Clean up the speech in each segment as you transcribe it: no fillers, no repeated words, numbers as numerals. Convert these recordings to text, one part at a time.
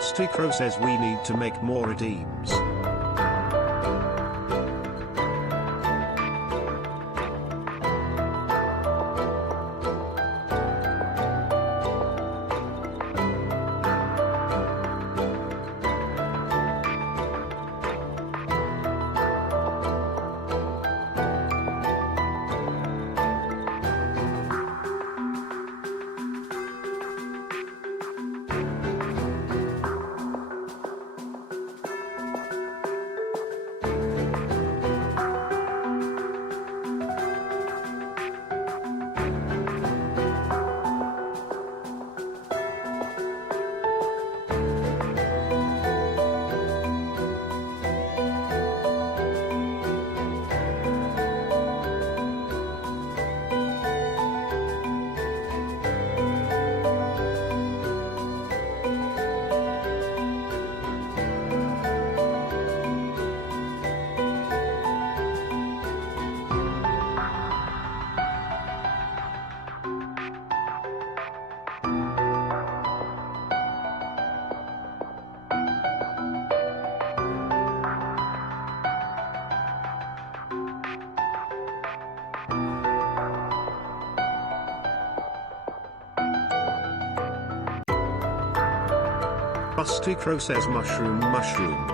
Rusty Crow says we need to make more redeems. Rusty Crow says mushroom mushroom.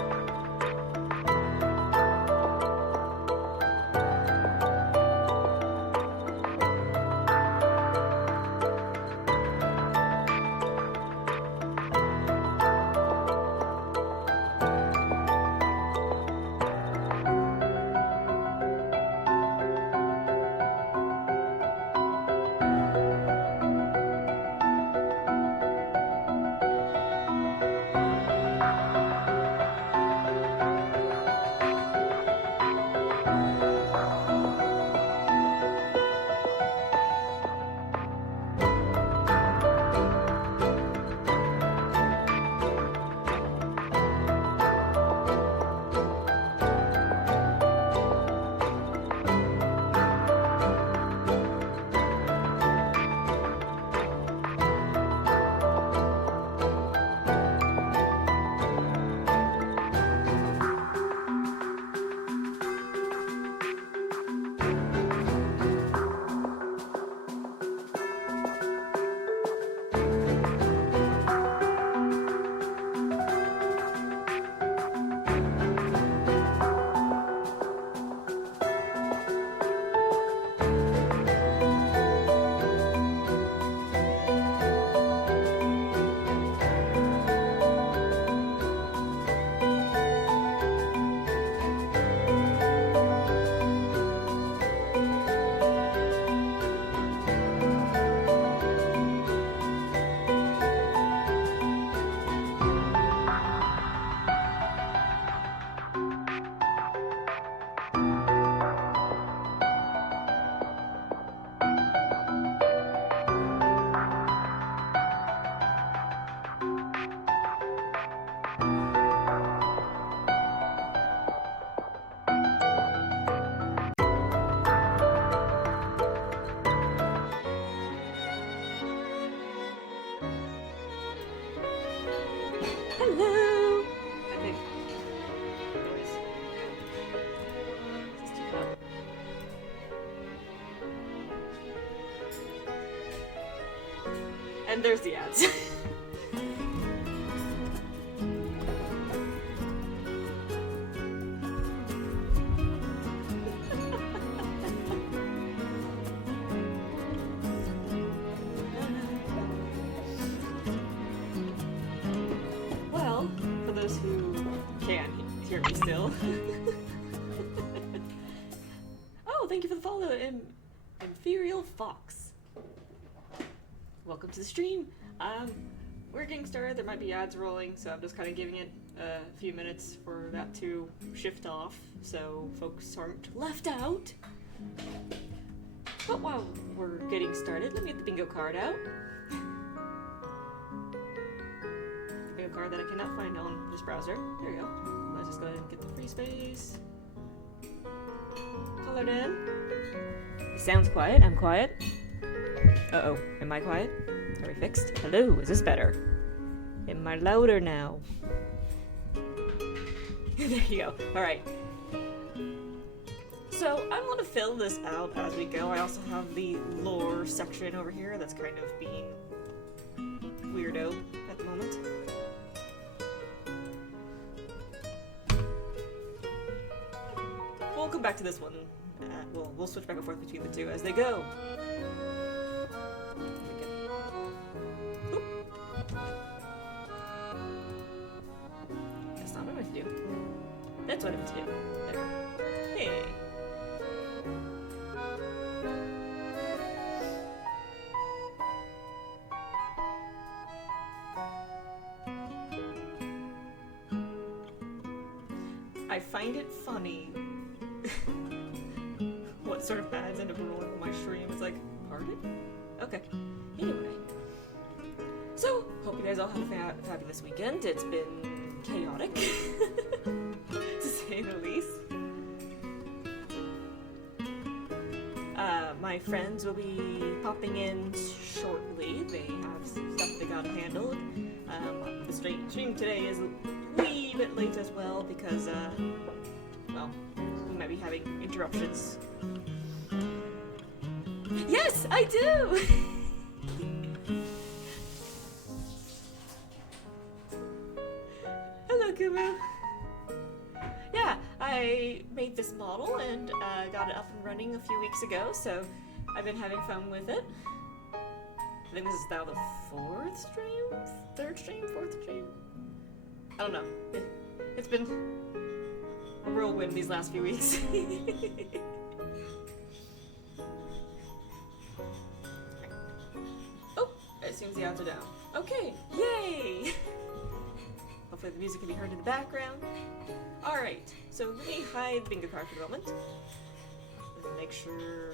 Hello! I think. Noise. Is this too loud? And there's the ads. Well, for those who can hear me still. Oh, thank you for the follow, Imperial Fox. Welcome to the stream. We're getting started. There might be ads rolling, so I'm just kind of giving it a few minutes for that to shift off, so folks aren't left out. But while we're getting started, let me get the bingo card out. The bingo card that I cannot find on this browser. There we go. Let's just go ahead and get the free space. Colored in. It sounds quiet. I'm quiet. Uh-oh. Am I quiet? Are we fixed? Hello, is this better? Am I louder now? There you go. Alright. So, I want to fill this out as we go. I also have the lore section over here that's kind of being weirdo at the moment. We'll come back to this one. We'll switch back and forth between the two as they go. Oop. That's not what I meant to do. That's what I meant to do. There. Hey. I find it funny what sort of ads end up rolling on my stream. It's like, pardon? Okay. Anyway. So, hope you guys all had a fabulous weekend. It's been chaotic, to say the least. My friends will be popping in shortly. They have some stuff they gotta handle. The stream today is a wee bit late as well because, well, we might be having interruptions. Yes, I do! Hello, Kumu. Yeah, I made this model and got it up and running a few weeks ago, so I've been having fun with it. I think this is now the fourth stream? Third stream? Fourth stream? I don't know. It's been a whirlwind these last few weeks. Oh, it seems the odds are down. Okay, yay! Hopefully the music can be heard in the background. Alright, so let me hide the bingo card for a moment. Make sure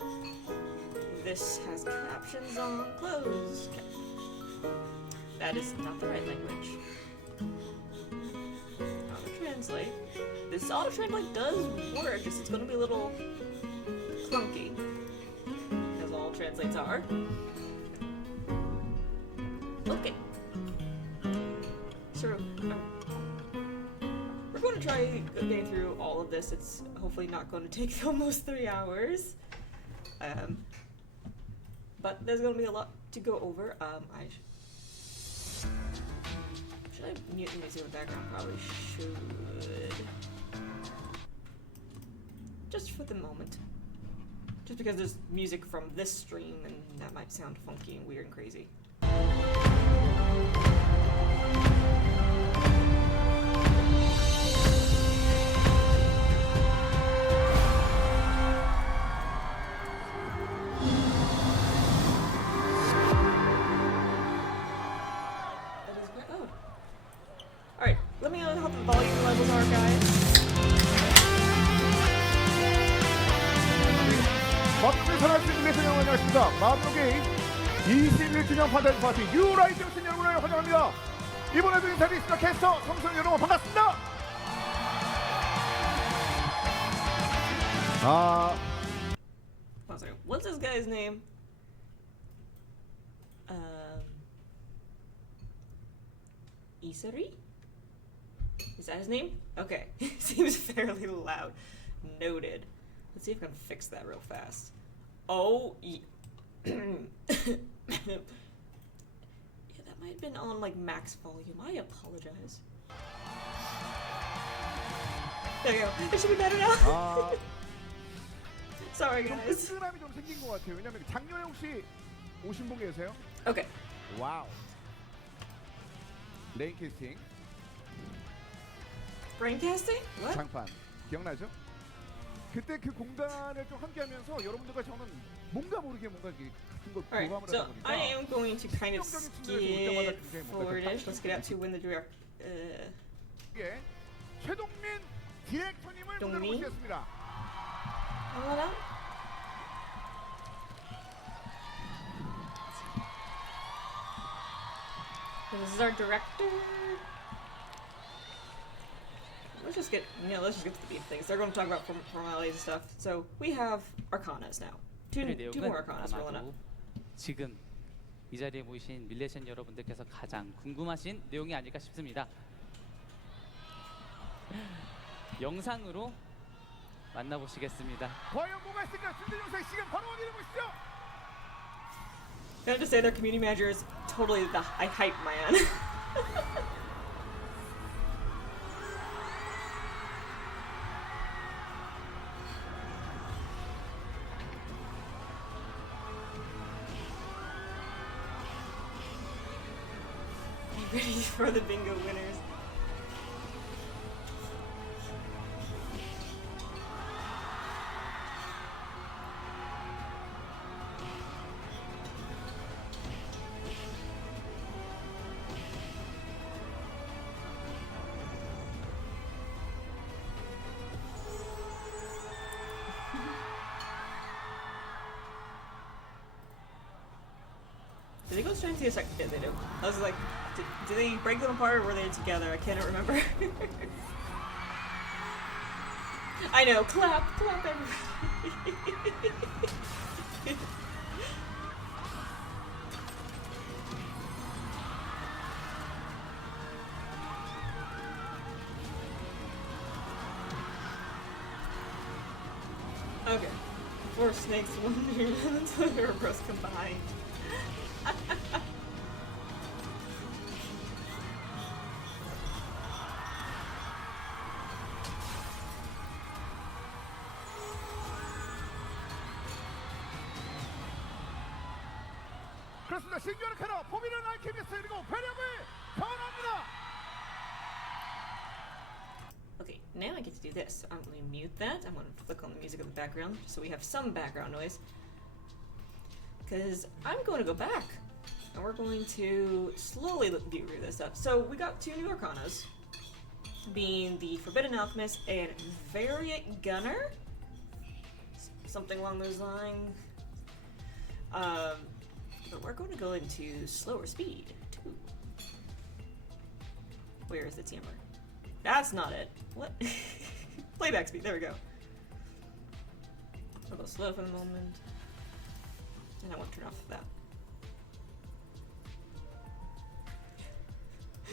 this has captions on. Close. That is not the right language. Auto-translate. This auto-translate does work, just it's going to be a little clunky, as all translates are. Okay. So, we're going to try getting through all of this. It's hopefully not going to take almost 3 hours. But there's going to be a lot to go over. Should I mute the music in the background? Probably should. Just for the moment. Just because there's music from this stream and that might sound funky and weird and crazy. Alright, let me know how the volume levels are, guys. 박수를 선할 수 있는 매선 여러분 안녕하십니까. 마음속 게임 21주년 판타지 파티 뉴라이즈 오신 여러분을 환영합니다. 이번에도 인사드리겠습니다. 캐스터 성성 여러분 반갑습니다. One second. What's this guy's name? Isari? Is that his name? Okay. Seems fairly loud. Noted. Let's see if I can fix that real fast. Oh, yeah, that might have been on like max volume. I apologize. There you go. It should be better now. Sorry, 좀 guys. 끈끈함이 좀 생긴 것 같아요. 왜냐면 작년에 혹시 오신 분 계세요? Okay. 와우. 레인 캐스팅 Braincasting? What? 장판 기억나죠? 그때 그 공간을 좀 함께하면서 여러분들과 저는 뭔가 모르게 뭔가 이렇게 같은 걸 Alright, 교감을 so 하다 보니까 I am going to kind of skip forwardish. Let's get out to when the direct. 이게 최동민 디렉터님을 무대로 동민? 모시겠습니다. Hold on. So this is our director. Let's just get to the beat things. They're going to talk about formalities and stuff. So we have Arcanas now. Two more Arcanas rolling up. 지금 이 자리에 모이신 밀레시안 여러분들께서 가장 궁금하신 내용이 아닐까 싶습니다. 영상으로 만나보시겠습니다. 과연 뭐가 있을까? 준비 영상 시간 바로 확인해 보시죠. Can I just say their community manager is totally the hype man. Ready for the bingo winners. Did they go straight into the second? Yeah, they do. I was like, did they break them apart or were they together? I can't remember. I know, clap everybody. Okay. 4 snakes, 1 human, until they were both combined. 그렇습니다. 신규한 캐러 포비는 알케미스트 그리고 배력을 선언합니다. Okay, now I get to do this. So I'm going to mute that. I'm going to click on the music in the background so we have some background noise. Because I'm going to go back. And we're going to slowly view this up. So we got 2 new Arcanas, being the Forbidden Alchemist and Variant Gunner. Something along those lines. But we're going to go into slower speed, too. Where is the timer? That's not it. What? Playback speed, there we go. I'll go slow for the moment. And I won't turn off that.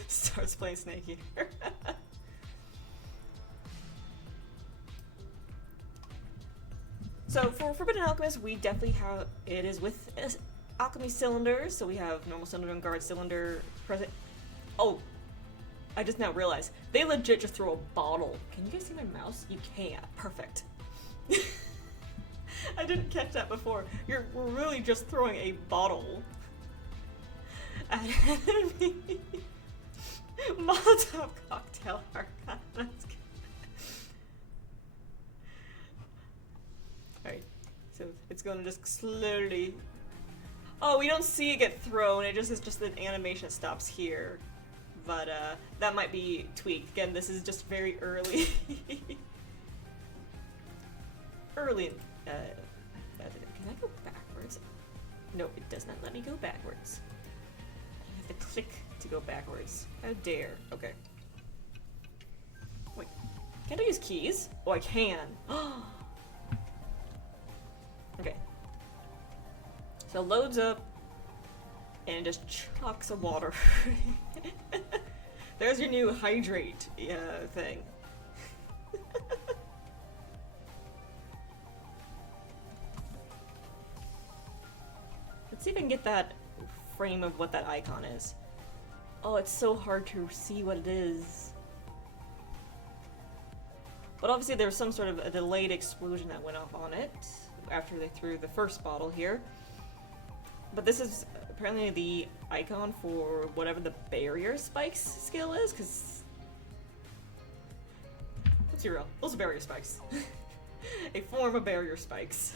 Starts playing Snake Eater. So for Forbidden Alchemist, we definitely have, it is with alchemy cylinders, so we have normal cylinder and guard cylinder present. Oh, I just now realized, they legit just throw a bottle. Can you guys see my mouse? You can't. Perfect. I didn't catch that before. We're really just throwing a bottle at an enemy. Molotov cocktail Arcana. That's good. Alright, so it's gonna just slowly. Oh, we don't see it get thrown, it just is just the animation stops here. But that might be tweaked. Again, this is just very early. Early. Can I go backwards? Nope, it does not let me go backwards. I have to click to go backwards. How dare. Okay. Wait. Can't I use keys? Oh, I can. Okay. So it loads up and it just chucks of water. There's your new hydrate thing. Let's see if I can get that frame of what that icon is. Oh, it's so hard to see what it is. But obviously there was some sort of a delayed explosion that went off on it after they threw the first bottle here. But this is apparently the icon for whatever the barrier spikes skill is, because... Let's be real, those are barrier spikes. A form of barrier spikes.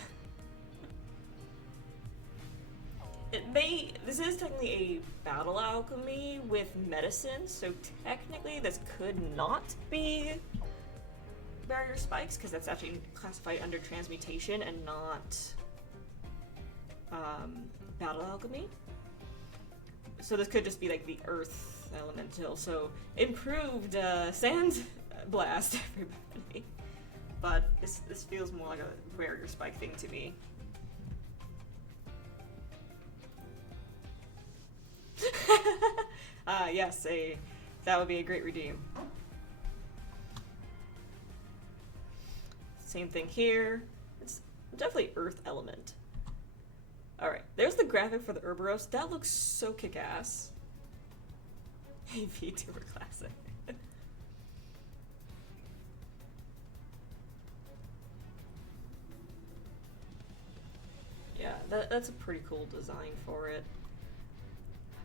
This is technically a battle alchemy with medicine, so technically this could not be barrier spikes, because that's actually classified under transmutation and not battle alchemy. So this could just be like the earth elemental, so improved sand blast, everybody. But this feels more like a barrier spike thing to me. Yes, that would be a great redeem. Same thing here. It's definitely earth element. Alright, there's the graphic for the Urboros. That looks so kick-ass. Hey, VTuber Classic. Yeah, that's a pretty cool design for it.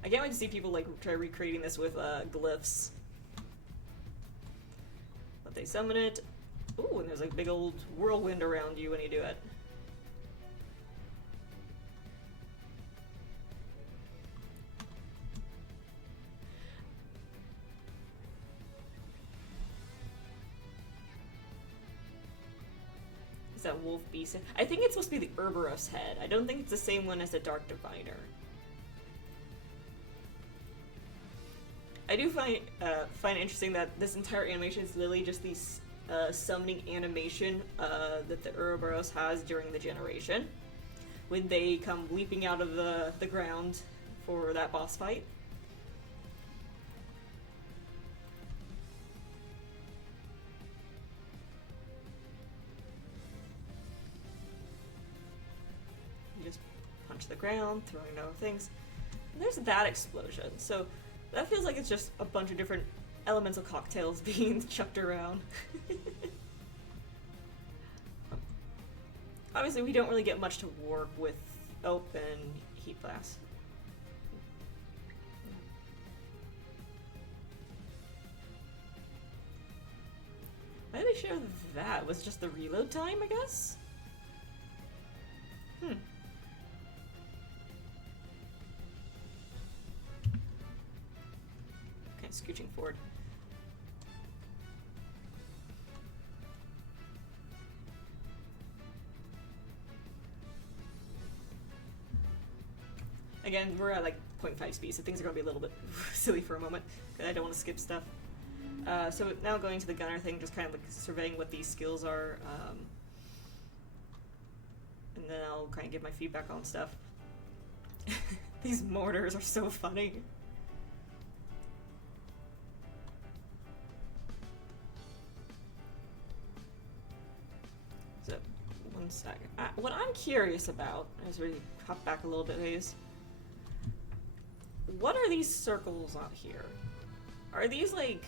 I can't wait to see people like try recreating this with glyphs. But they summon it. Ooh, and there's like big old whirlwind around you when you do it. Is that Wolf Beast? I think it's supposed to be the Urboros head. I don't think it's the same one as the Dark Diviner. I do find it interesting that this entire animation is literally just these summoning animation that the Ouroboros has during the generation when they come leaping out of the ground for that boss fight. You just punch the ground, throwing out things. And there's that explosion. So that feels like it's just a bunch of different elemental cocktails being chucked around. Obviously, we don't really get much to work with open heat blast. Why did they show that? Was it just the reload time, I guess? Okay, scooching forward. Again, we're at like 0.5 speed, so things are going to be a little bit silly for a moment, because I don't want to skip stuff. So now going to the gunner thing, just kind of like surveying what these skills are, and then I'll kind of give my feedback on stuff. These mortars are so funny. So, one second. What I'm curious about, as we hop back a little bit, is what are these circles on here? Are these like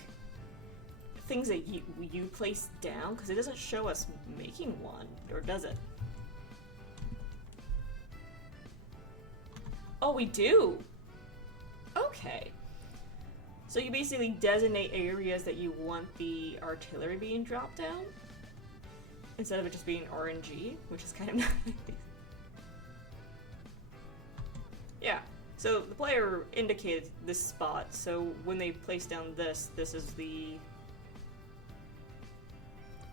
things that you place down? Because it doesn't show us making one, or does it? Oh, we do! Okay. So you basically designate areas that you want the artillery being dropped down, instead of it just being RNG, which is kind of nice. Yeah. So the player indicated this spot, so when they place down this is the...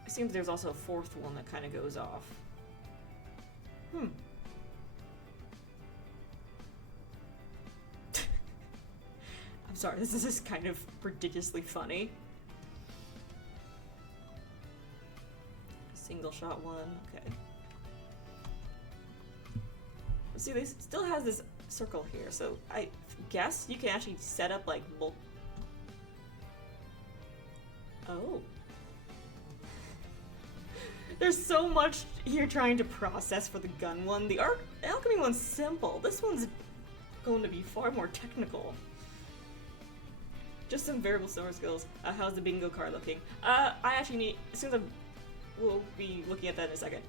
It seems there's also a fourth one that kind of goes off. I'm sorry, this is just kind of ridiculously funny. Single shot one, okay. Let's see, this still has this circle here, so I guess you can actually set up like Oh. There's so much here trying to process for the gun one. The alchemy one's simple. This one's going to be far more technical. Just some variable solar skills. How's the bingo card looking? I actually need, as soon as we'll be looking at that in a second.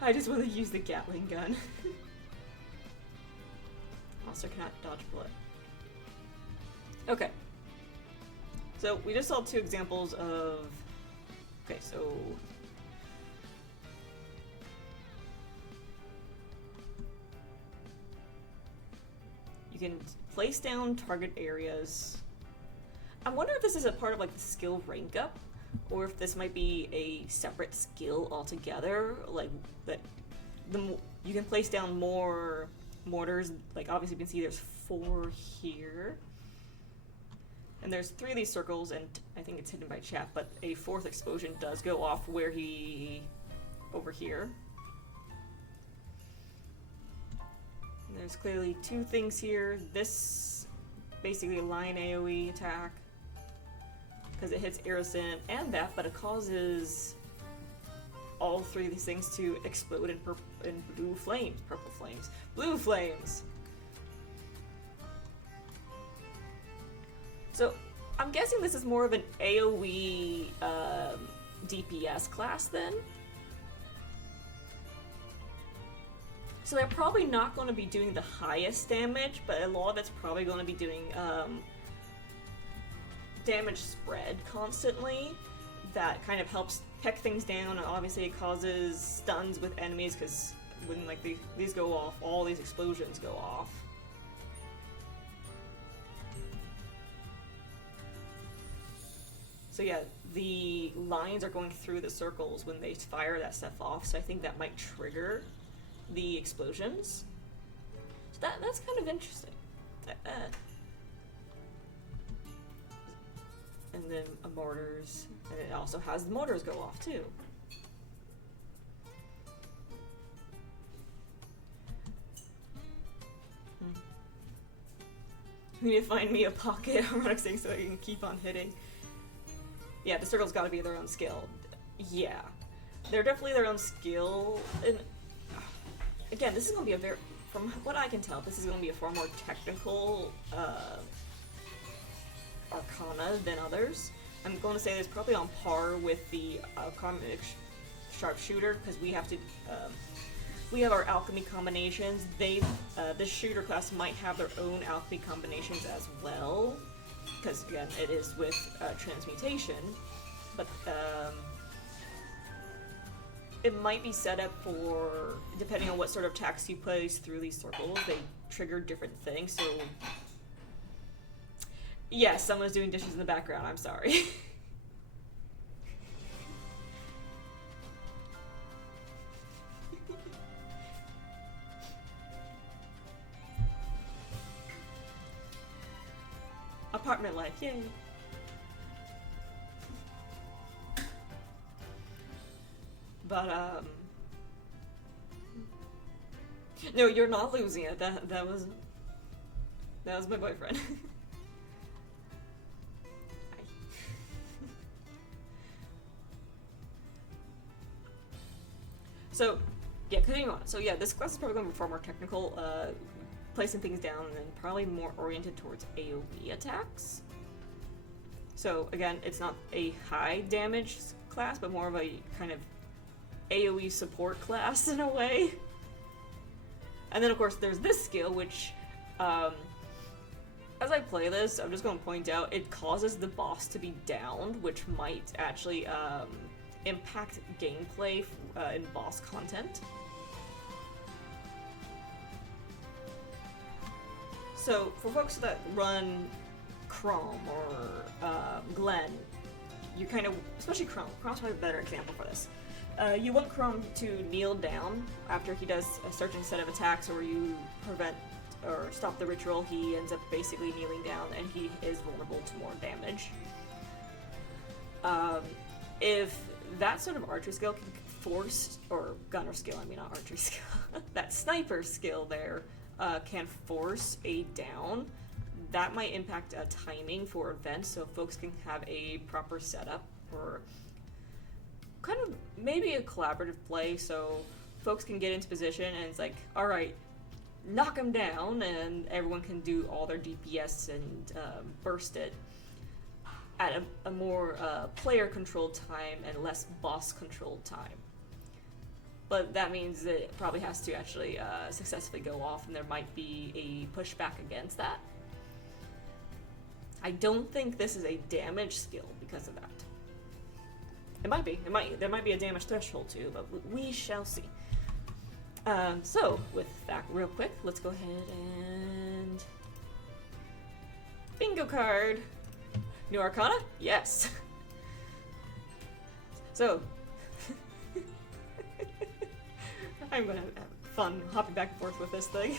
I just want to use the Gatling gun. Monster cannot dodge bullet. Okay. So we just saw two examples of... Okay, so... You can place down target areas. I wonder if this is a part of like the skill rank up, or if this might be a separate skill altogether. Like that, you can place down more mortars. Like obviously you can see there's 4 here, and there's 3 of these circles, and I think it's hidden by chat. But a 4th explosion does go off where he over here. And there's clearly two things here. This basically a line AoE attack because it hits Irison and that, but it causes all three of these things to explode in blue flames, purple flames, blue flames. So I'm guessing this is more of an AoE DPS class then. So they're probably not going to be doing the highest damage, but a lot of it's probably going to be doing damage spread constantly. That kind of helps peck things down, and obviously it causes stuns with enemies because when like these go off, all these explosions go off. So yeah, the lines are going through the circles when they fire that stuff off, so I think that might trigger the explosions. So that's kind of interesting. And then mortars, and it also has the mortars go off too. We need to find me a pocket harmonic thing so I can keep on hitting. Yeah, the circle's got to be their own skill. Yeah, they're definitely their own skill. And again, this is going to be a very, from what I can tell, this is going to be a far more technical arcana than others. I'm going to say this probably on par with the comic sharpshooter because we have to. We have our alchemy combinations. This shooter class might have their own alchemy combinations as well, because again, it is with transmutation. But it might be set up for, depending on what sort of attacks you place through these circles, they trigger different things. So, yes, someone's doing dishes in the background. I'm sorry. Apartment life, yay! But no, you're not losing it. That was my boyfriend. So yeah, continuing on. So yeah, this class is probably going to be far more technical. Placing things down and probably more oriented towards AoE attacks. So again, it's not a high damage class, but more of a kind of AoE support class in a way. And then of course there's this skill, which as I play this, I'm just going to point out, it causes the boss to be downed, which might actually impact gameplay in boss content. So, for folks that run Chrome or Glen, you kind of, especially Chrome, Chrome's probably a better example for this. You want Chrome to kneel down after he does a certain set of attacks, or you prevent or stop the ritual. He ends up basically kneeling down, and he is vulnerable to more damage. If that sort of archery skill can force, or gunner skill, I mean not archery skill, that sniper skill there, can force a down, that might impact timing for events, so folks can have a proper setup or kind of maybe a collaborative play, so folks can get into position and it's like, alright, knock them down, and everyone can do all their DPS and burst it at a more player-controlled time and less boss-controlled time. But that means that it probably has to actually successfully go off, and there might be a pushback against that. I don't think this is a damage skill because of that. It might be. There might be a damage threshold too, but we shall see. So, with that real quick, let's go ahead and... Bingo card! New Arcana? Yes! So... I'm gonna have fun hopping back and forth with this thing.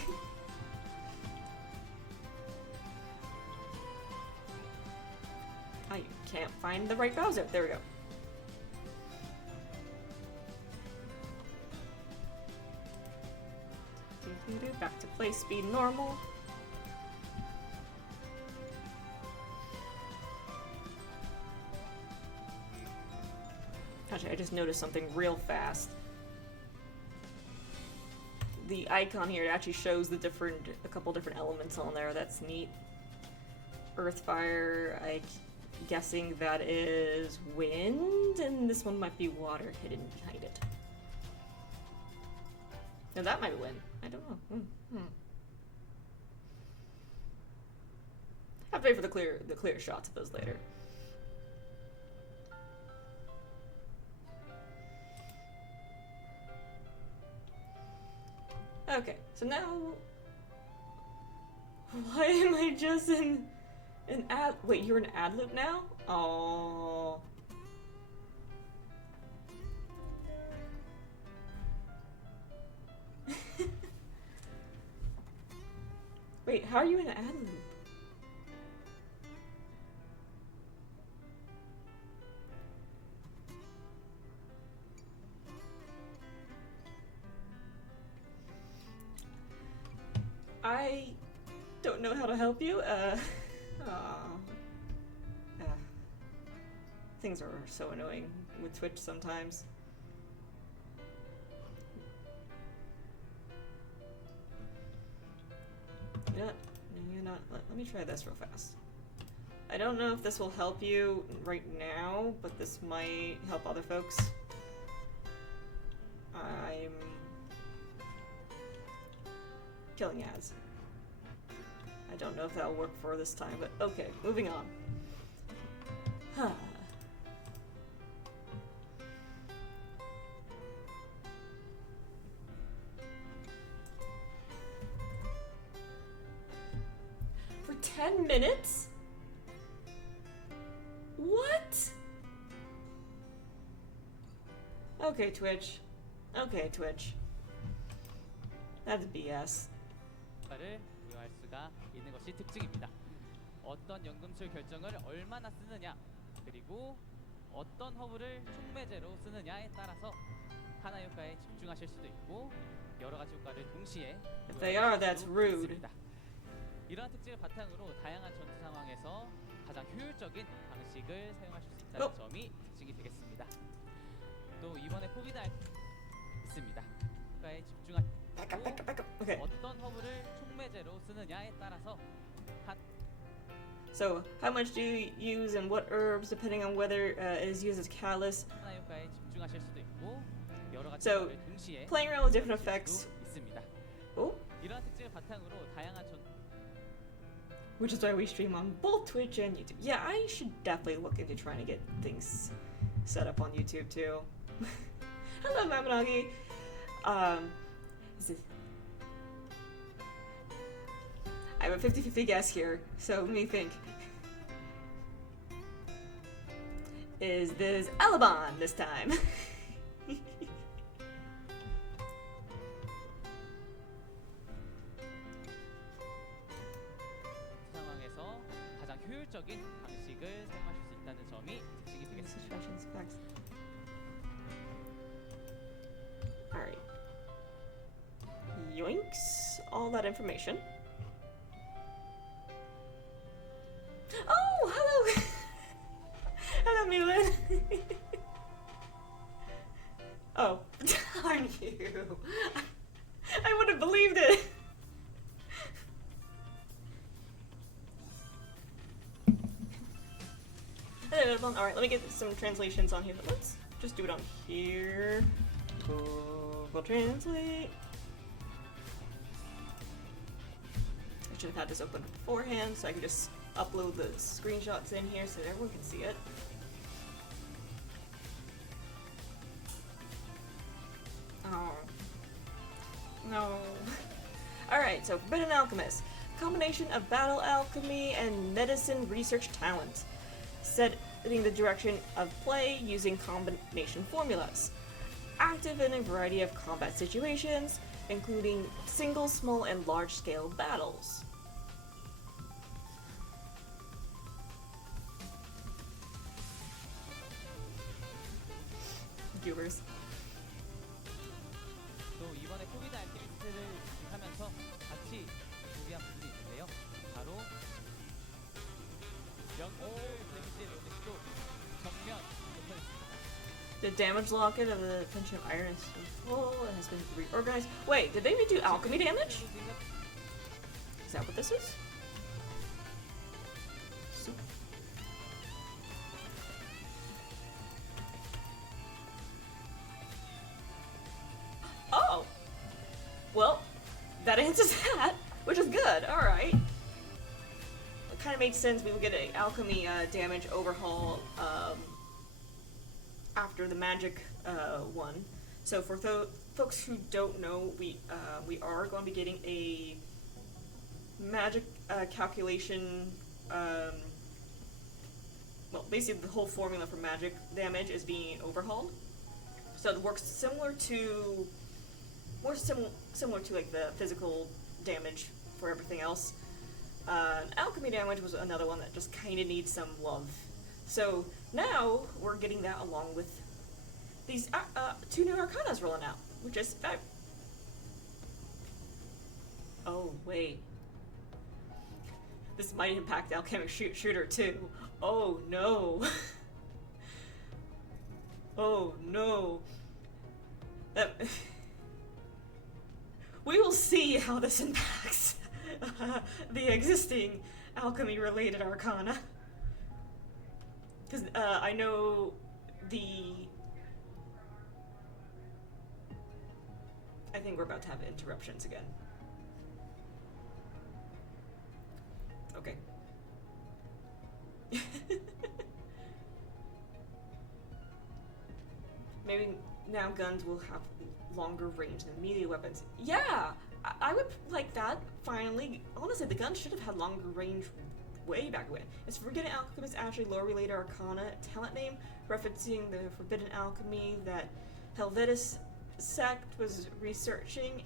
I can't find the right Bowser. There we go. Back to play speed normal. Actually, I just noticed something real fast. The icon here, it actually shows a couple different elements on there. That's neat. Earth, fire, I'm guessing that is wind, and this one might be water hidden behind it. Now that might be wind. I don't know. Have to wait for the clear shots of those later. Okay, so now why am I just in an ad? Wait, you're an ad loop now? Oh. Wait, how are you in an ad loop? I don't know how to help you. Things are so annoying with Twitch sometimes. You're not. Let me try this real fast. I don't know if this will help you right now, but this might help other folks. I'm killing ads. I don't know if that'll work for this time, but okay, moving on. For 10 minutes? What? Okay, Twitch. Okay, Twitch. That's BS. 를 부여할 수가 있는 것이 특징입니다. 어떤 연금술 결정을 얼마나 쓰느냐, 그리고 어떤 허브를 촉매제로 쓰느냐에 따라서 하나 효과에 집중하실 수도 있고 여러 가지 효과를 동시에 If they are, that's rude. 있습니다. 이러한 특징을 바탕으로 다양한 전투 상황에서 가장 효율적인 방식을 사용하실 수 있다는 점이 특징이 되겠습니다. 또 이번에 포비드 있습니다. 효과에 집중하시고 Okay. 어떤 허브를 촉매제로 쓰느냐에 따라서 So, how much do you use and what herbs, depending on whether it is used as callus? 하나 효과에 집중하실 수도 있고 여러 가지 So, 효과를 동시에 playing around with different 사용하실 effects. 수 있습니다. Oh, 이러한 특징을 바탕으로 다양한 which is why we stream on both Twitch and YouTube. Yeah, I should definitely look into trying to get things set up on YouTube too. Hello, Mamanagi. Is it... I have a 50-50 guess here, so let me think. Is this Alabon this time? 상황에서 가장 효율적인 방식을 사용하실 수 있다는 점이 특징이 되겠습니다. Alright. Yoinks. All that information. Oh, hello! Hello, Mulan! Oh, darn you! I would have believed it! Alright, let me get some translations on here. Let's just do it on here. Google Translate. I should have had this open beforehand so I could just upload the screenshots in here so that everyone can see it. Oh. No. Alright, so Forbidden Alchemist. Combination of battle alchemy and medicine research talent. Setting the direction of play using combination formulas. Active in a variety of combat situations, including single, small, and large-scale battles. Viewers. 또 이번에 포비드 알케미스트를 하면서 부분에서 같이 준비한 부분이 있는데요. 바로 연금술 데미지의 로켓도 정면 덮어냈습니다. The damage locket of the Pension of Iron is full and has been reorganized. Wait, did they redo alchemy damage? Is that what this is? Soup. Oh! Well, that answers that, which is good. Alright. It kind of makes sense. We will get an alchemy damage overhaul after the magic one. So for folks who don't know, we are going to be getting a magic calculation. Well, basically the whole formula for magic damage is being overhauled. So it works similar to like the physical damage for everything else. Alchemy damage was another one that just kind of needs some love. So now we're getting that along with these 2 new Arcanas rolling out, which is oh wait, this might impact Alchemic Shooter too. Oh no. Oh no. We will see how this impacts the existing alchemy-related Arcana. Because I know I think we're about to have interruptions again. Okay. Maybe now guns will have longer range than melee weapons. Yeah! I would like that, finally. Honestly, the gun should have had longer range way back when. Is Forbidden Alchemist actually lore-related Arcana talent name, referencing the Forbidden Alchemy that Helvetis sect was researching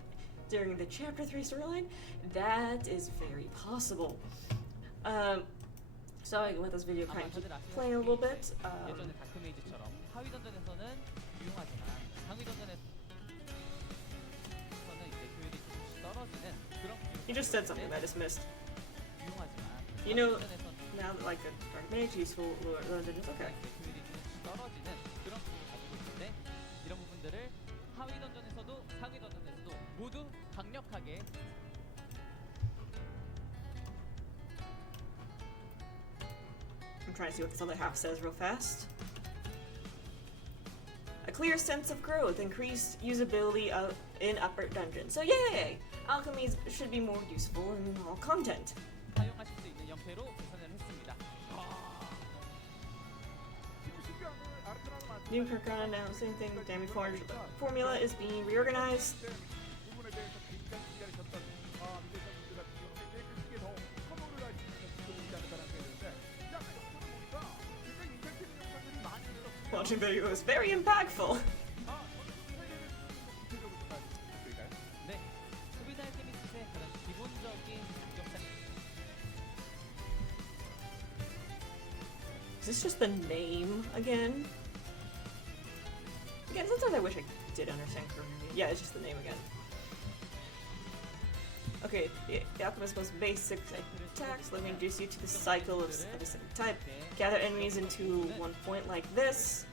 during the Chapter 3 storyline? That is very possible. So I can let this video kind of keep playing a little bit. 예전에 다크메이지처럼 하위 던전에서는 유용하지만 상위 던전에서는 이제 효율이 조금씩 떨어지는 그런 You just said something that I just missed. 유용하지만 You know, 던전에서는 now that like a Dark Mage useful lore dungeons, okay. 효율이 조금씩 떨어지는 그런 부분을 가지고 있는데 이런 부분들을 하위 던전에서도 상위 던전에서도 모두 강력하게 I'm trying to see what this other half says real fast. A clear sense of growth, increased usability in upper dungeons. So yay! Alchemies should be more useful in all content. 사용하실 수 있는 형태로 개선을 했습니다. New Arcana now, same thing. Damage formula is being reorganized. 부분에 대해서 굉장히 기다리셨던 미대생 분들 같은 경우에 크게 더 선호를 하시는 분들이 있지 않을까라는 생각이 드는데 약간 영상을 보니까 굉장히 임팩트 있는 영상들이 많이 있었습니다. Watching video was very impactful. 구체적으로 좀 말씀드릴까요? 네, 소비자 테니스의 그런 기본적인 공격상 Is this just the name again? Again, sometimes I wish I did understand correctly. Yeah, it's just the name again. Okay, the Alchemist's most basic attacks. Let me introduce you to the cycle of a specific type. Gather enemies into one point like this.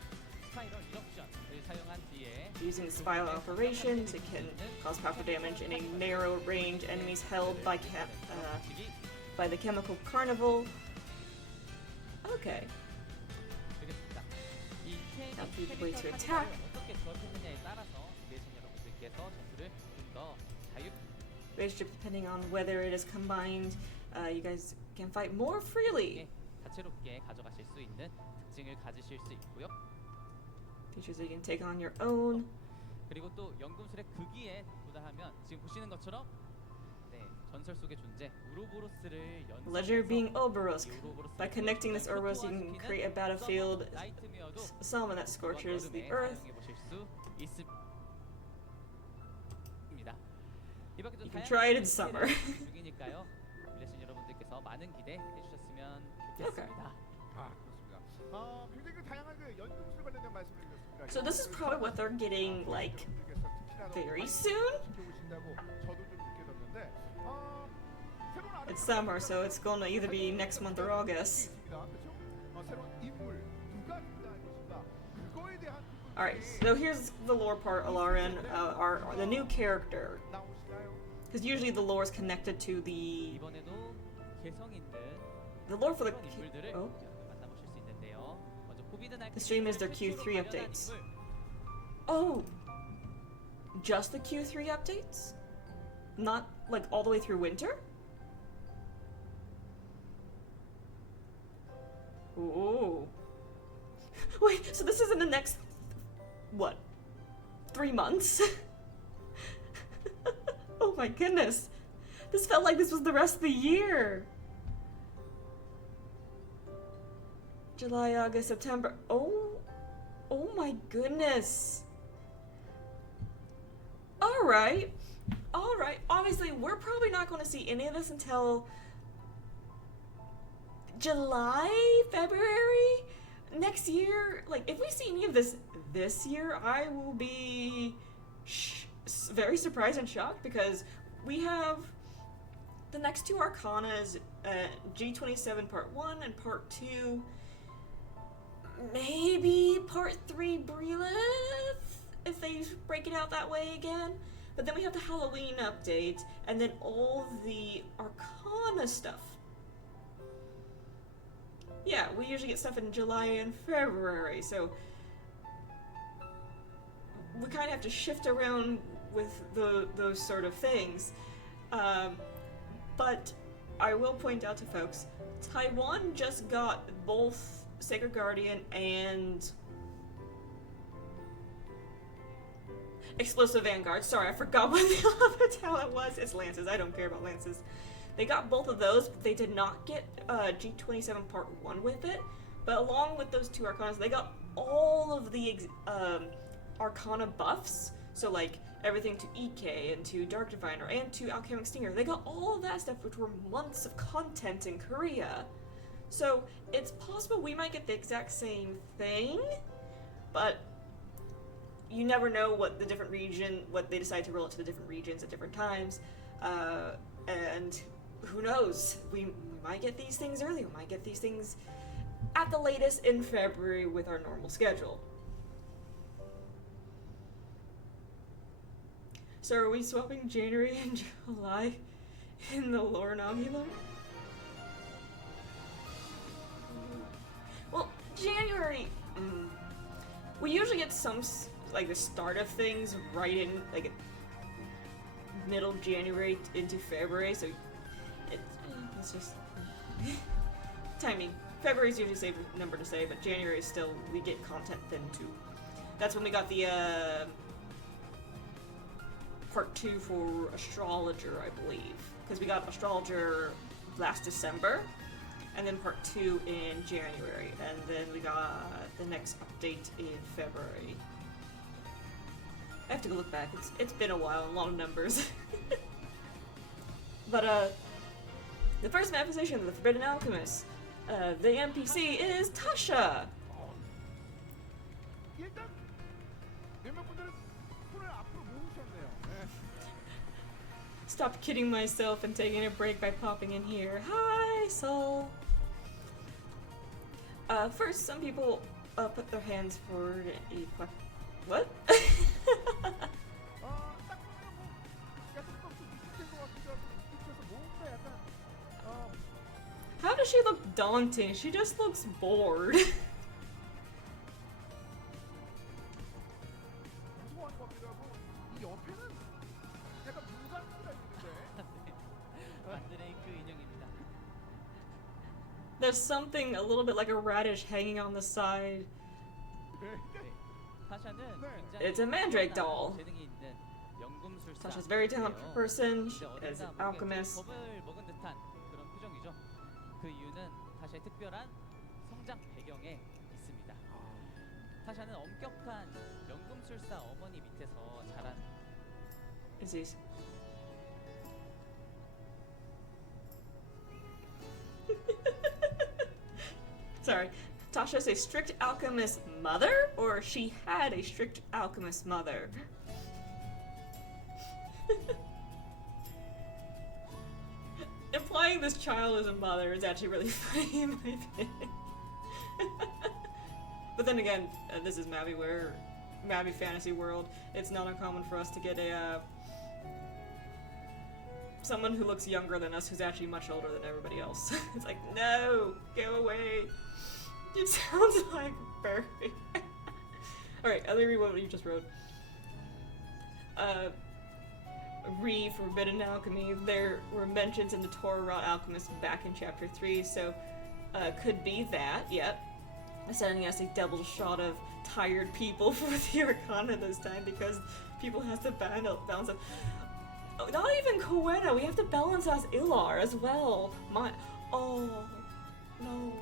스파이럴 이럭션을 사용한 뒤에 Using the spiral operations, it can cause powerful damage in a narrow range. Enemies held by the chemical carnival. Okay. 되겠습니다. 이 That'd be the way to 캐릭터 attack. 사용을 어떻게 조합했느냐에 따라서 내신 여러분들께서 전투를 좀 더 자유 Relationship depending on whether it is combined, you guys can fight more freely. 다채롭게 가져가실 수 있는 특징을 가지실 수 있고요. Features that you can take on your own. 그리고 또 연금술의 극기에 도달하면 지금 보시는 것처럼 네, 전설 속의 존재 우로보로스를 Legendary being Ouroboros. 이 우로보로스를 By connecting this Ouroboros, you can create a battlefield 나이트메어도 summon that scorches the earth. 사용해 보실 수 있습니다. 이 밖에도 You can try it in 다양한 summer. 중이니까요. 밀레신 여러분들께서 많은 기대해 주셨으면 좋겠습니다. 아 그렇습니다. 굉장히 그 다양한 그 연금술 관련된 말씀을 드렸습니다. So this is probably what they're getting like very soon. 지켜보신다고 저도 좀 느껴졌는데 It's summer, so it's gonna either be next month or August. 있습니다. 그렇죠? 새로운 인물 누가 등장할 것인가 그거에 대한 Alright, so here's the lore part, Alarian, the new character. 나오시나요? Because usually the lore is connected to the 이번에도 개성 있는 lore for the 그런 인물들을 oh. 만나보실 수 있는데요. 먼저 코비드 The stream is their Q3 updates. Oh, just the Q3 updates? Not like all the way through winter? Ooh. Wait, so this is in the next, what, 3 months? Oh my goodness. This felt like this was the rest of the year. July, August, September. Oh my goodness. Alright. Alright. Obviously, we're probably not going to see any of this until July, February next year. Like, if we see any of this year, I will be very surprised and shocked, because we have the next 2 Arcanas, G27 Part 1 and Part 2, maybe Part 3 Brilith, if they break it out that way again. But then we have the Halloween update, and then all the Arcana stuff. Yeah, we usually get stuff in July and February, so we kind of have to shift around with those sort of things. But I will point out to folks, Taiwan just got both Sacred Guardian and Explosive Vanguard. Sorry, I forgot what the other talent was. It's Lances. I don't care about Lances. They got both of those, but they did not get G27 Part 1 with it. But along with those 2 Arcanas, they got all of the Arcana buffs. So, like, everything to EK and to Dark Diviner and to Alchemic Stinger. They got all of that stuff, which were months of content in Korea. So, it's possible we might get the exact same thing, but you never know what the different region, what they decide to roll it to the different regions at different times. And who knows? We might get these things early, we might get these things at the latest in February with our normal schedule. So are we swapping January and July in the lore nominal? Well, January, we usually get some, like, the start of things right in, like, middle January into February, so it's just timing. February's usually a safe number to say, but January is still, we get content then too. That's when we got the Part 2 for Astrologer, I believe, because we got Astrologer last December, and then Part 2 in January, and then we got the next update in February. I have to go look back. It's been a while, a lot of numbers. But the first manifestation of the Forbidden Alchemist, the NPC is Tasha. 일단 몇몇 분들은 손을 앞으로 모으셨네요. 네. Stopped kidding myself and taking a break by popping in here. Hi, Soul. First, some people put their hands forward a what? 딱 보면 뭐 약간 좀 비슷한 것 같기도 하고 그래서 뭔가 약간 How does she look daunting? She just looks bored. 무서워하는 것 같기도 하고 이 옆에는 약간 물감기가 있는데 만드레이크 인형입니다. There's something a little bit like a radish hanging on the side. 네. 타샤는 It's a mandrake doll. 재능이 있는 연금술사. Tasha's a very talented person 근데 as an 어딘가 alchemist. 겁을 먹은 듯한 그런 표정이죠. 그 이유는 타샤의 특별한 성장 배경에 있습니다. 타샤는 엄격한 연금술사 어머니 밑에서 자란. Is he? Sorry. Tasha's a strict alchemist mother, or she had a strict alchemist mother? Implying playing this child as a mother is actually really funny in my opinion. But then again, this is Mabby Fantasy World. It's not uncommon for us to get a someone who looks younger than us who's actually much older than everybody else. It's like, no, go away. It sounds like Barry. Alright, let me read what you just wrote. Forbidden Alchemy. There were mentions in the Torah Raw Alchemist back in chapter 3, so could be that, yep. Sending us a double shot of tired people for the Arcana this time because people have to balance it. Oh, not even Coena, we have to balance as Ilar as well. Oh, no.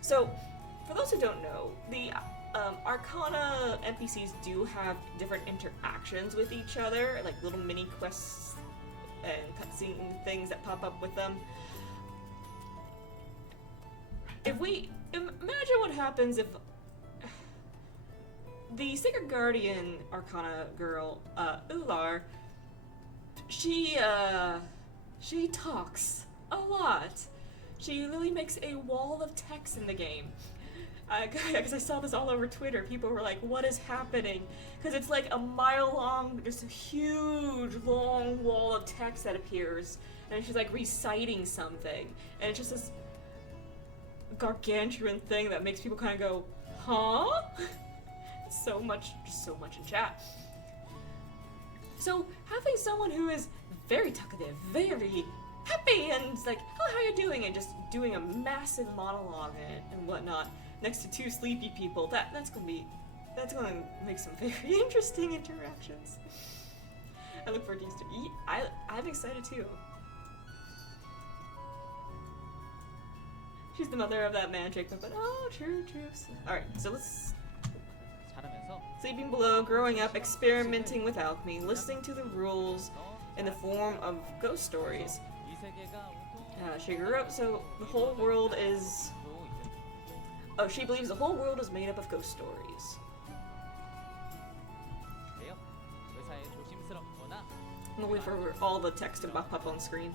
So, for those who don't know, the Arcana NPCs do have different interactions with each other, like little mini quests and cutscene things that pop up with them. If we imagine what happens if the Sacred Guardian Arcana girl, Ular, she talks a lot. She really makes a wall of text in the game. Because I saw this all over Twitter. People were like, what is happening? Because it's like a mile long, just a huge, long wall of text that appears. And she's like reciting something. And it's just this gargantuan thing that makes people kind of go, huh? So much in chat. So having someone who is very talkative, very happy, and it's like, oh, how are you doing? And just doing a massive monologue and whatnot next to two sleepy people, that's gonna make some very interesting interactions. I look forward to Easter. I'm excited too. She's the mother of that magic, but oh, true. Alright, so let's... Sleeping below, growing up, experimenting with alchemy, listening to the rules in the form of ghost stories. She grew up, so the whole world is... Oh, she believes the whole world is made up of ghost stories. I'm gonna wait for all the text to pop up on screen.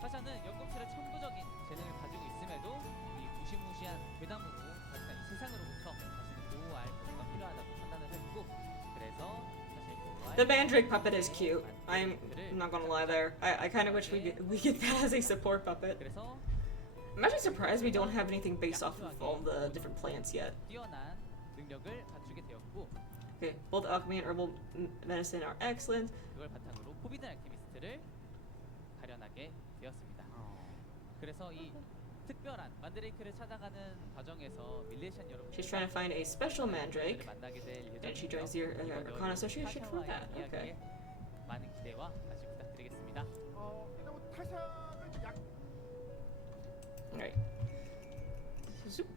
타샤는 연금술의 천부적인 재능을 가지고 있음에도 이 무시무시한 괴담으로 자신의 이 세상으로부터 자신을 보호할 뭔가 필요하다고 판단을 했고 그래서 사실 The Mandrake puppet is cute. I'm not gonna lie there. I kind of wish we get that as a support puppet. I'm actually surprised we don't have anything based off of all the different plants yet. 뛰어난 능력을 갖추게 되었고 Okay, both alchemy and herbal medicine are excellent. 그걸 바탕으로 포비든 알케미스트를 가련하게 되었습니다. 그래서 이 특별한 만드레이크를 찾아가는 과정에서 밀레시안 여러분 She's trying to find a special mandrake, 만나게 될 and she 예정이고요. joins the Arcana Association for that. Okay. 많은 기대와 다시 부탁드리겠습니다. 일단 뭐 타샤는 약 Alright. Zoop.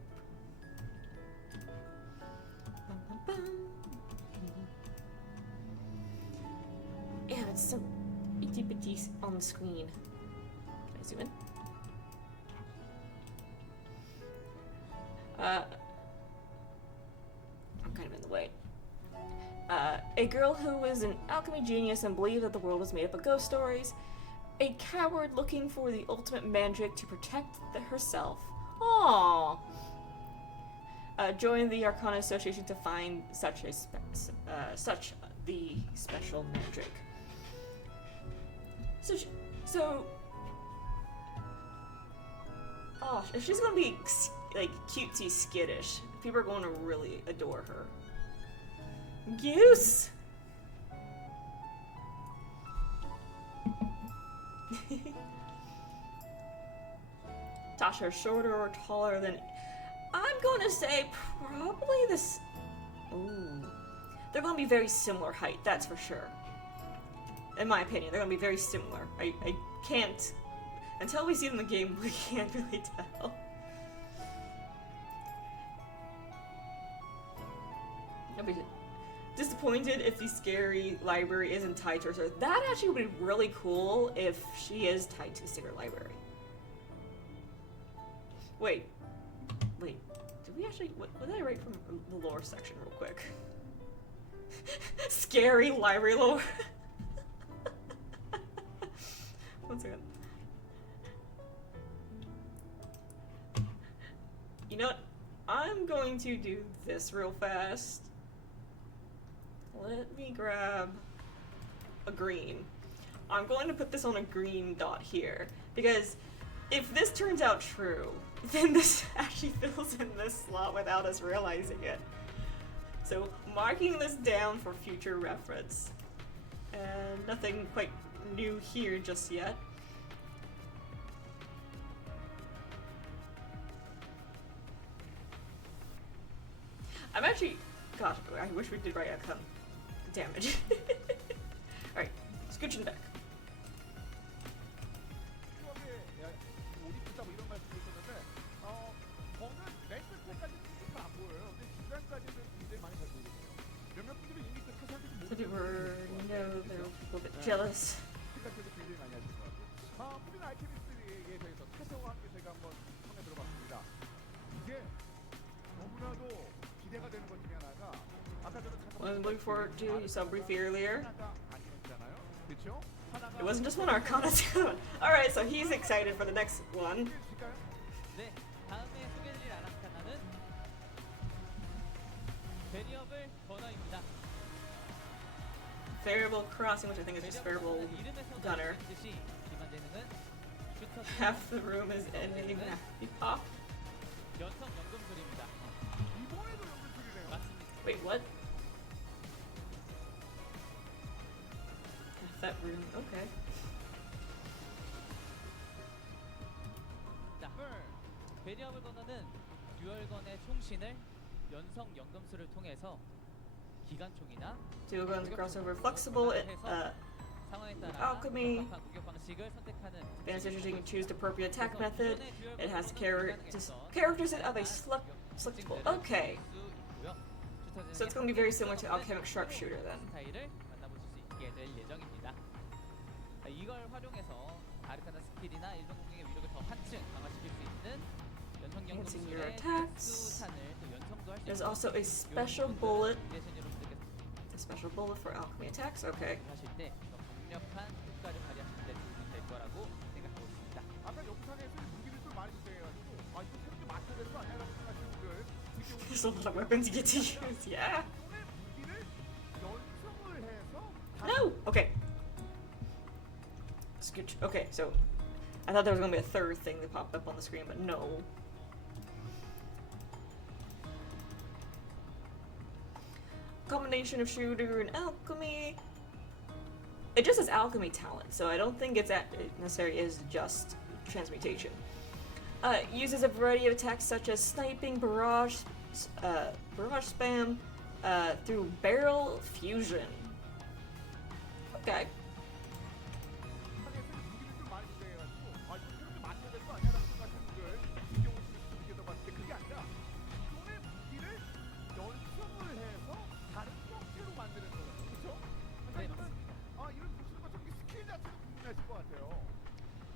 Bum, bum, bum. Yeah, it's some itty bitty on the screen. Can I zoom in? I'm kind of in the way. A girl who was an alchemy genius and believed that the world was made up of ghost stories. A coward looking for the ultimate mandrake to protect herself. Aww. Joined the Arcana Association to find such the special mandrake. Oh, if she's gonna be like cutesy skittish, people are going to really adore her. Goose. Tasha is shorter or taller than... I'm gonna say probably this... Ooh. They're gonna be very similar height, that's for sure. In my opinion, they're gonna be very similar. I can't... Until we see them in the game, we can't really tell. I'll be disappointed if the scary library isn't tied to her. That actually would be really cool if she is tied to the secret library. Wait. Did we actually... What did I write from the lore section real quick? Scary library lore. One second. You know what? I'm going to do this real fast. Let me grab a green. I'm going to put this on a green dot here, because if this turns out true, then this actually fills in this slot without us realizing it. So marking this down for future reference. And nothing quite new here just yet. I'm actually, gosh, I wish we did right outcome damage. Alright, scooching back. 추억에 오리프다 뭐 이런 말씀도 있었는데 저는 맨 끝에까지는 잘 안 보여요. 근데 중간까지는 굉장히 많이 잘 보이거든요. 몇몇 분들은 이미 그 태산들이 So people know they're a little bit jealous. 생각해서 굉장히 많이 하실 것 같고 무빈 알케미스트에 대해서 태세와 함께 제가 한번 청해 들어봤습니다. 이게 너무나도 기대가 되는 것 중에 하나가 아까 저는 What I'm looking forward to, you saw briefly earlier. 하나가 아니었잖아요. 그렇죠? It wasn't just one Arcana too. Alright, so he's excited for the next one. 네, 다음에 소개해드릴 아라카나는 베리어블 버너입니다. Variable crossing, which I think is just variable gunner. Half the room is ending happy pop. 연성 연금술입니다. 이번에도 연금술이네요. 맞습니다. Wait, what? Half that room, okay. 자, 베리어블 버너는 듀얼건의 총신을 연성 연금술을 통해서 기관총이나 Dual guns crossover flexible, 상황에 따라 alchemy. 적합한 공격 방식을 선택하는 Then it's interesting to choose the appropriate attack method. It has characters of a flexible. Okay. So it's going to be very similar to Alchemic Sharpshooter then. 스타일을 만나보실 수 있게 될 예정입니다. 자, 이걸 활용해서 아르카나 스킬이나 일반 공격의 위력을 더 한층 강화시킬 수 있는 연성 Enhancing your 연금술의 attacks. 특수산을 또 연성도 할수 There's 있는 also a special bullet. 이레션 여러분들께서 A special bullet for alchemy attacks. Okay. 하실 때 더 강력한 효과를 발휘하실 때 도움이 될 거라고 생각하고 있습니다. 아까 영상에서 무기를 좀 많이 주세해가지고 이거 새롭게 맞춰야 되는 거 아니야라고 생각하시는 분들 There's a lot of weapons you get to use. Yeah. 무기를 연습을 해서 No. Okay. Scooch. Okay. So I thought there was going to be a third thing that popped up on the screen, but no. Combination of shooter and alchemy. It just says alchemy talent, so I don't think it necessarily is just transmutation. Uses a variety of attacks such as sniping, barrage spam, through barrel fusion. Okay. 영상에서 무기를 좀 많이 주세해가지고 이거 새롭게 맞춰야 되는 거 아니야라고 생각하시는 분들 이경호 씨를 느껴서 봤을 때 그게 아니라 기존의 무기를 연습을 해서 다른 형태로 만드는 거예요. 그렇죠? 네, 이거는 맞습니다. 이런 보시는 것처럼 이 스킬 자체도 궁금해하실 것 같아요.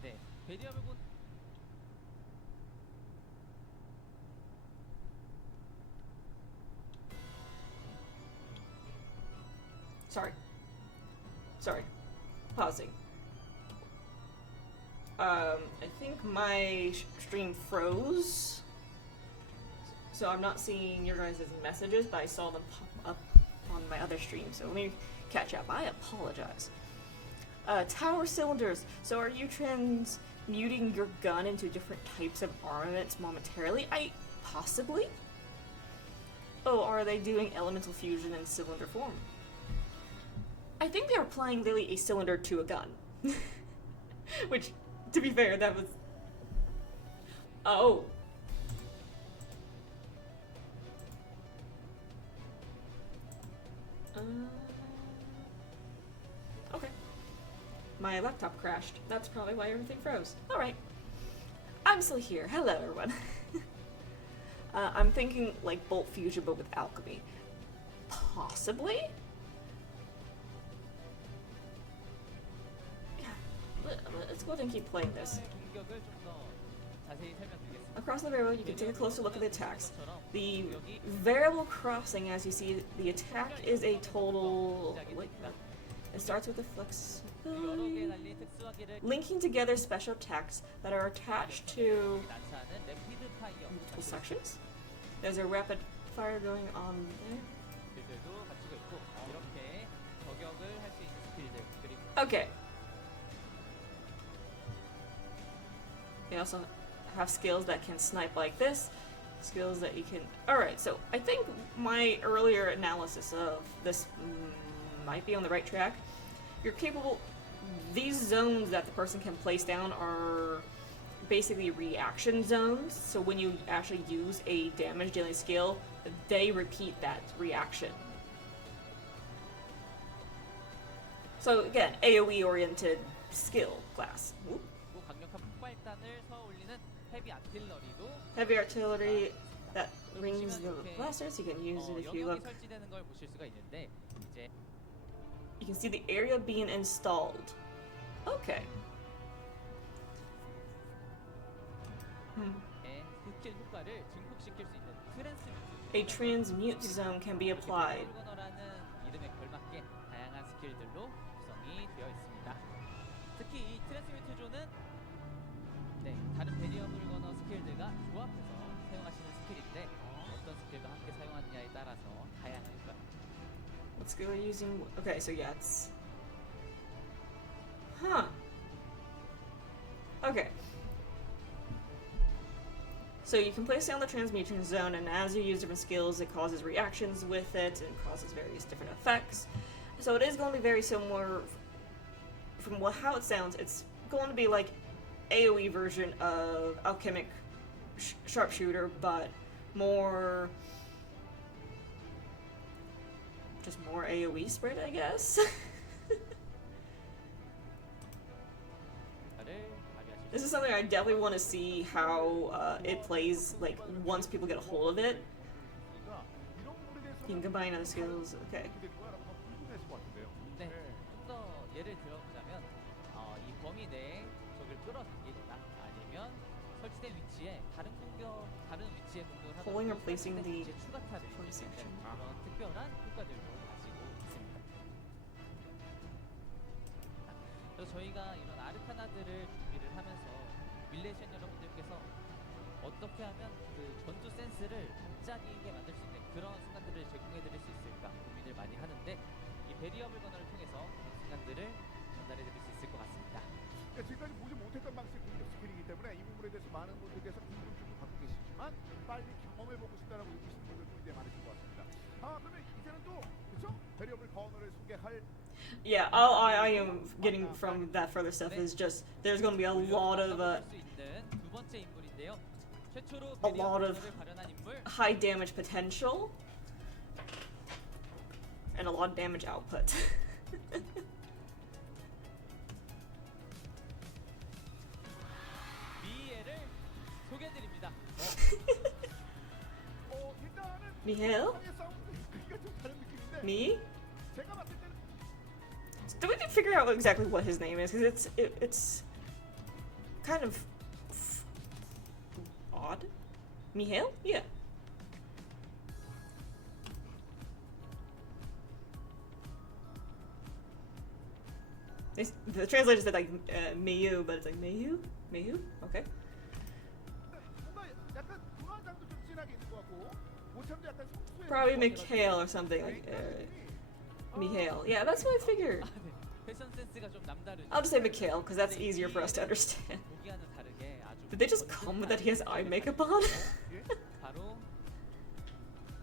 네, 베리어블 본 Sorry. Pausing. I think my stream froze. So I'm not seeing your guys' messages, but I saw them pop up on my other stream. So let me catch up. I apologize. Tower cylinders. So are you transmuting your gun into different types of armaments momentarily? Possibly? Oh, are they doing elemental fusion in cylinder form? I think they were applying literally a cylinder to a gun. Which, to be fair, that was... Oh. Okay. My laptop crashed. That's probably why everything froze. Alright. I'm still here. Hello, everyone. I'm thinking like bolt fusion, but with alchemy. Possibly? Let's go ahead and keep playing this. 공격을 좀 더 자세히 설명드리겠습니다. Across the barrel, you can take a closer look at the attacks. The variable crossing, as you see, the attack is a total... Wait, no. It starts with the 여러 개 flexibility. 달린 특수화기를 Linking together special attacks that are attached to 난사하는 래피드 파이어 multiple sections. There's a rapid fire going on there. 스킬들도 갖추고 있고 이렇게 저격을 할 수 있는 스킬들 그리고 Okay. You also have skills that can snipe like this. Skills that you can. Alright, so I think my earlier analysis of this might be on the right track. You're capable. These zones that the person can place down are basically reaction zones. So when you actually use a damage dealing skill, they repeat that reaction. So again, AoE oriented skill class. Whoop. 또 강력한 폭발단을 쏘아올리는 헤비 아틸러리도 Heavy artillery that rings the blasters. You can use it if you 영역이 look. 설치되는 걸 보실 수가 있는데 이제 You can see the area being installed. Okay. 스킬 효과를 증폭시킬 수 있는 트랜스미트 A transmute zone can be applied. 불건어라는 이름에 걸맞게 다양한 스킬들로 구성이 되어 있습니다. 특히 이 트랜스미트 존은 다른 베리어 불건어 스킬들과 조합해서 사용하시는 스킬인데 어떤 스킬과 함께 사용하느냐에 따라서 다양한 효과. What skill are you using? Okay, so yeah, it's. Huh. Okay. So you can place it on the transmutation zone, and as you use different skills, it causes reactions with it and causes various different effects. So it is going to be very similar. From how it sounds, it's going to be like AOE version of alchemic sharpshooter, but more. Just more AOE spread, I guess. This is something I definitely want to see how it plays, like, once people get a hold of it. You can combine other skills, okay. 네, 좀 더 예를 들어보자면 이 범위 내에 적을 끌어당기거나 아니면 설치된 위치에 다른 위치에 공격을 하다 Pulling or placing the 이제 추가타를 point 수 있는 section. 그런 특별한 효과들도 가지고 있습니다. 그래서 저희가 이런 아르카나들을 준비를 하면서 밀레이션 여러분들께서 어떻게 하면 그 전투 센스를 반짝이게 만들 수 있는 그런 순간들을 제공해드릴 수 있을까 고민을 많이 하는데 이 베리어 불건어를 통해서 그런 순간들을 전달해드릴 수 있을 것 같습니다. 지금까지 보지 못했던 방식의 공격 스킬이기 때문에 이 부분에 대해서 많은 분들께서 궁금증을 갖고 계시지만 빨리 경험해보고 싶다라고 느끼시는 분들도 이제 많으실 것 같습니다. 그러면 이제는 또 그렇죠? 베리어 불건어를 소개할 Yeah, all I am getting from that further stuff is just there's going to be a lot of 두 번째 인물인데요. 최초로 a lot of 베리어 발현한 인물 high damage potential and a lot of damage output. 미에를 소개해드립니다. 일단은 Mihail? 상의 싸움은 크기가 좀 다른 느낌인데 Me? 제가 봤을 때는 Do we need to figure out exactly what his name is? Because it's kind of odd. Mihail? Yeah. The translator said like Mayu, but it's like Mayu? Mayu? Okay. 뭔가 약간 불안장도 좀 진하게 있는 것 같고 모참도 약간 성수의 Probably Mikhail or something like Mihail. Yeah, that's what I figured. 아, 네. 패션 센스가 좀 남다르죠. I'll just say Mikhail because that's easier for us to understand. 보기와는 다르게 아주 Did they just come with that he has eye makeup on? 바로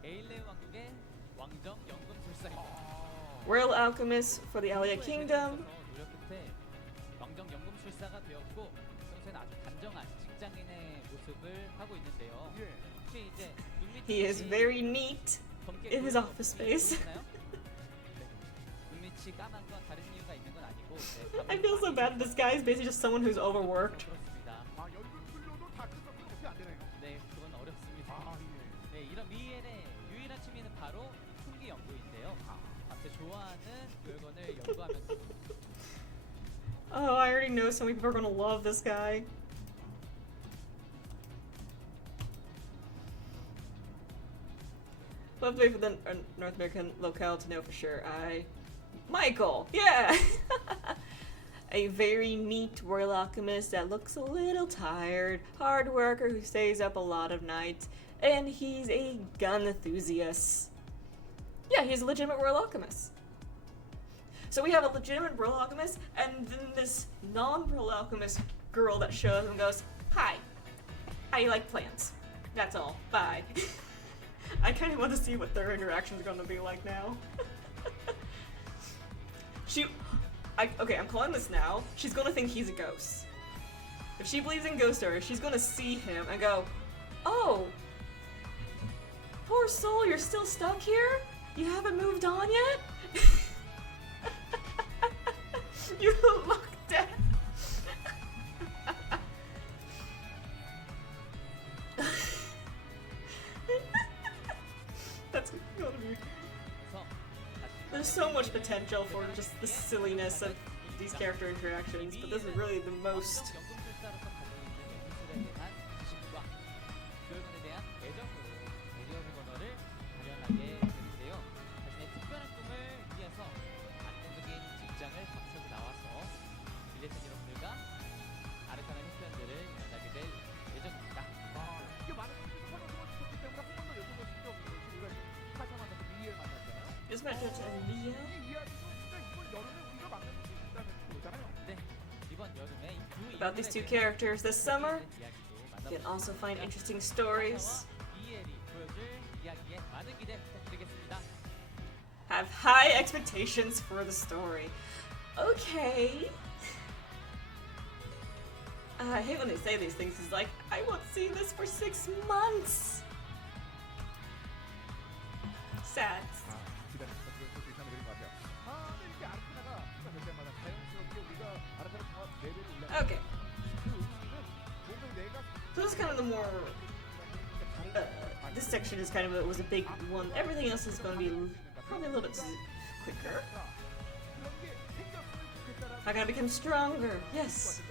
에일레 왕국의 왕정 연금술사입니다. Royal alchemist for the Alia Kingdom. 노력 끝에 왕정 연금술사가 되었고 평소에는 아주 단정한 직장인의 모습을 하고 있는데요. 혹시 이제 He is very neat in his office space. 눈빛이 까만 건 다른 이유가 있는 건 아니고 I feel so bad. This guy is basically just someone who's overworked. 그렇습니다. 연금술로도 다크서클 어떻게 안 되나요? 네, 그건 어렵습니다. 네, 이런 미엘의 유일한 취미는 바로 흉기 연구인데요. 밤새 좋아하는 물건을 연구하면서 Oh, I already know so many people are gonna love this guy. We'll have to wait for the North American locale to know for sure. I Michael, yeah! A very neat royal alchemist that looks a little tired, hard worker who stays up a lot of nights, and he's a gun enthusiast. Yeah, he's a legitimate royal alchemist. So we have a legitimate royal alchemist, and then this non-royal alchemist girl that shows up and goes, "Hi, I like plants. That's all. Bye." I kind of want to see what their interaction's going to be like now. Okay, I'm calling this now. She's going to think he's a ghost. If she believes in ghost stories, she's going to see him and go, "Oh, poor soul, you're still stuck here? You haven't moved on yet?" You look dead. That's gonna be. There's so much potential for just the silliness of these character interactions, but this is really the most. This match is in Rio. About these two characters this summer, you can also find interesting stories. Have high expectations for the story. Okay. I hate when they say these things. It's like, I won't see this for 6 months. Sad. Okay. So this is kind of the more. This section is kind of was a big one. Everything else is going to be probably a little bit quicker. I gotta become stronger. Yes.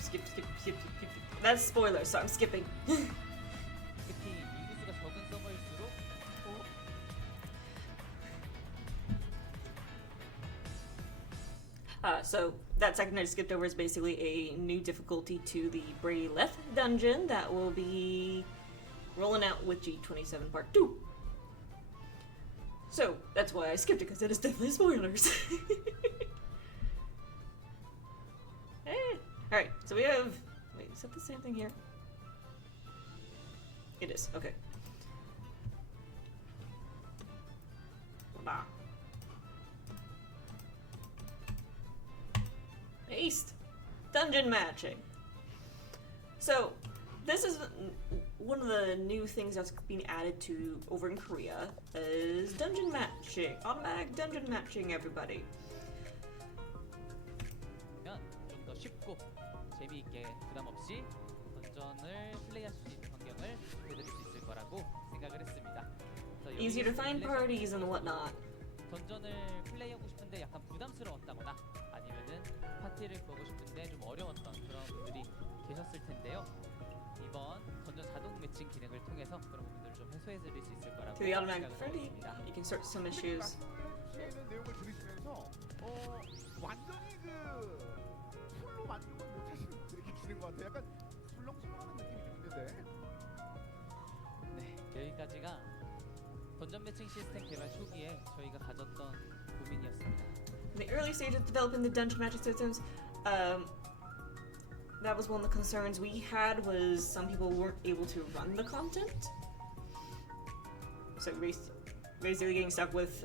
Skip. That's spoilers, so I'm skipping. So that section I skipped over is basically a new difficulty to the Bray Left dungeon that will be rolling out with G27 Part 2. So that's why I skipped it, because it is definitely spoilers. Alright, so we have... Wait, is that the same thing here? It is, okay. Bah. Aced! Dungeon matching. So, this is one of the new things that's being added to over in Korea is dungeon matching. Automatic dungeon matching, everybody. 쉽고 재미있게 부담 없이 던전을 플레이할 수 있는 환경을 보여드릴 수 있을 거라고 생각을 했습니다. Easier to find parties and whatnot. 던전을 플레이하고 싶은데 약간 부담스러웠다거나 아니면은 파티를 구하고 싶은데 좀 어려웠던 그런 분들이 계셨을 텐데요. 이번 던전 자동 매칭 기능을 통해서 그런 부분들을 좀 해소해드릴 수 있을 거라고 To the automatic 생각을 friendly, 했습니다. you can sort some issues. 내용을 들으시면서 완전히 풀로 만족을 못 하시는 분들이 계시는 것 같아요. 약간 술렁술렁하는 느낌이 좀 있는데. 네, 여기까지가 던전 매칭 시스템 개발 초기에 저희가 가졌던 고민이었습니다. In the early stage of developing the dungeon matching systems, that was one of the concerns we had, was some people weren't able to run the content. So basically getting stuck with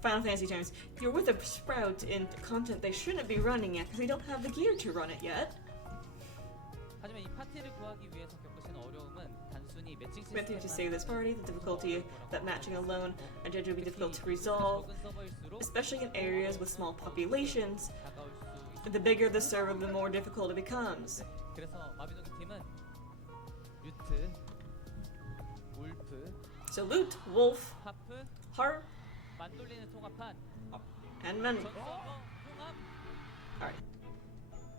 Final Fantasy times. You're with a sprout in content they shouldn't be running yet because they don't have the gear to run it yet. 하지만 이 파티를 구하기 위해서 겪으신 어려움은 단순히 매칭 Attempting to save this party, the difficulty that matching alone I judge would be difficult to resolve, especially in areas with small populations. The bigger the server, the more difficult it becomes. 그래서 마비노기 팀은 뮤트, 울프, So Lute, Wolf, 하프, Harp, 만돌린을 통합한 and many. 전 서버 통합. Alright.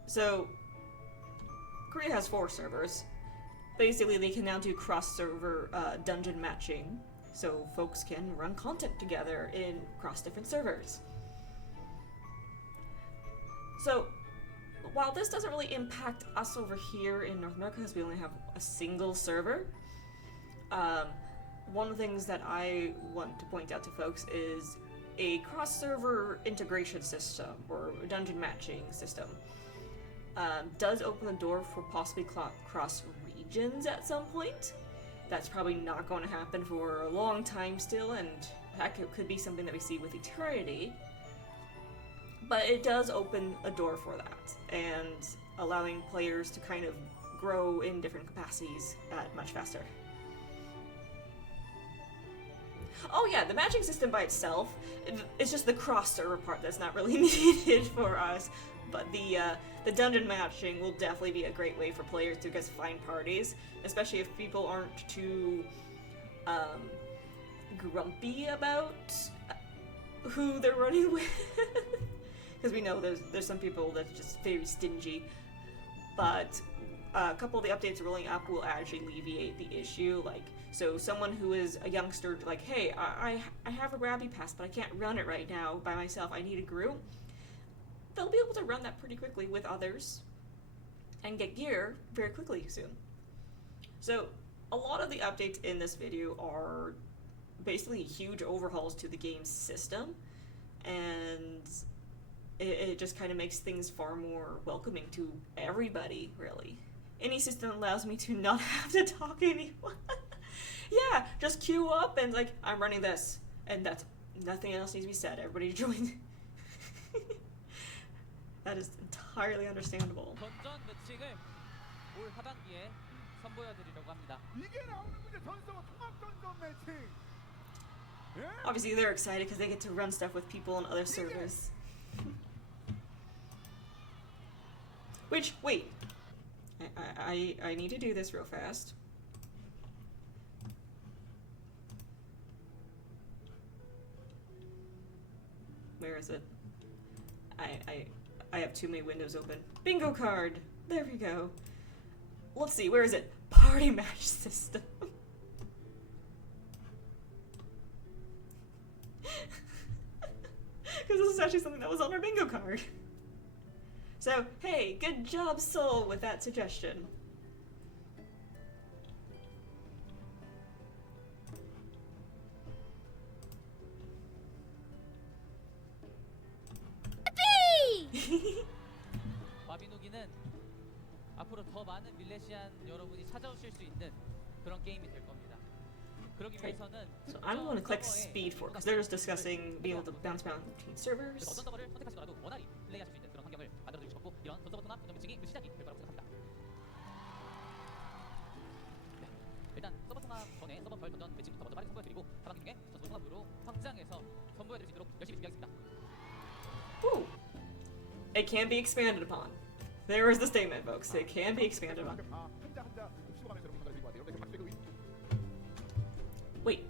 So, Korea has 4 servers. Basically, they can now do cross-server dungeon matching, so folks can run content together in cross different servers. So, while this doesn't really impact us over here in North America, because we only have a single server, one of the things that I want to point out to folks is a cross-server integration system, or dungeon matching system, does open the door for possibly cross-regions at some point. That's probably not going to happen for a long time still, and heck, it could be something that we see with Eternity. But it does open a door for that, and allowing players to kind of grow in different capacities much faster. Oh yeah, the matching system by itself, it's just the cross-server part that's not really needed for us, but the dungeon matching will definitely be a great way for players to just find parties, especially if people aren't too grumpy about who they're running with. Because we know there's some people that's just very stingy, but a couple of the updates rolling up will actually alleviate the issue. Like, so someone who is a youngster, like, hey, I have a Rabby Pass, but I can't run it right now by myself, I need a group. They'll be able to run that pretty quickly with others and get gear very quickly soon. So a lot of the updates in this video are basically huge overhauls to the game's system, and it just kind of makes things far more welcoming to everybody, really. Any system allows me to not have to talk to anyone. Yeah, just queue up and like, I'm running this, and that's nothing else needs to be said. Everybody join. That is entirely understandable. 전전 매칭을 올 하반기에 선보여드리려고 합니다. 이게 나오는군요. 전서와 통합 전전 매칭. 예? Obviously, they're excited because they get to run stuff with people on other servers. Which, wait. I need to do this real fast. Where is it? I have too many windows open. Bingo card! There we go. Let's see, where is it? Party match system. Because this is actually something that was on our bingo card. So, hey, good job, Soul, with that suggestion. 마비노기는 앞으로 더 많은 밀레시안 여러분이 찾아오실 수 있는 그런 게임이 될 겁니다. 그러기 위해서는 So I'm going to click speed for because they're just discussing being able to bounce around between servers. 어떤 서버를 선택하시더라도 원활히 플레이하실 수 있는 그런 환경을 만들어주고 싶었고 이런 전서버 통합 전전 매칭이 그 시작이 될 거라고 생각합니다. 네, 일단 서버 통합 전에 서버 별 전전 매칭부터 먼저 빠르게 선보여드리고 하반기 중에 전서 통합으로 확장해서 선보여드릴 수 있도록 열심히 준비하겠습니다. Ooh. It can be expanded upon. There is the statement, folks. It can be expanded upon. 한자 한자 씹어가면서 여러분 건드리고 와야 돼요. 이렇게 박수의 위. Wait.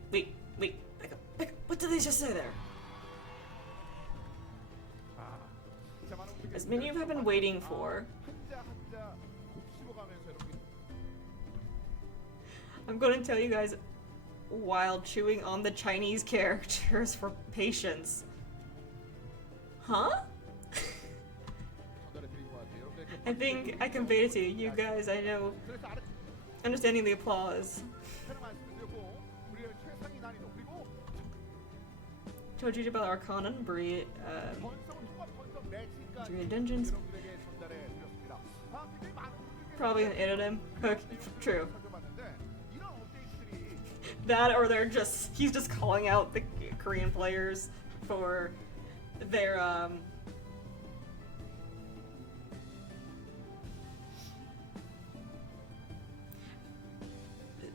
Back up. What did they just say there? 자, 많은 분들께 As many of you have been waiting for, 한자 한자 씹어가면서 여러분 I'm going to tell you guys while chewing on the Chinese characters for patience. Huh? 전달해드리고 와야 돼요. 여러분들 I think I conveyed it to you. You guys, I know, 그래서 아래 understanding the applause. 새로 말씀드렸고 우리의 최상위 난이도 그리고 Told you about Arcana and Bree, 전성 통합 전성 매칭까지 Three dungeons. 여러분들에게 전달해드렸습니다. 굉장히 많은 분들께서 probably gonna edit him. True. 살펴봤는데 이런 업데이트들이 That or he's just calling out the Korean players for their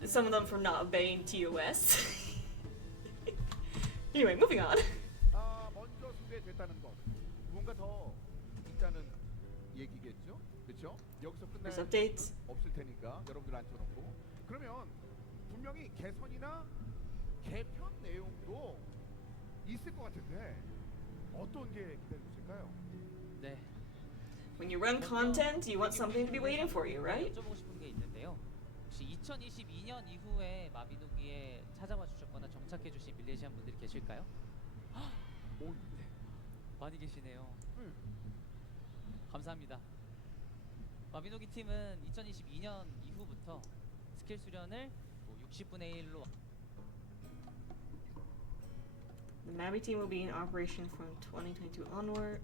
some of them for not obeying TOS. Anyway, moving on. 먼저 소개됐다는 것 뭔가 더 있다는 얘기겠죠, 그렇죠? 여기서 끝날 There's updates. 일은 없을 테니까 여러분들 앉혀놓고 그러면 분명히 개선이나 개편 내용도 있을 것 같은데 어떤 게 기다려주실까요? 네. When you run content, you want something to be waiting for you, right? 여쭤보고 싶은 게 있는데요. 혹시 2022년 이후에 마비노기에 찾아와 주셨거나 정착해 주신 밀레시안 분들이 계실까요? 오, 네. 많이 계시네요. 감사합니다. 마비노기 팀은 2022년 이후부터 스킬 수련을 60분의 1로 The Mabi team will be in operation from 2022 onward.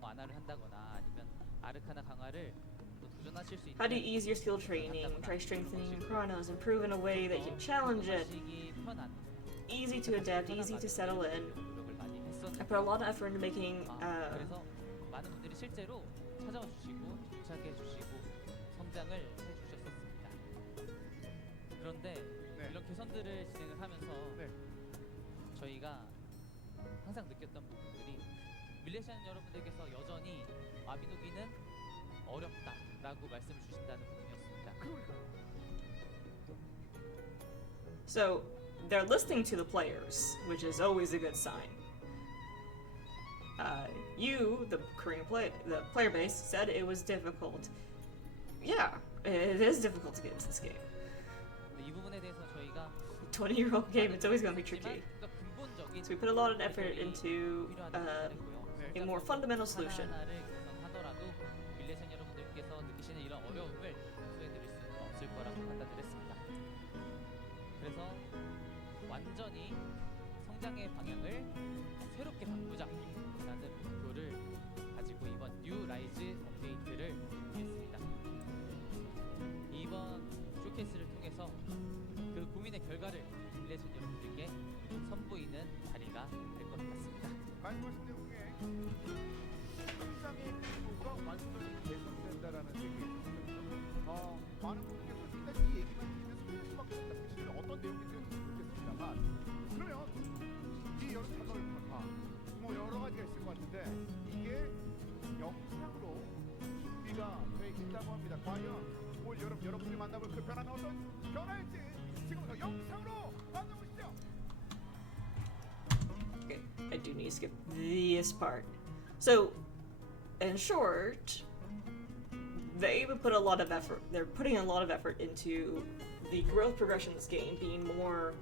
완화를 한다거나 아니면 아르카나 강화를 또 도전하실 수 있는 How do you ease your skill training? Try strengthening Chronos, improve in a way that you can challenge it. 하시기 편한 Easy to adapt, easy to settle in. 노력을 많이 I put a lot of effort into making 그래서 많은 분들이 실제로 찾아와 주시고 정착해 주시고 성장을 해 주셨었습니다. 그런데 네. 이런 개선들을 진행을 하면서 네. 저희가 항상 느꼈던 부분들이 밀레시안 여러분들께서 여전히 마비노기는 어렵다라고 말씀을 주신다는 부분이었습니다. So they're listening to the players, which is always a good sign. You, the player base, said it was difficult. Yeah, it is difficult to get into this game. 근데 이 부분에 대해서 저희가 20-year-old game, it's always going to be tricky. 근본적인 So we put a lot of effort into a more fundamental solution. 하나를 개선하더라도 밀레시안 여러분들께서 느끼시는 이런 어려움을 해소해드릴 수는 없을 거라고 판단을 했습니다. 그래서 완전히 성장의 방향을 새롭게 바꾸자라는 목표를 가지고 이번 뉴 라이즈 업데이트를 준비했습니다. 이번 쇼케이스를 통해서 그 고민의 결과를 밀레시안 여러분들께 선보이는 자리가 될 것 같습니다. 말씀하신 내용에 성장의 구조가 완전히 개선된다라는 얘기예요. 많은 분들께서 일단 이 얘기만 들으면서 들을 수밖에 없다. 사실 어떤 내용인지는 모르겠습니다만 그러면 이 여러 다가올까 뭐 여러 가지가 있을 것 같은데 이게 영상으로 준비가 돼 있다고 합니다. 과연 올 여름 여러분들이 만나볼 그 변화는 어떤 변화일지 지금부터 영상으로 만나보시죠. Okay, I do need to skip this part. So, in short, they would put a lot of effort. They're putting a lot of effort into the growth progression of this game being more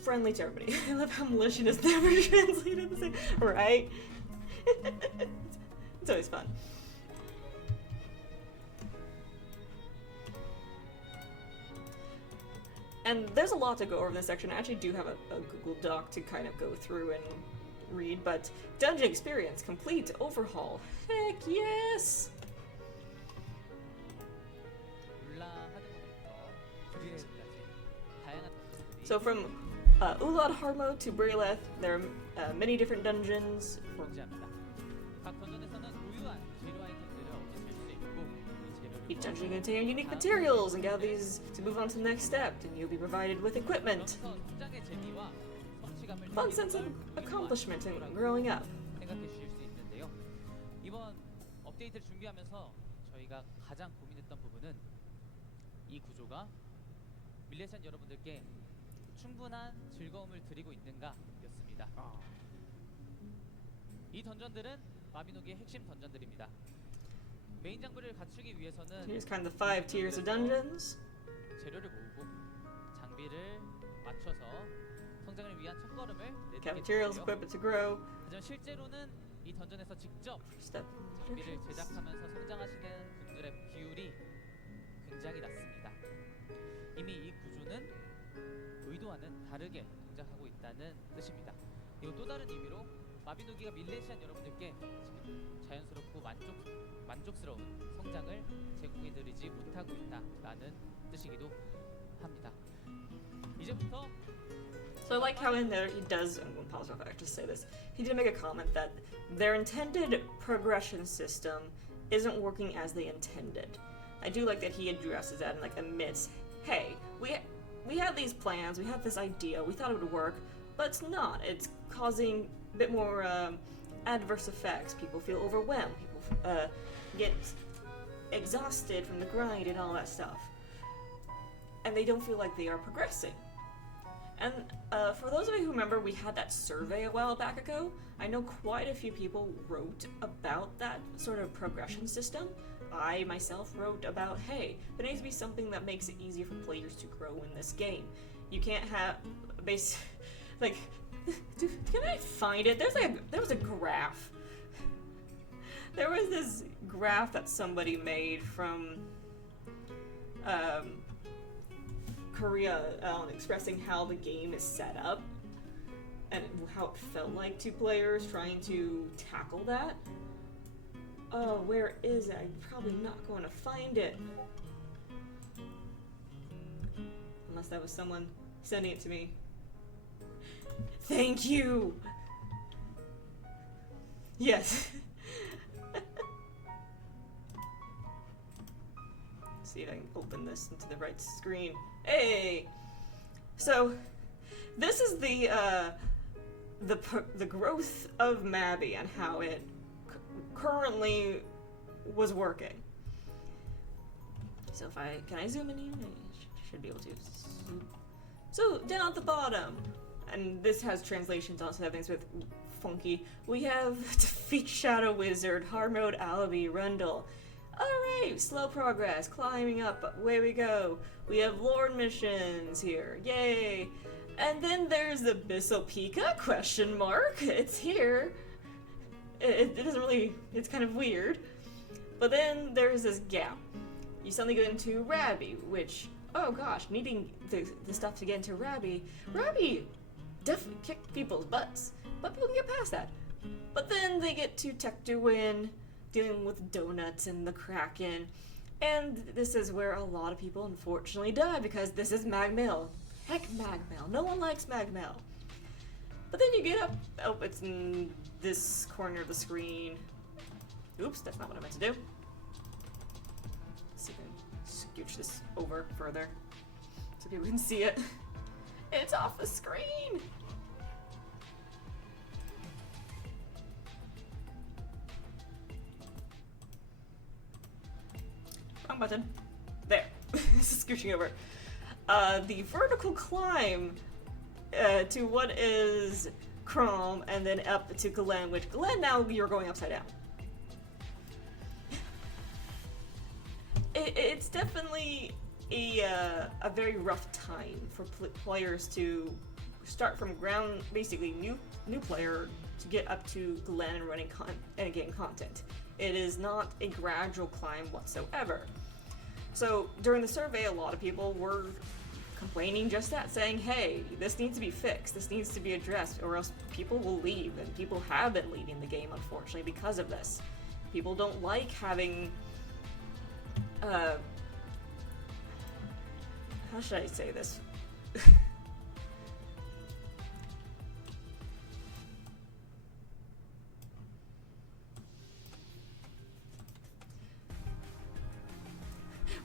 friendly to everybody. I love how militia is never translated the same, right? It's always fun. And there's a lot to go over in this section. I actually do have a Google Doc to kind of go through and read, but dungeon experience, complete overhaul. Heck yes! So from Ulad hard mode to Brileth, there are many different dungeons. 각 던전에서는 고유한 재료 아이템들을 얻으실 수 있고 이 재료를 Each dungeon can contain unique materials and gather these to move on to the next step, and you'll be provided with equipment. 그러면서 성장의 재미와 성취감을 Fun sense of accomplishment and growing up. 생각해 주실 수 있는데요. 이번 업데이트를 준비하면서 저희가 가장 고민했던 부분은 이 구조가 밀레시안 여러분들께 충분한 즐거움을 드리고 있는가였습니다. 이 던전들은 마비노기의 핵심 던전들입니다. 메인 장비를 갖추기 위해서는 Here's kind of the 5 tiers of dungeons. 재료를 모으고 장비를 맞춰서 성장을 위한 첫걸음을 Get 내딛게 materials, 되는데요. equip it to grow. 하지만 실제로는 이 던전에서 직접 Step. 장비를 제작하면서 성장하시는 분들의 비율이 굉장히 낮습니다. 이미 이 구조는 의도와는 다르게 동작하고 있다는 뜻입니다. 그리고 또 다른 의미로 마비노기가 밀레시안 여러분들께 지금 자연스럽고 만족스러운 성장을 제공해드리지 못하고 있다라는 뜻이기도 합니다. 이제부터 So I like how in there he does, I'm going to pause real quick to say this, he did make a comment that their intended progression system isn't working as they intended. I do like that he addresses that and like admits, hey, we had these plans, we had this idea, we thought it would work, but it's not. It's causing a bit more adverse effects. People feel overwhelmed, people get exhausted from the grind and all that stuff. And they don't feel like they are progressing. And for those of you who remember, we had that survey a while back ago. I know quite a few people wrote about that sort of progression system. I myself wrote about, hey, there needs to be something that makes it easier for players to grow in this game. You can't have like, can I find it? There was a graph. There was this graph that somebody made from Korea, expressing how the game is set up and how it felt like to players trying to tackle that. Oh, where is it? I'm probably not going to find it. Unless that was someone sending it to me. Thank you! Yes. See if I can open this into the right screen. Hey! So, this is the growth of Mabby and how it currently was working. So can I zoom in here? I should be able to. So down at the bottom, and this has translations on, so that makes it funky. We have defeat Shadow Wizard, hard mode Alibi, Rundle. Alright, slow progress, climbing up, away we go. We have Lord missions here, yay! And then there's the Abyssal Pika, question mark, it's here. It doesn't really, it's kind of weird. But then there's this gap. You suddenly get into Rabby, which, oh gosh, needing the stuff to get into Rabby definitely kicked people's butts. But people can get past that. But then they get to Tectuin, dealing with donuts and the Kraken. And this is where a lot of people unfortunately die because this is Magmail. Heck, Magmail. No one likes Magmail. But then you get up, oh, it's in this corner of the screen. Oops, that's not what I meant to do. Let's see if I can scooch this over further so people can see it. It's off the screen! Wrong button. There. This is scooching over. The vertical climb to what is Chrome, and then up to Glen, which Glen now you're going upside down. It's definitely a very rough time for players to start from ground, basically new player to get up to Glen and running and getting content. It is not a gradual climb whatsoever. So during the survey, a lot of people were complaining just that, saying, hey, this needs to be fixed, this needs to be addressed, or else people will leave, and people have been leaving the game, unfortunately, because of this. People don't like having, how should I say this?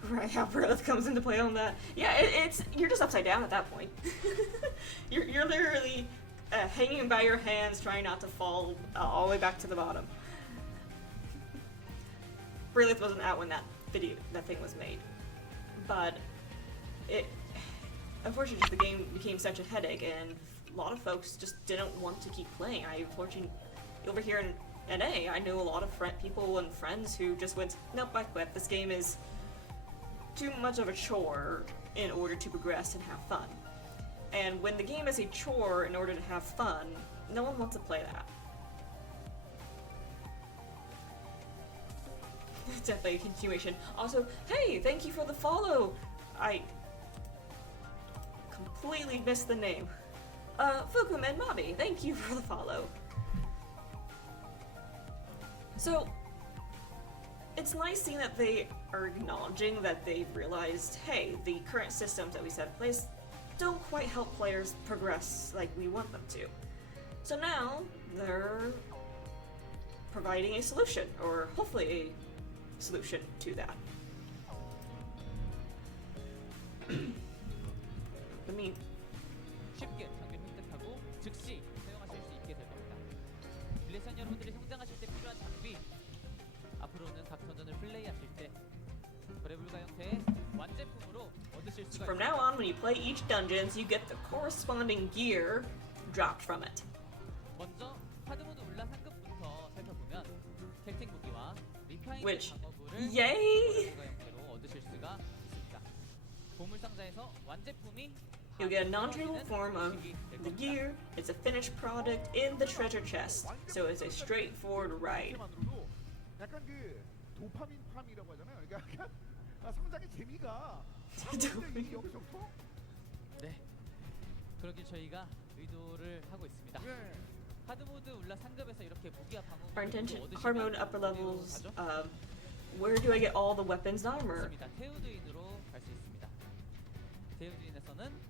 Right, how growth comes into play on that. Yeah, you're just upside down at that point. you're literally hanging by your hands, trying not to fall all the way back to the bottom. Braylith wasn't out when that thing was made, but unfortunately, the game became such a headache, and a lot of folks just didn't want to keep playing. Unfortunately, over here in NA, I knew a lot of people and friends who just went, nope, I quit. This game is too much of a chore in order to progress and have fun. And when the game is a chore in order to have fun, no one wants to play that. Definitely a continuation. Also, hey, thank you for the follow! I completely missed the name. Fukumen Mabi, thank you for the follow. So, it's nice seeing that they are acknowledging that they've realized, hey, the current systems that we set in place don't quite help players progress like we want them to. So now, they're providing a solution, or hopefully a solution to that. Let me... 쉽게 장비를 획득하고 즉시 사용하실 수 있게 될 겁니다. 블레선 여러분들이 성장하실 때 필요한 장비, 앞으로는 각 던전을 플레이하실 때 거래불가 형태의 완제품으로 얻으실 수가 From 있습니다. now on, when you play each dungeons, you get the corresponding gear dropped from it. 먼저 하드모드 울라 상급부터 살펴보면 켈틱 무기와 리파인드 Which, 방어구를 yay! 거래불가 형태로 얻으실 수가 있습니다. 보물 상자에서 완제품이 You'll get a non-tradable form of the gear. It's a finished product in the treasure chest, so it's a straightforward ride. 만으로도 약간 그 도파민 팜이라고 하잖아요. 그러니까 약간 상당히 재미가 도파민. 여기서부터 네, 그러길 저희가 의도를 하고 있습니다. 네. 하드모드 울라 상급에서 이렇게 무기와 Our 방어구를 intention, 얻으시면 hard mode upper levels. 가죠? Where do I get all the weapons and armor? 맞습니다. 테우드인으로 갈 수 있습니다. 테우드인에서는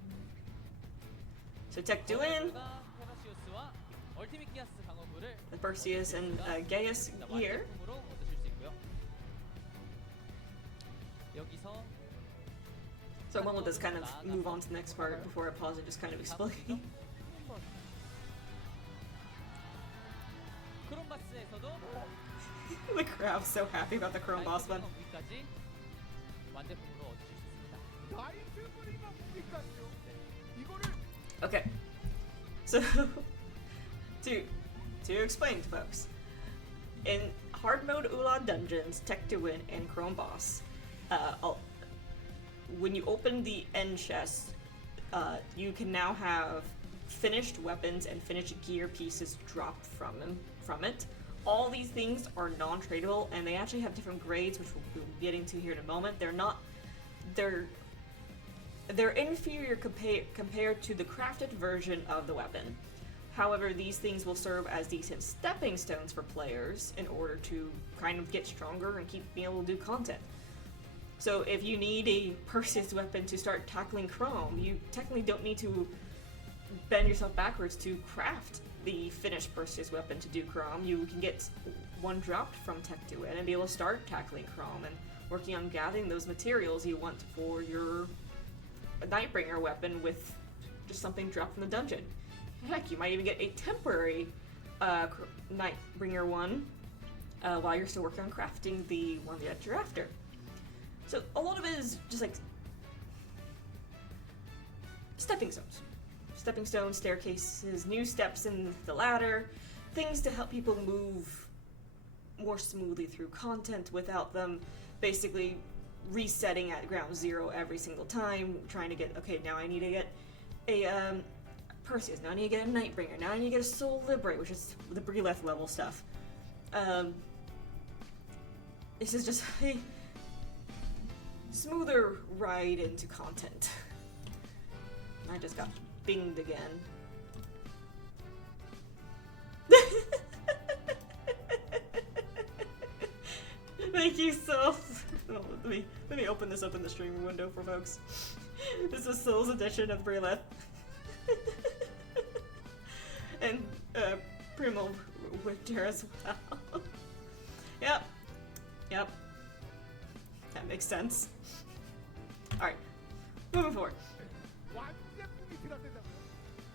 So Tech-Duin, 페라시우스와 얼티밋 기아스 방어구를 the Perseus and Gaius gear. 완제품으로 얻으실 수 있고요. 여기서 So I won't let this kind of move on to the next part before I pause and just kind of explain. 크롬바스에서도 The crowd's so happy about the Chrome Boss one. 무기까지 완제품으로 얻으실 수 있습니다. 나이트 브리가 뭡니까요? 이거를 Okay. So to explain to folks, in hard mode Ulan dungeons, Tech to Win, and Chrome Boss, when you open the end chest, you can now have finished weapons and finished gear pieces dropped from it. All these things are non-tradable, and they actually have different grades, which we'll be getting to here in a moment. They're inferior compared to the crafted version of the weapon. However, these things will serve as decent stepping stones for players in order to kind of get stronger and keep being able to do content. So if you need a Perseus weapon to start tackling Chrome, you technically don't need to bend yourself backwards to craft the finished Perseus weapon to do Chrome. You can get one dropped from Tech to Win and be able to start tackling Chrome and working on gathering those materials you want for your Nightbringer weapon with just something dropped from the dungeon. Heck, you might even get a temporary Nightbringer one while you're still working on crafting the one that you're after. So a lot of it is just like stepping stones. Stepping stones, staircases, new steps in the ladder, things to help people move more smoothly through content without them basically resetting at ground zero every single time, trying to get, okay, now I need to get a Perseus, now I need to get a Nightbringer, now I need to get a Soul Liberate, which is the Breleth level stuff. This is just a smoother ride into content. I just got binged again. Thank you, Soul. Oh, let me open this up in the streaming window for folks. This is Soul's edition of Breleth. And Primo Winter as well. Yep. That makes sense. Alright, moving forward. 완제품이 들어간다고요?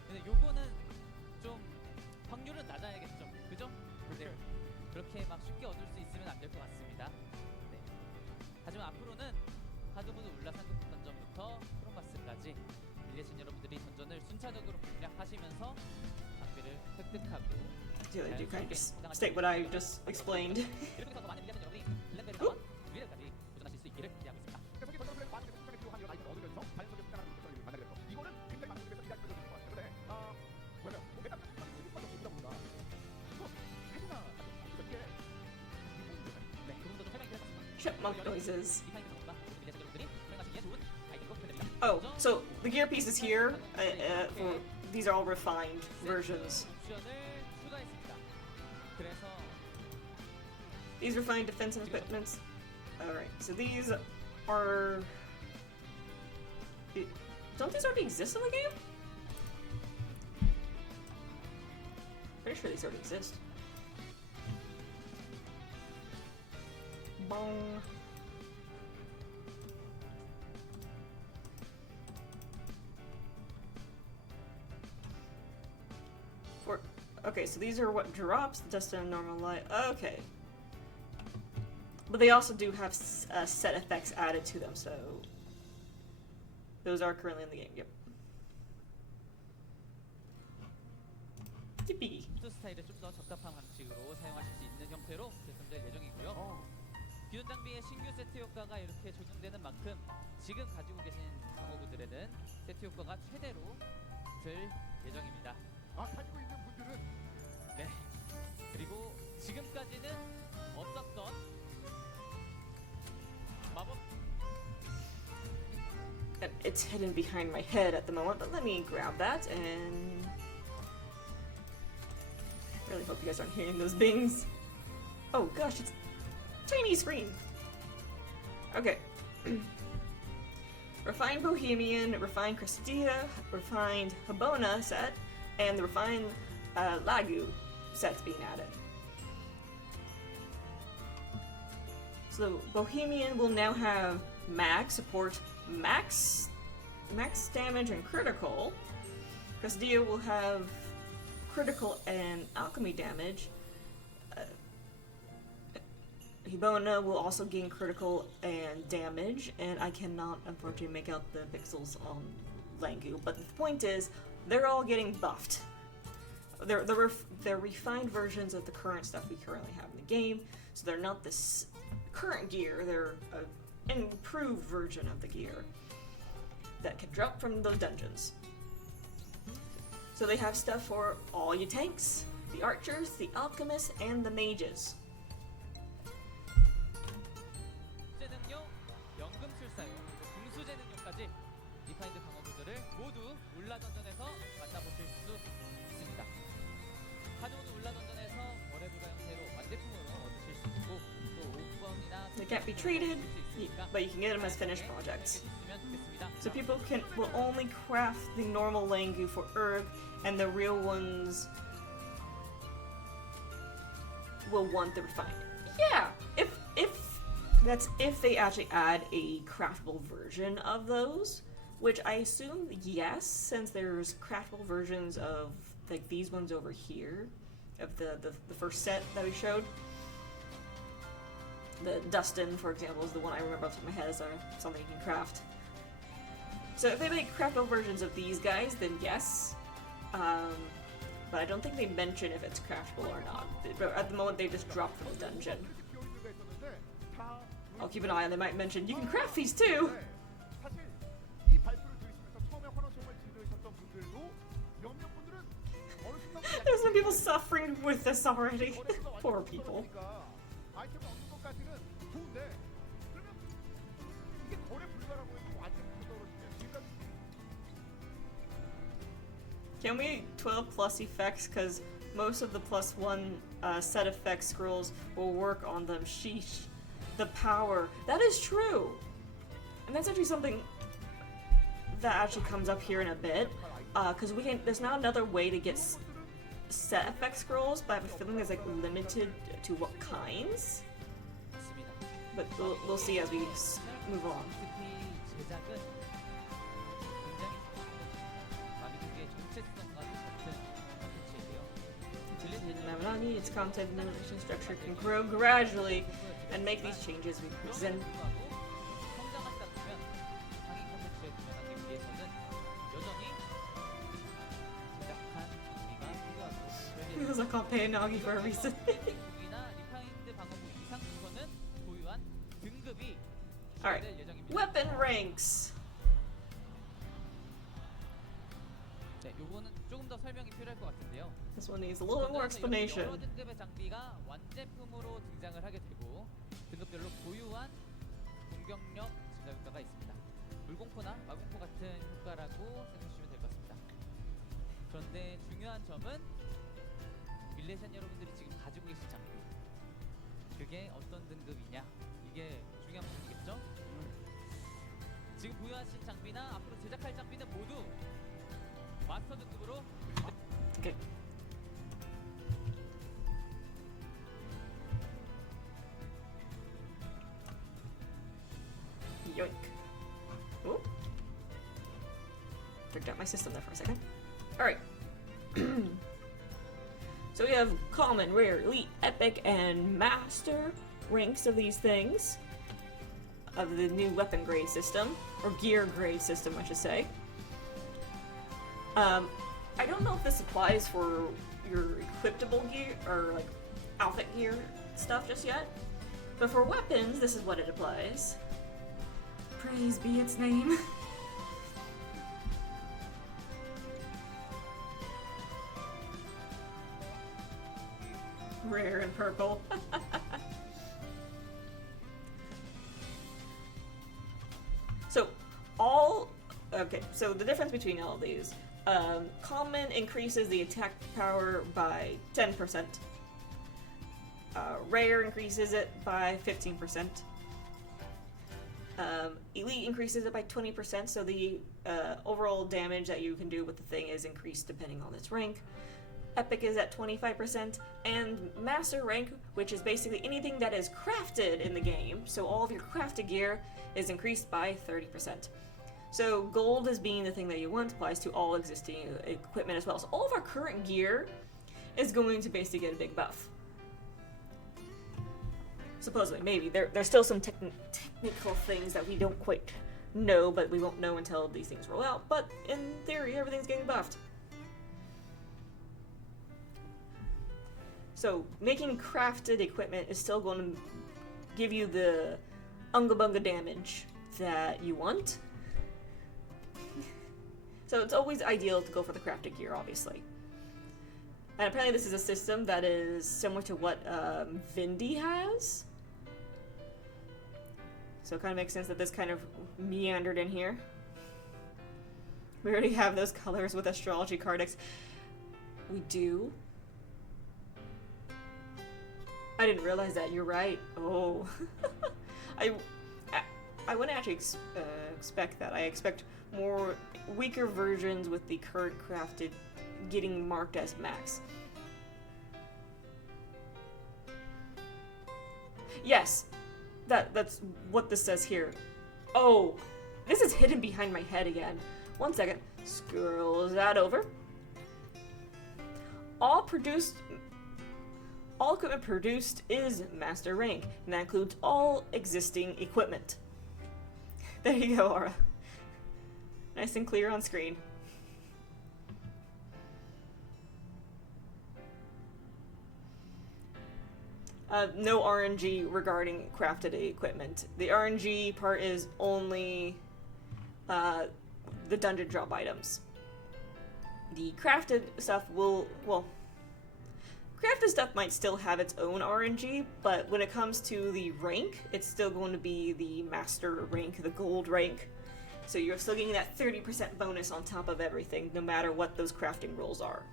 근데 요거는 좀 확률은 낮아야겠죠, 그죠? 네. 그렇게 막 쉽게 얻을 수 있으면 안 될 것 같습니다. 네. 하지만 앞으로는 하드모드 울라 상급 던전부터 크롬바스까지 밀레신 여러분들이 던전을 순차적으로 공략하시면서 장비를 획득하고 Do you kind of state what I just explained? 이렇게 해서 많은 밀레신 여러분이 블랙벨트와 위례까지 도전하실 수 있기를 기대하고 있습니다. 속이 던져블랙 많은 순간에 필요한 이런 아이템을 얻으면서 자연스럽게 성장하는 것을 만나게 됐고 이거는 굉장히 많은 분들께서 기대하시는 것인 것 같아요. 그런데 뭐냐면 메타 특성이 수집밖에 없다 보니까 이거 해주나 이게 네, 조금 더 설명이 드렸습니다. Chipmunk noises. 디파인 방법과 밀레신 여러분들이 사용하시기에 좋은 아이템으로 표현됩니다. Oh, so the gear pieces here, for these are all refined versions. 옵션을 추가했습니다. 그래서 These refined defensive equipments. Alright, so these are... Don't these already exist in the game? Pretty sure these already exist. Bong. Okay, so these are what drops, just in a normal light. Okay. But they also do have set effects added to them, so those are currently in the game. Yep. Yippee. 슈트 스타일에 좀 더 적합한 방식으로 사용하실 수 있는 형태로 개선될 예정이고요. 기존 장비의 신규 세트 효과가 이렇게 적용되는 만큼 지금 가지고 계신 방어구들에는 세트 효과가 최대로 될 예정입니다. 가지고 있는 분들은 네. 그리고 지금까지는 없었던 마법. It's hidden behind my head at the moment, but let me grab that and. Really hope you guys aren't hearing those bings. Oh gosh, it's tiny screen. Okay. Refined Bohemian, Refined Crestia, Refined Habona set, and the Refined Lagu sets being added. So Bohemian will now have support max damage and critical. Crestia will have critical and alchemy damage. Hibona will also gain critical and damage, and I cannot unfortunately make out the pixels on Langu, but the point is, they're all getting buffed. They're refined versions of the current stuff we currently have in the game, so they're not this current gear, they're an improved version of the gear that can drop from those dungeons. So they have stuff for all your tanks, the archers, the alchemists, and the mages. 능력, 연금술사용, 그리고 궁수제 능력까지 리파인드 방어구들을 모두 울라 던전에서 만나보실 수 있습니다. 카드오드 울라 던전에서 거래불가 형태로 완제품으로 얻으실 수 있고 또 5번이나 They can't be traded, but you can get them as finished projects. So people will only craft the normal Langu for Erg, and the real ones will want the refined. Yeah, if they actually add a craftable version of those, which I assume yes, since there's craftable versions of like these ones over here, of the first set that we showed. The Dustin, for example, is the one I remember off the top of my head as something you can craft. So if they make craftable versions of these guys, then yes. But I don't think they mention if it's craftable or not. But at the moment, they just drop from the dungeon. I'll keep an eye on. They might mention you can craft these too. 사실 이 발표를 들으시면서 처음에 환호성을 지르셨던 분들도 몇몇 분들은 어느 순간부터 There's some people suffering with this already. Poor people. 아이템을 얻는 것까지는 좋은데 그러면 이게 거래 불가라고 해서 완전 떨어지면 지금까지 Can we 12 plus effects? Because most of the plus one set effect scrolls will work on them. Sheesh. The power. That is true. And that's actually something that actually comes up here in a bit. Because there's now another way to get set effect scrolls, but I have a feeling it's like limited to what kinds. But we'll see as we move on. Naminami, its content and animation structure can grow gradually and make these changes we present. Because I can't pay Nagi for a reason. Alright, weapon ranks. 네, 요거는 조금 더 설명이 필요할 것 같은데요. This one needs a little more explanation. 여러 등급의 장비가 완제품으로 등장을 하게 되고 등급별로 고유한 공격력 증가 효과가 있습니다. 물공포나 마공포 같은 효과라고 생각하시면 될 것 같습니다. 그런데 중요한 점은 밀레시안 여러분들이 지금 가지고 계신 장비 그게 어떤 등급이냐 이게 중요한 부분이겠죠? 지금 보유하신 장비나 앞으로 제작할 장비는 모두 마스터 등급으로 Okay. Yoink. Ooh. Freaked out my system there for a second. Alright. So we have common, rare, elite, epic, and master. ranks of these things, of the new weapon grade system, or gear grade system, I should say. I don't know if this applies for your equipable gear, or like outfit gear stuff just yet, but for weapons, this is what it applies. Praise be its name. Rare and purple. So the difference between all of these. Common increases the attack power by 10%. Rare increases it by 15%. Elite increases it by 20%, so the overall damage that you can do with the thing is increased depending on its rank. Epic is at 25%, and Master rank, which is basically anything that is crafted in the game, so all of your crafted gear is increased by 30%. So gold as being the thing that you want applies to all existing equipment as well. So all of our current gear is going to basically get a big buff. Supposedly, maybe. There's still some technical things that we don't quite know, but we won't know until these things roll out. But in theory, everything's getting buffed. So making crafted equipment is still going to give you the unga bunga damage that you want. So it's always ideal to go for the crafted gear, obviously. And apparently this is a system that is similar to what Vindy has. So it kind of makes sense that this kind of meandered in here. We already have those colors with Astrology card decks. We do. I didn't realize that. You're right. Oh. I wouldn't actually expect that. I expect more weaker versions with the current crafted getting marked as max. Yes, that's what this says here. Oh, this is hidden behind my head again. 1 second. Scroll that over. All equipment produced is Master rank, and that includes all existing equipment. There you go, Aura. Nice and clear on screen. No RNG regarding crafted equipment. The RNG part is only the dungeon drop items. The crafted stuff crafted stuff might still have its own RNG, but when it comes to the rank, it's still going to be the Master rank, the gold rank. So you're still getting that 30% bonus on top of everything, no matter what those crafting rolls are.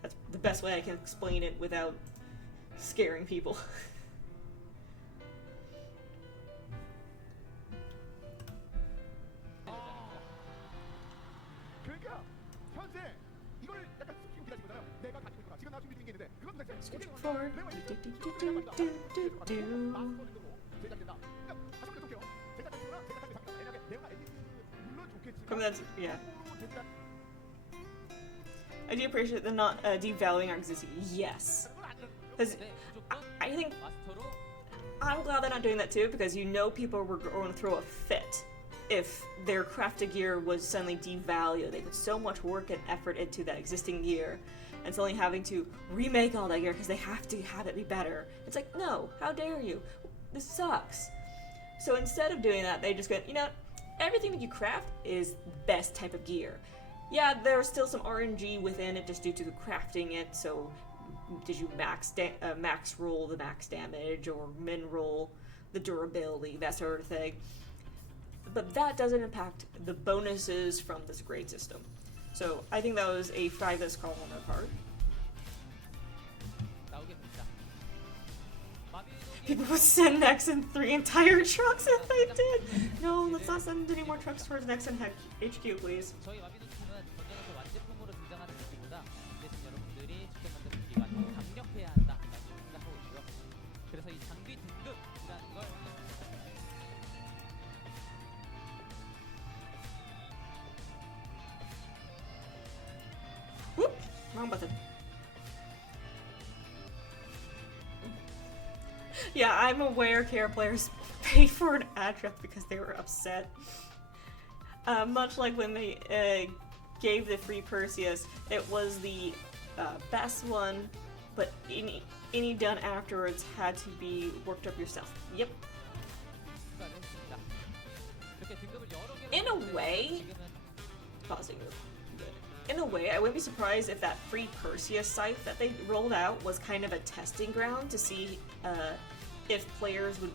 That's the best way I can explain it without scaring people. 그러니까 현재 이걸 약간 지금 기다리고 있잖아요. 내가 가지고 있구나. 지금 나 준비 중인 게 있는데 그것도 사실 Switch forward. Yeah. I do appreciate them not devaluing our existing. Yes. Because I think I'm glad they're not doing that too, because you know people were going to throw a fit if their crafted gear was suddenly devalued. They put so much work and effort into that existing gear, and suddenly having to remake all that gear because they have to have it be better. It's like, no, how dare you? This sucks. So instead of doing that, they just go, you know, everything that you craft is best type of gear. Yeah, there's still some RNG within it just due to crafting it, so did you max roll the max damage or min roll the durability, that sort of thing. But that doesn't impact the bonuses from this grade system. So I think that was a fabulous call on their part. People would send Nexon 3 entire trucks if they did! No, let's not send any more trucks towards Nexon HQ, please. 저희 와비노 팀은 전쟁에서 완제품으로 등장하는 무기보다 대신 여러분들이 직접 만든 무기와 더 강력해야 한다라고 생각하고 있고요. 그래서 이 장비 등급이라는 걸 Whoop! Wrong button. Yeah, I'm aware KR players paid for an address because they were upset. Much like when they gave the free Perseus, it was the best one, but any done afterwards had to be worked up yourself. Yep. In a way, pausing. In a way, I wouldn't be surprised if that free Perseus site that they rolled out was kind of a testing ground to see if players would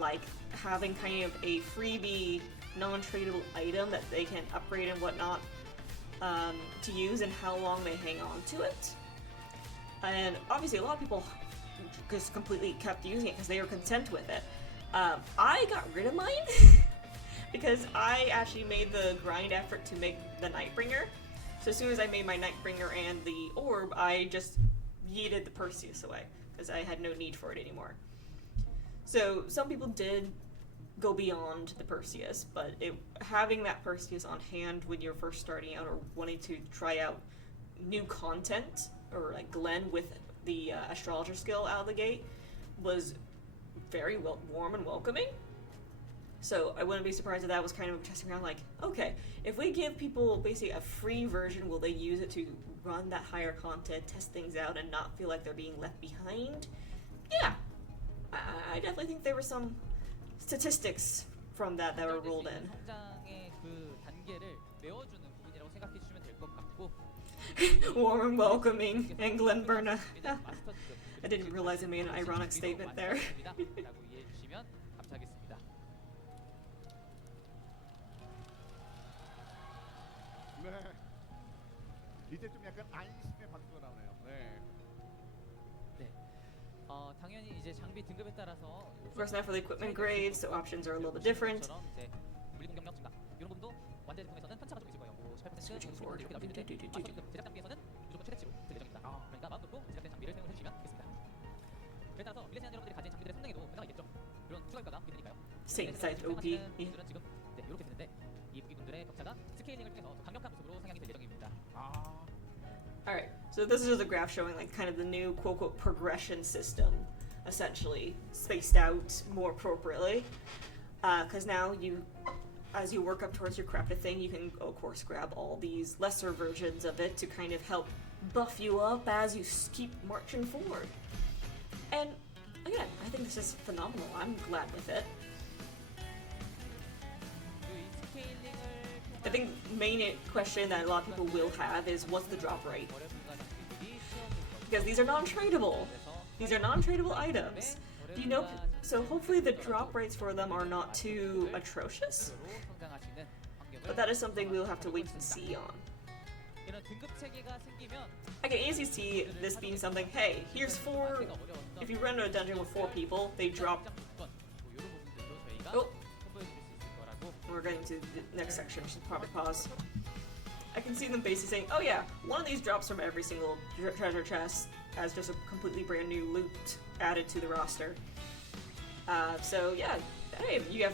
like having kind of a freebie, non-tradable item that they can upgrade and whatnot to use, and how long they hang on to it. And obviously, a lot of people just completely kept using it because they were content with it. I got rid of mine because I actually made the grind effort to make the Nightbringer. So as soon as I made my Nightbringer and the orb, I just yeeted the Perseus away because I had no need for it anymore. So some people did go beyond the Perseus, but having that Perseus on hand when you're first starting out or wanting to try out new content, or like Glen with the astrologer skill out of the gate, was very warm and welcoming. So I wouldn't be surprised if that was kind of testing around, like, okay, if we give people basically a free version, will they use it to run that higher content, test things out, and not feel like they're being left behind? Yeah, I definitely think there were some statistics from that were rolled in. Warm and welcoming, and Glen Burna. I didn't realize I made an ironic statement there. 네. 이제 좀 약간 안심의 박수가 나오네요. 네. 네. 당연히 이제 장비 등급에 따라서 Of course, now for the equipment grades, the options are a little bit different. 물리 공격력 증가. 이런 부분도 완제 제품에서는 편차가 좀 있을 거예요. 뭐 18% Switching forward. 이렇게 나올 수 있는데 제작 단계에서는 무조건 최대치로 들 예정입니다. 그러니까 마음 놓고 제작된 장비를 사용해 주시면 되겠습니다. 그에 따라서 밀레시안 여러분들이 가진 장비들의 성능에도 변화가 있겠죠. 이런 추가 효과가 있게 되니까요. Same size OP. 분들은 지금 이렇게 되는데 이 무기분들의 격차가 스케일링을 통해서 더 강력한 모습으로 상향이 될 예정입니다. Alright, so this is a graph showing like kind of the new quote-unquote progression system, essentially, spaced out more appropriately. Because now as you work up towards your crafted thing, you can, of course, grab all these lesser versions of it to kind of help buff you up as you keep marching forward. And, again, I think this is phenomenal. I'm glad with it. I think the main question that a lot of people will have is, what's the drop rate? Because these are non-tradable. These are non-tradable items. You know, so hopefully the drop rates for them are not too atrocious. But that is something we'll have to wait and see on. I can easily see this being something, hey, here's 4, if you run into a dungeon with 4 people, they drop... Oh, we're getting to the next section, we should probably pause. I can see them basically saying, oh yeah, one of these drops from every single treasure chest as just a completely brand new loot added to the roster. So yeah, hey, you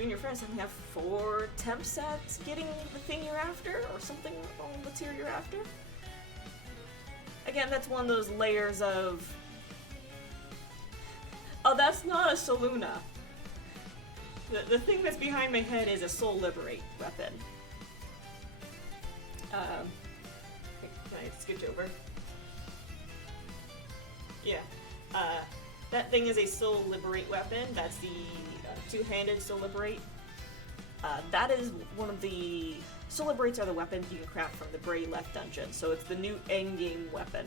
and your friends have 4 attempts at getting the thing you're after, or something on the tier you're after. Again, that's one of those layers of... Oh, that's not a Soluna. The thing that's behind my head is a Soul Liberate weapon. Can I scooch over? Yeah. That thing is a Soul Liberate weapon. That's the two-handed Soul Liberate. That is one of the... Soul Liberates are the weapons you can craft from the Bray Left dungeon, so it's the new endgame weapon.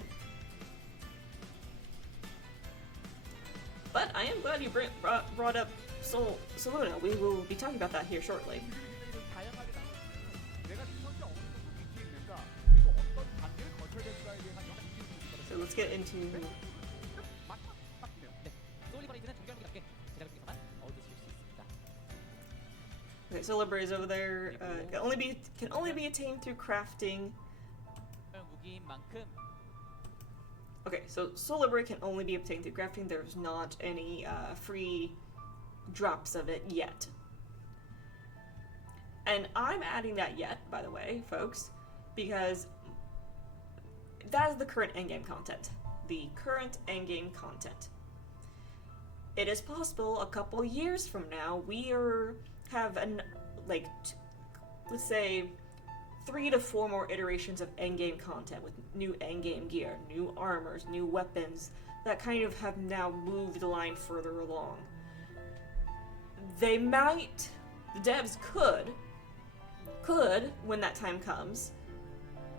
But I am glad you brought up Soluna. We will be talking about that here shortly. So let's get into... Okay, so Libra is over there. Can only be attained through crafting. Okay, so Soul Liberate can only be obtained through crafting. There's not any free drops of it yet. And I'm adding that yet, by the way, folks, because that is the current endgame content. The current endgame content. it is possible a couple years from now have let's say 3 to 4 more iterations of endgame content with new endgame gear, new armors, new weapons that kind of have now moved the line further along. The devs could, when that time comes,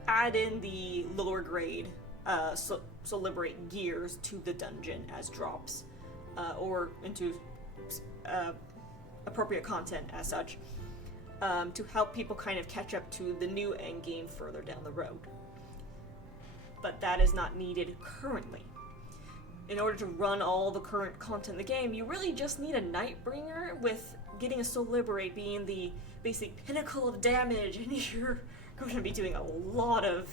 add in the lower grade liberate gears to the dungeon as drops, or into appropriate content as such, to help people kind of catch up to the new endgame further down the road. But that is not needed currently. In order to run all the current content in the game, you really just need a Nightbringer, with getting a Soul Liberate being the basic pinnacle of damage, and you're going to be doing a lot of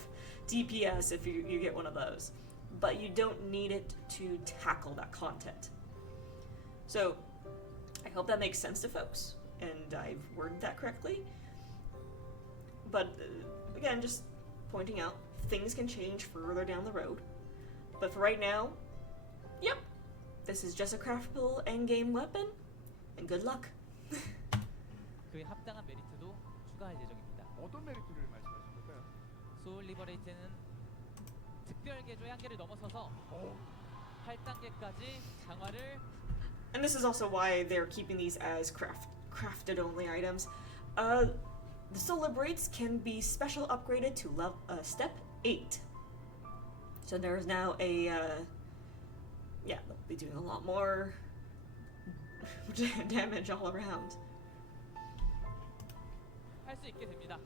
DPS if you get one of those. But you don't need it to tackle that content. So, I hope that makes sense to folks, and I've worded that correctly. But, again, just pointing out, things can change further down the road. But for right now, yep, this is just a craftable endgame weapon, and good luck. 그에 합당한 메리트도 추가할 예정입니다. 어떤 메리트를 말씀하신 걸까요? 소울 리버레이트는 특별 개조의 한계를 넘어서서 8단계까지 장화를 And this is also why they're keeping these as crafted only items. The Soul Liberates can be special upgraded to step 8. So there's now they'll be doing a lot more damage all around. 할 수 있게 됩니다.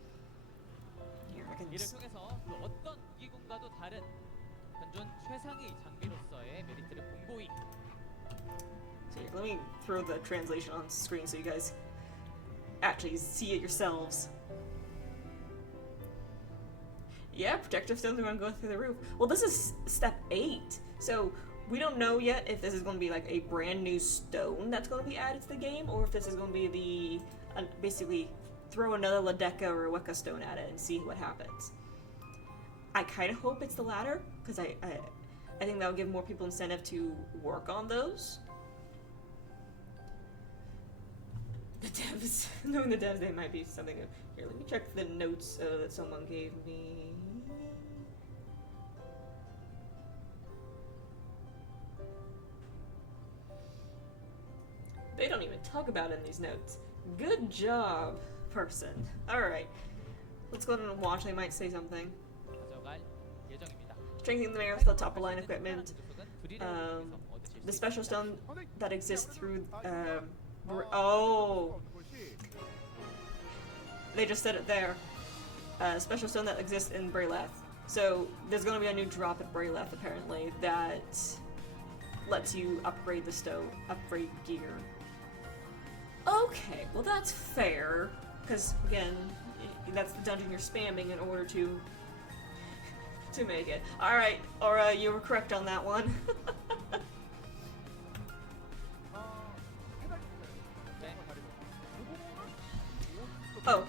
Here, I can 이를 통해서 그 어떤 무기공과도 다른 현존 최상위 장비로서의 메리트를 공고히. So here, let me throw the translation on screen so you guys actually see it yourselves. Yeah, protective stones are going to go through the roof. Well, this is step 8, so we don't know yet if this is going to be like a brand new stone that's going to be added to the game, or if this is going to be basically throw another Ladeka or a Weka stone at it and see what happens. I kind of hope it's the latter, because I think that would give more people incentive to work on those. The devs, knowing the devs, they might be something. Here, let me check the notes that someone gave me. They don't even talk about it in these notes. Good job, person. Alright. Let's go ahead and watch. They might say something. 가져갈 예정입니다. Strengthening the mayor with the top of line equipment. The special stone that exists through. They just said it there. Special stone that exists in Brayleth. So there's going to be a new drop at Brayleth apparently that lets you upgrade the stone, upgrade gear. Okay, well that's fair, because again, that's the dungeon you're spamming in order to make it. All right, Aura, you were correct on that one. Oh,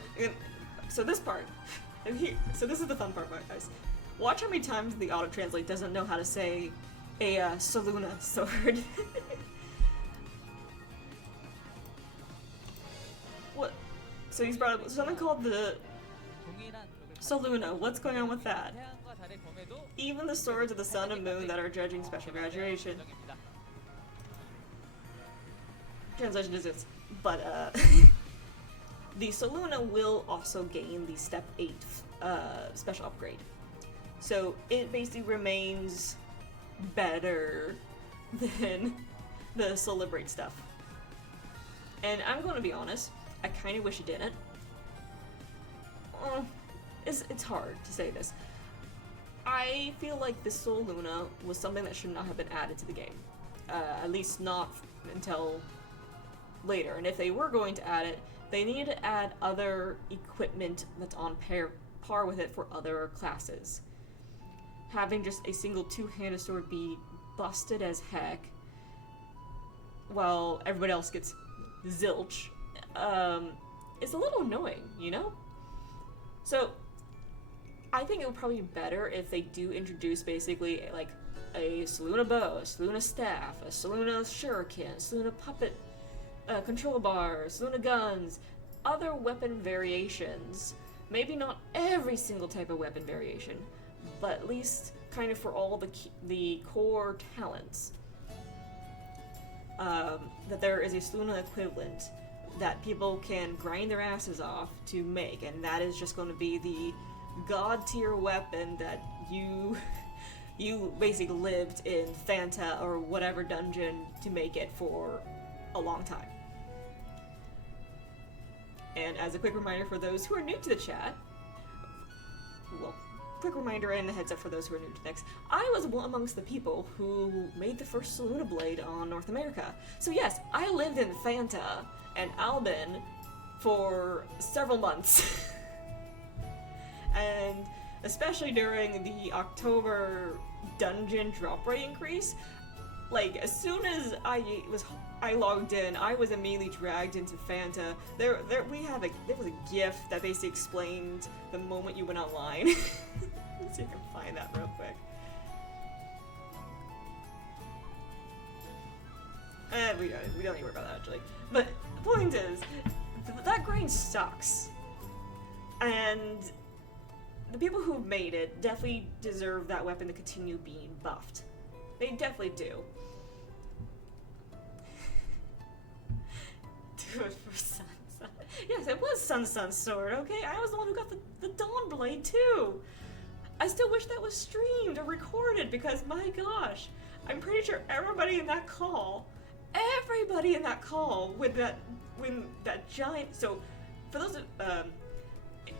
so this part, so this is the fun part, guys. Watch how many times the auto-translate doesn't know how to say a Soluna sword. What? So he's brought up something called the Soluna. What's going on with that? Even the swords of the sun and moon that are judging special graduation. Translation is this, but the Soluna will also gain the step 8 special upgrade. So it basically remains better than the Soul Liberate stuff. And I'm going to be honest, I kind of wish it didn't. It's hard to say this. I feel like the Soul Luna was something that should not have been added to the game. At least not until later. And if they were going to add it, they needed to add other equipment that's on par with it for other classes. Having just a single two-handed sword be busted as heck, while everybody else gets zilch, is a little annoying, you know? So, I think it would probably be better if they do introduce basically like a Saluna bow, a Saluna staff, a Saluna shuriken, Saluna puppet control bar, Saluna guns, other weapon variations. Maybe not every single type of weapon variation, but at least kind of for all the core talents. That there is a Saluna equivalent that people can grind their asses off to make, and that is just going to be the god tier weapon that you basically lived in Fanta or whatever dungeon to make it for a long time. And as a quick reminder for those who are new to the chat, well, quick reminder and a heads up for those who are new to Nyx, I was amongst the people who made the first Saluna blade on North America. So yes, I lived in Fanta and Albin for several months. And especially during the October dungeon drop rate increase, like as soon as I logged in, I was immediately dragged into Fanta. There was a GIF that basically explained the moment you went online. Let's see if I can find that real quick. We don't need to worry about that actually. But the point is, that grind sucks. And the people who made it definitely deserve that weapon to continue being buffed. They definitely do. Do it for Sun. Yes, it was Sun Sword, okay? I was the one who got the Dawn Blade too. I still wish that was streamed or recorded because my gosh, I'm pretty sure everybody in that call when that giant, so for those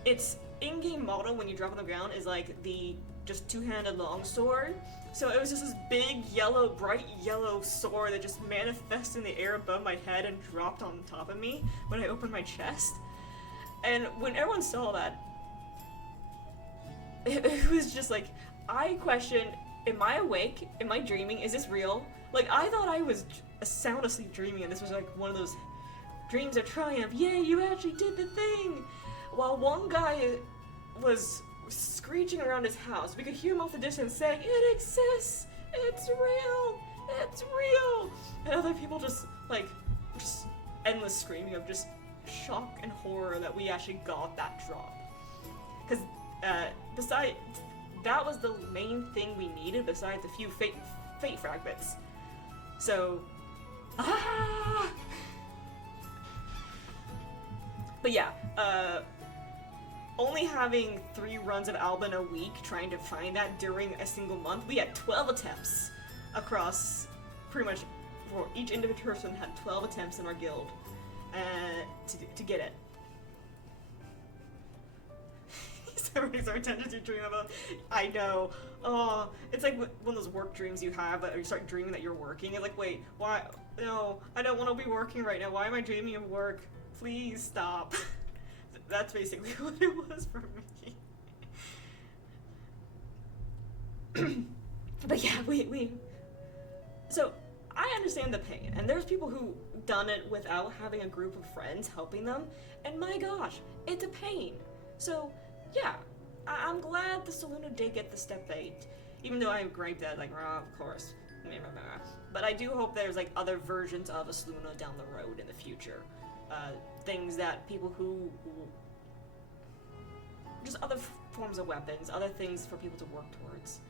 it's in-game model when you drop on the ground is like the just two-handed longsword. So it was just this big yellow, bright yellow sword that just manifested in the air above my head and dropped on top of me when I opened my chest. And when everyone saw that, it was just like, I questioned, am I awake? Am I dreaming? Is this real? Like, I thought I was sound asleep dreaming and this was like one of those dreams of triumph. Yay, you actually did the thing! While one guy was screeching around his house, we could hear him off the distance saying, "It exists! It's real! It's real!" And other people just endless screaming of just shock and horror that we actually got that drop. Because that was the main thing we needed besides a few fate fragments. So, But yeah, only having 3 runs of Albin a week, trying to find that during a single month, we had 12 attempts across pretty much, for each individual person had 12 attempts in our guild to get it. Everybody's our attention to dream about. I know. Oh, it's like one of those work dreams you have, or you start dreaming that you're working. You're like, wait, why? No, I don't want to be working right now. Why am I dreaming of work? Please stop. That's basically what it was for me. But yeah, so I understand the pain, and there's people who done it without having a group of friends helping them, and my gosh, it's a pain. So yeah, I'm glad the Saluna did get the step 8, even though I griped at like, of course. But I do hope there's like other versions of a Saluna down the road in the future. Things that people who just other forms of weapons, other things for people to work towards.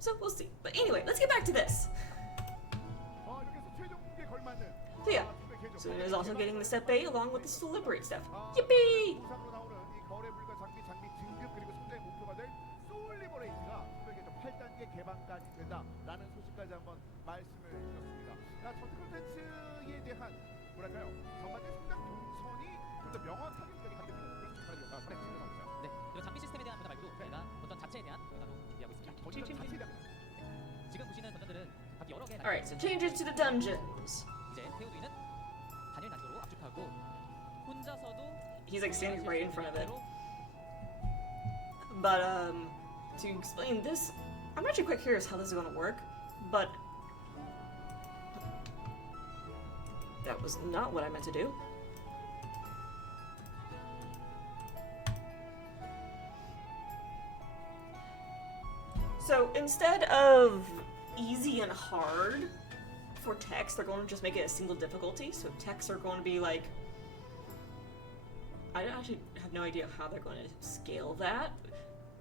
So we'll see. But anyway, let's get back to this. So yeah, Saluna is also getting the step 8 along with the Celebrate stuff. Yippee! 네, 이런 장비 시스템에 대한 문화 말고도 저희가 어떤 자체에 대한 문화도 기대하고 있습니다. 지금 보시는 던전들은 각기 여러 개. Alright, so changes to the dungeons. 이제 태우두이는 단일 난이도로 압축하고 혼자서도 He's like standing right in front of it. But to explain this, I'm actually quite curious how this is going to work. But that was not what I meant to do. So instead of easy and hard for techs, they're going to just make it a single difficulty. So techs are going to be like, I actually have no idea how they're going to scale that.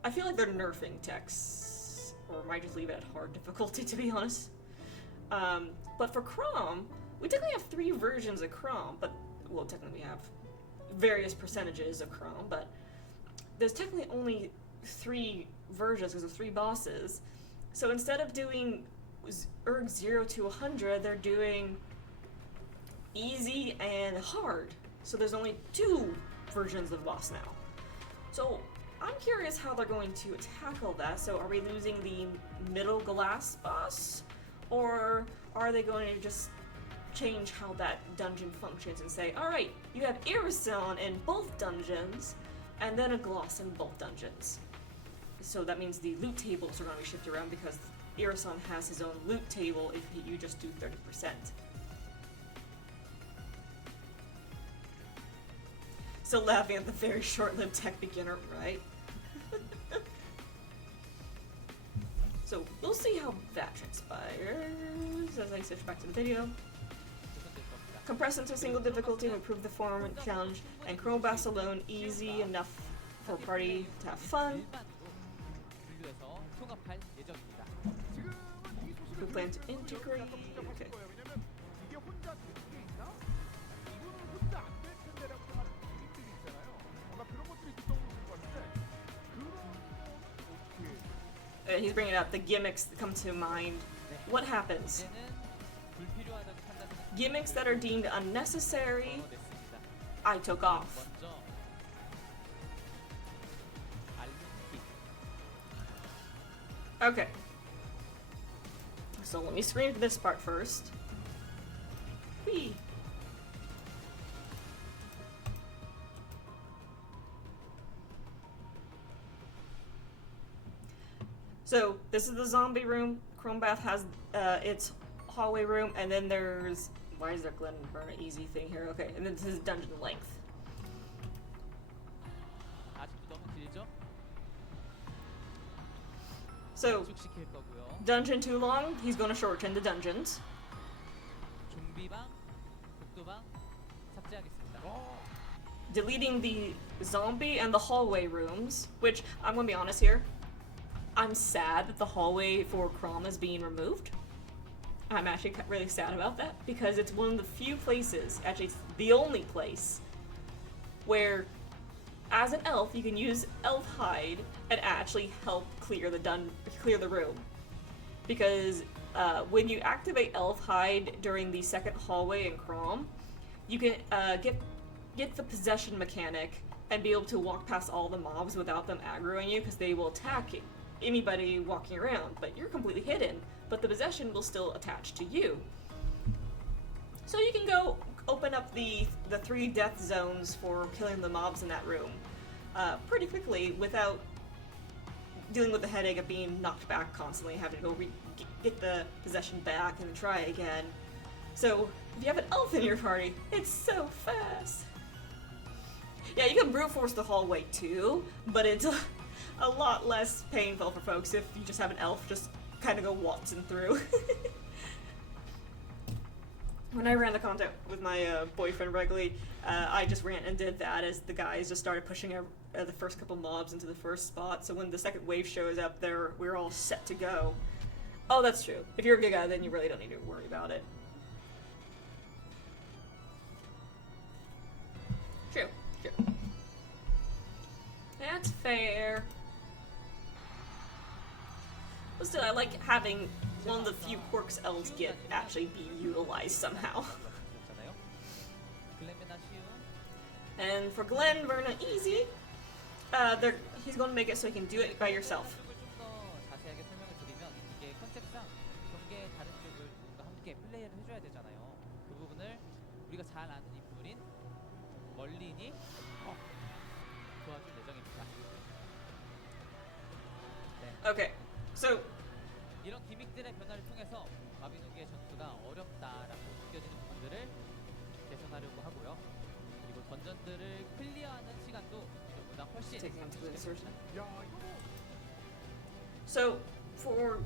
I feel like they're nerfing techs, or might just leave it at hard difficulty, to be honest. But for Crom, we technically have 3 versions of Crom, but, well, technically we have various percentages of Crom, but there's technically only 3 versions because of 3 bosses. So instead of doing erg 0 to 100, they're doing easy and hard. So there's only 2 versions of boss now. So I'm curious how they're going to tackle that. So are we losing the middle glass boss? Or are they going to just change how that dungeon functions and say, alright, you have Irisan in both dungeons, and then a gloss in both dungeons. So that means the loot tables are going to be shifted around because Irisan has his own loot table if you just do 30%. So laughing at the very short-lived tech beginner, right? So we'll see how that transpires as I switch back to the video. Compress into a single difficulty will improve the form challenge, and Chrome Bass alone easy enough for a party to have fun. 분류해서 통합할 예정입니다. 지금은 이 We 소식을 plan to integrate. Okay. 왜냐면 이게 혼자 될 게 있나? 이분은 혼자 안 될 텐데라고 생각하는 기믹들이 있잖아요. 아마 그런 것들이 떠오르는 것 같은데 그런 거는 어떻게 He's bringing up the gimmicks that come to mind. What happens? 이제는 불필요하다고 판단되는 Gimmicks that are deemed unnecessary, 냈습니다. I took off. 먼저 알루키 Okay. So let me scream this part first. Whee! So this is the zombie room. Chromebath has its hallway room, and then there's, why is there Glen Burn easy thing here? Okay, and then this is dungeon length. 아직도 너무 길죠? So 축시킬 거고요. dungeon too long, he's gonna shorten the dungeons. 좀비방, 복도방 삭제하겠습니다. Deleting the zombie and the hallway rooms, which I'm gonna be honest here, I'm sad that the hallway for Crom is being removed. I'm actually really sad about that because it's one of the few places, actually it's the only place, where as an elf you can use elf hide and actually help clear the room. Because when you activate elf hide during the second hallway in Crom, you can get the possession mechanic and be able to walk past all the mobs without them aggroing you because they will attack anybody walking around, but you're completely hidden, but the possession will still attach to you. So you can go open up the 3 death zones for killing the mobs in that room pretty quickly without dealing with the headache of being knocked back constantly, having to go get the possession back and try again. So if you have an elf in your party, it's so fast. Yeah, you can brute force the hallway too, but it's a lot less painful for folks if you just have an elf just kind of go waltzing through. When I ran the content with my boyfriend regularly, I just ran and did that as the guys just started pushing the first couple mobs into the first spot, so when the second wave shows up, we're all set to go. Oh, that's true. If you're a good guy, then you really don't need to worry about it. True. That's fair. But still, I like having one of the few quirks elves get actually be utilized somehow. 그렇잖아요. 글렌베나 쉬운 And for Glen Verna Easy, he's going to make it so you can do it by yourself. 쪽을 좀 더 자세하게 설명을 드리면 이게 컨셉상 경계의 다른 쪽을 누군가 함께 플레이를 해줘야 되잖아요. 그 부분을 우리가 잘 아는 인물인 멀린이 도와줄 예정입니다. 네. Okay, so 이런 기믹들의 변화를 통해서 마비노기의 전투가 어렵다라고 느껴지는 부분들을 개선하려고 하고요. 그리고 던전들을 클리어하는 시간도 이전보다 훨씬 taking into consideration. 야 이거 뭐 So for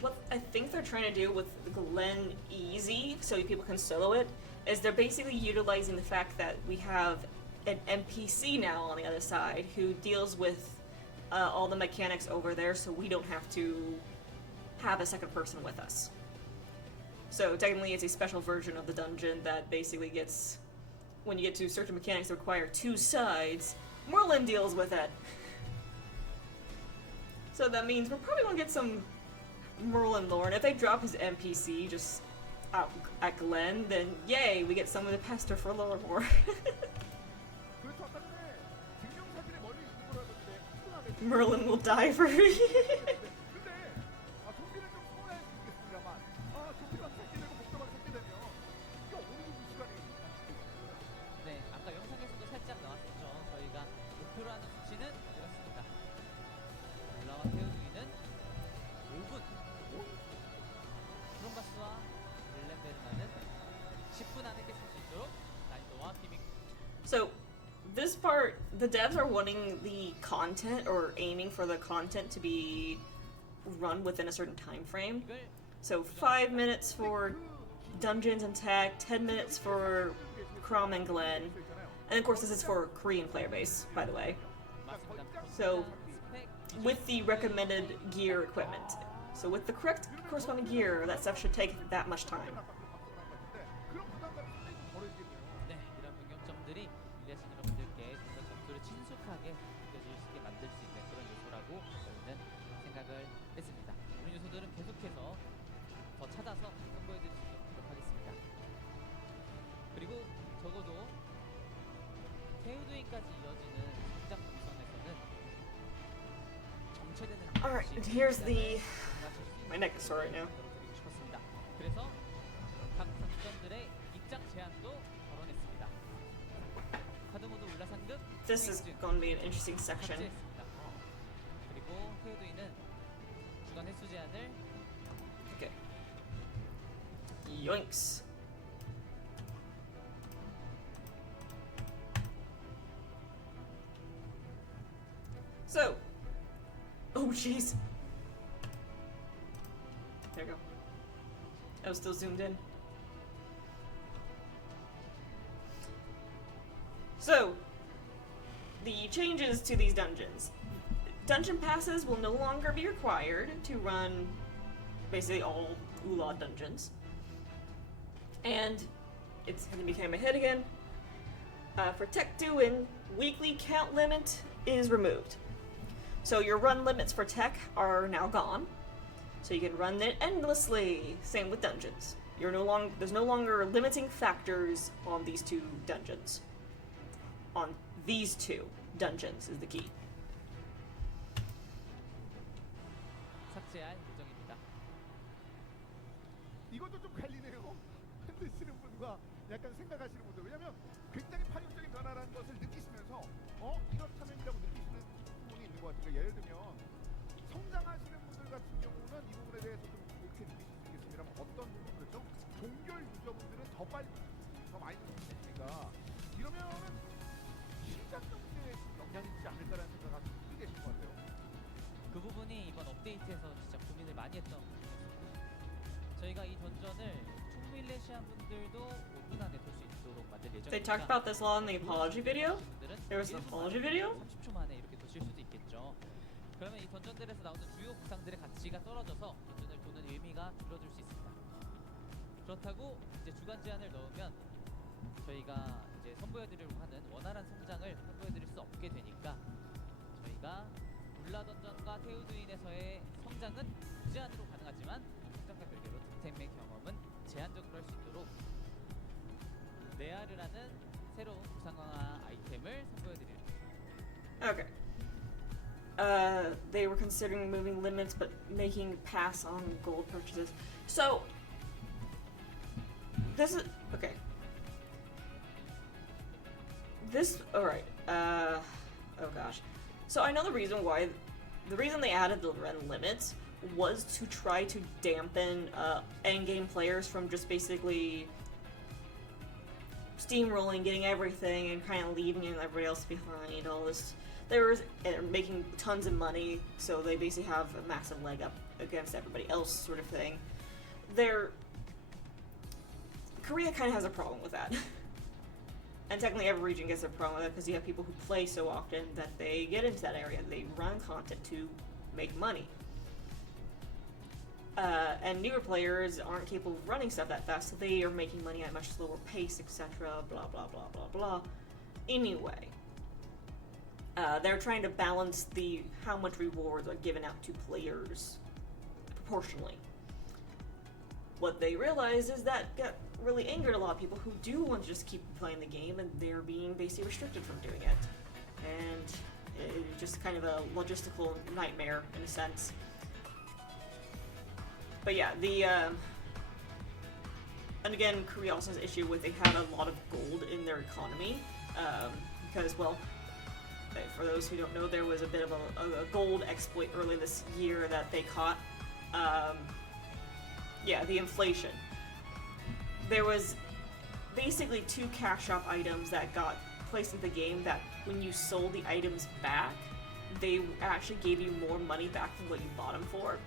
what I think they're trying to do with Glen Easy, so people can solo it, is they're basically utilizing the fact that we have an NPC now on the other side who deals with all the mechanics over there, so we don't have to have a second person with us. So technically it's a special version of the dungeon that basically gets, when you get to certain mechanics that require two sides, Merlin deals with it. So that means we're probably gonna get some Merlin lore, and if they drop his NPC just out at Glen, then yay, we get some of the pester for lore more. 그렇죠. 아까 전에 증명사진에 멀리 있는 거라던데 푸근하게 Merlin will die for me. 근데 좀비는 좀 서운할 수 있겠습니다만 좀비가 새끼되고 목도만 새끼되면 이게 어느 정도 시간이 네, 아까 영상에서도 살짝 나왔었죠. 저희가 목표로 하는 수치는 이렇습니다. 올라와 태우주기는 5분, 크롬바스와 릴렌베르나는 10분 안에 깨칠 수 있도록 난이도와 기믹. So, this part, the devs are wanting the content, or aiming for the content to be run within a certain time frame. So 5 minutes for dungeons and tech, 10 minutes for Crom and Glen, and of course this is for Korean player base, by the way. So, with the recommended gear equipment. So with the correct corresponding gear, that stuff should take that much time. 그런 부담감이 상당히 좀 덜어지겠네요. 네, 이런 변경점들이 일하신 여러분들께 좀더 전투를 친숙하게 느껴질 수 있게 만들 수 있는 그런 요소라고 저희는 생각을 했습니다. 이런 요소들은 계속해서 더 찾아서 선보여드릴 수 있도록 노력하겠습니다. 그리고 적어도 태우드인까지 이어지는 성장 동선에서는 정체되는 Alright, and here's my next story right now. 드리고 싶었습니다. 그래서 각 작전들의 입장 제한도 걸어냈습니다. 카드모드 울라상급 This is going to be an interesting section. 탑재했습니다. 그리고 태우드인은 주간 횟수 제한을 Okay. Yoinks. So, oh jeez. There we go. I was still zoomed in. So, the changes to these dungeons. Dungeon passes will no longer be required to run basically all Ula dungeons. And it's going to become a hit again. For Tech Doing, weekly count limit is removed. So your run limits for Tech are now gone. So you can run it endlessly. Same with dungeons. There's no longer limiting factors on these two dungeons. On these two dungeons is the key. 삭제할 예정입니다. 이것도 좀 갈리네요. 흔드시는 분과 약간 생각하시는 분들. 왜냐면 굉장히 파격적인 변화라는 것을 느끼시면서 이렇다면이라고 느끼시는 부분이 있는 것 같아요. 예를 들면 성장하시는 분들 같은 경우는 이 부분에 대해서 좀 이렇게 느끼실 수 있겠습니다만 어떤 부분 그렇죠? 동결 유저분들은 더 빨리 더 많이 느끼시니까 이러면은 시작 정도에 영향이 있지 않을까라는 생각이 크게 되실 것 같아요. 그 부분이 이번 업데이트에서 진짜 고민을 많이 했던 부분이었습니다. 저희가 이 던전을 총밀레시안 분들도 5분 안에 돌 수 있도록 만들 예정입니다. They talked about this a lot in the apology video. There was an apology video. 30초 만에 이렇게 도실 수도 있겠죠. 그러면 이 던전들에서 나오는 주요 구상들의 가치가 떨어져서 던전을 도는 의미가 줄어들 수 있습니다. 그렇다고 이제 주간 제한을 넣으면 저희가 이제 선보여드리려고 하는 원활한 성장을 선보여드릴 수 없게 되니까 저희가 울라 던전과 테우드인에서의 성장은 무제한으로 가능하지만 특정과 별개로 득템의 경험은 제한적으로 할 수 있도록 네아르라는 새로운 구상화 아이템을 선보여드립니다. Okay. They were considering moving limits but making pass on gold purchases. So, this is okay. Alright. Oh gosh. So I know the reason they added the run limits was to try to dampen endgame players from just basically steamrolling, getting everything, and kind of leaving everybody else behind. All this, they're making tons of money, so they basically have a massive leg up against everybody else, sort of thing. Korea kind of has a problem with that. And technically every region gets a problem with it because you have people who play so often that they get into that area. They run content to make money. And newer players aren't capable of running stuff that fast, so they are making money at a much slower pace, etc. Blah, blah, blah, blah, blah. Anyway, they're trying to balance how much rewards are given out to players proportionally. What they realize is that got really angered a lot of people who do want to just keep playing the game, and they're being basically restricted from doing it. And it's just kind of a logistical nightmare in a sense. But yeah, and again, Korea also has an issue with they have a lot of gold in their economy, because, well, for those who don't know, there was a bit of a gold exploit early this year that they caught. Yeah, the inflation. There was basically 2 cash shop items that got placed in the game that when you sold the items back, they actually gave you more money back than what you bought them for,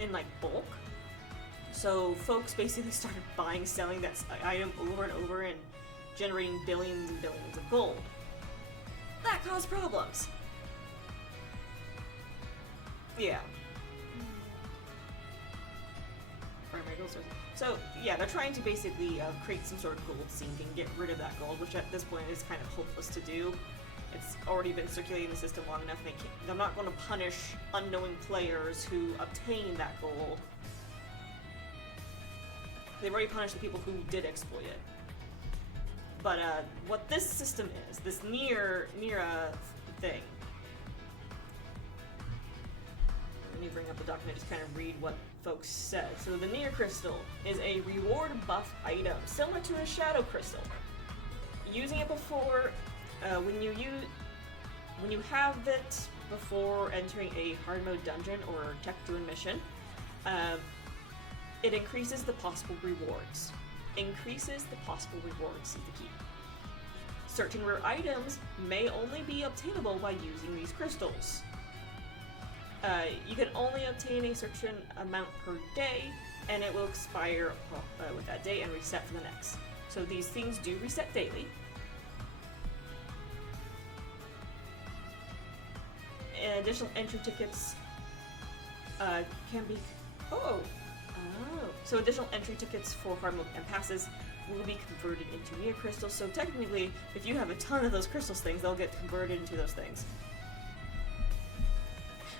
in like bulk. So folks basically started buying, selling that item over and over and generating billions and billions of gold. That caused problems. Yeah. So yeah, they're trying to basically create some sort of gold sink and get rid of that gold, which at this point is kind of hopeless to do. It's already been circulating the system long enough, and they're not going to punish unknowing players who obtain that gold. They've already punished the people who did exploit it. But what this system is, this Nira thing. Let me bring up the document, just kind of read what folks said. So the Nira crystal is a reward buff item, similar to a shadow crystal. Using it before, when you have it before entering a hard mode dungeon or tech doing mission, it increases the possible rewards. Increases the possible rewards is the key. Certain rare items may only be obtainable by using these crystals. You can only obtain a certain amount per day, and it will expire with that day and reset for the next. So these things do reset daily. And additional entry tickets can be... So additional entry tickets for hard mode and passes will be converted into Nira crystals. So technically, if you have a ton of those crystals things, they'll get converted into those things.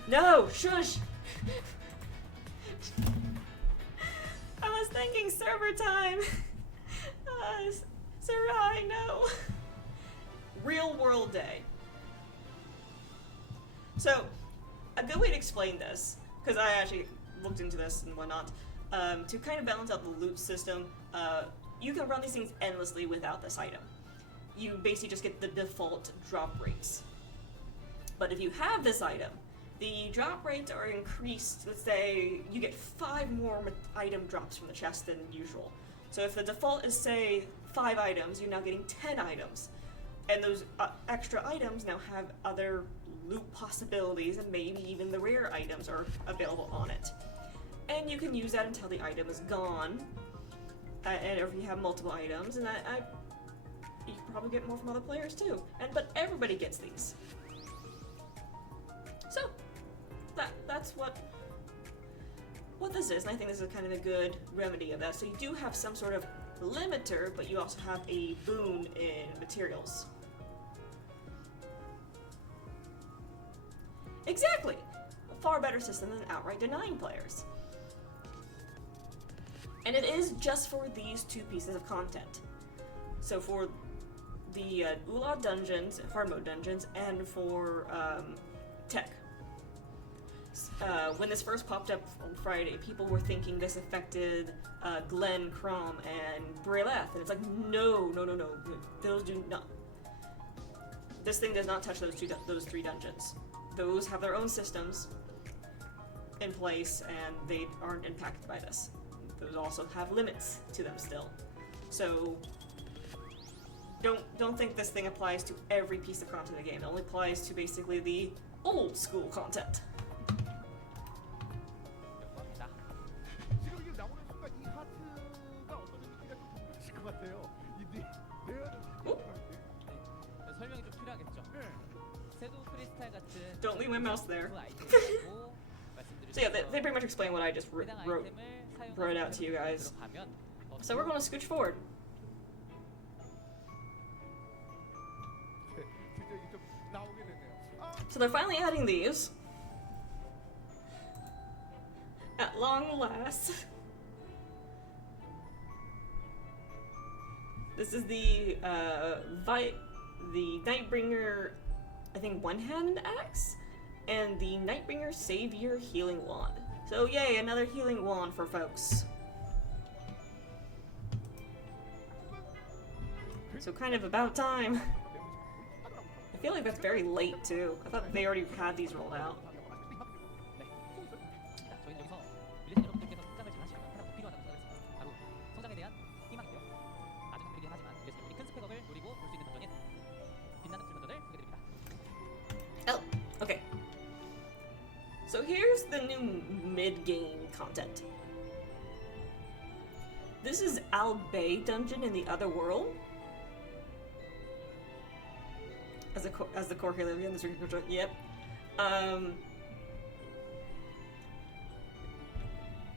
No! Shush! I was thinking server time! Sarai, no! Real world day. So, a good way to explain this, because I actually looked into this and whatnot, to kind of balance out the loot system, you can run these things endlessly without this item. You basically just get the default drop rates. But if you have this item, the drop rates are increased. Let's say you get 5 more item drops from the chest than usual. So if the default is, say, 5 items, you're now getting 10 items. And those extra items now have other loot possibilities, and maybe even the rare items are available on it. And you can use that until the item is gone. And if you have multiple items, and you can probably get more from other players too. But everybody gets these. So that's what this is, and I think this is kind of a good remedy of that. So you do have some sort of limiter, but you also have a boon in materials. Exactly! A far better system than outright denying players. And it is just for these 2 pieces of content. So for the Ula dungeons, hard mode dungeons, and for tech. When this first popped up on Friday, people were thinking this affected Glen, Crom, and Breleth, and it's like, no, those do not. This thing does not touch those 3 dungeons. Those have their own systems in place, and they aren't impacted by this. Those also have limits to them still. So, don't think this thing applies to every piece of content in the game. It only applies to basically the old school content. 합니다. 지금 이게 나오는 순간 이 하트가 어떤 의미인지가 좀 궁금하실 것 같아요. 네, 설명이 좀 필요하겠죠. 네. 섀도우 크리스탈 같은 Don't leave my mouse there. 그 아이템이라고 말씀드릴 So yeah, 수 they 있어요. pretty much explain what I just 해당 wrote 아이템을 wrote out 사용해서 to you guys. 들어가면 So we're going to scooch forward. 드디어 이게 좀 나오게 됐네요. 아, So they're finally adding these. At long last. This is the the Nightbringer, I think, one-handed axe, and the Nightbringer Savior Healing Wand. So yay, another healing wand for folks. So kind of about time. I feel like that's very late too. I thought they already had these rolled out. 자, 저희는 여기서 밀레니엄 여러분들께서 성장을 잘하시려면 하나 더 필요하다고 생각했습니다. 바로 성장에 대한 희망이고요. 아주 힘들긴 하지만 밀레니엄이 큰 스펙업을 노리고 볼 수 있는 던전인 빛나는 불던전을 소개드립니다. Oh, okay. So here's the new mid-game content. This is Al Bay Dungeon in the Other World. As the core healer in this recruit. Yep.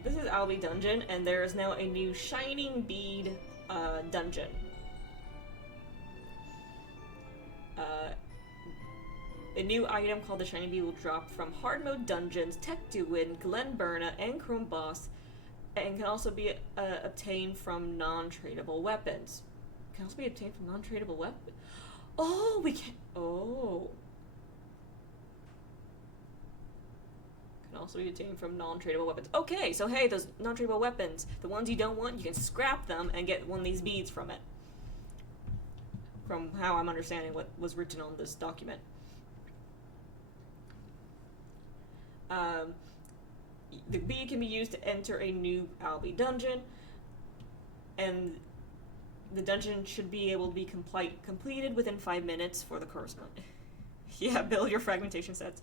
This is Albie Dungeon, and there is now a new Shining Bead dungeon. A new item called the Shining Bead will drop from hard mode dungeons, Tech Duwin, Glen Burna, and Chrome Boss, and can also be obtained from non-tradable weapons. Can also be obtained from non-tradable weapons. Oh, we can. Oh. Can also be obtained from non-tradable weapons. Okay, so hey, those non-tradable weapons, the ones you don't want, you can scrap them and get one of these beads from it. From how I'm understanding what was written on this document. The bead can be used to enter a new Albie dungeon, and the dungeon should be able to be completed within 5 minutes for the corresponding. Yeah, build your fragmentation sets.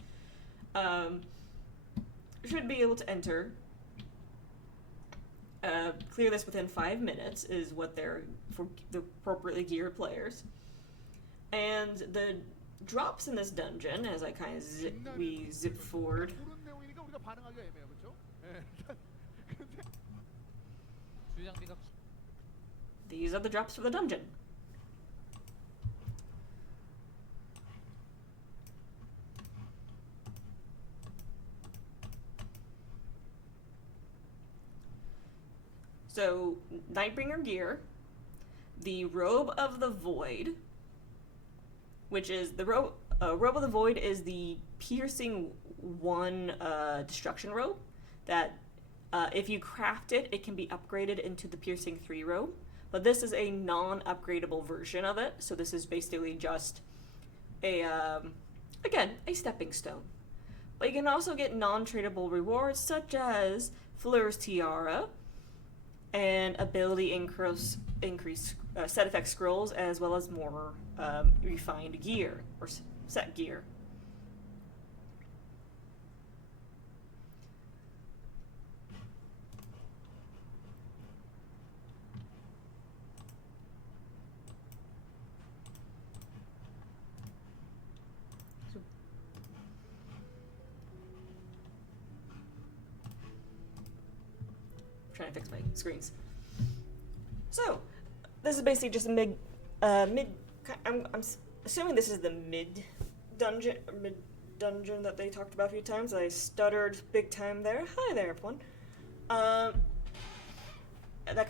Should be able to enter. Clear this within 5 minutes is what they're for the appropriately geared players. And the drops in this dungeon, as I kind of zip forward. 그런 내용이니까 우리가 반응하기가 애매해요, 그렇죠? 예. 근데 주요 장비가 These are the drops for the dungeon. So, Nightbringer gear, the Robe of the Void, which is the Robe of the Void is the piercing 1 destruction robe that if you craft it, it can be upgraded into the piercing 3 robe. But this is a non-upgradable version of it, so this is basically just a, again, a stepping stone. But you can also get non-tradable rewards such as Fleur's Tiara and ability increase set effect scrolls, as well as more refined gear, or set gear. Trying to fix my screens. So, this is basically just a mid. I'm assuming this is the mid dungeon that they talked about a few times. I stuttered big time there. Hi there, everyone. That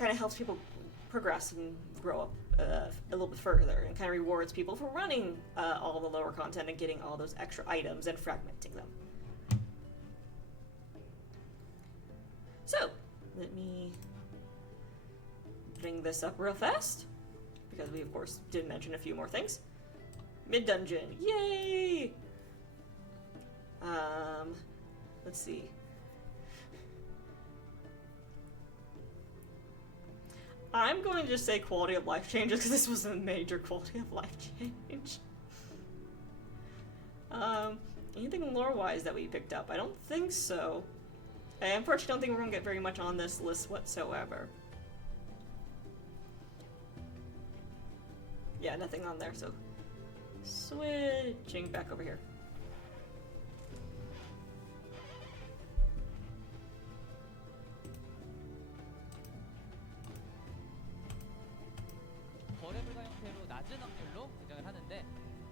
kind of helps people progress and grow up a little bit further, and kind of rewards people for running all the lower content and getting all those extra items and fragmenting them. So, let me bring this up real fast, because we of course did mention a few more things. Mid-dungeon, yay! Let's see. I'm going to just say quality of life changes because this was a major quality of life change. Anything lore-wise that we picked up? I don't think so. I unfortunately don't think we're gonna get very much on this list whatsoever. Yeah, nothing on there, so switching back over here. 거래 불가 형태로 낮은 확률로 등장을 하는데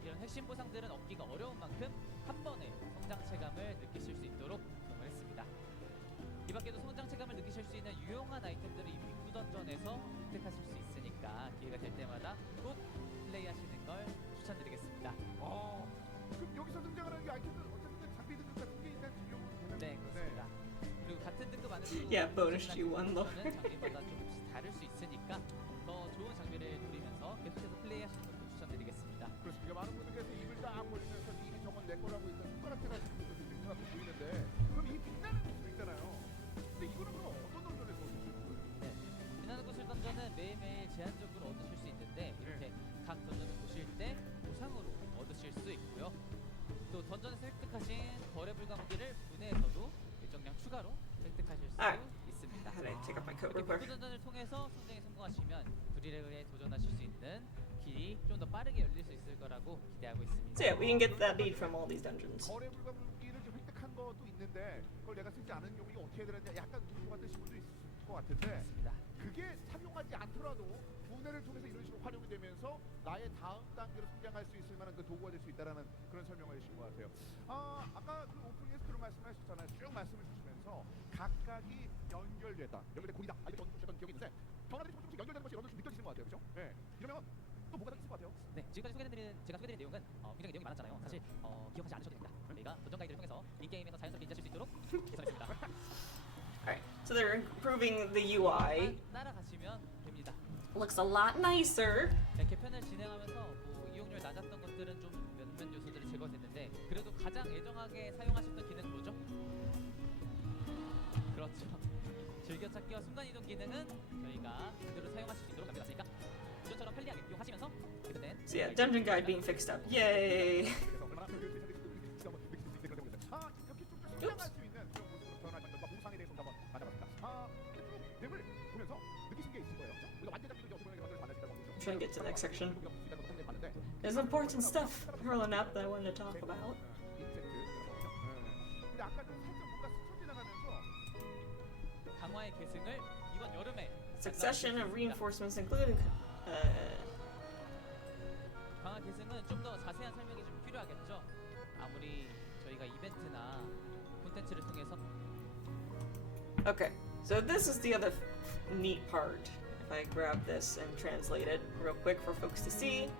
이런 핵심 보상들은 얻기가 어려운 만큼 한 번에 성장 체감을 느끼실 수 있도록 구성을 했습니다. 이 밖에도 성장 체감을 느끼실 수 있는 유용한 아이템들을 이 빅구 던전에서 획득하실 수 있으니까 기회가 될 때마다 꼭 플레이하시는 걸 추천드리겠습니다. 그럼 여기서 등장하는 이 아이템들 어쨌든 장비 등급 같은 게 있는 경우는 네, 그렇습니다. 그리고 같은 등급 안에서도 Yeah, bonus G1 lore. 장비마다 조금씩 다를 수 있으니까 더 좋은 장비를 노리면서 계속해서 플레이하시는 것도 추천드리겠습니다. 그렇습니다. 많은 분들께서 입을 딱 벌리면서 이미 저건 내 거라고 일단 손가락 대가지고 생각하고 보이는데 그럼 이 빛나는 구슬 있잖아요. 근데 이거는 그럼 어떤 던전에서 얻을 수 있는 거예요? 네, 빛나는 구슬 던전은 매일매일 제한적으로 얻으실 수 있는데 이렇게 각 던전을 보실 때 보상으로 얻으실 수 있고요. 또 던전에서 획득하신 거래 불가 무기를 분해에서도 일정량 추가로 획득하실 수 Alright. 있습니다. How do I take off my coat 이렇게 real quick? 빅구 던전을 통해서 성장에 성공하시면 브리레그에 도전하실 수 있는 길이 좀 더 빠르게 열릴 수 있을 거라고 기대하고 있습니다. So yeah, we can get that lead from all these dungeons. 거래 불가 무기를 좀 획득한 것도 있는데 그걸 내가 쓰지 않은 경우 이게 어떻게 해야 되는지 약간 궁금같으신 분도 있을 것 같은데 맞습니다. 그게 사용하지 않더라도 분해를 통해서 이런 식으로 활용이 되면서 나의 다음 단계로 성장할 수 있을 만한 그 도구가 될 수 있다라는 그런 설명을 해주신 것 같아요. 아까 그 오프닝에서 그런 말씀하셨잖아요. 쭉 말씀을 주시면서 각각이 연결된 고리다. 이렇게 언급하셨던 기억이 있는데 전화들이 조금씩 연결되는 것이 어느 정도 느껴지는 것 같아요, 그렇죠? 네. 이러면 또 뭐가 더 있을 것 같아요? 네, 지금까지 제가 소개해드린 내용은 굉장히 내용이 많았잖아요. 사실 기억하지 않으셔도 됩니다. 저희가 도전 가이드를 통해서 인게임에서 자연스럽게 인지하실 수 있도록 개선했습니다. Alright, so they're improving the UI. 따라가시면 됩니다. Looks a lot nicer. 네, 개편을 진행하면서 뭐 이용률 낮았던 것들은 좀 몇몇 요소들이 제거됐는데 그래도 가장 애정하게 사용하셨던 기능은 뭐죠? 그렇죠. 즐겨찾기와 순간이동 기능은 저희가 그대로 사용하실 수 있도록 남겨놨으니까 도전처럼 편리하게 이용하시면서 개편된 So yeah, dungeon guide being fixed up. Yay! 그래서 얼마나 이렇게 좀 성장할 수 있는 그런 모습으로 변화할 방법과 보상에 대해서 한번 만나봤습니다. 쭉 맵을 보면서 느끼신 게 있을 거예요. 그렇죠? 우리가 완전 장비를 어떻게 보면 만나시다고 하죠. I'm trying to get to the next section. There's important stuff rolling up that I wanted to talk about. 근데 아까 좀 살짝 뭔가 스쳐 지나가면서 강화의 계승을 이번 여름에 Succession of reinforcements including 강화 계승은 좀 더 자세한 설명이 좀 필요하겠죠. 아무리 저희가 이벤트나 콘텐츠를 통해서 Okay, so this is the other neat part. If I grab this and translate it real quick for folks to see.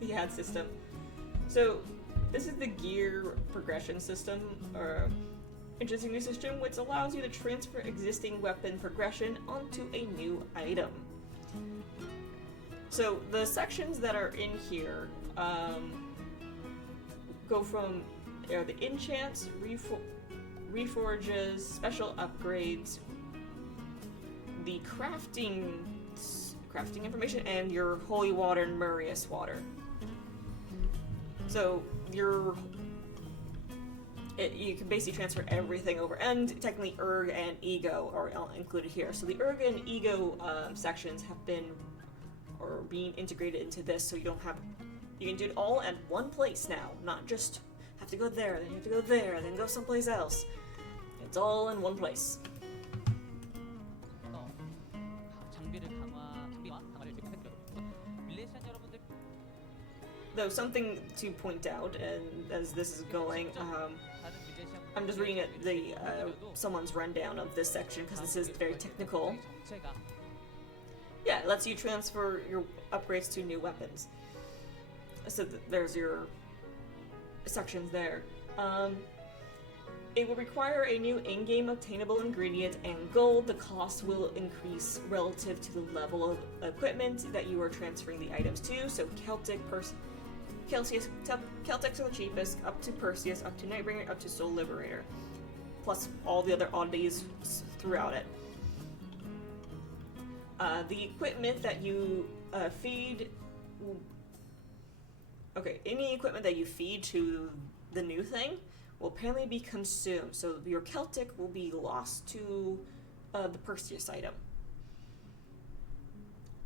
The ad system. So this is the gear progression system, or interesting new system, which allows you to transfer existing weapon progression onto a new item. So the sections that are in here go from the enchants, reforges, special upgrades, the crafting information, and your holy water and Murius water. So you can basically transfer everything over, and technically Erg and Ego are all included here. So the Erg and Ego sections have been or being integrated into this, so you can do it all at one place now, not just have to go there, then you have to go there, then go someplace else. It's all in one place. 장비와 강화를 계속해드려도 밀레시안 여러분들 Though something to point out, and as this is going, I'm just reading someone's rundown of this section because this is very technical. Yeah, it lets you transfer your upgrades to new weapons. So there's your sections there. It will require a new in-game obtainable ingredient and gold. The cost will increase relative to the level of equipment that you are transferring the items to. So Celtics are the cheapest, up to Perseus, up to Nightbringer, up to Soul Liberator, plus all the other oddities throughout it. The equipment that you feed... Okay, any equipment that you feed to the new thing will apparently be consumed, so your Celtic will be lost to the Perseus item.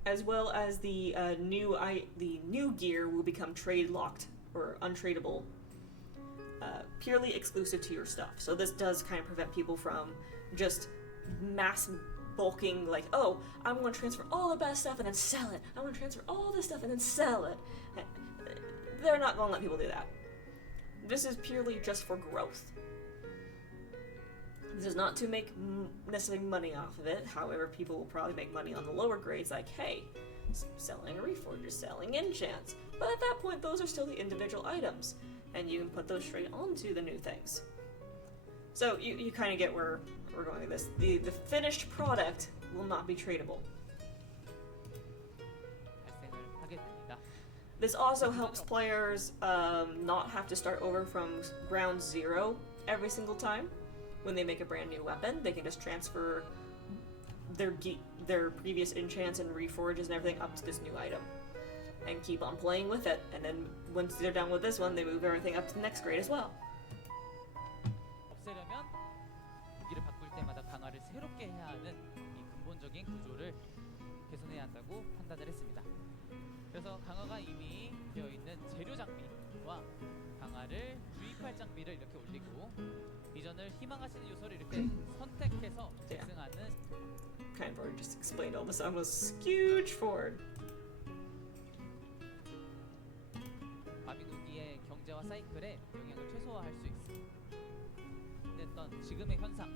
As well as the new gear will become trade locked or untradeable, purely exclusive to your stuff. So this does kind of prevent people from just mass bulking, like, oh, I'm going to transfer all the best stuff and then sell it. I want to transfer all this stuff and then sell it. They're not going to let people do that. This is purely just for growth. This is not to make necessarily money off of it. However, people will probably make money on the lower grades, like, hey, selling a reforger, selling enchants. But at that point, those are still the individual items, and you can put those straight onto the new things. So you kind of get where we're going with this. The finished product will not be tradable. This also helps players not have to start over from ground zero every single time. When they make a brand new weapon, they can just transfer their previous enchants and reforges and everything up to this new item, and keep on playing with it. And then once they're done with this one, they move everything up to the next grade as well. 없애려면 무기를 바꿀 때마다 강화를 새롭게 해야 하는 이 근본적인 구조를 개선해야 한다고 판단을 했습니다. 그래서 강화가 이미 되어 있는 재료 장비와 강화를 주입할 장비를 이렇게 올리고 비전을 희망하시는 요소를 이렇게 선택해서 재생하는. Kind of already just explained all this. I was huge forward. 마비 무기의 경제와 사이클에 영향을 최소화할 수 있었던 지금의 현상,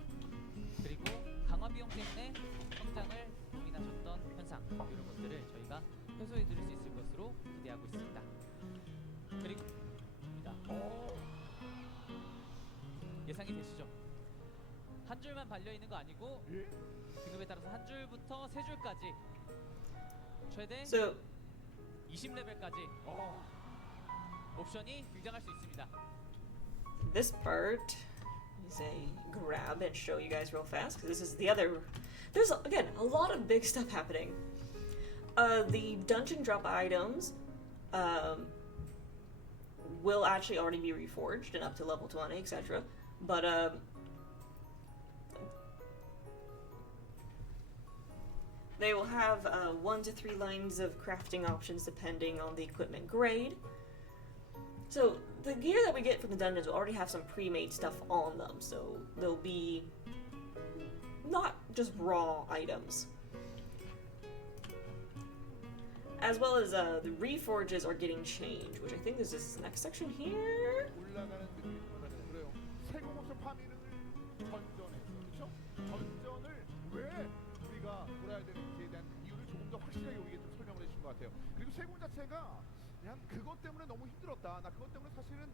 그리고 강화 비용 때문에 성장을 고민하셨던 현상, 이런 것들을 저희가 해소해 드릴 수 있을 것으로 기대하고 있습니다. 그리고 예상이 되시죠? 한 줄만 발려 있는 거 아니고 등급에 따라서 한 줄부터 세 줄까지 최대 20레벨까지 옵션이 등장할 수 있습니다. This part is a grab and show you guys real fast, because this is the other. There's again a lot of big stuff happening. The dungeon drop items will actually already be reforged and up to level 20, etc. But they will have 1 to 3 lines of crafting options depending on the equipment grade. So the gear that we get from the dungeons will already have some pre-made stuff on them, so they'll be not just raw items. As well as the reforges are getting changed, which I think is this next section here. 올라가는 느낌이 그래요. 세공업소 파밍을 전전해서, 그렇죠? 전전을 왜 우리가 돌아야 되는지에 대한 이유를 조금 더 확실하게 우리에게 좀 설명을 해주신 것 같아요. 그리고 세공 자체가 그냥 그것 때문에 너무 힘들었다. 나 그것 때문에 사실은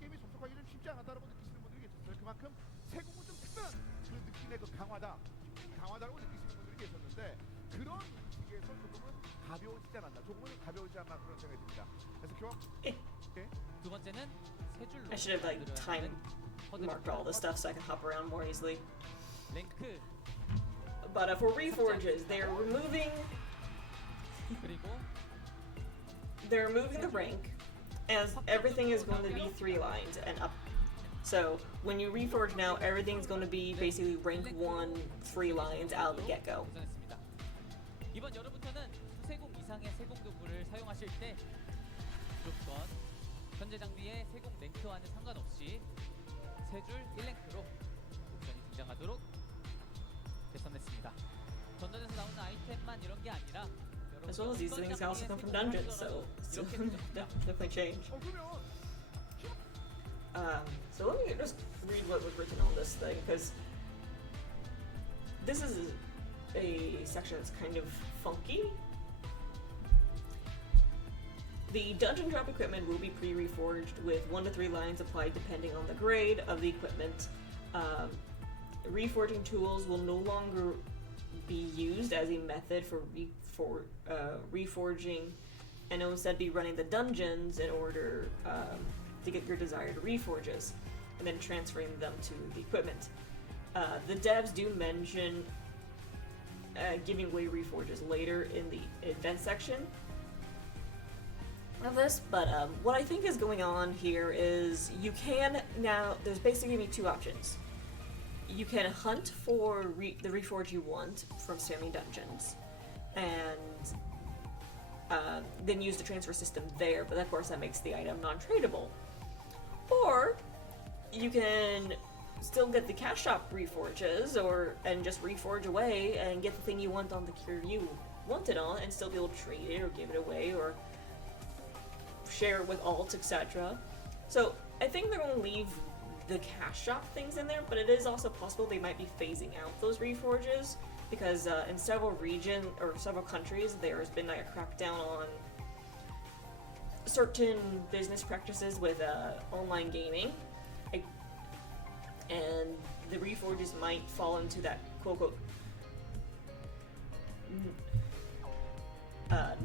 게임이 접속하기 좀 쉽지 않았다라고 느끼시는 분들이 계셨어요. 그만큼 세공은 좀 특별한 그 느낌의 그 강화다라고 느끼시는 분들이 계셨는데, 그런 식에서 조금은 가벼워지지 않았나, 조금은 가벼워지지 않나 그런 생각이 듭니다. 그래서 교환. 두 번째는 세 줄로. I should have like time marked all this stuff so I can hop around more easily. 랭크. But for reforges, they're removing the rank, and everything is going to be 3 lines and up. So when you reforge now, everything's going to be basically rank 1, 3 lines out of the get-go. 이번 여름부터는 수세공 이상의 세공 도구를 사용하실 때 무조건 현재 장비의 세공 랭크와는 상관없이 3줄 1랭크로 옵션이 등장하도록 개선했습니다. 던전에서 나오는 아이템만 이런 게 아니라 As well as these things also come from dungeons, so it's definitely changed. So let me just read what was written on this thing, because this is a section that's kind of funky. The dungeon drop equipment will be pre-reforged with 1 to 3 lines applied depending on the grade of the equipment. Reforging tools will no longer be used as a method for reforging and instead be running the dungeons in order to get your desired reforges, and then transferring them to the equipment. The devs do mention giving away reforges later in the event section of this, but what I think is going on here is you can now, there's basically going to be two options. You can hunt for the reforge you want from spamming dungeons, and then use the transfer system there, but of course that makes the item non-tradable. Or you can still get the cash shop reforges, and just reforge away and get the thing you want on the cure you want it on, and still be able to trade it or give it away or share it with alts, etc. So I think they're going to leave the cash shop things in there, but it is also possible they might be phasing out those reforges, because in several regions or several countries there's been like a crackdown on certain business practices with online gaming, and the reforges might fall into that quote-unquote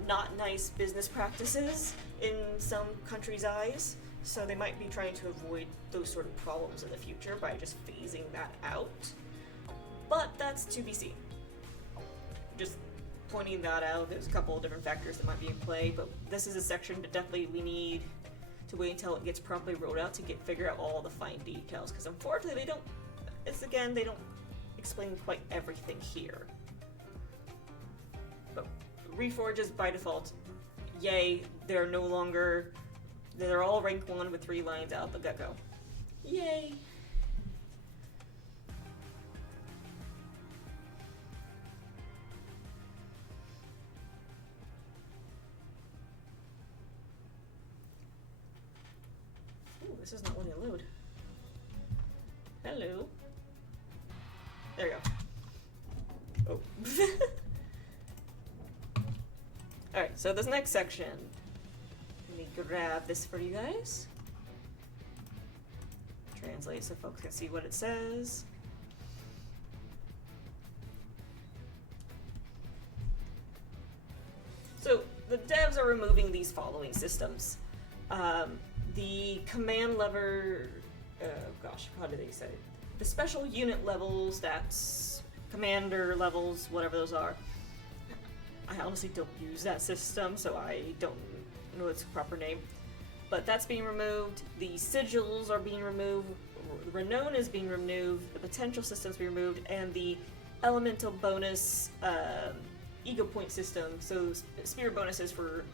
not nice business practices in some countries' eyes, so they might be trying to avoid those sort of problems in the future by just phasing that out. But that's to be seen. Just pointing that out, there's a couple of different factors that might be in play, but this is a section that definitely we need to wait until it gets properly rolled out to figure out all the fine details, because unfortunately they don't explain quite everything here. But reforges by default, yay, they're all rank 1 with 3 lines out the get-go. Yay! Ooh, this is not letting it load. Hello. There you go. Oh. Alright, so this next section, let me grab this for you guys. Translate so folks can see what it says. So the devs are removing these following systems. The command lever, how do they say it? The special unit levels, that's commander levels, whatever those are. I honestly don't use that system, so I don't know its proper name. But that's being removed. The sigils are being removed. Renown is being removed. The potential system's being removed, and the elemental bonus ego point system. So spirit bonuses for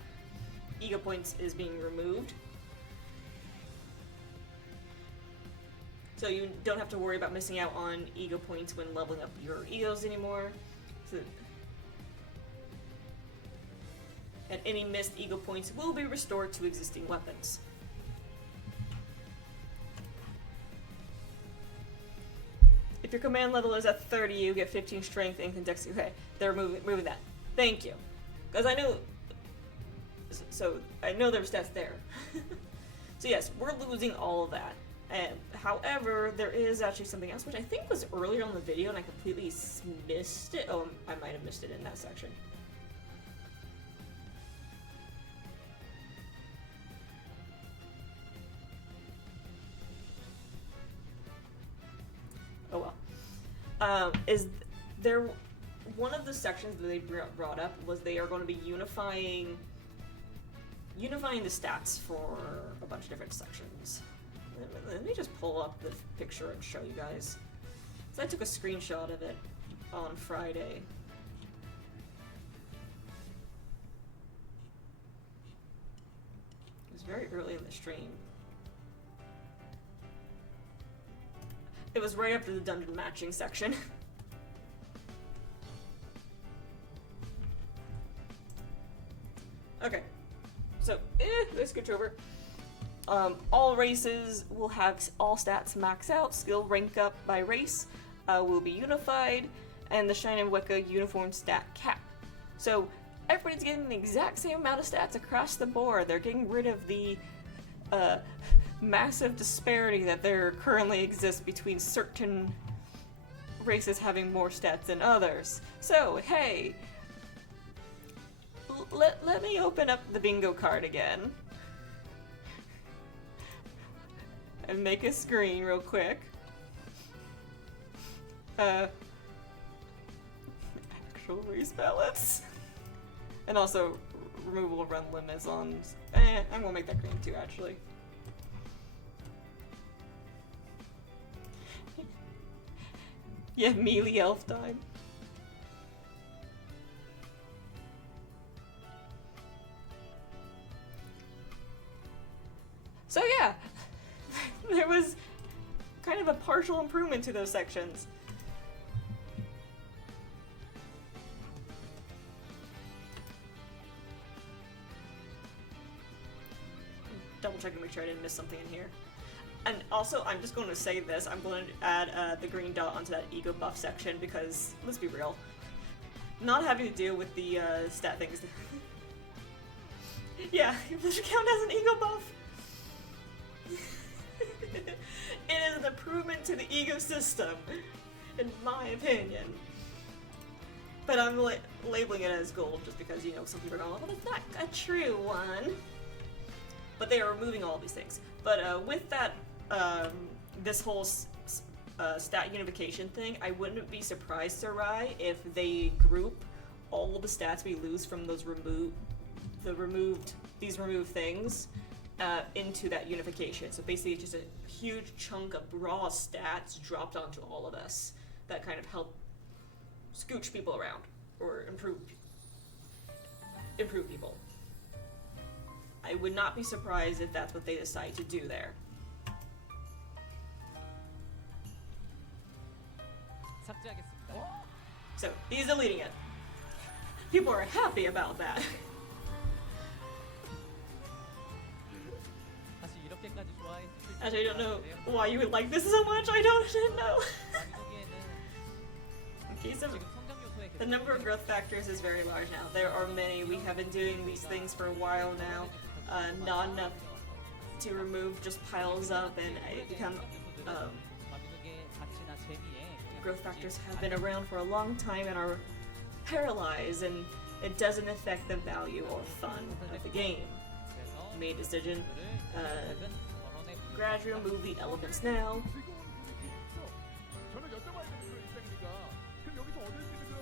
ego points is being removed. So you don't have to worry about missing out on ego points when leveling up your egos anymore. So, and any missed ego points will be restored to existing weapons. If your command level is at 30, you get 15 strength and dexterity. Okay, they're moving that. Thank you. Because I know... So, I know there were stats there. So yes, we're losing all of that. And, however, there is actually something else, which I think was earlier on the video, and I completely missed it. Oh, I might have missed it in that section. Oh well. Is there one of the sections that they brought up was they are going to be unifying the stats for a bunch of different sections. Let me just pull up the picture and show you guys. So I took a screenshot of it on Friday. It was very early in the stream. It was right after the dungeon matching section. Okay, so let's get over. All races will have all stats max out. Skill rank up by race will be unified, and the Shine and Weka uniform stat cap. So everybody's getting the exact same amount of stats across the board. They're getting rid of the massive disparity that there currently exists between certain races having more stats than others. So, hey, let me open up the bingo card again. And make a screen real quick. Actual race ballots. And also removal of run limits on... I'm gonna make that green too, actually. Yeah, melee elf died. So yeah, there was kind of a partial improvement to those sections. Double checking to make sure I didn't miss something in here. And also, I'm just going to say this, I'm going to add the green dot onto that ego buff section because, let's be real, not having to deal with the stat things. Yeah, this account has an ego buff. It is an improvement to the ecosystem, in my opinion. But I'm labeling it as gold just because, you know, some people are going, well, that's not a true one. But they are removing all these things. But with that, this whole stat unification thing, I wouldn't be surprised, Sarai, if they group all the stats we lose from those removed things into that unification. So basically it's just a huge chunk of raw stats dropped onto all of us that kind of help scooch people around or improve people. I would not be surprised if that's what they decide to do there. 삭제하겠습니다. So he's deleting it. People are happy about that. 사실 이렇게까지 좋아했을 Actually, I don't know why you would like this so much. I don't know. Okay, so 지금 성장 요소에 the number of growth factors is very large now. There are many. We have been doing these things for a while now. Not enough to remove just piles up and it become growth factors have been around for a long time and are paralyzed, and it doesn't affect the value or fun of the game. Made a decision. Gradually remove the elements now. 저는 여쭤봐야 되는 그런 입장이니까 그럼 여기서 얻을 수 있는 그런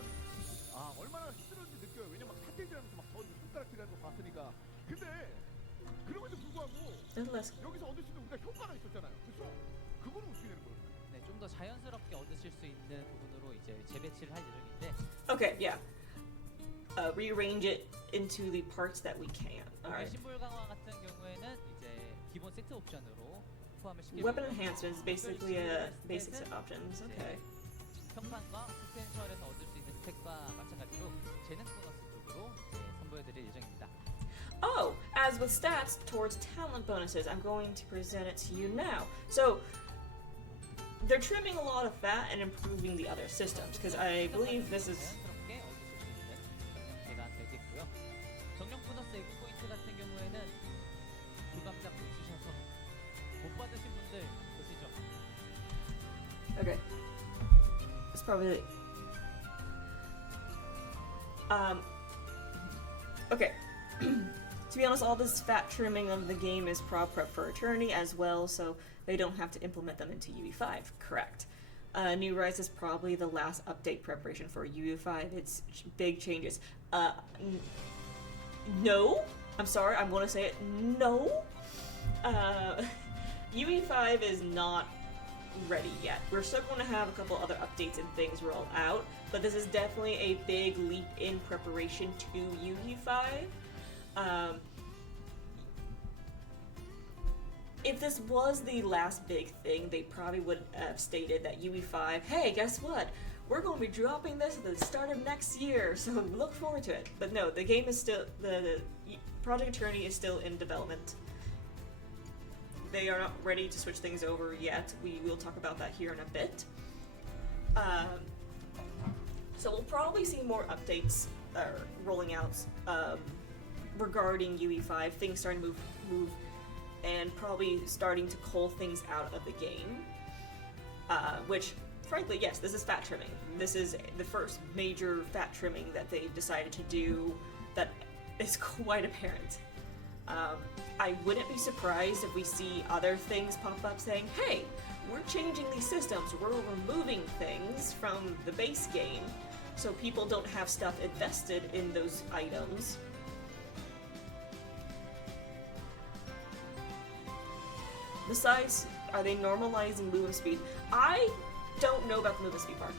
얼마나 힘들었는지 느껴요. 왜냐면 삿대질하면서 막 저 손가락질하는 거 봤으니까. 근데 그럼에도 불구하고 Nonetheless, 여기서 얻을 수 있는 우리가 효과가 있었잖아요. 그렇죠? 그거는 어떻게 되는 거예요? 네, 좀 더 자연스럽게 얻으실 수 있는 부분으로 이제 재배치를 할 예정인데 okay, yeah. Rearrange it into the parts that we can. Alright. 신불 강화 같은 경우에는 이제 기본 세트 옵션으로 포함을 시키고 Weapon enhancement is basically a basic set options. Okay. 평판과 포텐셜에서 얻을 수 있는 스펙과 마찬가지로 재능 보너스 쪽으로 이제 선보여드릴 예정입니다. Oh, as with stats towards talent bonuses, I'm going to present it to you now. So, they're trimming a lot of fat and improving the other systems, because I believe this is... 자연스럽게 얻으실 수 있는 상태가 되겠고요. 정령 보너스 에그 포인트 같은 경우에는 불감작 주셔서 못 받으신 분들 계시죠? Okay. It's probably... Okay. To be honest, all this fat trimming of the game is prep for Eternity as well, so they don't have to implement them into UE5. Correct. New Rise is probably the last update preparation for UE5. It's big changes. No. I'm sorry, I'm going to say it. No. UE5 is not ready yet. We're still going to have a couple other updates and things roll out, but this is definitely a big leap in preparation to UE5. If this was the last big thing, they probably would have stated that UE5, hey, guess what? We're going to be dropping this at the start of next year, so look forward to it. But no, the game is still, the Project Eternity is still in development. They are not ready to switch things over yet. We will talk about that here in a bit. So we'll probably see more updates rolling out regarding UE5, things starting to move and probably starting to cull things out of the game. Which, frankly, yes, this is fat trimming. This is the first major fat trimming that they decided to do that is quite apparent. I wouldn't be surprised if we see other things pop up saying, hey, we're changing these systems, we're removing things from the base game so people don't have stuff invested in those items. Besides, are they normalizing movement speed? I don't know about the movement speed part.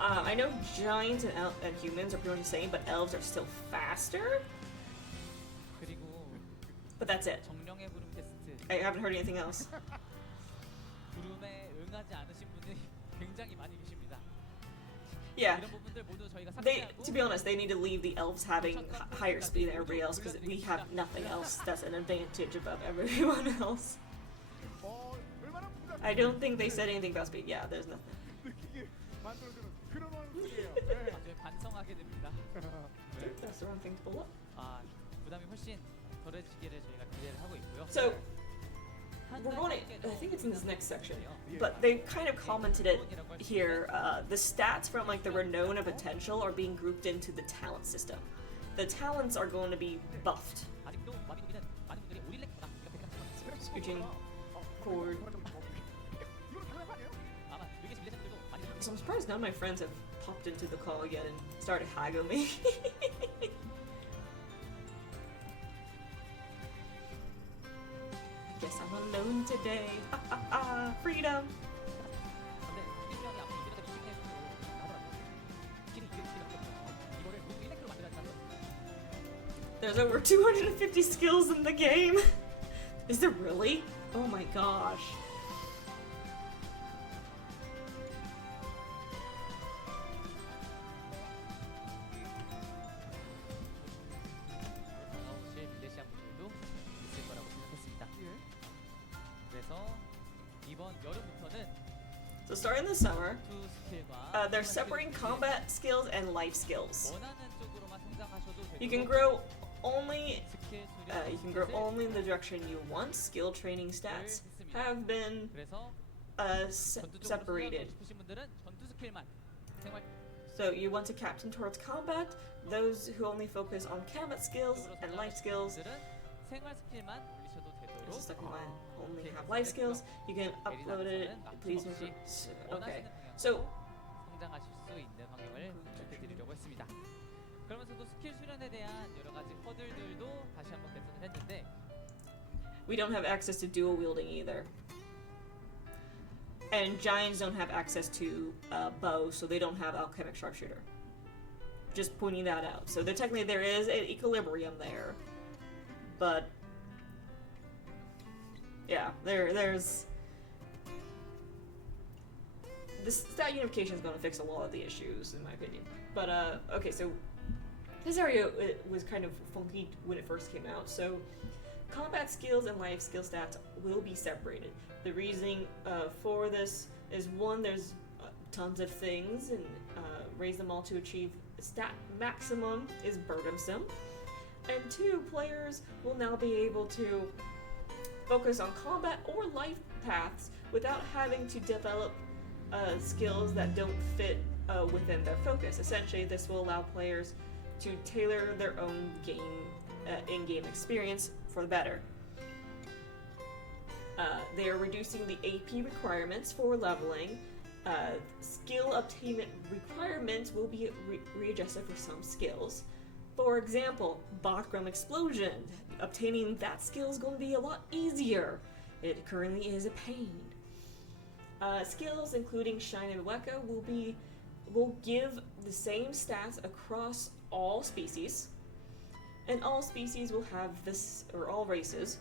I know giants and humans are pretty much the same, but elves are still faster. 그리고 But that's it. 정령의 부름 테스트. I haven't heard anything else. 부름에 응하지 않으신 분이 굉장히 많이 계십니다. Yeah, 이런 부분들 모두 저희가 they. 삭제하고 To be honest, they need to leave the elves having higher speed than everybody else because we have nothing else that's an advantage above everyone else. 얼마나 부담 I don't think they said anything about speed. Yeah, there's nothing. 느끼게 만들어주는 그런 원숭이에요. 네. 아주 반성하게 됩니다. 네. That's the wrong thing to pull up. 아, 부담이 훨씬 덜해지기를 저희가 기대를 하고 있고요. So we're going to. I think it's in this next section, but they kind of commented it here. The stats from like the renown and potential are being grouped into the talent system. The talents are going to be buffed. 아직도 마비노기는 많은 분들이 오릴렉보다 이렇게 생각하고 Switching cord. 이거 장난 아니에요? 아마 여기 계신 분들도 많이 So I'm surprised none of my friends have popped into the call yet and started haggling me. Guess I'm alone today. Ha ha ha! Freedom! 근데 유기병이 앞으로 이렇게 주식해서 나오더라고요. 길이 이거를 모두 일렉으로 만들어야 There's over 250 skills in the game. Is there really? Oh my gosh. 다가오실 밀레시아 분들도 있을 거라고 생각했습니다. 그래서 이번 여름부터는 So starting this summer, 투 스킬과 they're separating combat skills and life skills. 원하는 쪽으로만 성장하셔도 되고 You can grow only 스킬 you can grow only in the direction you want. Skill training stats have been 그래서 전투적으로 separated. 성장하고 싶으신 분들은 전투 스킬만 생활 So you want to captain towards combat. Those who only focus on combat skills 쪽으로 and life skills. 분들은 생활 스킬만 올리셔도 This 되도록 is the one only have life skills. You can upload it. Please. Okay. 원하시는 So 방향으로 성장하실 수 있는 환경을 부탁드리려고 했습니다. 그러면서도 스킬 수련에 대한 여러 가지 허들들도 다시 한번 개선을 했는데 we don't have access to dual wielding either. And giants don't have access to bow, so they don't have alchemic sharpshooter. Just pointing that out. So technically there is an equilibrium there, but yeah, there's this stat unification is going to fix a lot of the issues, in my opinion. But okay, so this area it was kind of funky when it first came out. So combat skills and life skill stats will be separated. The reasoning for this is one, there's tons of things, and raise them all to achieve stat maximum is burdensome. And two, players will now be able to focus on combat or life paths without having to develop skills that don't fit within their focus. Essentially, this will allow players to tailor their own in-game experience for the better. They are reducing the AP requirements for leveling. Skill obtainment requirements will be readjusted for some skills. For example, Bachram Explosion. Obtaining that skill is going to be a lot easier. It currently is a pain. Skills including Shine and Weka will give the same stats across all species, and all species will have this, or all races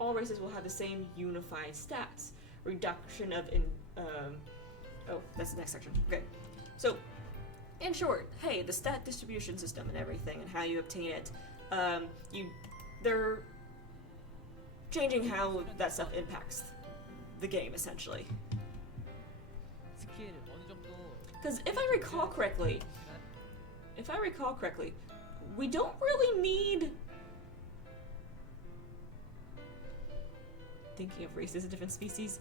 will have the same unified stats. Reduction of oh, that's the next section. Okay, so in short, hey, the stat distribution system and everything, and how you obtain it, they're changing how that stuff impacts the game essentially. 스킬 어느 정도 Because if I recall correctly, we don't really need. Thinking of races of different species.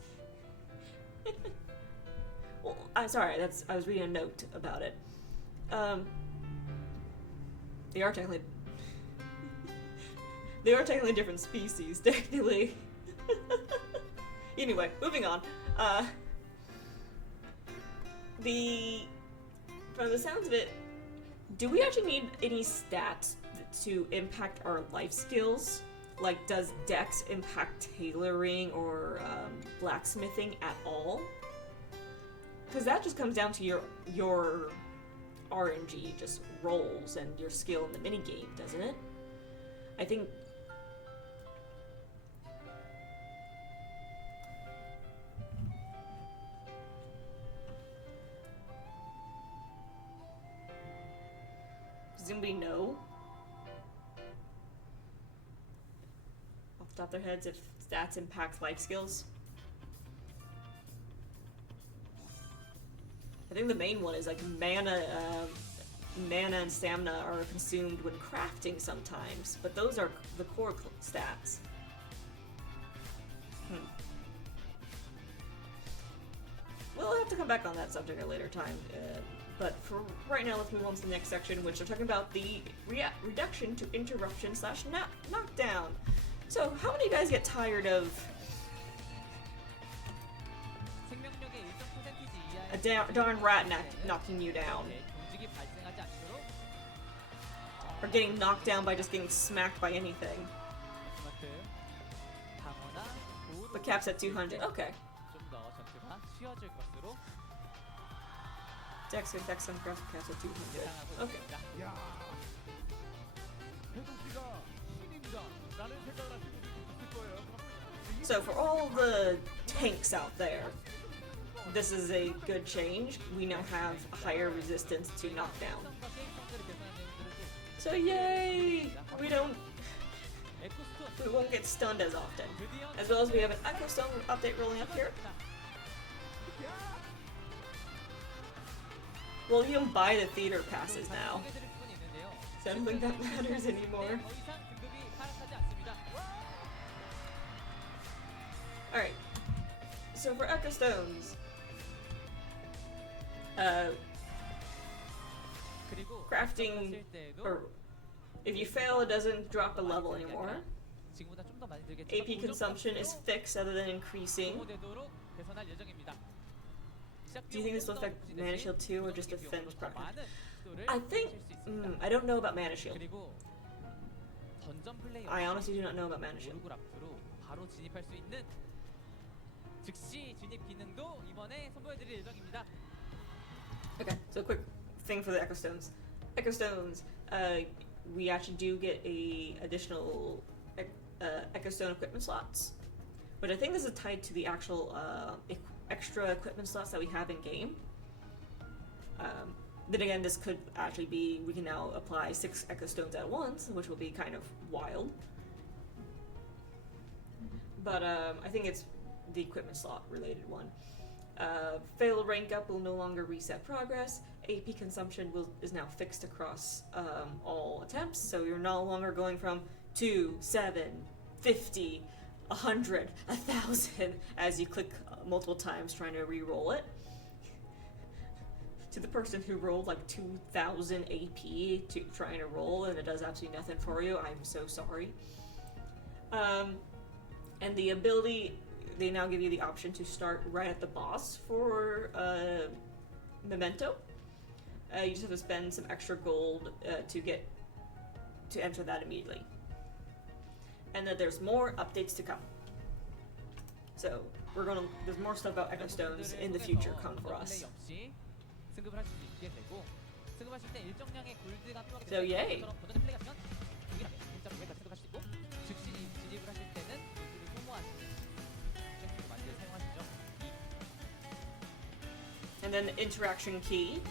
Well, I'm sorry. I was reading a note about it. They are technically. They are technically different species, technically. Anyway, moving on. From the sounds of it, do we actually need any stats to impact our life skills? Like, does Dex impact tailoring or blacksmithing at all? Because that just comes down to your RNG just rolls and your skill in the minigame, doesn't it? I think. Does anybody know? Off the top of their heads, if stats impact life skills? I think the main one is like mana and stamina are consumed when crafting sometimes, but those are the core stats. We'll have to come back on that subject at a later time. But for right now, let's move on to the next section, which are talking about the reduction to interruption / knockdown. So, how many of you guys get tired of a darn rat knocking you down? Or getting knocked down by just getting smacked by anything? But caps at 200. Okay. Dex and graphic caps at 200. Okay. 야, 해독기가 신입니다. 라는 생각을 하시는 분들도 있을 거예요. So for all the tanks out there, this is a good change. We now have a higher resistance to knockdown. So yay! We won't get stunned as often. As well as we have an Echo Stone update rolling up here. Well, you don't buy the theater passes now. So I don't think that matters anymore. Alright. So for Echo Stones, crafting, or if you fail, it doesn't drop a level anymore. AP consumption is fixed other than increasing. Do you think this will affect Mana Shield too, or just defense pressure? I think, I don't know about Mana Shield. I honestly do not know about Mana Shield. Okay, so quick thing for the Echo Stones. Echo Stones, we actually do get a additional Echo Stone equipment slots, but I think this is tied to the actual extra equipment slots that we have in game. Then again, this could actually be, we can now apply 6 Echo Stones at once, which will be kind of wild. But I think it's the equipment slot related one. Fail rank up will no longer reset progress. AP consumption is now fixed across all attempts, so you're no longer going from 2, 7, 50, 100, 1,000 as you click multiple times trying to re-roll it. To the person who rolled like 2,000 AP to trying to roll and it does absolutely nothing for you, I'm so sorry. And the ability, they now give you the option to start right at the boss for Memento. You just have to spend some extra gold to enter that immediately. And then there's more updates to come. So there's more stuff about Echo Stones in the future come for us. So yay! And then the interaction key,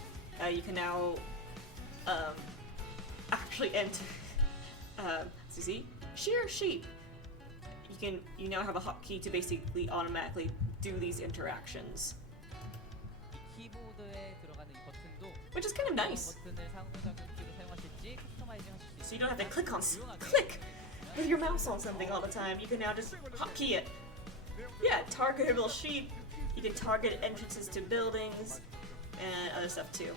you can now actually enter. See, shear sheep. You now have a hotkey to basically automatically do these interactions, which is kind of nice. So you don't have to click with your mouse on something all the time. You can now just hotkey it. Yeah, targetable sheep. You can target entrances to buildings and other stuff too.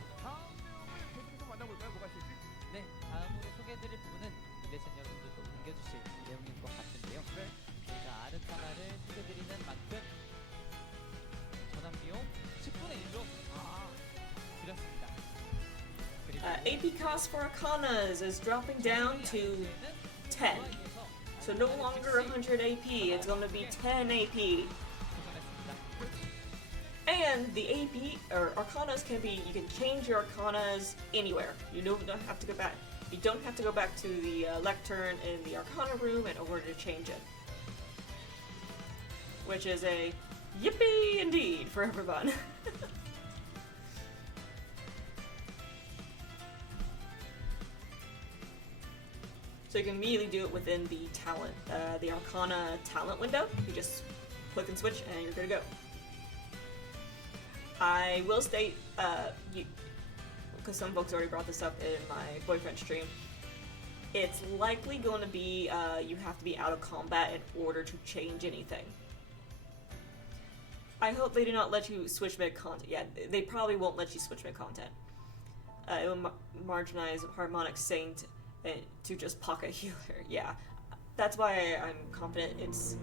다음으로 소개해드릴 부분은 인내션 여러분들도 남겨주실 내용인 것 같은데요. 저희가 아르카나를 소개해드리는 만큼 전환 비용 10분의 1로 드렸습니다. 그리고 AP cost for Arcanas is dropping down to 10. So no longer 100 AP, it's gonna be 10 AP. And the AP or Arcanas can be, you can change your Arcanas anywhere. You don't have to go back. You don't have to go back to the lectern in the Arcana room in order to change it. Which is a yippee indeed for everyone. So you can immediately do it within the talent, the Arcana talent window. You just click and switch and you're good to go. I will state, because some folks already brought this up in my boyfriend stream, it's likely going to be you have to be out of combat in order to change anything. I hope they do not let you switch mid content. Yeah, they probably won't let you switch mid content. It will marginalize Harmonic Saint to just pocket healer. Yeah, that's why I'm confident it's.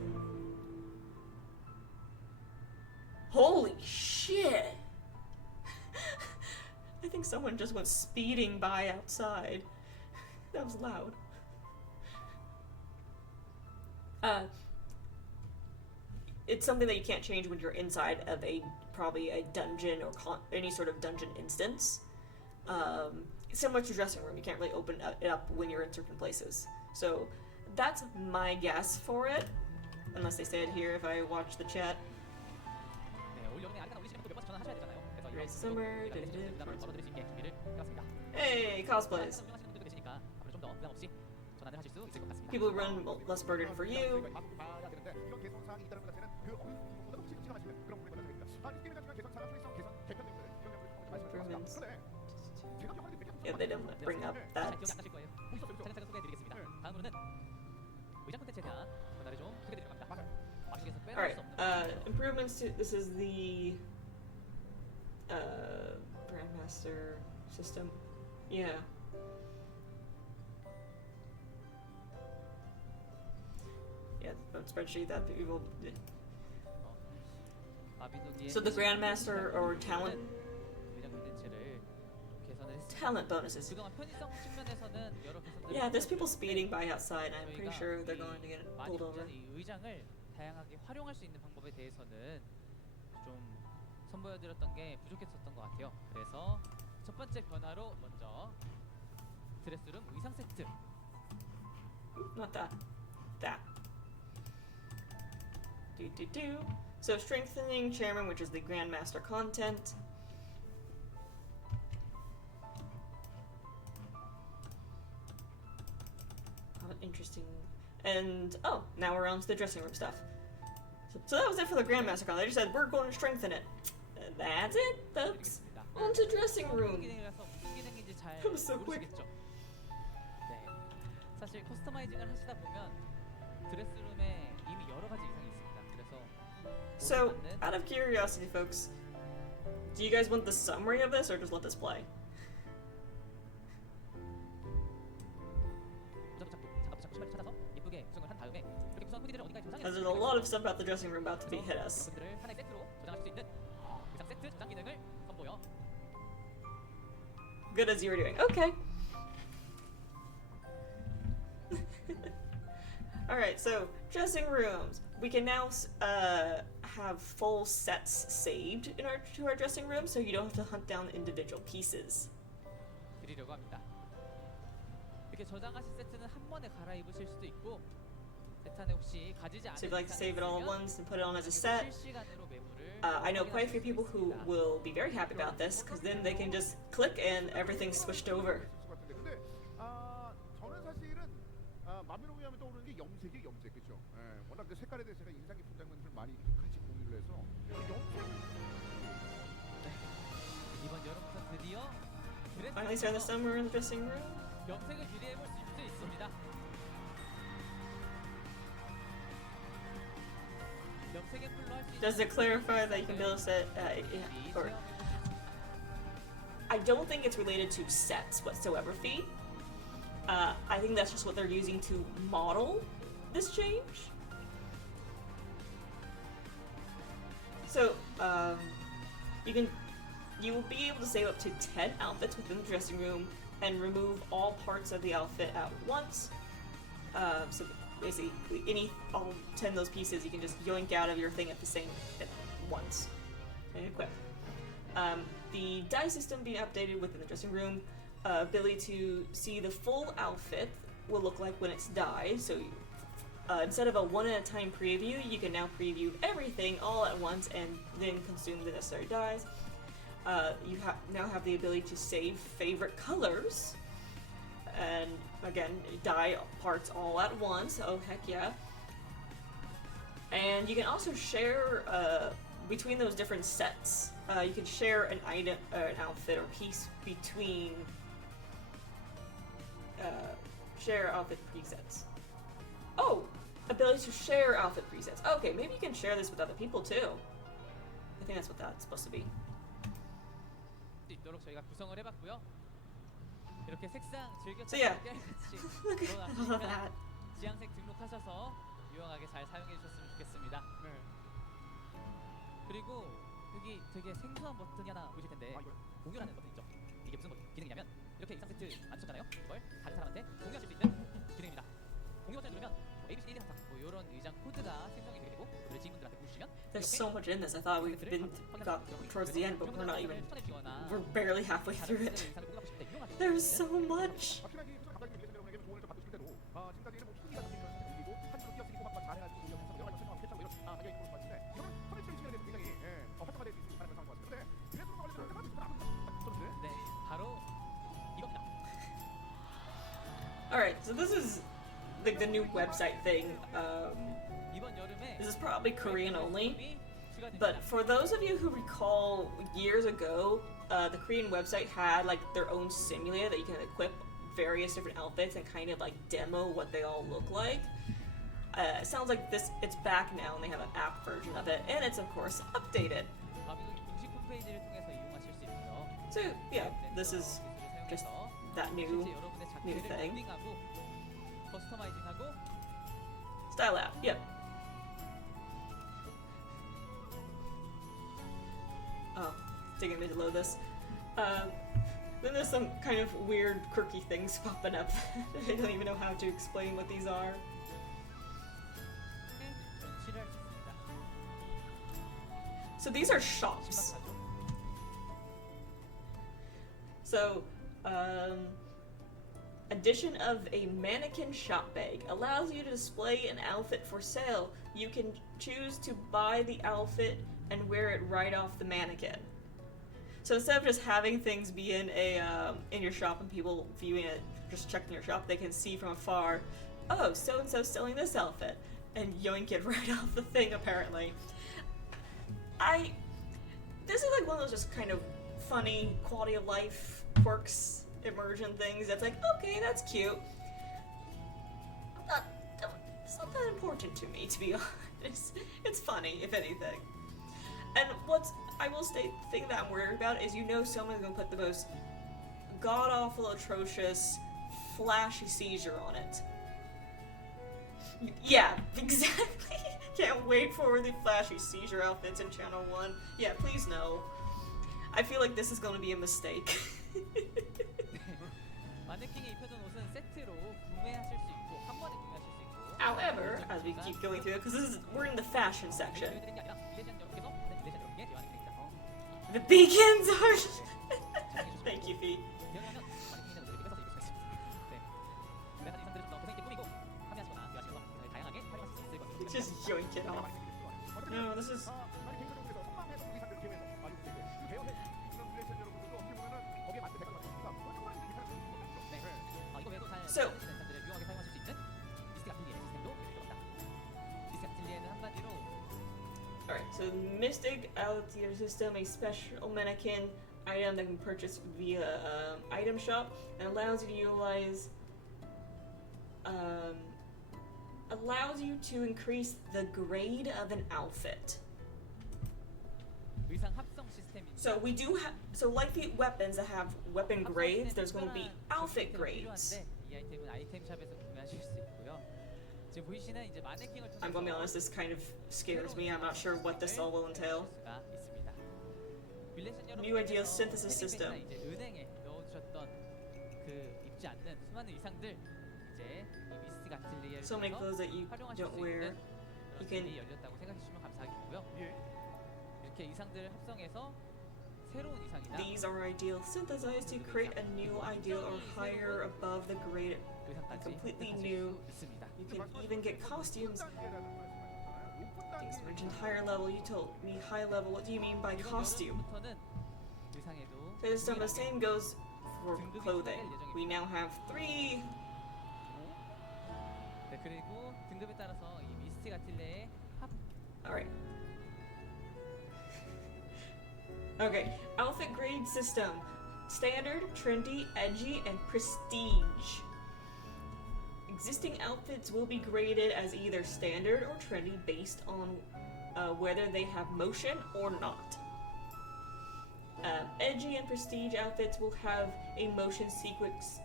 Holy shit! I think someone just went speeding by outside. That was loud. It's something that you can't change when you're inside of probably a dungeon or any sort of dungeon instance. Similar to dressing room, you can't really open it up when you're in certain places. So that's my guess for it, unless they say it here if I watch the chat. Raise summer. Hey, cosplays. People run less burden for you. Improvements. Yeah, they didn't bring up that. Alright, improvements to, this is the Grandmaster system. Yeah. Yeah, that spreadsheet that people did. So the Grandmaster or talent bonuses. Yeah, there's people speeding by outside. I'm pretty sure they're going to get pulled over. 다양하게 활용할 수 있는 방법에 대해서는 좀 선보여드렸던 게 부족했었던 것 같아요. 그래서 첫 번째 변화로 먼저 드레스룸 의상 세트. Not that. That. Do. So strengthening chairman, which is the Grandmaster content. Interesting. And oh, now we're on to the dressing room stuff. So that was it for the Grandmaster con. They just said we're going to strengthen it. And that's it, folks. On to dressing room. That was so quick. 사실 커스터마이징을 하시다 보면 드레스룸에 이미 여러 가지 의상이 있습니다. 그래서 So, out of curiosity, folks, do you guys want the summary of this or just let this play? Because there's a lot of stuff about the dressing room about to be hit us. Good as you were doing. Okay. Alright, so dressing rooms. We can now have full sets saved in our dressing room, so you don't have to hunt down individual pieces. 드리려고 합니다. 이렇게 저장하신 세트는 한 번에 갈아입으실 수도 있고 세탄에 혹시 가지지 않은 So if you'd like to save it all at once and put it on as a set, I know quite a few people who will be very happy about this, because then they can just click and everything's switched over. 저는 사실은 마비노기 하면 떠오르는 게 염색이 염색, 그렇죠? 워낙 그 색깔에 대해서 제가 인상 깊은 장면들을 많이 같이 공유를 해서 염색. 이번 여름부터 드디어 Finally starting the summer in the dressing room. 염색을 기대해 볼 수 있습니다. 염색의 풀로 할 수 있는 Does it clarify that you can build a set? Or I don't think it's related to sets whatsoever, Fee. I think that's just what they're using to model this change. So, you will be able to save up to 10 outfits within the dressing room and remove all parts of the outfit at once. So basically, all 10 of those pieces you can just yoink out of your thing at once and equip. The dye system being updated within the dressing room, ability to see the full outfit will look like when it's dyed. So instead of a one at a time preview, you can now preview everything all at once and then consume the necessary dyes. You now have the ability to save favorite colors, and again, dye parts all at once. Oh heck yeah! And you can also share between those different sets. You can share an item, an outfit, or piece between share outfit presets. Oh, ability to share outfit presets. Okay, maybe you can share this with other people too. I think that's what that's supposed to be. 있도록 저희가 구성을 해봤고요. 이렇게 색상 즐겨 So yeah. 같이 Look at all of that. 지향색 등록하셔서 유용하게 잘 사용해 주셨으면 좋겠습니다. 네. 그리고 여기 되게 생소한 버튼이 하나 보이실 텐데 공유라는 버튼 있죠. 이게 무슨 기능이냐면 이렇게 일상 세트 만드셨잖아요. 이걸 다른 사람한테 공유하실 수 있는 기능입니다. 공유 버튼을 누르면 ABC 1, 2, 3, 4 뭐 이런 의장 코드가 생성이 되게 되고 그걸 지인분들한테 보여주시면 There's so much in this. I thought we've got towards the end, but we're not even. We're barely halfway through it. There's so much. 확실하게 갑자기 리액션 여러분에게 조언을 좀 받고 싶을 때도 지금까지는 뭐 후기가 담긴 그런 그리고 한 줄로 뛰어쓰기고 막 잘해가지고 여러 가지 설명하고 캐치하고 이런 달려 있는 것 같은데 이거는 커뮤니티 측면에 대해서 굉장히 활성화될 수 있는 가능한 상황인 것 같은데 그래서 관련된 데가 아무튼 네, 바로 이겁니다. Alright, so this is like the new website thing. 이번 여름에 This is probably Korean only. But for those of you who recall years ago, the Korean website had like their own simulator that you can equip various different outfits and kind of like demo what they all look like. It sounds like it's back now and they have an app version of it, and it's of course updated. 공식 홈페이지를 통해서 이용하실 수 있고요. So yeah, this is just that new thing. 커스터마이징하고 Style app, yep. Oh, taking a minute to load this. Then there's some kind of weird, quirky things popping up. I don't even know how to explain what these are. 전시를 할 수 있습니다. So these are shops. 신박하죠? So, addition of a mannequin shop bag allows you to display an outfit for sale. You can choose to buy the outfit and wear it right off the mannequin. So instead of just having things be in your shop and people viewing it, just checking your shop, they can see from afar, oh, so and so selling this outfit, and yoink it right off the thing. Apparently, this is like one of those just kind of funny quality of life quirks, immersion things. That's like, okay, that's cute. It's not that important to me, to be honest. It's funny, if anything. And what's I will state the thing that I'm worried about is someone's gonna put the most god awful, atrocious, flashy seizure on it. Yeah, exactly. Can't wait for the flashy seizure outfits in Channel 1. Yeah, please no. I feel like this is gonna be a mistake. 마네킹에 입혀둔 옷은 세트로 구매하실 수 있고 한 번에 구매하실 수 있고. However, as we keep going through it, because we're in the fashion section. 보여드리는 게 아니라 릴레이션 여러분께서 다른 릴레이션 여러분께 대화하는 기능입니다. The beacons are. Thank you, Fee. 기억하면 마네킹이나 모델을 뺏어서 입을 수가 있습니다. 네. 여러 가지 이상들을 좀 더 고생있게 꾸미고 판매하시거나 유하시면서 다양하게 활용하실 수 있을 것입니다. Just yoink it off. No, this is. 많이 개인적으로 그래서 성방에서 의상들 기회에서 많이 보고 있고 그 대여해 그런 릴레이션 여러분들도 어떻게 보면은 거기에 맞는 대가가 맞습니다. 그건 정말 괜찮은 네. 이거 외에도 잘 So- 사용하시는 의상들을 유용하게 사용하실 수 있는 미스틱 아틀리에 시스템도 있습니다. 미스틱 아틀리에는 한마디로 Alright, so Mystic Altier System, a special mannequin item that can be purchased via item shop and allows you to utilize. Allows you to increase the grade of an outfit. 의상 합성 시스템입니다. So like the weapons that have weapon grades, there's going to be outfit grades. 이 아이템은 아이템샵에서 구매하실 수 있고요. 지금 보이시는 이제 마네킹을 통해서 I'm gonna be honest, this kind of scares me. I'm not sure what this all will entail. 수가 있습니다. 빌레이션 New ideal 여러분께서 synthesis system. 패닉백이나 이제 은행에 넣어두셨던 그 입지 않는 수많은 의상들 이제 이 미스틱 아틀리에를 So many clothes that you 활용하실 don't 수 wear. 있는 You 그런 can- 길이 열렸다고 생각해 주시면 감사하겠고요. 예. 이렇게 의상들을 합성해서 새로운 의상이나 These are ideal synthesized to create a new ideal or higher above the grade. 의상까지 completely 획득하실 new. 수 있습니다. You can even get costumes. 단계라는 말씀하셨잖아요. 오픈 Things 단계. mentioned higher level. You told me high level. What do you mean by costume? 여름부터는 의상에도 So this time the 유일하게 same goes for clothing. We now have 3. 네, 그리고 등급에 따라서 이 미스틱 아틀레의 합 All right. Okay, outfit grade system. Standard, trendy, edgy, and prestige. Existing outfits will be graded as either standard or trendy based on whether they have motion or not. Edgy and prestige outfits will have a motion sequence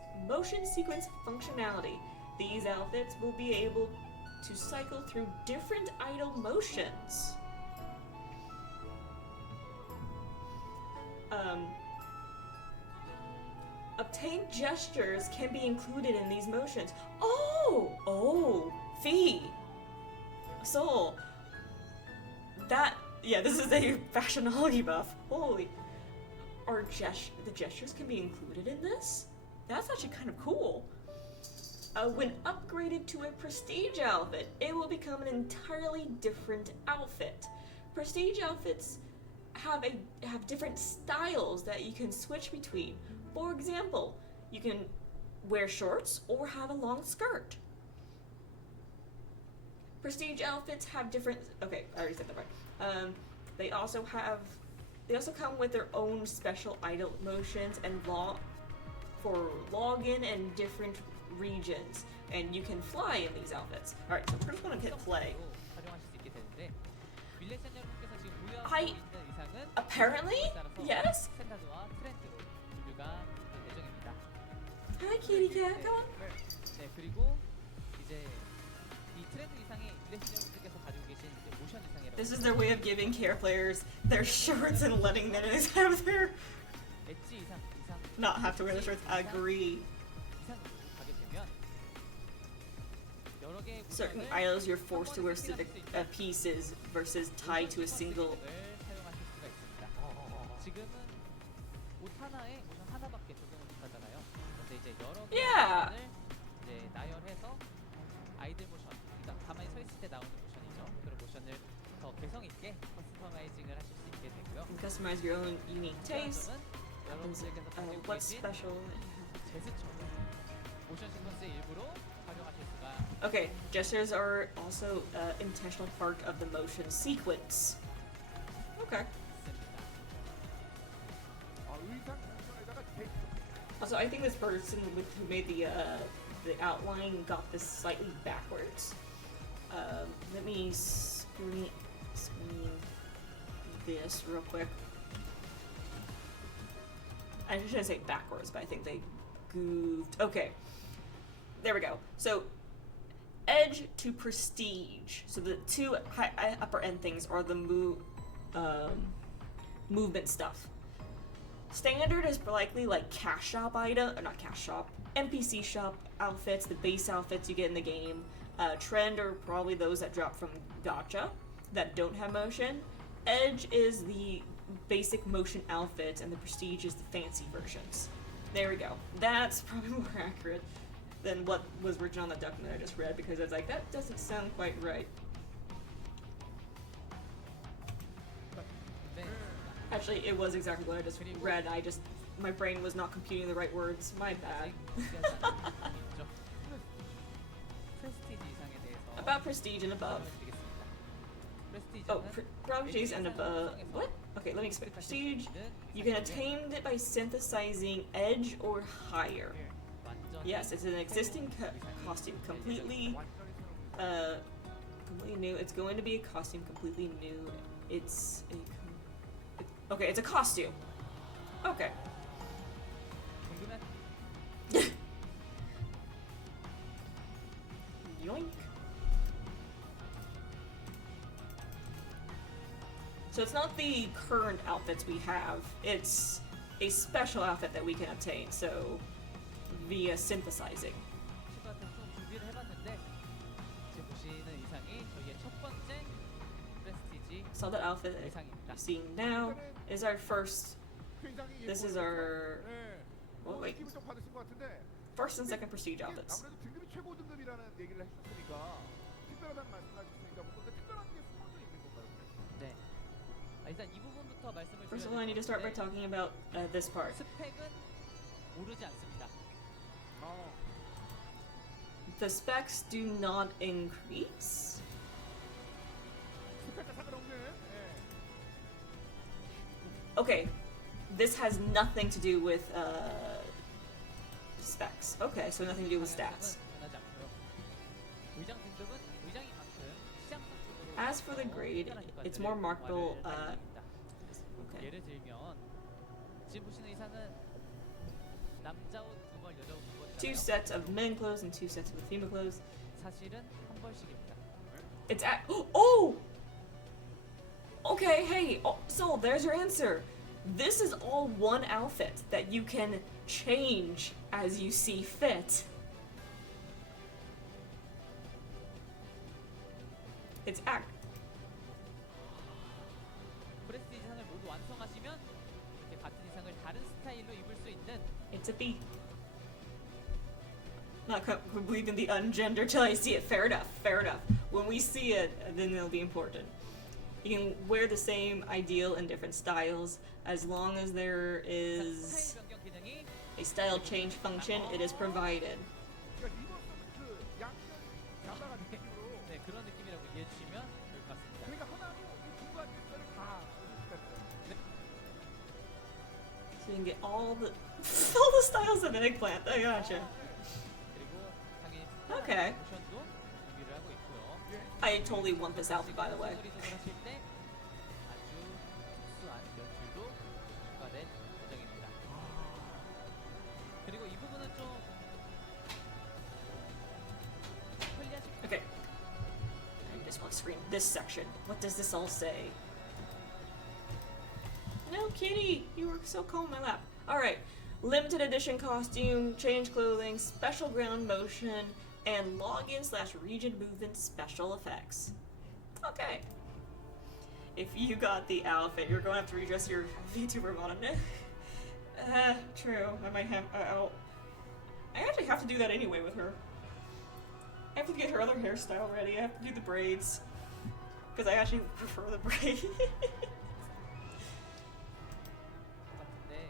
functionality. These outfits will be able to cycle through different idle motions. Obtained gestures can be included in these motions. Oh, Fee. Soul. This is a fashionology buff. Holy. The gestures can be included in this? That's actually kind of cool. When upgraded to a prestige outfit, it will become an entirely different outfit. Prestige outfits have different styles that you can switch between. For example, you can wear shorts or have a long skirt. Prestige outfits have different. Okay, I already said that right. They also come with their own special idle motions and for login in different regions, and you can fly in these outfits. All right, so we're just gonna hit play. 활용하실 수 있게 되는데 빌레이션 여러분께서 지금 보유하고 I- 있는 의상은 Apparently, yes. 스탠다드와 트렌드로 분류가 될 예정입니다. Hi, kitty cat. Come on. 네, 그리고 이제 이 트렌드 의상이 빌레이션 여러분께서 가지고 계신 이제 모션 의상이라고 This is their way of giving care players their shorts and letting them have their 엣지 의상 not have to wear the shorts. Agree. 이상으로 가게 되면 여러 개의 Certain 모션을 idols you're forced to wear 한 번에 specific 세팅할 수 있는 pieces versus tied to a single. 사용하실 수가 있습니다. 지금은 옷 하나에 모션 하나밖에 적용을 못하잖아요. 근데 이제 여러 개의 Yeah. 모션을 이제 나열해서 아이들 모션, 그러니까 가만히 서 있을 때 나오는 모션이죠. 그런 모션을 더 개성 있게 커스터마이징을 하실 수 있게 되고요. You can customize your own unique taste. 하나는 여러분들께서 가지고 What's 계신 special? 제스처를 모션 시퀀스의 일부로 활용하실 수가 Okay, gestures are also an intentional part of the motion sequence. Okay. 있습니다. 의상 모션에다가 텍 Also, I think this person who made the outline got this slightly backwards. Let me screen this real quick. I shouldn't say backwards, but I think they goofed. Okay, there we go. So, edge to prestige. So the two upper end things are the movement stuff. Standard is likely like cash shop item, or not cash shop, NPC shop outfits, the base outfits you get in the game. Trend are probably those that drop from gacha that don't have motion. Edge is the basic motion outfits, and the prestige is the fancy versions. There we go. That's probably more accurate than what was written on the document I just read, because I was like, that doesn't sound quite right. 네. Actually, it was exactly what I just read. My brain was not computing the right words. My bad. 프레스티지 이상에 대해서 About prestige and above. 드리겠습니다. Oh, 프레스티지는 prestige and above. What? Okay, let me explain. Prestige, you can attain it by synthesizing edge or higher. Yes, it's an existing costume, completely new. It's going to be a costume completely new. It's a costume. Okay. 궁금한 Yoink. So it's not the current outfits we have, it's a special outfit that we can obtain, so via synthesizing. 추가 제품 준비를 해봤는데 지금 보시는 의상이 저희의 첫 번째 프레스티지 So that outfit that 의상입니다. you're seeing now is our first. 굉장히 This is 예뻐요. our 네. well, wait, 느낌을 좀 받으신 것 같은데 first and second prestige 이게 outfits. 아무래도 등급이 최고 등급이라는 얘기를 해주셨으니까 특별하다는 말씀하셨으니까 뭔가 특별한 게 숨어져 있는 건가요? 네. 일단 이 부분부터 말씀을 First of all, I need to start by talking about this part. 스펙은 오르지 않습니다. The specs do not increase. 스펙과 상관없는 Okay, this has nothing to do with specs. Okay, so nothing to do with stats. 변하지 않고요. 의장 등급은 의장이만큼 시장 상품으로 As for the grade, it's more marketable. Okay. 예를 들면 지금 보시는 의상은 남자 옷 두 벌, 여자 옷 두 벌. Two sets of men clothes and two sets of female clothes. 사실은 한 벌씩입니다. It's at oh. Okay, hey, oh, so there's your answer. This is all one outfit that you can change as you see fit. It's act. 프레스티지상을 모두 완성하시면 이렇게 같은 의상을 다른 스타일로 입을 수 있는 It's a B. Not believe in the ungender till I see it. Fair enough. Fair enough. When we see it, then it'll be important. You can wear the same ideal in different styles as long as there is 스타일 변경 기능이 a style change function. It is provided. 그러니까 리버스는 그 양면 자바가 느낌으로 네, 그런 느낌이라고 이해해 주시면 될 것 같습니다. 그러니까 하나로 이두 가지 스타일을 다 So you can get all the all the styles of an eggplant. I gotcha. 그리고 당연히 Okay. 모션도 준비를 하고 있고요. I totally want this outfit, by the way. 소리 조절하실 때 아주 특수한 연출도 추가된 예정입니다. 그리고 이 부분은 좀 편리하실 Okay. I just want to screen this section. What does this all say? No, kitty, you were so calm in my lap. All right. Limited edition costume, change clothing, special ground motion, and login/region movement special effects. Okay. If you got the outfit, you're going to have to redress your VTuber mod. True. I might have. I actually have to do that anyway with her. I have to get her other hairstyle ready. I have to do the braids. Because I actually prefer the braids. 같은데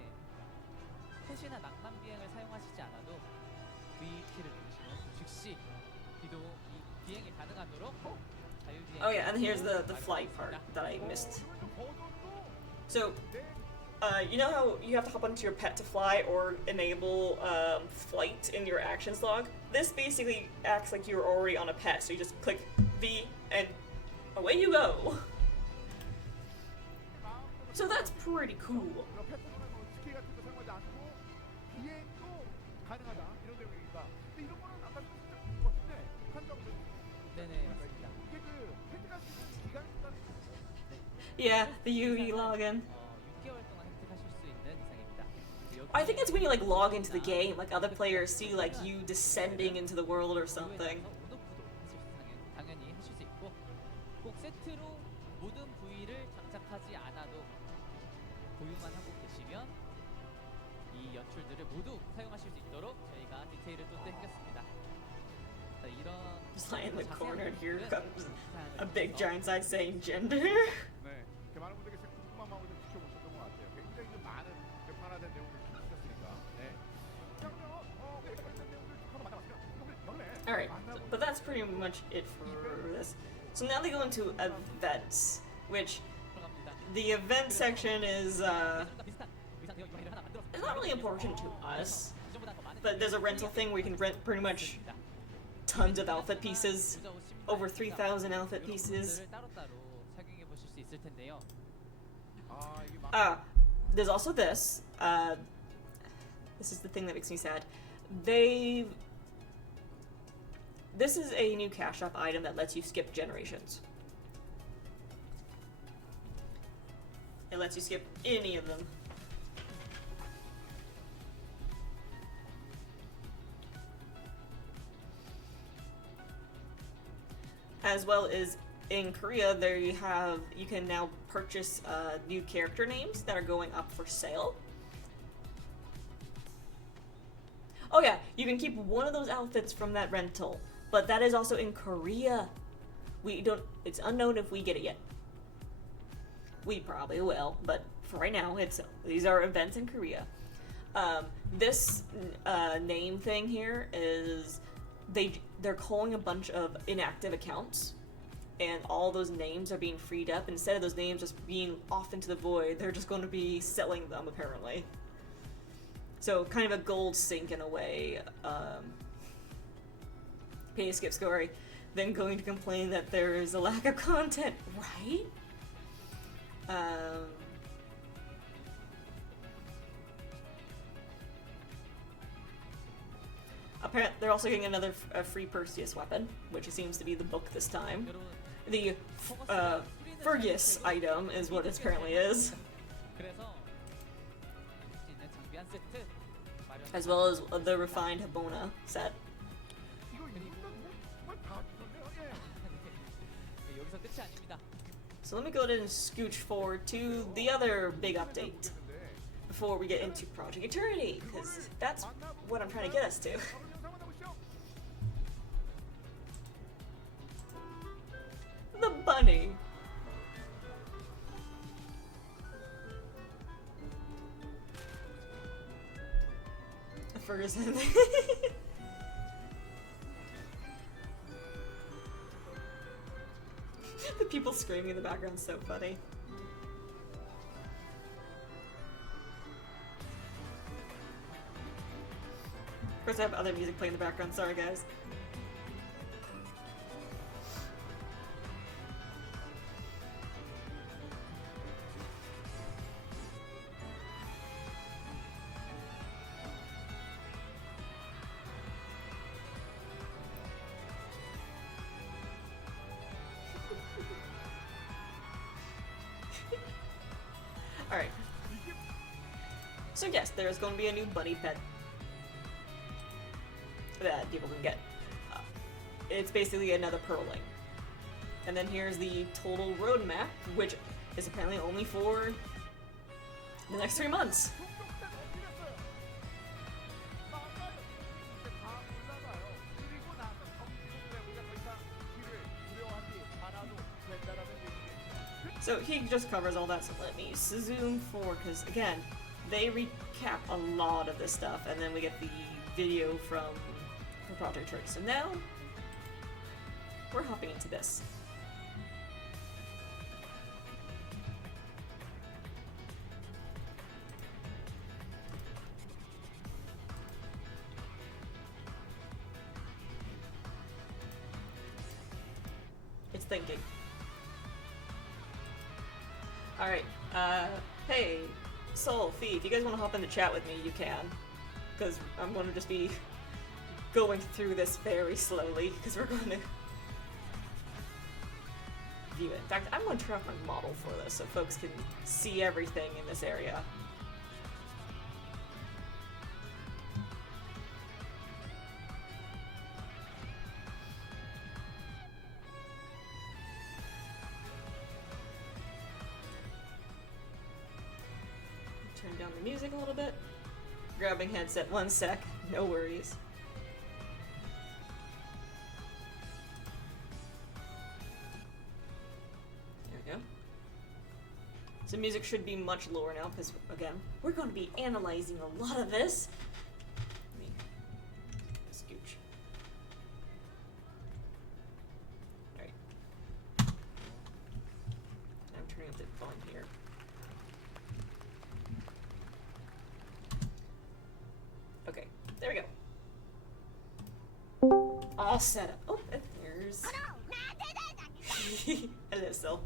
펫이나 낭만 비행을 사용하시지 않아도 V키를 누르시면 즉시 기동 이 비행이 가능하도록 자유비행. Oh yeah, and here's the flight part that I missed. So, you know how you have to hop onto your pet to fly or enable flight in your actions log? This basically acts like you're already on a pet, so you just click V and away you go. So that's pretty cool. 스키 같은 거 사용하지 않고 비행도 가능하다 이런 내용입니다. 근데 이런 거는 아까 좀 진짜 좋은 것 같은데 한정 네네 맞습니다. 이게 그 혜택할 수 있는 기간이 있다는 Yeah, the UE login. 6개월 동안 획득하실 수 있는 이상입니다. I think it's when you like log into the game, like other players see like you descending into the world or something. 당연히 하실 수 있고 꼭 세트로 모든 부위를 장착하지 않아도 보유만 하고 계시면 이 연출들을 모두 사용하실 수 있도록 저희가 디테일을 또 땡겼습니다. 자, 이런 Just like in the 자세한 corner, here 부분들은 comes 사용을 a big 통해서 giant sign saying gender. 네, 많은 분들께서 궁금한 마음을 좀 지켜보셨던 것 같아요. 굉장히 좀 많은 변화된 내용을 주셨으니까. 네. 자, 그러면 관련된 내용들 하나 만나봤으면 우리 여름에 Alright, 만나보는 but that's pretty much it for this. So now they go into events, which 들어갑니다. the event section is 예전과 비슷한 의상 대여 UI를 하나 만들었습니다. it's not really important to us, 이전보다 더 많은 but there's a rental thing where you can rent pretty much tons of outfit pieces, over 3,000 outfit pieces. 따로따로 착용해 보실 수 있을 텐데요. 이게 There's also this. This is the thing that makes me sad. this is a new cash shop item that lets you skip generations. It lets you skip any of them. As well as in Korea, you can now purchase new character names that are going up for sale. Oh yeah, you can keep one of those outfits from that rental, but that is also in Korea. It's unknown if we get it yet. We probably will, but for right now, these are events in Korea. This name thing here is they're calling a bunch of inactive accounts, and all those names are being freed up. Instead of those names just being off into the void, they're just going to be selling them, apparently. So kind of a gold sink in a way. Pay to skip story, then going to complain that there is a lack of content, right? Apparently, they're also getting another free Perseus weapon, which seems to be the book this time. The Fergus item is what it apparently is. As well as the refined Habona set. So let me go ahead and scooch forward to the other big update before we get into Project Eternity, because that's what I'm trying to get us to. The bunny. Ferguson. The people screaming in the background is so funny. Of course, I have other music playing in the background. Sorry, guys. Alright. So yes, there's going to be a new bunny pet that people can get. It's basically another purling. And then here's the total roadmap, which is apparently only for the next 3 months. So he just covers all that, so let me zoom forward, because again, they recap a lot of this stuff, and then we get the video from Project Eternity. So now, we're hopping into this. It's thinking. Alright, hey, Soul, Fee, if you guys want to hop in the chat with me, you can. Because I'm going to just be going through this very slowly, because we're going to view it. In fact, I'm going to turn off my model for this, so folks can see everything in this area. Turn down the music a little bit. Grabbing headset, 1 sec, no worries. There we go. So music should be much lower now, because again, we're going to be analyzing a lot of this. Let me scooch. Alright. I'm turning up the volume here. Okay, there we go. All set up. Oh, and there's... Hello, Sil.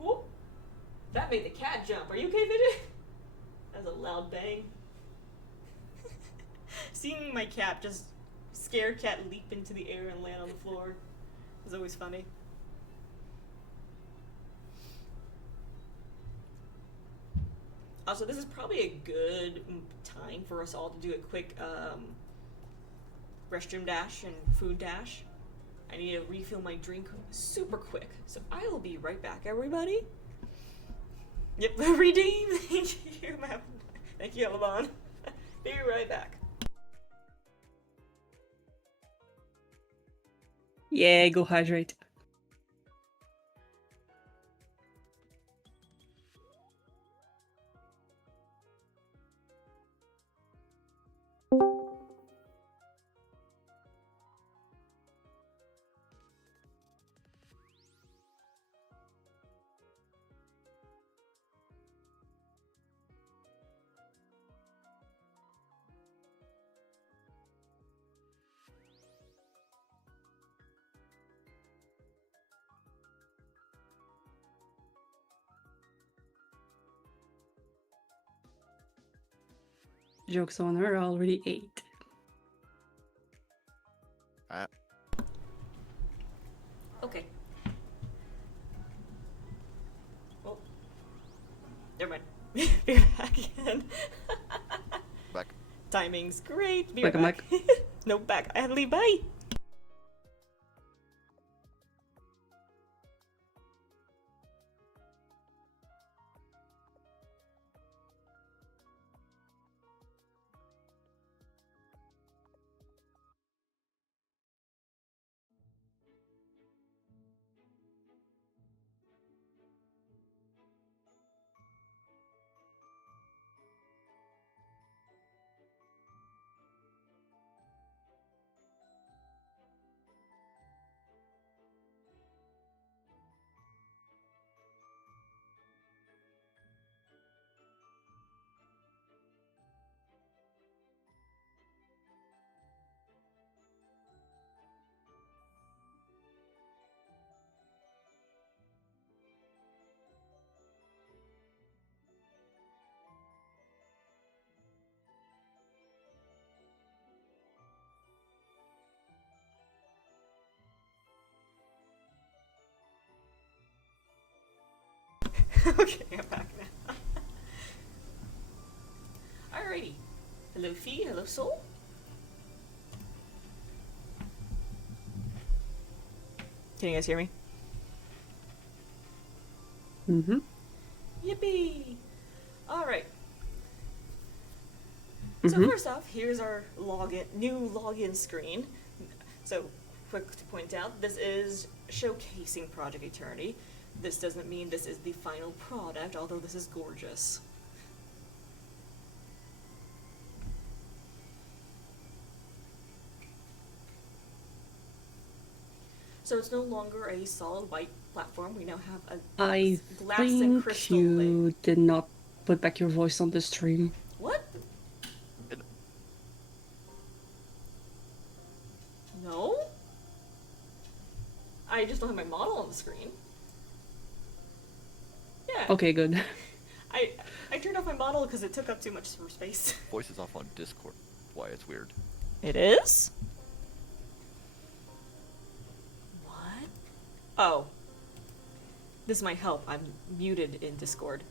Ooh, that made the cat jump. Are you okay, Fidget? That was a loud bang. Seeing my cat just scared cat leap into the air and land on the floor. It's always funny. Also, this is probably a good time for us all to do a quick restroom dash and food dash. I need to refill my drink super quick, so I will be right back, everybody. Yep, redeem. Thank you, ma'am. Thank you, Elavon. Be right back. Yeah, go hydrate. Joke's on her, I already ate. Okay. Oh. Never mind. Be back again. Back. Timing's great. Be Back, I'm right back. No, back. I have to leave. Bye. Okay, I'm back now. Alrighty. Hello, Fee. Hello, Soul. Can you guys hear me? Mm-hmm. Yippee! Alright. So first off, here's our new login screen. So, quick to point out, this is showcasing Project Eternity. This doesn't mean this is the final product, although this is gorgeous. So it's no longer a solid white platform. We now have a I glass and think crystal you did not put back your voice on the stream. What? No? I just don't have my model on the screen. Yeah. Okay, good. I turned off my model because it took up too much space. Voice is off on Discord. Why it's weird. It is? What? Oh. This might help. I'm muted in Discord.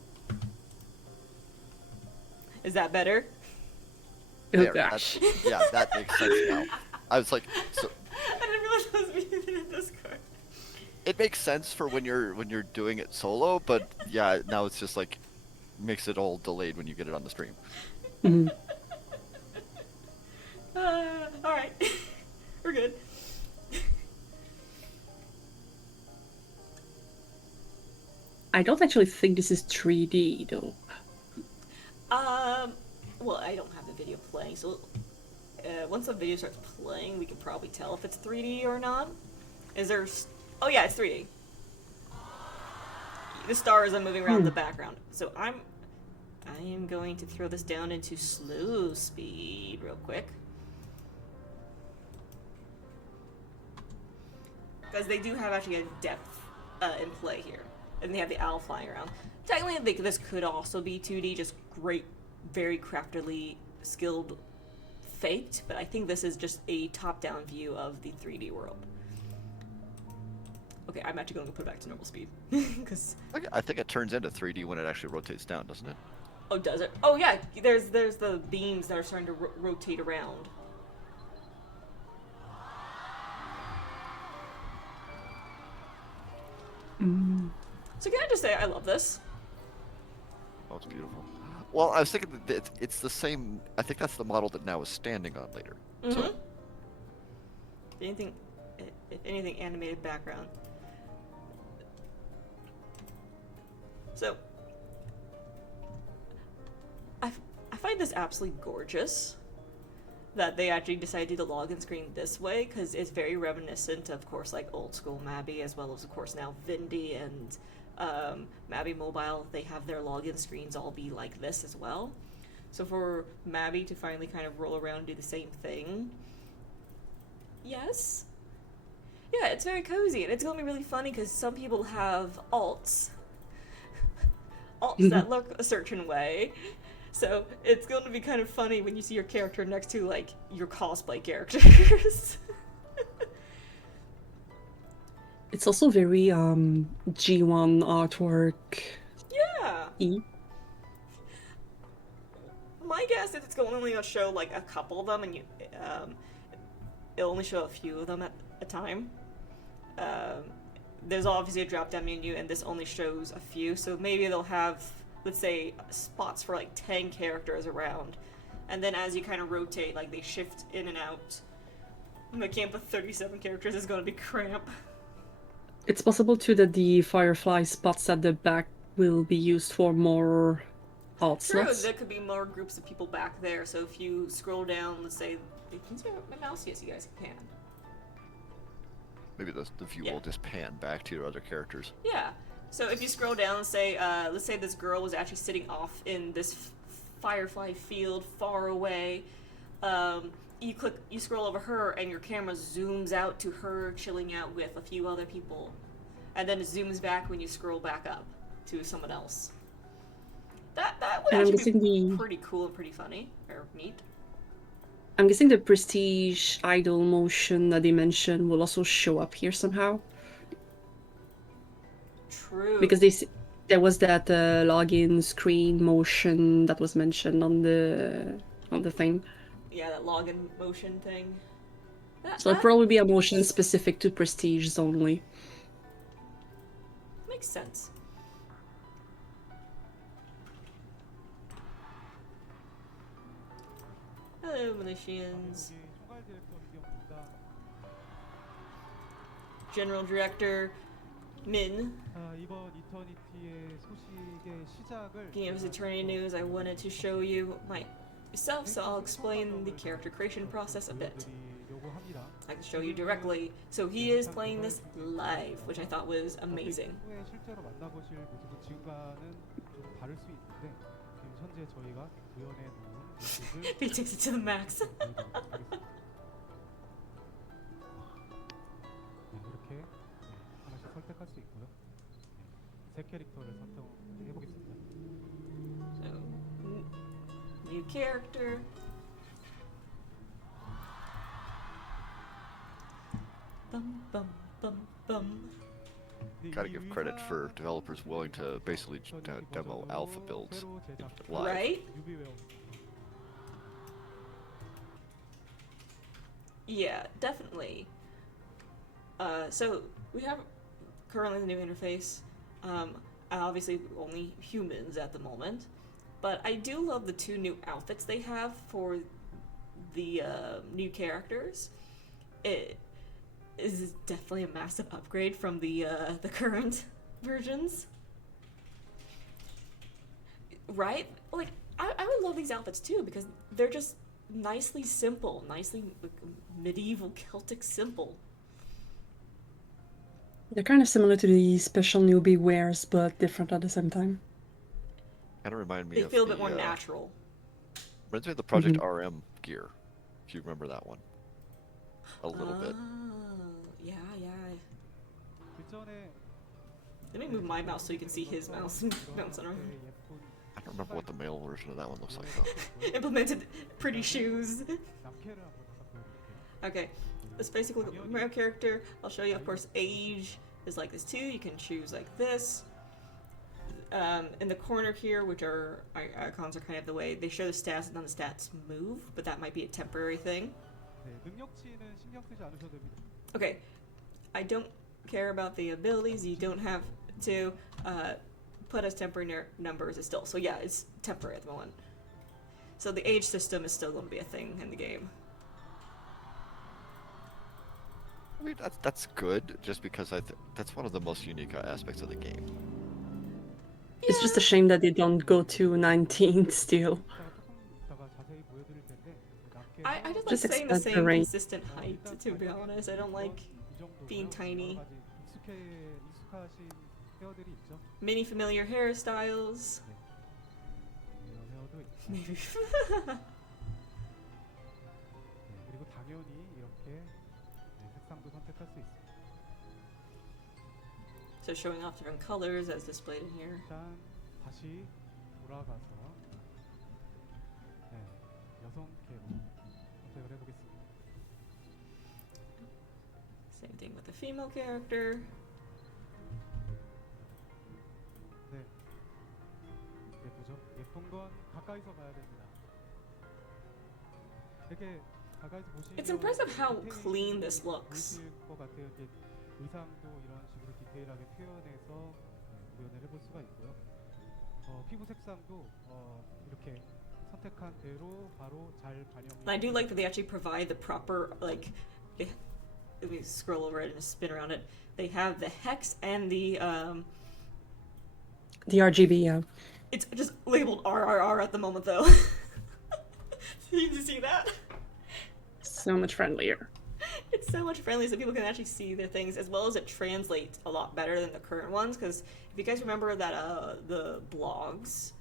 Is that better? Oh There, gosh. yeah, that makes sense now. I was like, so I didn't realize I was muted in Discord. it makes sense for when you're doing it solo, but yeah, now it's just like makes it all delayed when you get it on the stream. Mhm. Alright. We're good. I don't actually think this is 3D though. Well, I don't have the video playing, so once the video starts playing, we can probably tell if it's 3D or not. Is there... Oh yeah, it's 3D. The stars are moving around the background. So I am going to throw this down into slow speed real quick. Because they do have actually a depth in play here. And they have the owl flying around. Technically, this could also be 2D, just great, very craftily skilled faked, but I think this is just a top-down view of the 3D world. Okay, I'm actually going to put it back to normal speed because I think it turns into 3D when it actually rotates down, doesn't it? oh, does it? Oh yeah, there's the beams that are starting to rotate around. So can I just say I love this? Oh, it's beautiful. Well, I was thinking that it's the same. I think that's the model that now is standing on later. So If anything, animated background. So, I find this absolutely gorgeous that they actually decided to do the login screen this way, because it's very reminiscent of course, like old school Mabby, as well as, of course, now Vindy and Mabby Mobile. They have their login screens all be like this as well. So for Mabby to finally kind of roll around and do the same thing, yes. Yeah, it's very cozy, and it's gonna be really funny because some people have alts that look a certain way. So it's going to be kind of funny when you see your character next to, like, your cosplay characters. It's also very G1 artwork. Yeah. E. My guess is it's only going to show, like, a couple of them, and it'll only show a few of them at a time. There's obviously a drop-down menu, and this only shows a few, so maybe they'll have, let's say, spots for like 10 characters around, and then as you kind of rotate, like, they shift in and out. The camp with 37 characters is going to be cramp. It's possible too that the Firefly spots at the back will be used for more alt True, slots. there could be more groups of people back there, so if you scroll down, let's say, can you see my mouse? Yes, you guys can. maybe the view Yeah. will just pan back to your other characters. Yeah. So if you scroll down and say, let's say this girl was actually sitting off in this firefly field far away, you scroll over her and your camera zooms out to her chilling out with a few other people, and then it zooms back when you scroll back up to someone else. That would And I'm actually be guessing pretty cool and pretty funny, or neat. I'm guessing the prestige idle motion that they mentioned will also show up here somehow. True. Because there was that login screen motion that was mentioned on the thing. Yeah, that login motion thing. So it'll probably be a motion specific to prestiges only. Makes sense. Hello, Militians. 이게 총괄 디렉터 이경입니다. General Director Min. 이번 이터니티의 소식의 시작을 Games Attorney News, I wanted to show you myself, so I'll explain the character creation process a bit. 보여드리려고 합니다. I can show you directly. So he is playing this live, which I thought was amazing. 후에 실제로 만나보실 모습은 지금과는 좀 다를 수 있는데 지금 현재 저희가 구현해 놓은 모습을 He takes it to the max. 보여드리도록 하겠습니다. 이렇게 하나씩 선택할 수 있고요. 세 캐릭터를 선택해보겠습니다. So, new character. Bum bum bum bum. Gotta give credit for developers willing to basically demo alpha builds live. Right? Yeah, definitely. So we have currently the new interface. Obviously only humans at the moment, but I do love the two new outfits they have for the new characters. It is definitely a massive upgrade from the current versions. Right? Like, I would love these outfits too, because they're just nicely simple, nicely medieval Celtic simple. They're kind of similar to the special newbie wears, but different at the same time. Kind of remind me They of feel a bit the, more natural. reminds me of the Project RM gear, if you remember that one. A little bit. Yeah. 그 전에 Let me move my mouse so you can see his mouse bouncing around. I don't remember what the male version of that one looks like though. Implemented pretty shoes. 뒤캐를 한번 잠깐 보여드릴게요. Okay, this basically my character. I'll show you. Of course, age is like this too. You can choose like this. In the corner here, which are icons, are kind of the way they show the stats, and then the stats move, but that might be a temporary thing. 네, 능력치는 신경 쓰지 않으셔도 됩니다. Okay, I don't care about the abilities. You don't have to put as temporary numbers as still. So yeah, it's temporary at the moment. So the age system is still going to be a thing in the game. I mean, that's good, just because that's one of the most unique aspects of the game. It's just a shame that they don't go to 19 still. 이따가 조금 이따가 자세히 보여드릴 텐데 낮게 I just like Just staying the expect the same range. consistent height, to be honest. I don't like 이 정도고요. being tiny. 여러 가지 익숙하신 헤어들이 있죠. many familiar hairstyles. 이런 헤어도 있고. 네, 그리고 당연히 이렇게 네, 색상도 선택할 수 있습니다. So showing off different colors as displayed in here. 일단 다시 돌아가서 네, 여성 캐로 선택을 해보겠습니다. Same thing with the female character. 네, 예쁘죠? 예쁜 건 가까이서 봐야 됩니다. 이렇게 가까이서 보시면 It's impressive how 디테일이 clean this looks. 보이실 것 같아요. 이게 의상도 이런 식으로 디테일하게 표현해서 구현을 해볼 수가 있고요. 피부 색상도 이렇게 선택한 대로 바로 잘 반영이. And I do like that they actually provide the proper, like, if we scroll over it and spin around it, they have the hex and the RGB, yeah. it's just labeled RRR at the moment though. You can see that? So much friendlier. It's so much friendly so people can actually see their things, as well as it translates a lot better than the current ones. Because if you guys remember that the blogs,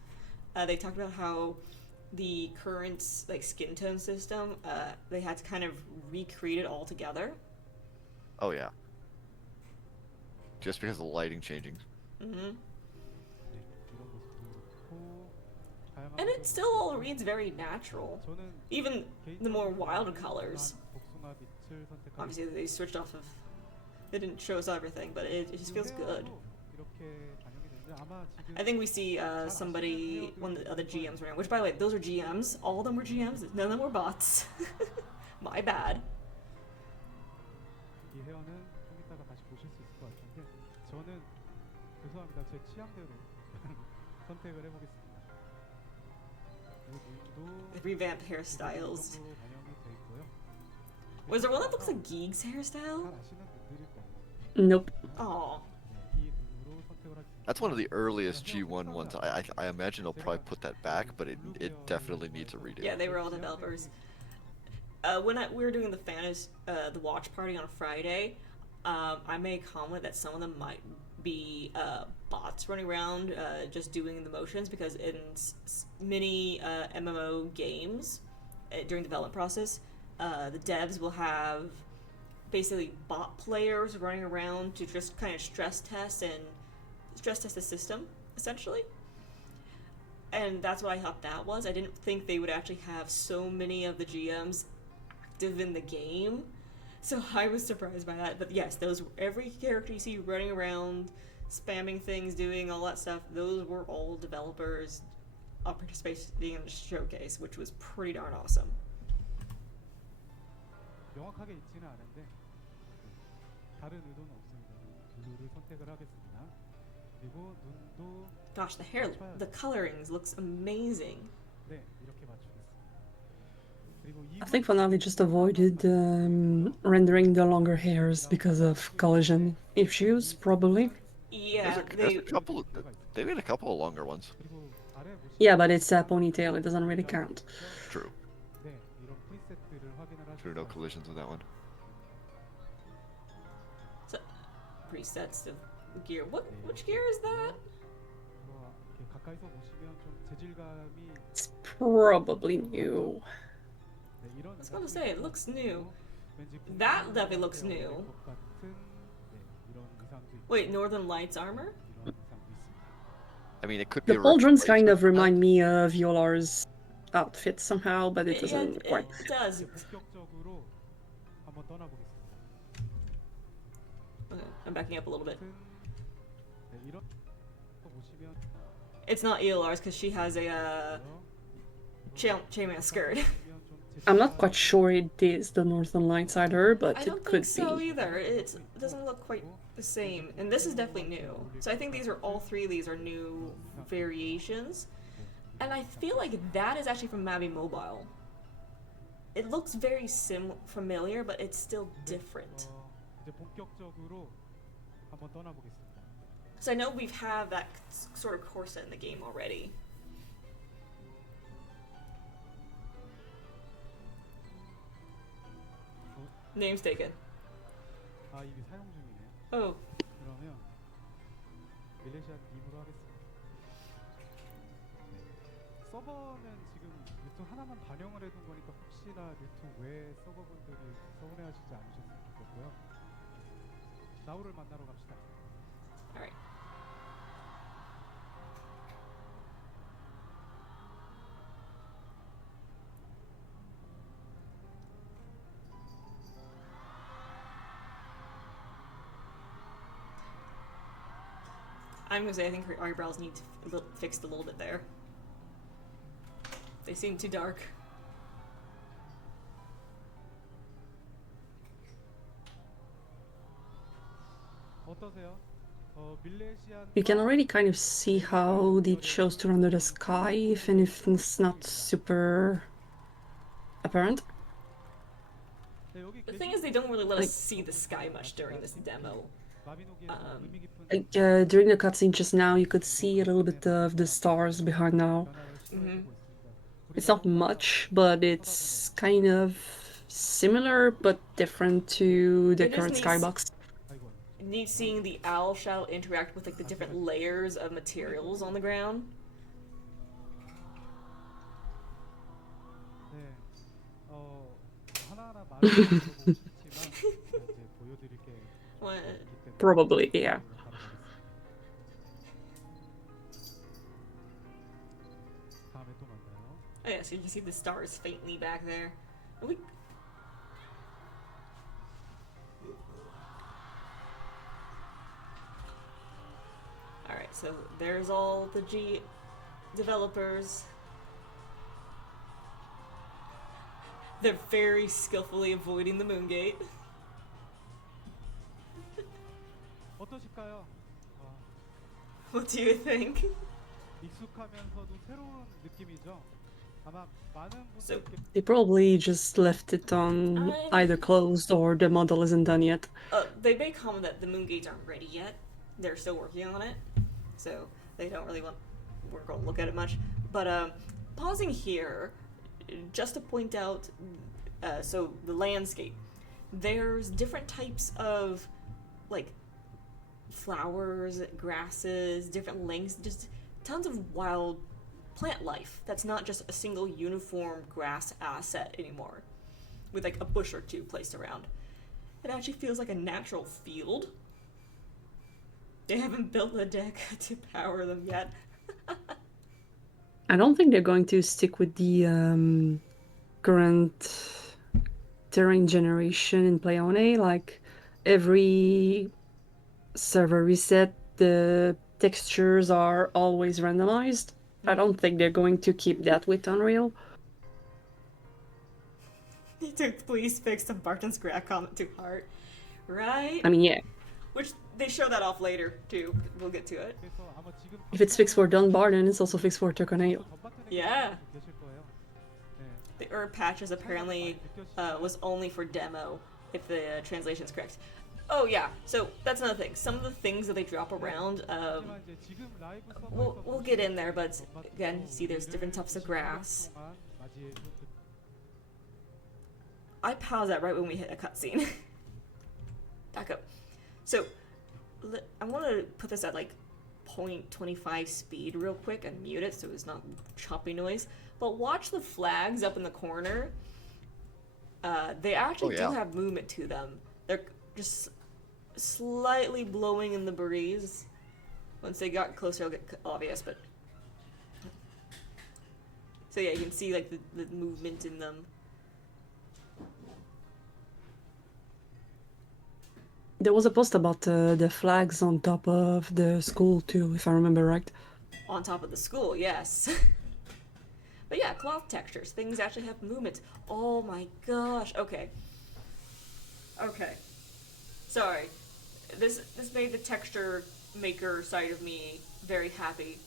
they talked about how the current like skin tone system, they had to kind of recreate it all together. Oh yeah. Just because of the lighting changing. Mm-hmm. 네, 이런 모습도 그렇고 다양한 And it still all reads very natural, 저는 even the more wild 개인적으로 colors. 복숭아 빛을 선택하고 Obviously, they switched off of. They didn't show us everything, but it just feels good. 이렇게 반영이 되는데 아마 지금 I think we see somebody, one of the other GMs around. Which, by the way, those are GMs. All of them were GMs. None of them were bots. My bad. 이 헤어는 좀 이따가 다시 보실 수 있을 것 같은데 저는 죄송합니다 제 취향대로 선택을 해보겠습니다. 그리고 눈도 Revamped hairstyles. 정도로 반영이 돼 있고요. Was there one that looks like Geeg's hairstyle? 잘 아시는 분들일 거예요. Nope. Oh, 네, 이 눈으로 선택을 하겠습니다. That's one of the earliest G1 ones. I imagine they'll probably put that back, but it definitely needs a redo. yeah, they were all developers. When we were doing the watch party on Friday, I made a comment that some of them might be bots running around just doing the motions, because in many MMO games during the development process, the devs will have basically bot players running around to just kind of stress test the system, essentially. And that's what I thought that was. I didn't think they would actually have so many of the GMs active in the game. So I was surprised by that. But yes, every character you see running around, spamming things, doing all that stuff, those were all developers participating in the showcase, which was pretty darn awesome. 명확하게 있지는 않은데 다른 의도는 없습니다. 블루를 선택을 하겠습니다. 그리고 눈도 Gosh, the colorings looks amazing. 네 이렇게 맞추겠습니다. 그리고 이 I think for now they just avoided rendering the longer hairs because of collision issues, probably. Yeah, There's a couple. They made a couple of longer ones. 그리고 아래 보시면 Yeah, but it's a ponytail, it doesn't really count. True. 네 이런 프리셋들을 확인을 하실 True. No 수 collisions with that one. so, presets of gear. Which gear is that? 이렇게 가까이서 보시면 좀 재질감이 It's probably new. 네, 이런 I was gonna say, it looks new. 왠지 That definitely looks new. 것 같은 네, 이런 의상도 있고 Wait, Northern Lights armor? 이런 의상도 있습니다. I mean, it could be. The a pauldrons kind replacement of for that. remind me of Yolar's outfit somehow, but it doesn't quite. It does. 본격적으로 한번 떠나보겠습니다. Okay, I'm backing up a little bit. 네, 이런 거 보시면 It's not ELR's because she has a chainmail skirt. I'm not quite sure it is the Northern Lights either, but I it don't could think so be. either. It doesn't look quite the same, and this is definitely new. So I think these are all three of these are new variations, and I feel like that is actually from Mavi Mobile. It looks very familiar, but it's still different. 이제 본격적으로 한번 떠나보겠습니다. So I know we've had that sort of corset in the game already. Name's taken. 아 이게 사용 중이네요. Oh, 그러면 밀레시아 님으로 하겠습니다. 네. 서버는 지금 루트 하나만 반영을 해둔 거니까 혹시나 루트 외 서버분들이 서운해하시지 않으셨으면 좋겠고요. 나우를 만나러 갑시다. alright. I'm gonna say I think her eyebrows need fixed a little bit there. They seem too dark. 어떠세요? 밀레시안 You can already kind of see how they chose to render the sky, even if it's not super apparent. 네, 여기 The thing is, they don't really let us Like- see the sky much during this demo. 마비노기에서 의미 깊은 Like during the cutscene just now, you could see a little bit of the stars behind now. 변화를 시도해보고 있습니다. It's not much, but it's kind of similar but different to the It just current needs- skybox. 아이고. Neat seeing the owl shadow interact with like the different layers of materials on the ground. 네. 하나하나 말을 들어보고 싶지만 이제 보여드릴 게 What? 있기 때문에 Probably, yeah. 바로 가겠습니다. 다음에 또 만나요. Oh yeah, so you can see the stars faintly back there. And we... Alright, so there's all the G developers. They're very skillfully avoiding the moon gate. 어떠실까요? What do you think? 익숙하면서도 새로운 느낌이죠. 아마 많은 So- 분들께 They probably just left it on either closed or the model isn't done yet. They made comment that the moon gates aren't ready yet. They're still working on it, so they don't really want. We're going to look at it much. But pausing here, just to point out, so the landscape. There's different types of, like, flowers, grasses, different lengths, just tons of wild plant life. That's not just a single uniform grass asset anymore, with like a bush or two placed around. It actually feels like a natural field. They haven't built the deck to power them yet. I don't think they're going to stick with the current terrain generation in Playone. Like every server reset, the textures are always randomized. I don't think they're going to keep that with Unreal. He took please fix the Barton's graph comment to heart. Right? I mean, yeah, Which they show that off later too. We'll get to it. 그래서 아마 지금 if it's fixed for Dunbarton, it's also fixed for Turconail. Yeah. 계실 거예요. 네. The herb patches apparently was only for demo, if the translation is correct. Oh yeah, so that's another thing. Some of the things that they drop around, 하지만 이제 지금 라이브 we'll get in there, but again, see there's different types of grass. I paused that right when we hit a cutscene. Back up. So, I want to put this at like 0.25 speed real quick and mute it so it's not choppy noise. But watch the flags up in the corner. They actually Oh, yeah. do have movement to them. They're just slightly blowing in the breeze. Once they got closer, it'll get obvious, but... So yeah, you can see like the movement in them. There was a post about the flags on top of the school too, if I remember right. On top of the school, yes. But yeah, cloth textures. Things actually have movement. Oh my gosh. Okay. Okay. Sorry. This made the texture maker side of me very happy.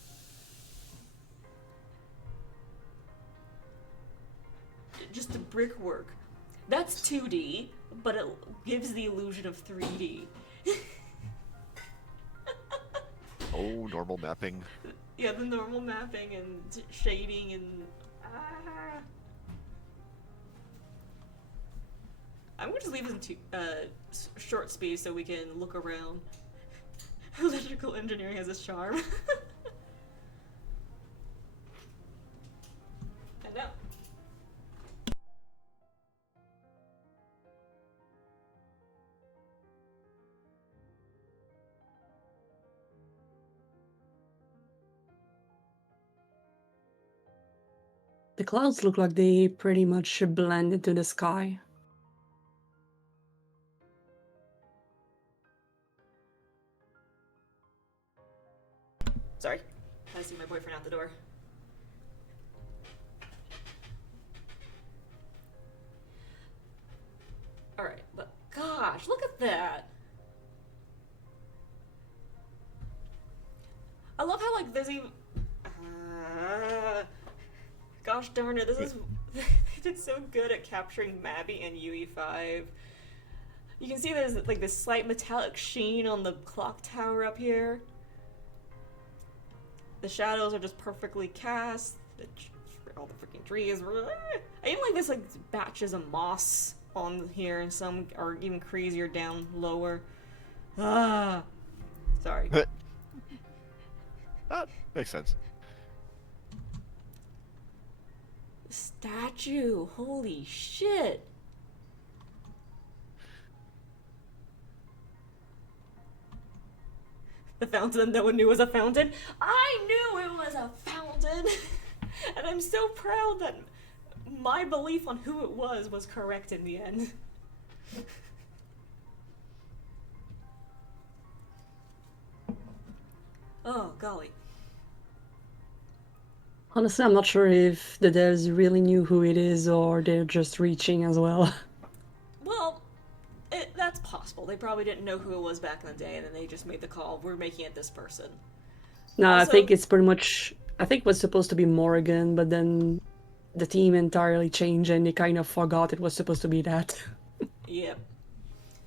Just the brickwork. That's 2D, but it gives the illusion of 3D. Oh, normal mapping. Yeah, the normal mapping and shading and... Ah. I'm going to leave this in short speed so we can look around. Electrical engineering has a charm. I know. The clouds look like they pretty much blend into the sky. Sorry. I see my boyfriend out the door. Alright, but gosh, look at that! I love how, like, there's even... gosh darn it, this is... they did so good at capturing Mabby and UE5. You can see there's, like, this slight metallic sheen on the clock tower up here. The shadows are just perfectly cast. All the freaking trees. I even like this, like, batches of moss on here, and some are even crazier down lower. Ah, sorry. That makes sense. Statue, holy shit. The fountain that no one knew was a fountain. I knew it was a fountain! And I'm so proud that my belief on who it was correct in the end. Oh, golly. Honestly, I'm not sure if the devs really knew who it is or they're just reaching as well. Well, that's possible. They probably didn't know who it was back in the day, and then they just made the call, we're making it this person. No, I Also- think it's pretty much... I think it was supposed to be Morrigan, but then the team entirely changed and they kind of forgot it was supposed to be that. Yep.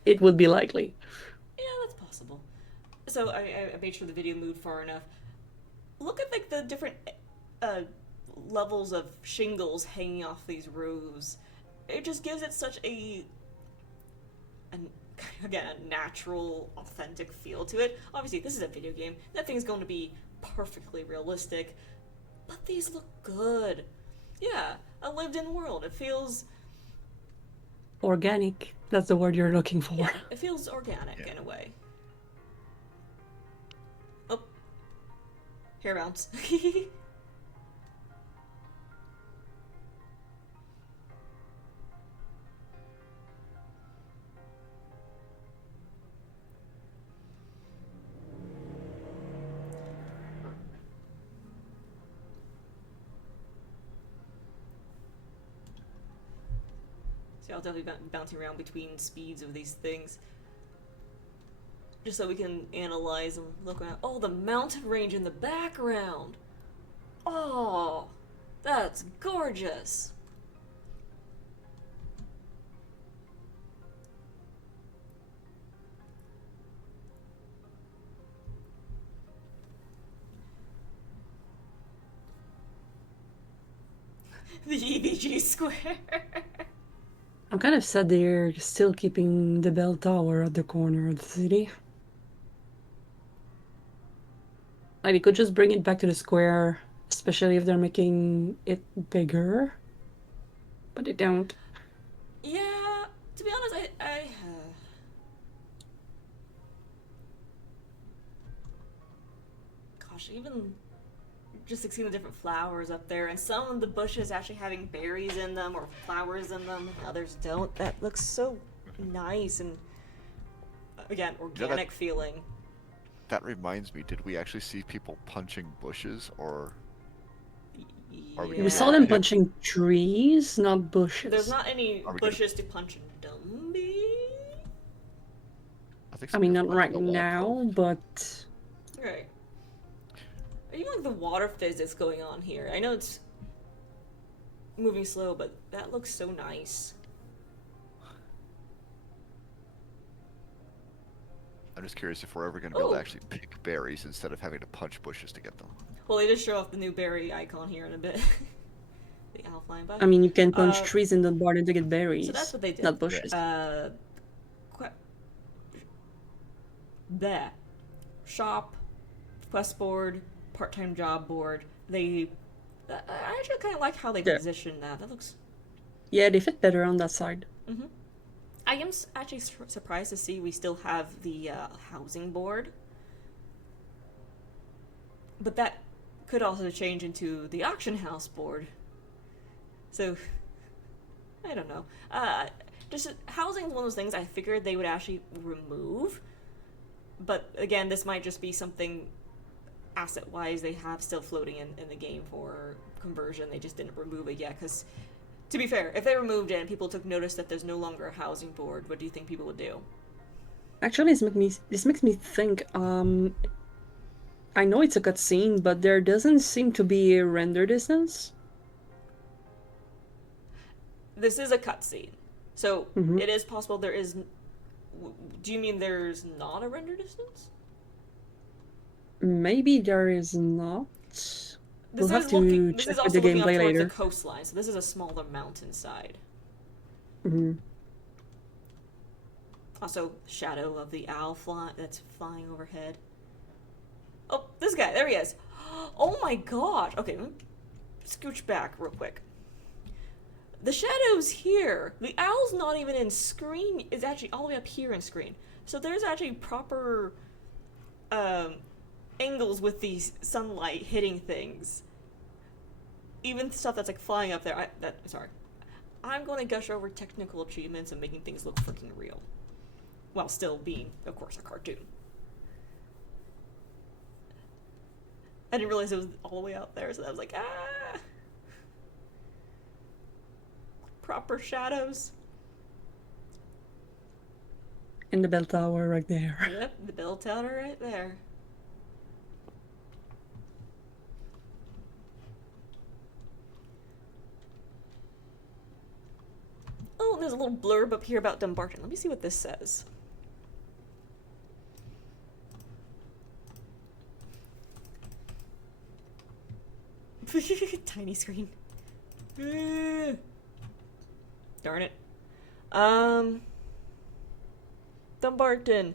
It would be likely. Yeah, that's possible. So I made sure the video moved far enough. Look at, like, the different levels of shingles hanging off these roofs. It just gives it such again, a natural, authentic feel to it. Obviously, this is a video game. Nothing's going to be perfectly realistic, but these look good. Yeah, a lived-in world. It feels... Organic. That's the word you're looking for. Yeah, it feels organic in a way. Oh. Hair bounce. So I'll definitely be bouncing around between speeds of these things. Just so we can analyze and look at... Oh, the mountain range in the background! Oh, that's gorgeous! The EVG square! I'm kind of sad they're still keeping the bell tower at the corner of the city. Like, they could just bring it back to the square, especially if they're making it bigger. But they don't. Yeah, to be honest, gosh, even just like seeing the different flowers up there, and some of the bushes actually having berries in them or flowers in them, and others don't. That looks so nice and again organic feeling. That reminds me, did we actually see people punching bushes, or are we We saw them gonna- punching trees, not bushes. There's not any Are we bushes to punch in Dumby. I think I mean, some not people right punching a wall now, but Right. Even like the water physics going on here. I know it's moving slow, but that looks so nice. I'm just curious if we're ever going to be able Oh. to actually pick berries instead of having to punch bushes to get them. Well, they just show off the new berry icon here in a bit. The owl flying by. I mean, you can punch Uh, trees in the garden to get berries. So that's what they did. Not bushes. There. Shop, quest board, part-time job board. I actually kind of like how they Yeah. position that. That looks. Yeah, they fit better on that side. Mm-hmm. I am actually surprised to see we still have the housing board, but that could also change into the auction house board. So, I don't know. Just housing is one of those things I figured they would actually remove. But again, this might just be something asset-wise they have still floating in the game for conversion. They just didn't remove it yet. Because, to be fair, if they removed it and people took notice that there's no longer a housing board, what do you think people would do? Actually, this makes me think. I know it's a cutscene, but there doesn't seem to be a render distance. This is a cutscene, so Mhm. it is possible there is. Do you mean there's not a render distance? Maybe there is not. This We'll is have to looking. This check is with also the looking up gameplay towards later. the coastline, so this is a smaller mountainside. Hmm. Also, shadow of the owl that's flying overhead. Oh, this guy. There he is. Oh my gosh. Okay, let me scooch back real quick. The shadow's here. The owl's not even in screen. It's actually all the way up here in screen. So there's actually proper angles with the sunlight hitting things. Even stuff that's like flying up there. Sorry. I'm going to gush over technical achievements and making things look freaking real. While still being, of course, a cartoon. I didn't realize it was all the way out there, so I was like, ah! Proper shadows. And the bell tower right there. Yep, the bell tower right there. Oh, there's a little blurb up here about Dumbarton. Let me see what this says. Tiny screen. Darn it. Dumbarton.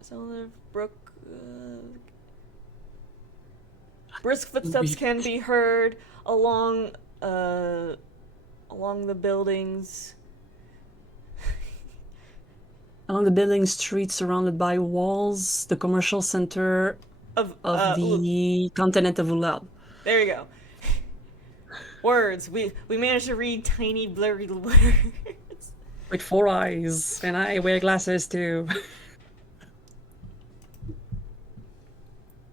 Solid Brook. Brisk footsteps can be heard along the buildings. Along the building streets surrounded by walls, the commercial center Of the continent of Ulad. there you go. Words. We managed to read tiny blurry words. With 4 eyes, and I wear glasses too.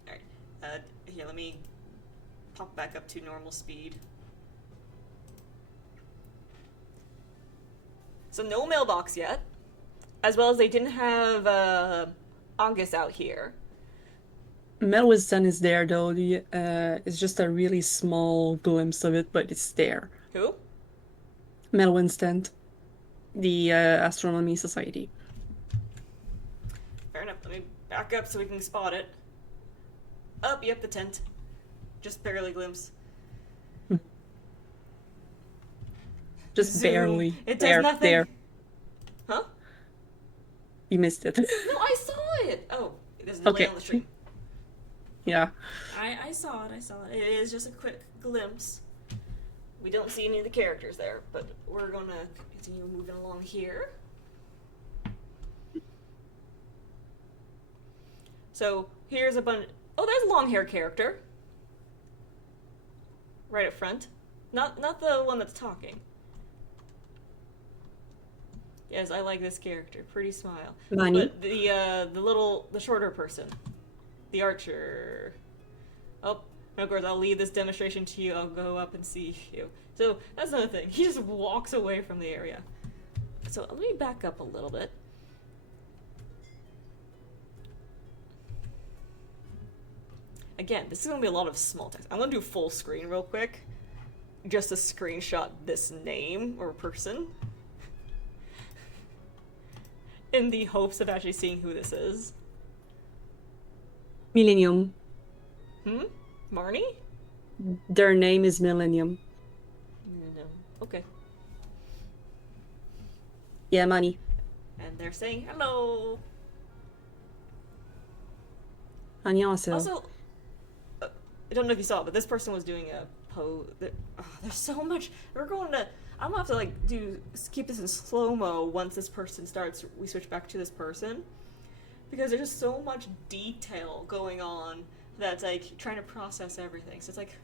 Alright. Here, let me pop back up to normal speed. So no mailbox yet. As well as they didn't have August out here. Melwiston is there though. It's just a really small glimpse of it, but it's there. Who? Melwiston, the Astronomy Society. Fair enough. Let me back up so we can spot it. Oh, yep, the tent. Just barely glimpse. Just Zoom. barely. It does there, nothing. there. Huh? You missed it. No, I saw it. Oh, there's a delay Okay. on the stream. Yeah. I saw it. It is just a quick glimpse. We don't see any of the characters there, but we're gonna continue moving along here. So here's a bunch. Oh, there's a long hair character. Right up front. Not the one that's talking. Yes, I like this character. Pretty smile. Money. But the shorter person. The archer. Oh, and of course, I'll leave this demonstration to you. I'll go up and see you. So, that's another thing. He just walks away from the area. So, let me back up a little bit. Again, this is going to be a lot of small text. I'm going to do full screen real quick. Just to screenshot this name or person. In the hopes of actually seeing who this is. Millennium. Marnie? Their name is Millennium. No. Okay. Yeah, money. And they're saying hello. 안녕하세요. Also, I don't know if you saw, but this person was doing a pose. There's so much. We're going to. I'm gonna have to like keep this in slow mo once this person starts. We switch back to this person because there's just so much detail going on that's like trying to process everything. So it's like,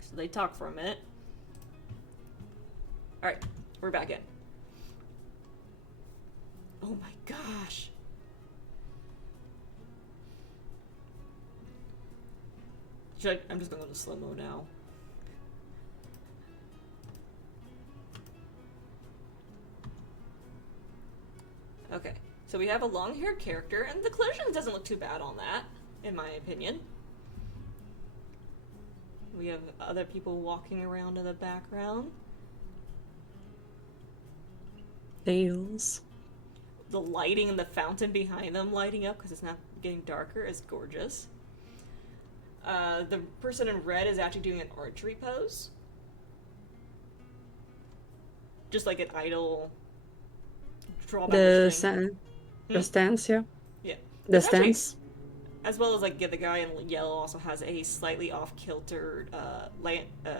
So they talk for a minute. All right, we're back in. Oh my gosh. I'm just going to slow mo now. Okay, so we have a long-haired character, and the collision doesn't look too bad on that, in my opinion. We have other people walking around in the background. Tails. The lighting and the fountain behind them lighting up because it's not getting darker is gorgeous. The person in red is actually doing an archery pose. Just like an idle drawback. The stance, yeah. Yeah. The It's actually- stance. As well as like the guy in yellow also has a slightly off-kilter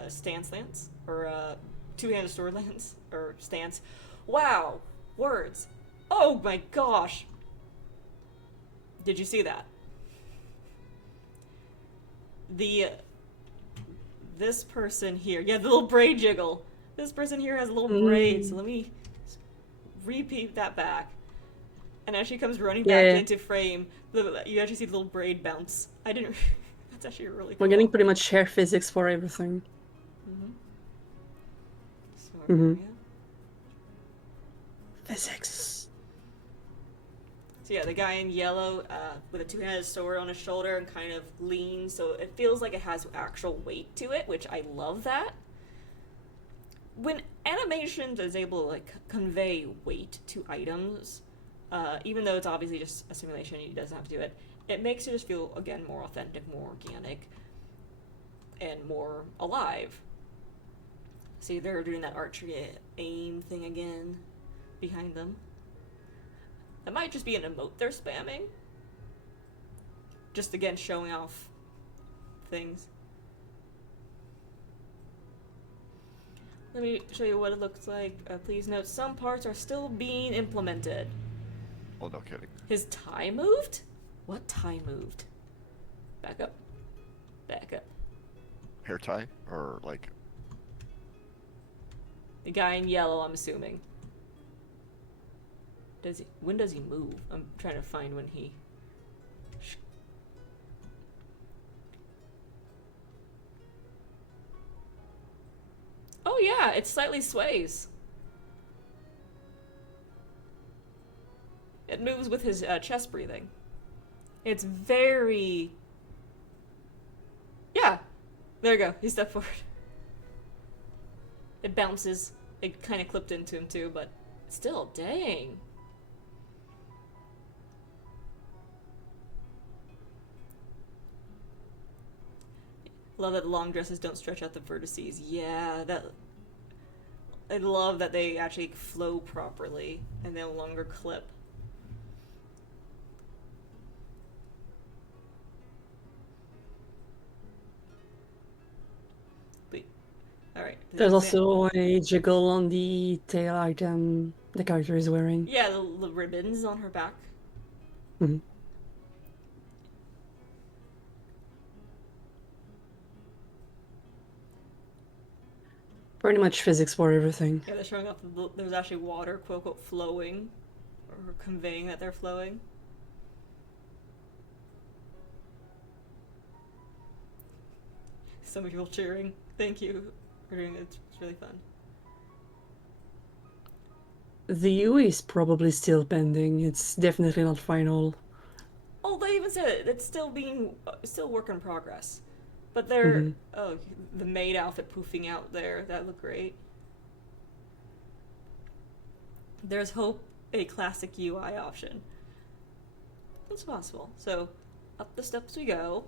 stance lance or two-handed sword lance or stance. Wow, words. Oh my gosh. Did you see that? This person here, yeah, the little braid jiggle. This person here has a little braid, so let me repeat that back. And as she comes running back into frame, you actually see the little braid bounce. I didn't. That's actually really cool. We're getting pretty much hair physics for everything. So, Physics. So yeah, the guy in yellow with a two-handed sword on his shoulder and kind of lean, so it feels like it has actual weight to it, which I love that. When animation is able to like convey weight to items, even though it's obviously just a simulation, he doesn't have to do it, it makes it just feel, again, more authentic, more organic, and more alive. See, they're doing that archery aim thing again behind them. That might just be an emote they're spamming. Just again showing off things. Let me show you what it looks like. Please note some parts are still being implemented. Oh, no kidding. His tie moved? What tie moved? Back up. Back up. Hair tie? Or like... The guy in yellow, I'm assuming. When does he move? I'm trying to find when he... Oh yeah, it slightly sways. It moves with his chest breathing. It's very... Yeah! There you go, he stepped forward. It bounces. It kind of clipped into him too, but still, dang. Love that the long dresses don't stretch out the vertices. Yeah, I love that they actually flow properly and they no longer clip. But, alright. There's also a jiggle on the tail item the character is wearing. Yeah, the ribbons on her back. Mhm. Pretty much physics for everything. Yeah, they're showing off that there's actually water, quote unquote, flowing, or conveying that they're flowing. So many people cheering. Thank you for doing it. It's really fun. The UE is probably still pending. It's definitely not final. Oh, they even said it. It's still work in progress. But they're, oh, the maid outfit poofing out there. That looked great. There's hope a classic UI option. It's possible. So, up the steps we go.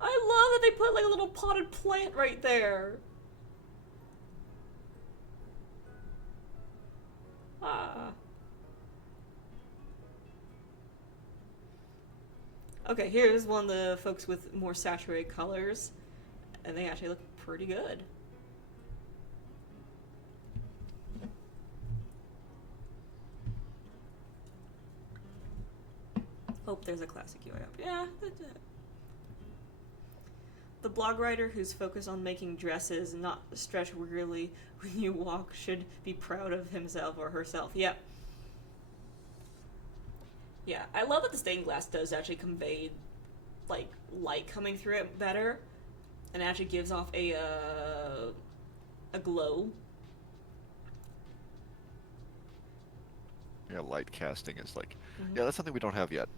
I love that they put like a little potted plant right there. Ah. Okay, here's one of the folks with more saturated colors, and they actually look pretty good. Hope there's a classic UI up. Yeah, that's it. The blog writer who's focused on making dresses not stretch weirdly when you walk should be proud of himself or herself. Yep. Yeah, I love that the stained glass does actually convey, like, light coming through it better, and it actually gives off a glow. Yeah, light casting is like, yeah, that's something we don't have yet.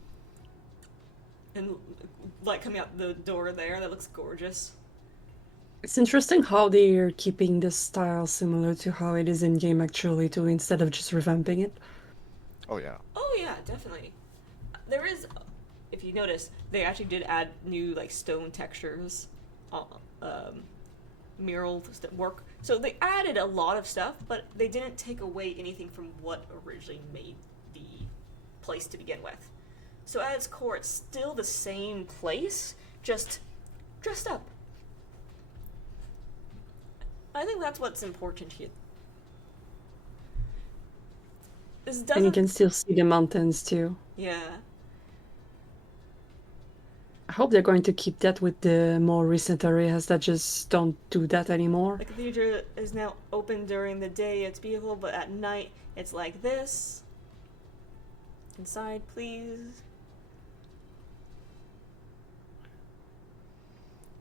And light coming out the door there, that looks gorgeous. It's interesting how they're keeping the style similar to how it is in game actually too, instead of just revamping it. Oh yeah. Oh yeah, definitely. There is, if you notice, they actually did add new like stone textures, mural work. So they added a lot of stuff, but they didn't take away anything from what originally made the place to begin with. So at its core, it's still the same place, just dressed up. I think that's what's important here. This doesn't... And you can still see the mountains too. Yeah. I hope they're going to keep that with the more recent areas that just don't do that anymore. The cathedral is now open during the day, it's beautiful, but at night it's like this. Inside, please.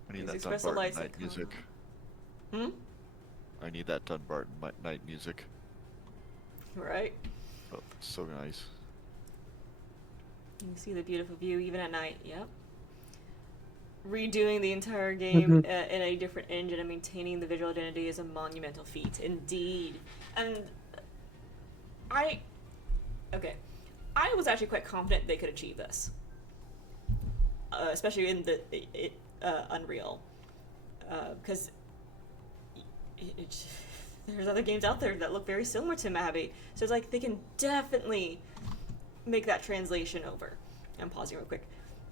I need Please that express the Dunbarton lights night that music. Hmm? I need that Dunbarton night music. Right? Oh, it's so nice. You can see the beautiful view even at night, yep. Redoing the entire game in a different engine and maintaining the visual identity is a monumental feat, indeed. And I was actually quite confident they could achieve this, especially in the Unreal, because there's other games out there that look very similar to Mabby, so it's like they can definitely make that translation over. I'm pausing real quick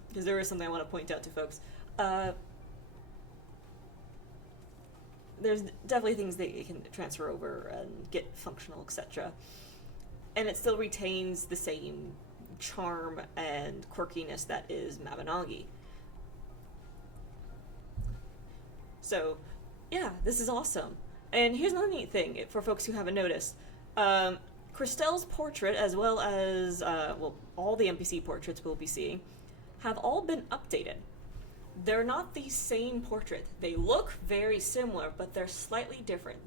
because there is something I want to point out to folks. There's definitely things that you can transfer over and get functional, etc. And it still retains the same charm and quirkiness that is Mabinogi. So, yeah, this is awesome. And here's another neat thing for folks who haven't noticed. Christelle's portrait, as well as, all the NPC portraits we'll be seeing, have all been updated. They're not the same portrait. They look very similar, but they're slightly different.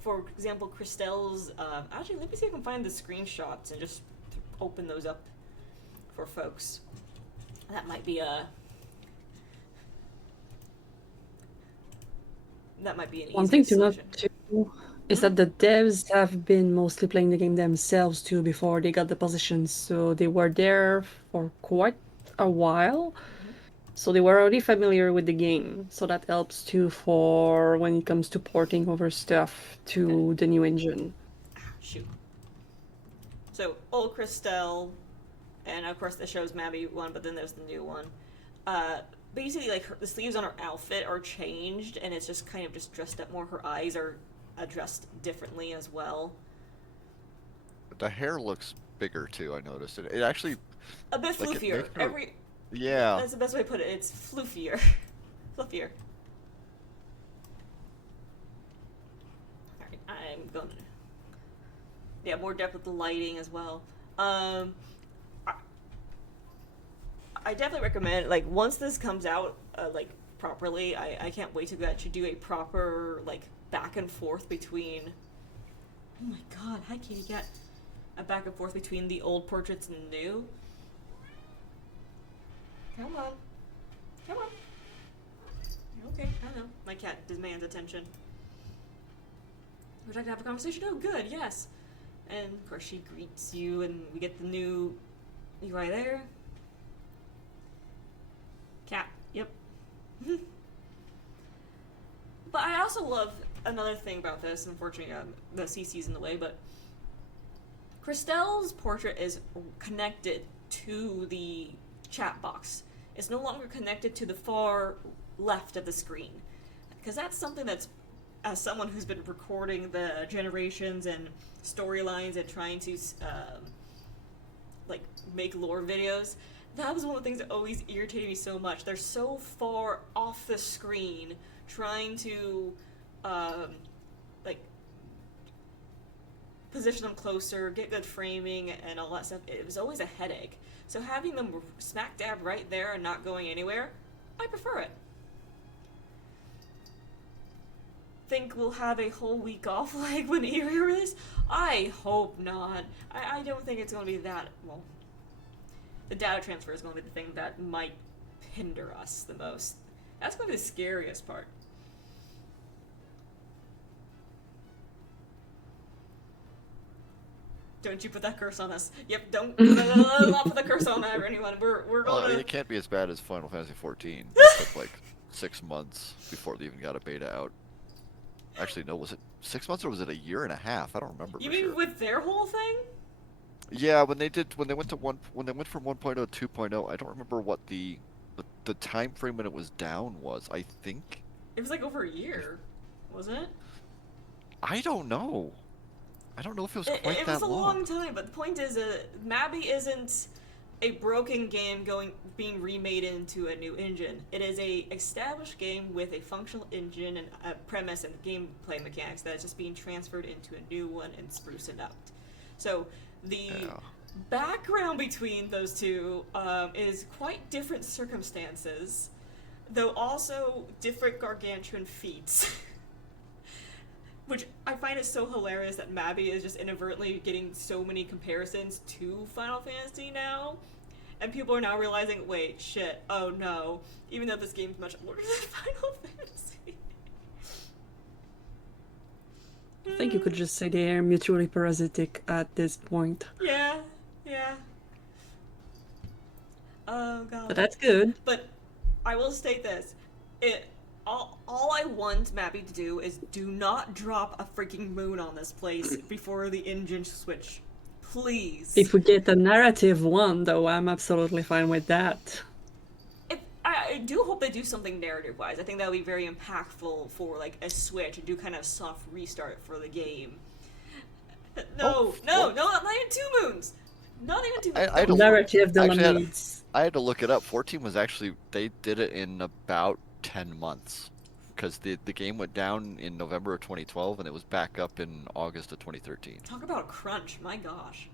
For example, Christelle's, actually, let me see if I can find the screenshots and just open those up for folks. That might be an One easy thing to note solution. too is that the devs have been mostly playing the game themselves too before they got the positions, so they were there for quite a while. So they were already familiar with the game, so that helps too for when it comes to porting over stuff to the new engine. Shoot. So, old Christelle, and of course this shows Mabby one, but then there's the new one. Basically, like, the sleeves on her outfit are changed, and it's just kind of just dressed up more. Her eyes are addressed differently as well. The hair looks bigger too, I noticed. It actually... A bit like, floofier. Yeah. That's the best way to put it. It's floofier. Fluffier. Alright, I'm gonna... Yeah, more depth with the lighting as well. I definitely recommend, like, once this comes out, like, properly, I can't wait to actually do a proper, like, back and forth between... Oh my god, hi kitty cat. A back and forth between the old portraits and the new. Come on. Come on. Okay, I know. My cat demands attention. Would you like to have a conversation? Oh, good, yes. And, of course, she greets you, and we get the new UI there. Cat, yep. But I also love another thing about this. Unfortunately, the CC's in the way, but Christelle's portrait is connected to the chat box. It's no longer connected to the far left of the screen. Because that's something that's, as someone who's been recording the generations and storylines and trying to, like, make lore videos, that was one of the things that always irritated me so much. They're so far off the screen trying to, like, position them closer, get good framing, and all that stuff. It was always a headache. So having them smack dab right there and not going anywhere, I prefer it. Think we'll have a whole week off like when Erie is? I hope not. I don't think it's going to be that, well, the data transfer is going to be the thing that might hinder us the most. That's going to be the scariest part. Don't you put that curse on us. Yep, don't not put the curse on anyone. We're Well, going I mean, to... it can't be as bad as Final Fantasy XIV. It took like 6 months before they even got a beta out. Actually, no, was it 6 months or was it a year and a half? I don't remember. You for mean sure. with their whole thing? Yeah, when they went from 1.0 to 2.0, I don't remember what the time frame when it was down was. I think It was like over a year, wasn't it? I don't know. I don't know if it was quite It that was a long. long time, but the point is, Mabby isn't a broken game being remade into a new engine. It is a established game with a functional engine and a premise and gameplay mechanics that is just being transferred into a new one and spruced up. So the background between those two is quite different circumstances, though also different gargantuan feats. Which I find it so hilarious that Mabby is just inadvertently getting so many comparisons to Final Fantasy now. And people are now realizing, wait, shit, oh no. Even though this game's much older than Final Fantasy. I think you could just say they are mutually parasitic at this point. Yeah, yeah. Oh god. But that's good. But I will state this. All I want Mabby to do is do not drop a freaking moon on this place before the engine switch. Please. If we get a narrative one, though, I'm absolutely fine with that. I do hope they do something narrative-wise. I think that would be very impactful for, like, a switch and do kind of soft restart for the game. No, not even 2 moons! Not even 2 moons. I don't- Narrative I actually had- needs. I had to look it up. 14 was actually, they did it in about 10 months. Because the game went down in November of 2012 and it was back up in August of 2013. Talk about a crunch, my gosh.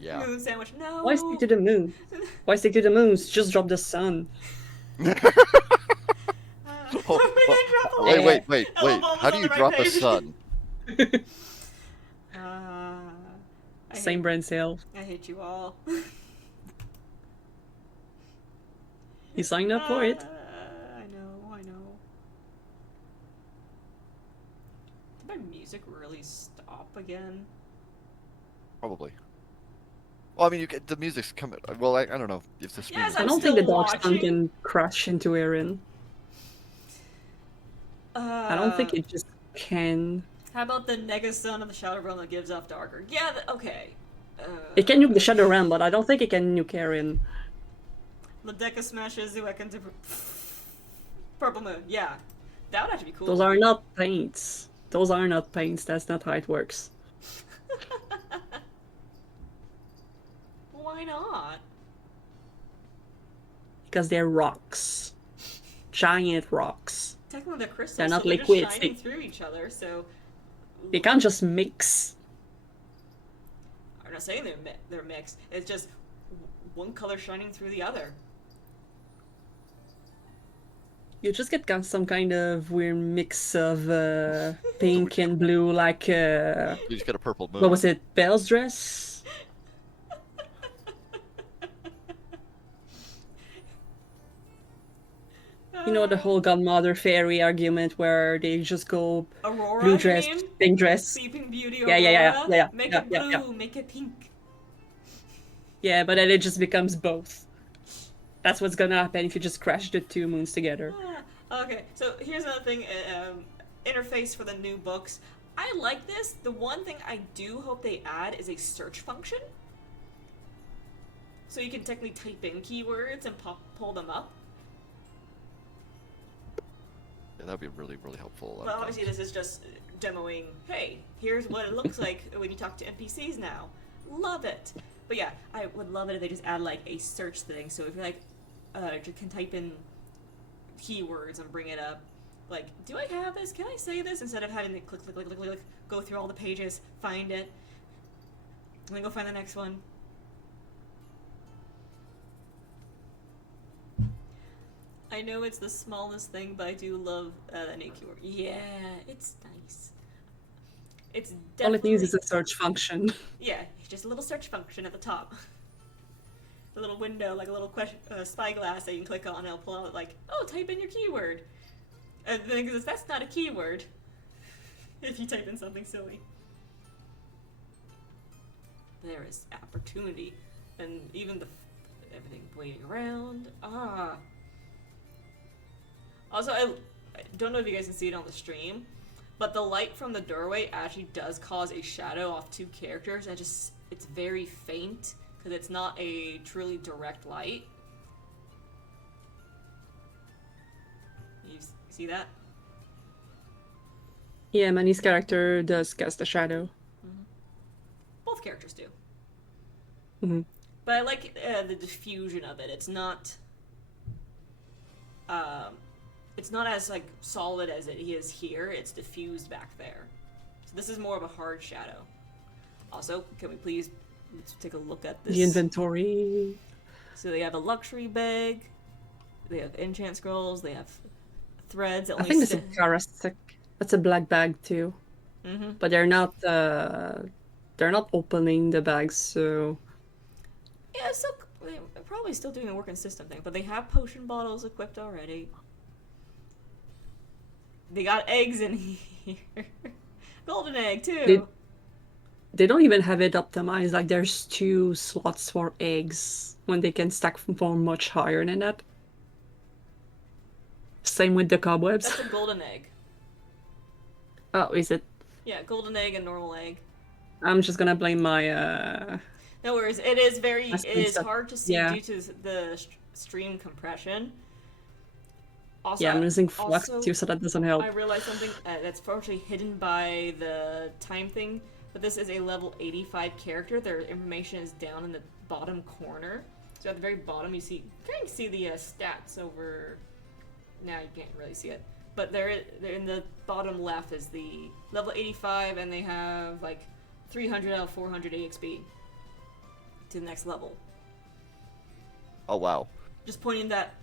Yeah. Moon sandwich, no! Why stick to the moon? Why stick to the moons? Just drop the sun. Wait. Elbow was How do on you the right drop a page. sun? Same brain cell. I hate you all. You signed up for it. I know. Did my music really stop again? Probably. Well, I mean, the music's coming. Well, I don't know if the screen. Yes, is I I'm don't think the still dog sun watching. can crash into Erin. I don't think it just can. How about the Nega Sun of the Shadow Realm that gives off darker? Yeah, okay. It can nuke the Shadow Realm, but I don't think it can nuke Erin. The Deca smashes the Weapon to Purple Moon. Yeah, that would actually be cool. Those are not paints. Those are not paints. That's not how it works. Why not? Because they're rocks. Giant rocks. Technically, they're crystals. They're not so liquid, They're just shining they- through each other. So, They can't just mix. I'm not saying they're mixed. It's just one color shining through the other. You just get some kind of weird mix of pink and blue, like You just get a purple moon. what was it, Belle's dress? You know, the whole godmother fairy argument where they just go Aurora, blue you dress, mean? pink dress. Sleeping Beauty Yeah, Aurora. yeah. Make Yeah, it yeah, blue, yeah. make it pink. Yeah, but then it just becomes both. That's what's gonna happen if you just crash the two moons together. Okay, so here's another thing. Interface for the new books. I like this. The one thing I do hope they add is a search function. So you can technically type in keywords and pull them up. Yeah, that'd be really, really helpful. But obviously this is just demoing, hey, here's what it looks like when you talk to NPCs now. Love it. But yeah, I would love it if they just add like a search thing. So if you're like, you can type in keywords and bring it up. Like, do I have this? Can I say this? Instead of having to click, go through all the pages, find it, and then go find the next one. I know it's the smallest thing, but I do love that new keyword. Yeah, it's nice. It's definitely... All it needs is a search function. Yeah, just a little search function at the top. A little window, like a little spyglass that you can click on, and it'll pull out like, oh, type in your keyword. And the thing is, that's not a keyword. If you type in something silly. There is opportunity. And even everything waiting around. Also, I don't know if you guys can see it on the stream, but the light from the doorway actually does cause a shadow off two characters. It's very faint, because it's not a truly direct light. You see that? Yeah, Manny's character does cast a shadow. Mm-hmm. Both characters do. Mm-hmm. But I like the diffusion of it. It's not as like solid as it is here. It's diffused back there. So this is more of a hard shadow. Also, can we please let's take a look at this? The inventory. So they have a luxury bag. They have enchant scrolls. They have threads. That I think this is characteristic. That's a black bag too. Mm-hmm. But they're not opening the bags, so Yeah, so they're probably still doing a working system thing, but they have potion bottles equipped already. They got eggs in here. Golden egg too. They don't even have it optimized. Like there's 2 slots for eggs when they can stack for much higher than that. Same with the cobwebs. That's a golden egg. Oh, is it? Yeah, golden egg and normal egg. I'm just gonna blame my No worries. It is stuff. hard to see Yeah. due to the stream compression. Also, Yeah, I'm using flux also, too, so that doesn't help. I realized something that's partially hidden by the time thing, but this is a level 85 character. Their information is down in the bottom corner. So at the very bottom, you can see the stats over. Now you can't really see it, but they're in the bottom left is the level 85, and they have like 300 out of 400 EXP to the next level. Oh wow. Just pointing that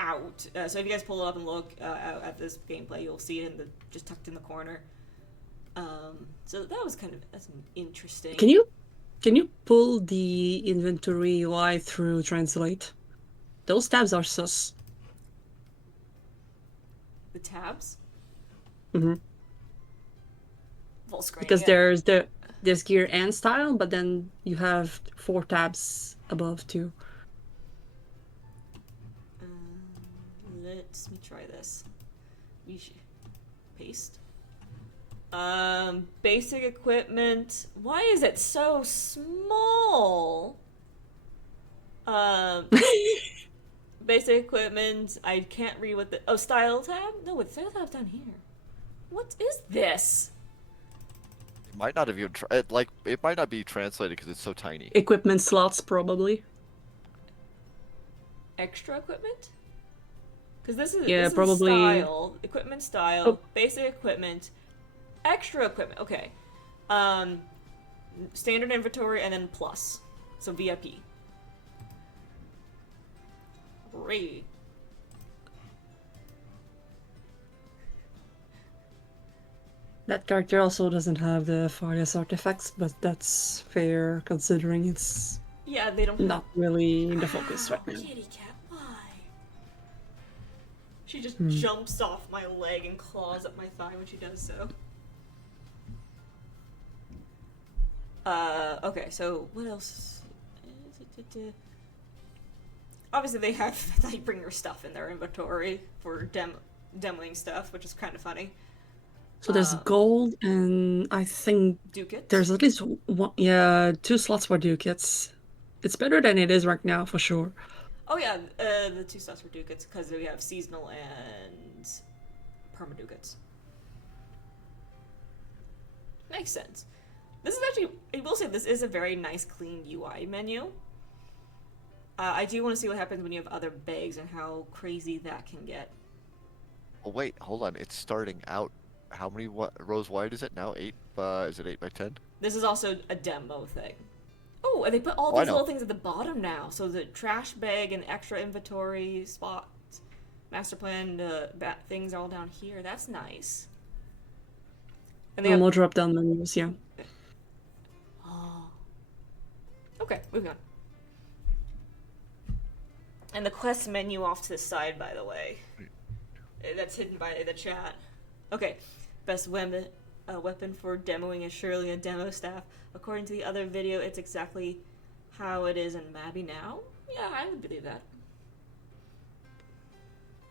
out. So if you guys pull it up and look at this gameplay, you'll see it just tucked in the corner. So that was that's interesting. Can you pull the inventory UI through Translate? Those tabs are sus. The tabs? Mm-hmm. Full screen. Because yeah. there's gear and style, but then you have 4 tabs above too. Let me try this. Paste. Basic equipment. Why is it so small? Basic equipment. I can't read what the style tab. No, it's style tab down here. What is this? It might not have even it might not be translated because it's so tiny. Equipment slots probably. Extra equipment? Because this is Yeah, this probably. Is style, equipment style, basic equipment, extra equipment. Okay. Standard inventory and then plus. So VIP. Great. That character also doesn't have the farthest artifacts, but that's fair considering it's Yeah, they don't not really the focus right Ow, now. kitty cat, why? She just jumps off my leg and claws up my thigh when she does so. Okay, so what else? Obviously they have, they bring your stuff in their inventory for demoing stuff, which is kind of funny. So there's gold, and I think Ducats? there's at least one, yeah, 2 slots for ducats. It's better than it is right now, for sure. Oh yeah, the 2 slots for ducats, because we have seasonal and perma ducats. Makes sense. This is actually, I will say, this is a very nice, clean UI menu. I do want to see what happens when you have other bags and how crazy that can get. Oh wait, hold on. It's starting out. How many rows wide is it now? 8. Is it 8 by 10? This is also a demo thing. Oh, and they put all I these know. little things at the bottom now. So the trash bag and extra inventory spots, master plan things all down here. That's nice. And they No have... more drop-down menus, yeah. Oh. Okay, moving on. And the quest menu off to the side, by the way. That's hidden by the chat. Okay, best weapon for demoing is surely a demo staff. According to the other video, it's exactly how it is in Mabby now. Yeah, I would believe that.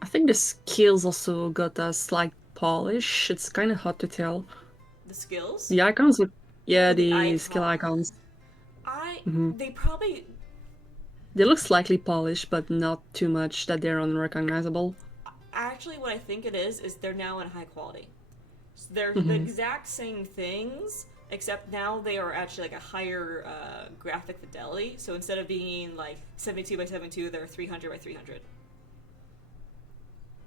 I think the skills also got a slight polish. It's kind of hard to tell. The skills? The icons look, yeah, Oh, the the skill icons. They probably... They look slightly polished, but not too much that they're unrecognizable. Actually, what I think it is they're now in high quality. So they're the exact same things, except now they are actually like a higher graphic fidelity. So instead of being like 72 by 72, they're 300 by 300.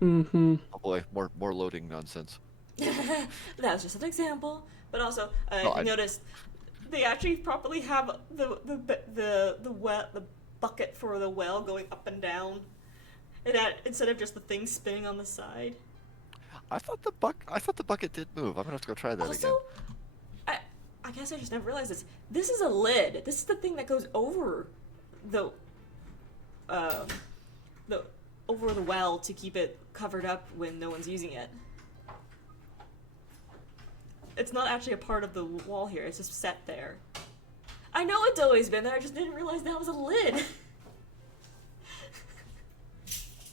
Mm-hmm. Oh boy, more loading nonsense. That was just an example. But also, No, if you notice, they actually properly have the bucket for the well going up and down, and that instead of just the thing spinning on the side. I thought the bucket did move. I'm gonna have to go try that again. Also, I guess I just never realized this. This is a lid. This is the thing that goes over the over the well to keep it covered up when no one's using it. It's not actually a part of the wall here. It's just set there. I know it's always been there. I just didn't realize that was a lid.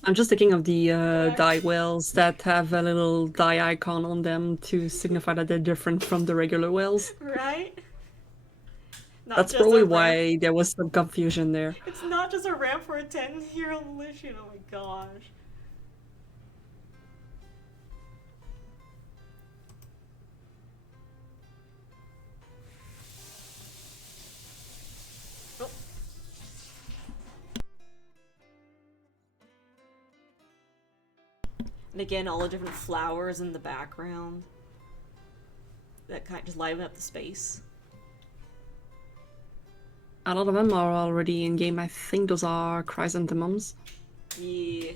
I'm just thinking of the dye wells that have a little dye icon on them to signify that they're different from the regular wells. Right? Not That's just probably a ramp. why there was some confusion there. It's not just a ramp for a 10-year-old Lichen. Oh my gosh. Oh. And again, all the different flowers in the background that kind of just liven up the space. A lot of them are already in game. I think those are chrysanthemums. Yeah.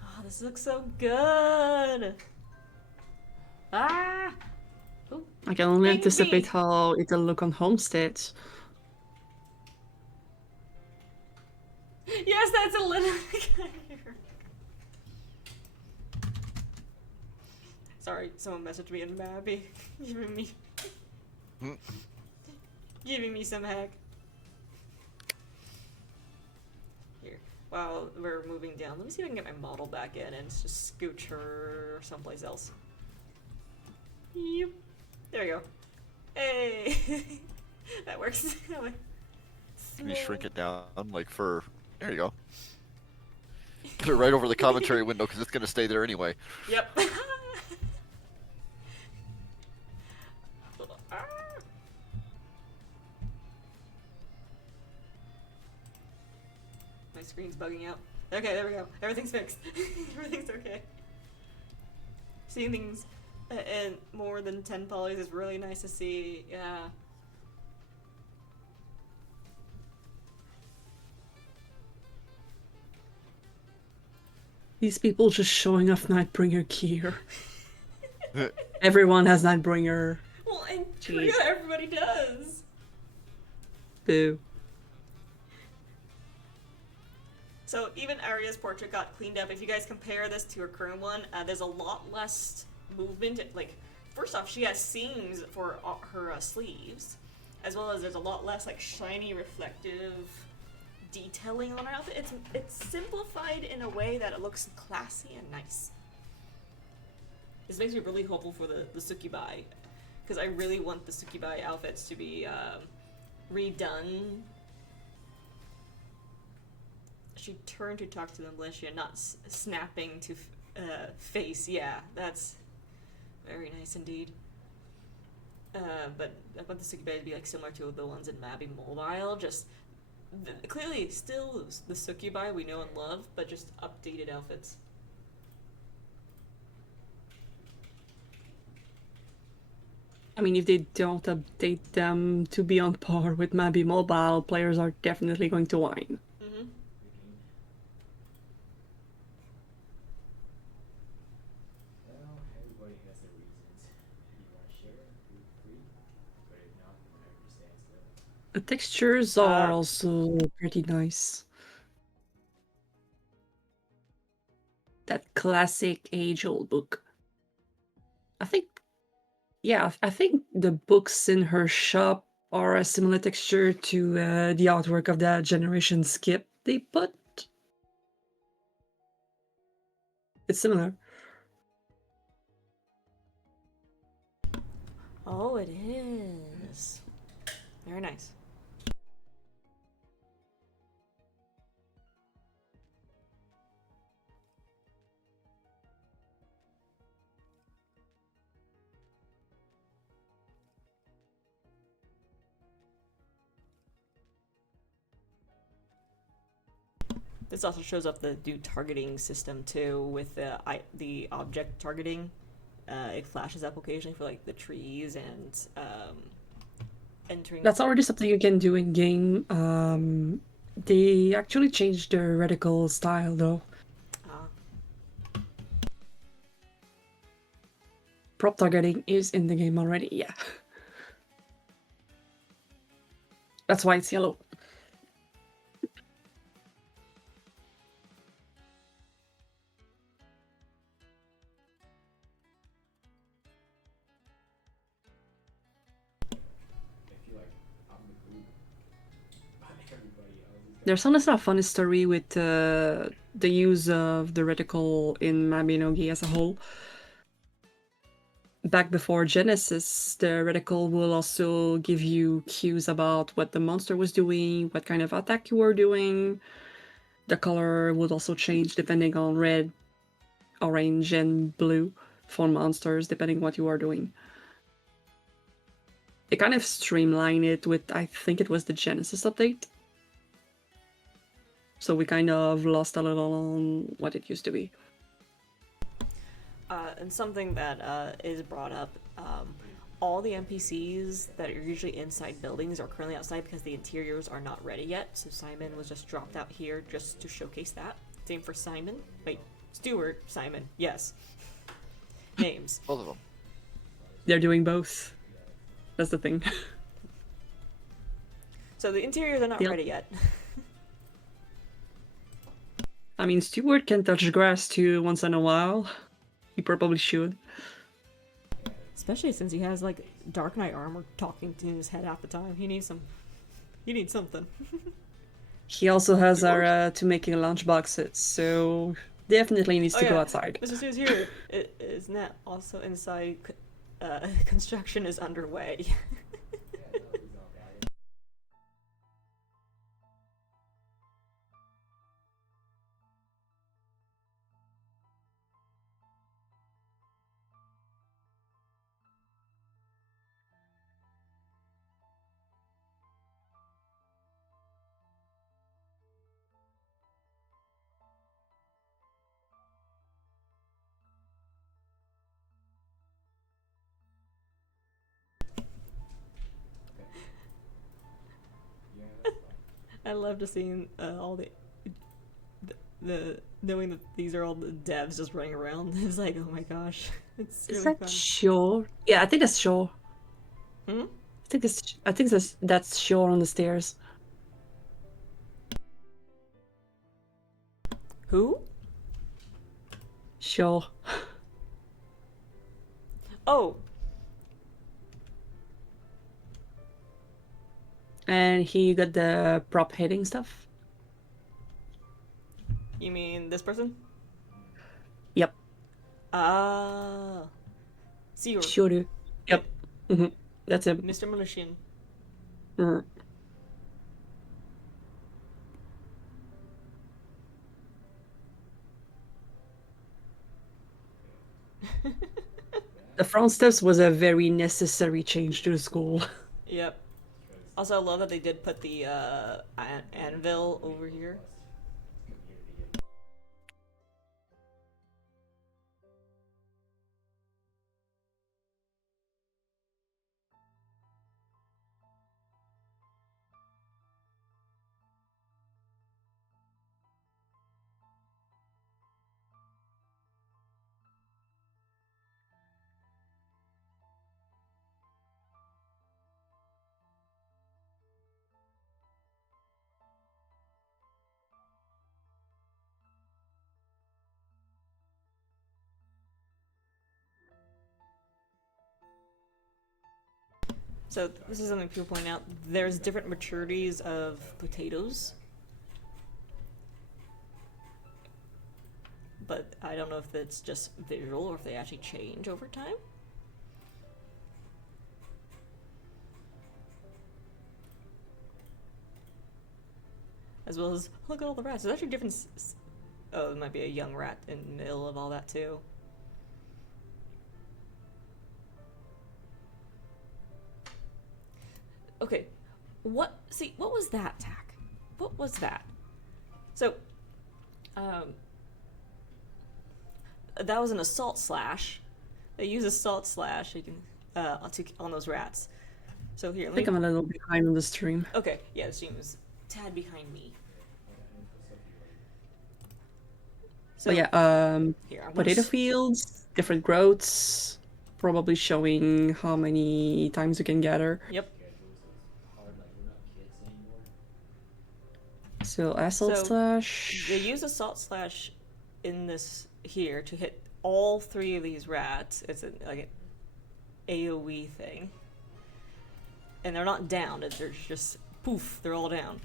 Oh, this looks so good. Ah. Ooh. I can only Baby. anticipate how it'll look on Homestead. Yes, that's a little. Sorry, someone messaged me in Mabby, giving me some heck. Here, while we're moving down, let me see if I can get my model back in and just scooch her someplace else. Yep, there we go. Hey, that works. Can you shrink it down, like for... There you go. Put it right over the commentary window, because it's going to stay there anyway. Yep. My screen's bugging out. Okay, there we go. Everything's fixed. Everything's okay. Seeing things in more than 10 polys is really nice to see. Yeah. These people just showing off Nightbringer gear. Everyone has Nightbringer. Well, in Jeez. Korea, everybody does. Boo. So even Arya's portrait got cleaned up. If you guys compare this to her current one, there's a lot less movement. Like, first off, she has seams for her sleeves, as well as there's a lot less like shiny, reflective detailing on her outfit. It's simplified in a way that it looks classy and nice. This makes me really hopeful for the Sukibai, because I really want the Sukibai outfits to be redone. She turned to talk to the militia, not snapping to face. Yeah, that's very nice indeed. But I want the Sukibai to be like similar to the ones in Mabby Mobile. Just clearly still the Sukibai we know and love, but just updated outfits. I mean, if they don't update them to be on par with Mabby Mobile, players are definitely going to whine. Mm-hmm. Well, everybody has their reasons. If you want to share, feel free. But if not, then I understand still. The textures are also pretty nice. That classic age-old book. I think the books in her shop are a similar texture to the artwork of that Generation Skip they put. It's similar. Oh, it is. Very nice. This also shows up the new targeting system too, with the object targeting. It flashes up occasionally for like the trees and entering. That's already something you can do in game. They actually changed their reticle style though. Prop targeting is in the game already, yeah. That's why it's yellow. There's honestly a fun story with the use of the reticle in Mabinogi as a whole. Back before Genesis, the reticle will also give you cues about what the monster was doing, what kind of attack you were doing. The color would also change depending on red, orange, and blue for monsters, depending what you are doing. They kind of streamlined it with, I think it was the Genesis update. So we kind of lost a little on what it used to be. And something that is brought up, all the NPCs that are usually inside buildings are currently outside because the interiors are not ready yet. So Simon was just dropped out here just to showcase that. Same for Simon. Wait, Stuart, Simon, yes. Names. Both of them. They're doing both. That's the thing. So the interiors are not ready yet. I mean, Stuart can touch grass too once in a while. He probably should. Especially since he has like Dark Knight armor talking to his head half the time. He needs something. He also has our to making lunchboxes, so definitely needs to go outside. Mr. Stu's here. Isn't that also inside? Construction is underway. I love just seeing all the knowing that these are all the devs just running around. It's like, oh my gosh, it's Is really that fun. Shore? Yeah, I think that's Shore. Hmm? I think that's Shore on the stairs. Who? Shore. Oh, And he got the prop hitting stuff. you mean this person? Yep. Ah, Seor. Shore. Yep. hmm That's him. Mr. Militian. Mhm. The front steps was a very necessary change to the school. Yep. Also, I love that they did put the anvil over here. So this is something people point out. There's different maturities of potatoes. But I don't know if it's just visual or if they actually change over time. As well as, look at all the rats. There's actually different... Oh, it might be a young rat in the middle of all that too. Okay, what was that attack? What was that? So, that was an assault slash. They use assault slash you can on those rats. So here, I let think me, I'm a little behind on the stream. okay, yeah, the stream was a tad behind me. So But yeah, here, I'm gonna potato fields, different growths, probably showing how many times you can gather. Yep. Hard, like we're not kids anymore. So assault So, slash. They use assault slash in this here to hit all three of these rats. It's like an AoE thing. And they're not down, they're just poof, they're all down.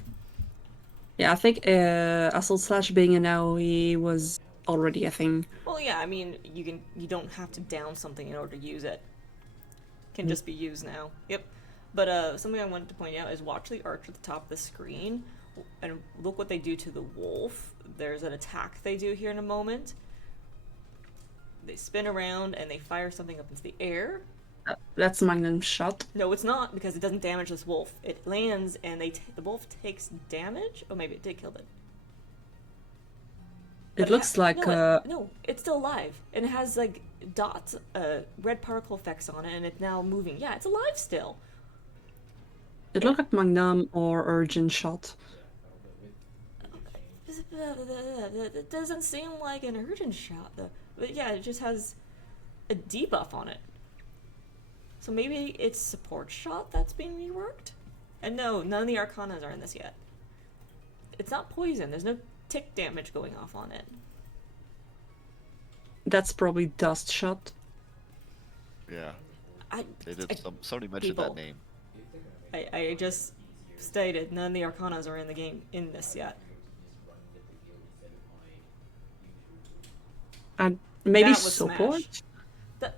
Yeah, I think assault slash being an AoE was already a thing. Well, yeah, I mean, you don't have to down something in order to use it. Can just be used now. Yep. But something I wanted to point out is watch the arch at the top of the screen and look what they do to the wolf. There's an attack they do here in a moment. They spin around and they fire something up into the air. That's magnum shot. No, it's not, because it doesn't damage this wolf. It lands and the wolf takes damage. Oh, maybe it did kill it. It looks like no, it's still alive, and it has like dots, red particle effects on it, and it's now moving. Yeah, it's alive still. it looked like magnum or urgent shot. It doesn't seem like an urgent shot, though. But yeah, it just has a debuff on it. So maybe it's support shot that's being reworked? And no, none of the Arcanas are in this yet. It's not poison. There's no tick damage going off on it. That's probably dust shot. Yeah, I they did. Somebody mentioned people. that name. I just stated none of the Arcanas are in the game in this yet. And maybe That was support? Smash.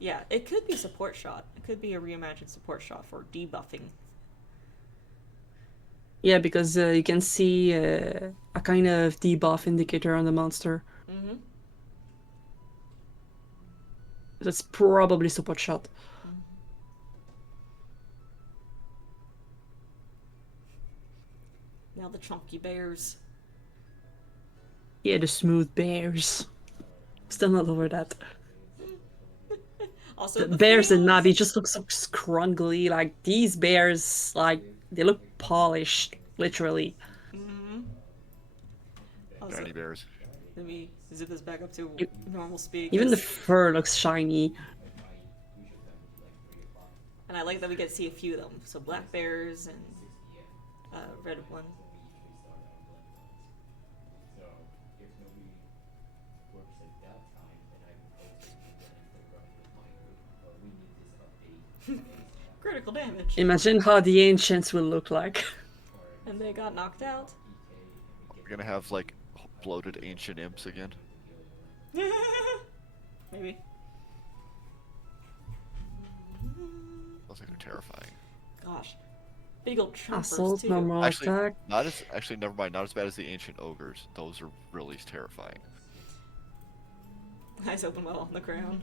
Yeah, it could be support shot. It could be a reimagined support shot for debuffing. Yeah, because you can see a kind of debuff indicator on the monster. Mm-hmm. That's probably support shot. Now the chunky bears. Yeah, the smooth bears. Still not over that. Also, The the bears in females- Navi just look so scrungly. Like, these bears, like, they look polished. literally. Mm-hmm. Also, Tiny bears. let me zip this back up to E- normal speed. Even the 'cause- fur looks shiny. and I like that we get to see a few of them. So black bears and red one. So if nobody works at that time, then I can post it again instead of running with my group. But we need this update. Critical damage. Imagine how the ancients will look like. And they got knocked out. We're gonna have like bloated ancient imps again. Maybe. Those things are terrifying. Gosh. Big old chompers Assault, too. normal Actually, attack. never mind. Not as bad as the ancient ogres. Those are really terrifying. Eyes open well on the ground.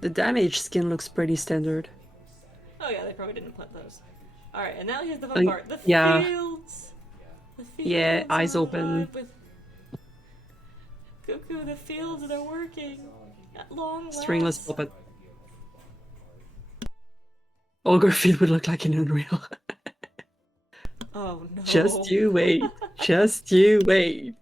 The damage skin looks pretty standard. Oh yeah, they probably didn't put those. Alright, and now here's the fun part. The yeah. fields! The fields Yeah, eyes are open. alive with... Cuckoo, the fields are working! At long Stringless last. puppet. Ogre feet would look like an Unreal. Oh no. Just you wait. Just you wait.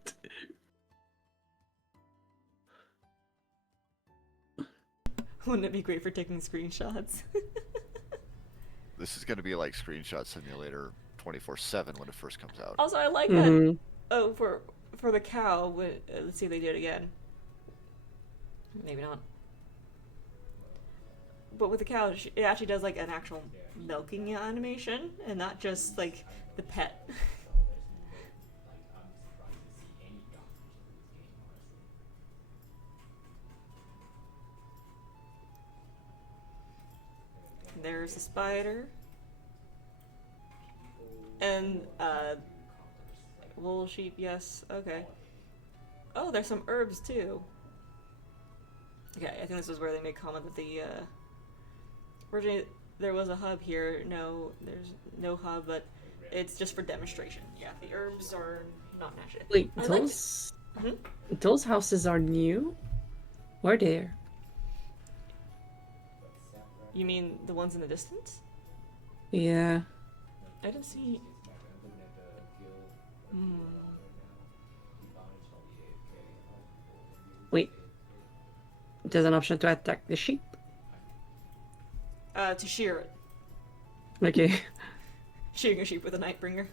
Wouldn't it be great for taking screenshots? This is gonna be like Screenshot Simulator 24/7 when it first comes out. Also, I like Mhm. that. Oh, for the cow. Let's see if they do it again. Maybe not. But with the cow, it actually does like an actual milking animation, and not just like the pet. There's a spider. And, wool sheep, yes, okay. Oh, there's some herbs too. Okay, I think this is where they make comment that the, originally there was a hub here. No, there's no hub, but it's just for demonstration. Yeah, the herbs are not natural. Wait, I like- those houses are new? Where there? You mean the ones in the distance? Yeah. I don't see. Hmm. Wait. There's an option to attack the sheep. To shear it. Okay. Shearing a sheep with a Nightbringer.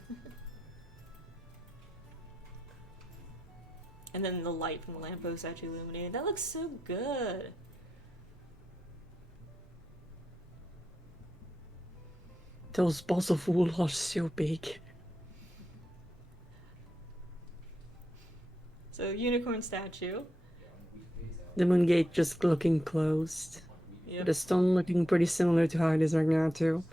And then the light from the lamppost actually illuminated. That looks so good. Those balls of wool are so big. So, unicorn statue. The moon gate just looking closed. Yep. The stone looking pretty similar to how it is right now too.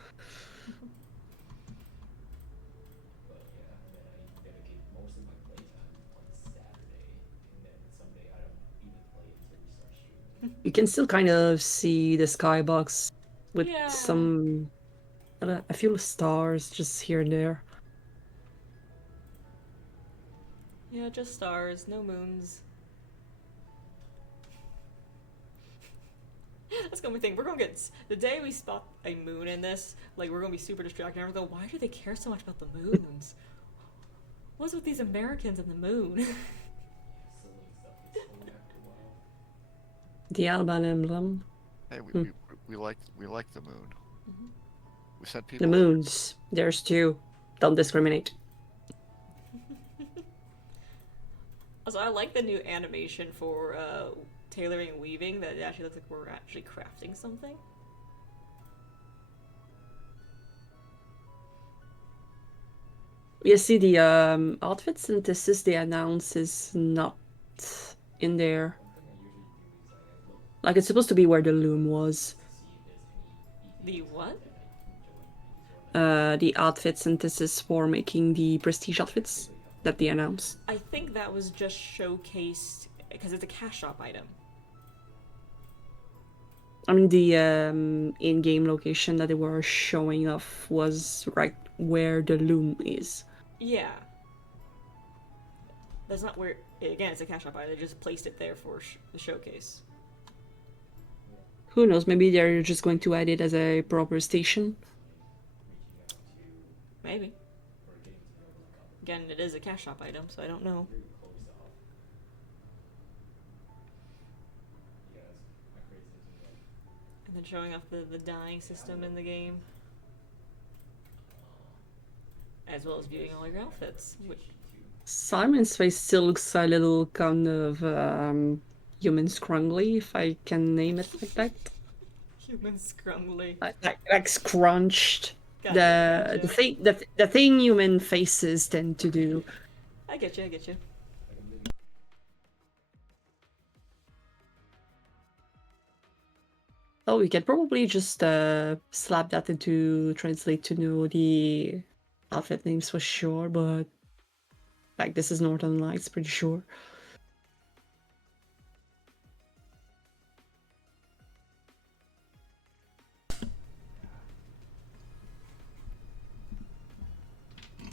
You can still kind of see the skybox with Yeah. some a few stars just here and there. Yeah, just stars, no moons. That's gonna be the thing. We're gonna get the day we spot a moon in this. Like, we're gonna be super distracted. And we're going, why do they care so much about the moons? What's with these Americans and the moon? The Alban emblem. Hey, Hmm. we like the moon. Mhm. We sent people. The moons. There's two. Don't discriminate. Also, I like the new animation for tailoring and weaving. That it actually looks like we're actually crafting something. You see the outfit synthesis they announce is not in there. Like it's supposed to be where the loom was. The what? The outfit synthesis for making the prestige outfits that they announced. I think that was just showcased because it's a cash shop item. I mean, the in-game location that they were showing off was right where the loom is. Yeah. That's not where. Again, it's a cash shop item. They just placed it there for the showcase. Who knows? Maybe they're just going to add it as a proper station. Maybe. Again, it is a cash shop item, so I don't know. And then showing off the dying system in the game. As well as viewing all your outfits. Which, Simon's face still looks a little kind of human scrungly, if I can name it like that. human scrungly. Like scrunched. Gotcha, gotcha. The thing human faces tend to do. I get you, I get you. Oh, we can probably just slap that into translate to know the outfit names for sure, but like this is Northern Lights, pretty sure.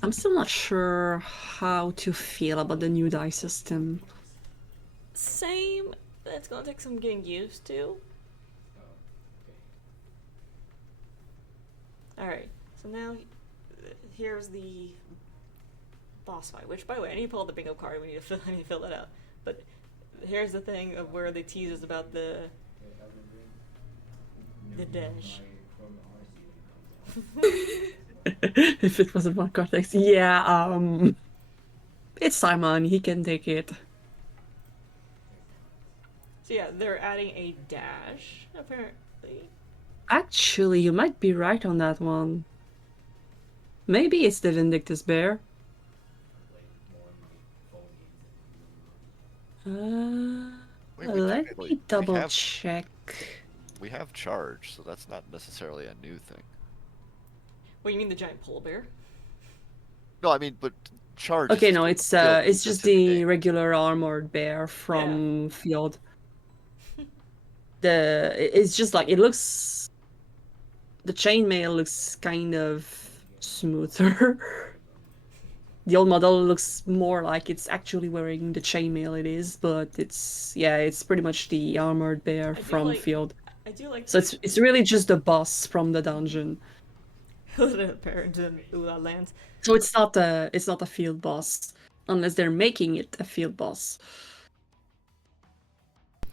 I'm still not sure how to feel about the new die system. Same. It's gonna take some getting used to. Alright, so now here's the boss fight, which, by the way, I need to pull out the bingo card. I need to fill that out. But here's the thing of where they tease us about the dash. If it wasn't one context, yeah, it's Simon, he can take it. So yeah, they're adding a dash, apparently. Actually, you might be right on that one. Maybe it's the Vindictus Bear. We Let technically- me double have- check. We have charge, so that's not necessarily a new thing. What, you mean the giant polar bear? No, I mean, but charge. Okay, is no, still it's just exists in the game. regular armored bear from Field. It's just like it looks. The chainmail looks kind of smoother. The old model looks more like it's actually wearing the chainmail it is, but it's pretty much the armored bear from Field. I do like. So it's really just the boss from the dungeon. the parent in Ula lands. So it's not a field boss unless they're making it a field boss.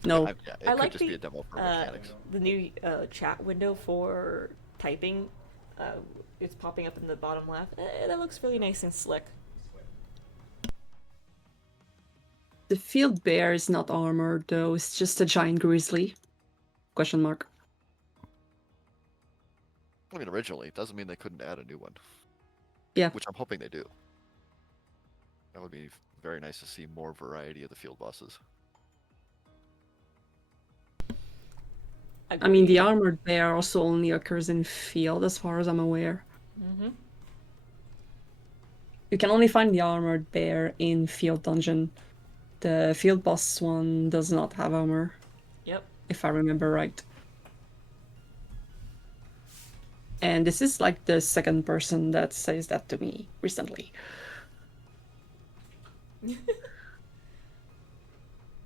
No. It I could like just be a demo for mechanics. the new chat window for typing. It's popping up in the bottom left. That looks really nice and slick. The field bear is not armored though, it's just a giant grizzly. Question mark. I mean, originally, it doesn't mean they couldn't add a new one. Yeah. Which I'm hoping they do. That would be very nice to see more variety of the field bosses. I mean, the armored bear also only occurs in field, as far as I'm aware. Mm-hmm. You can only find the armored bear in field dungeon. The field boss one does not have armor. Yep. If I remember right. And this is like the second person that says that to me recently.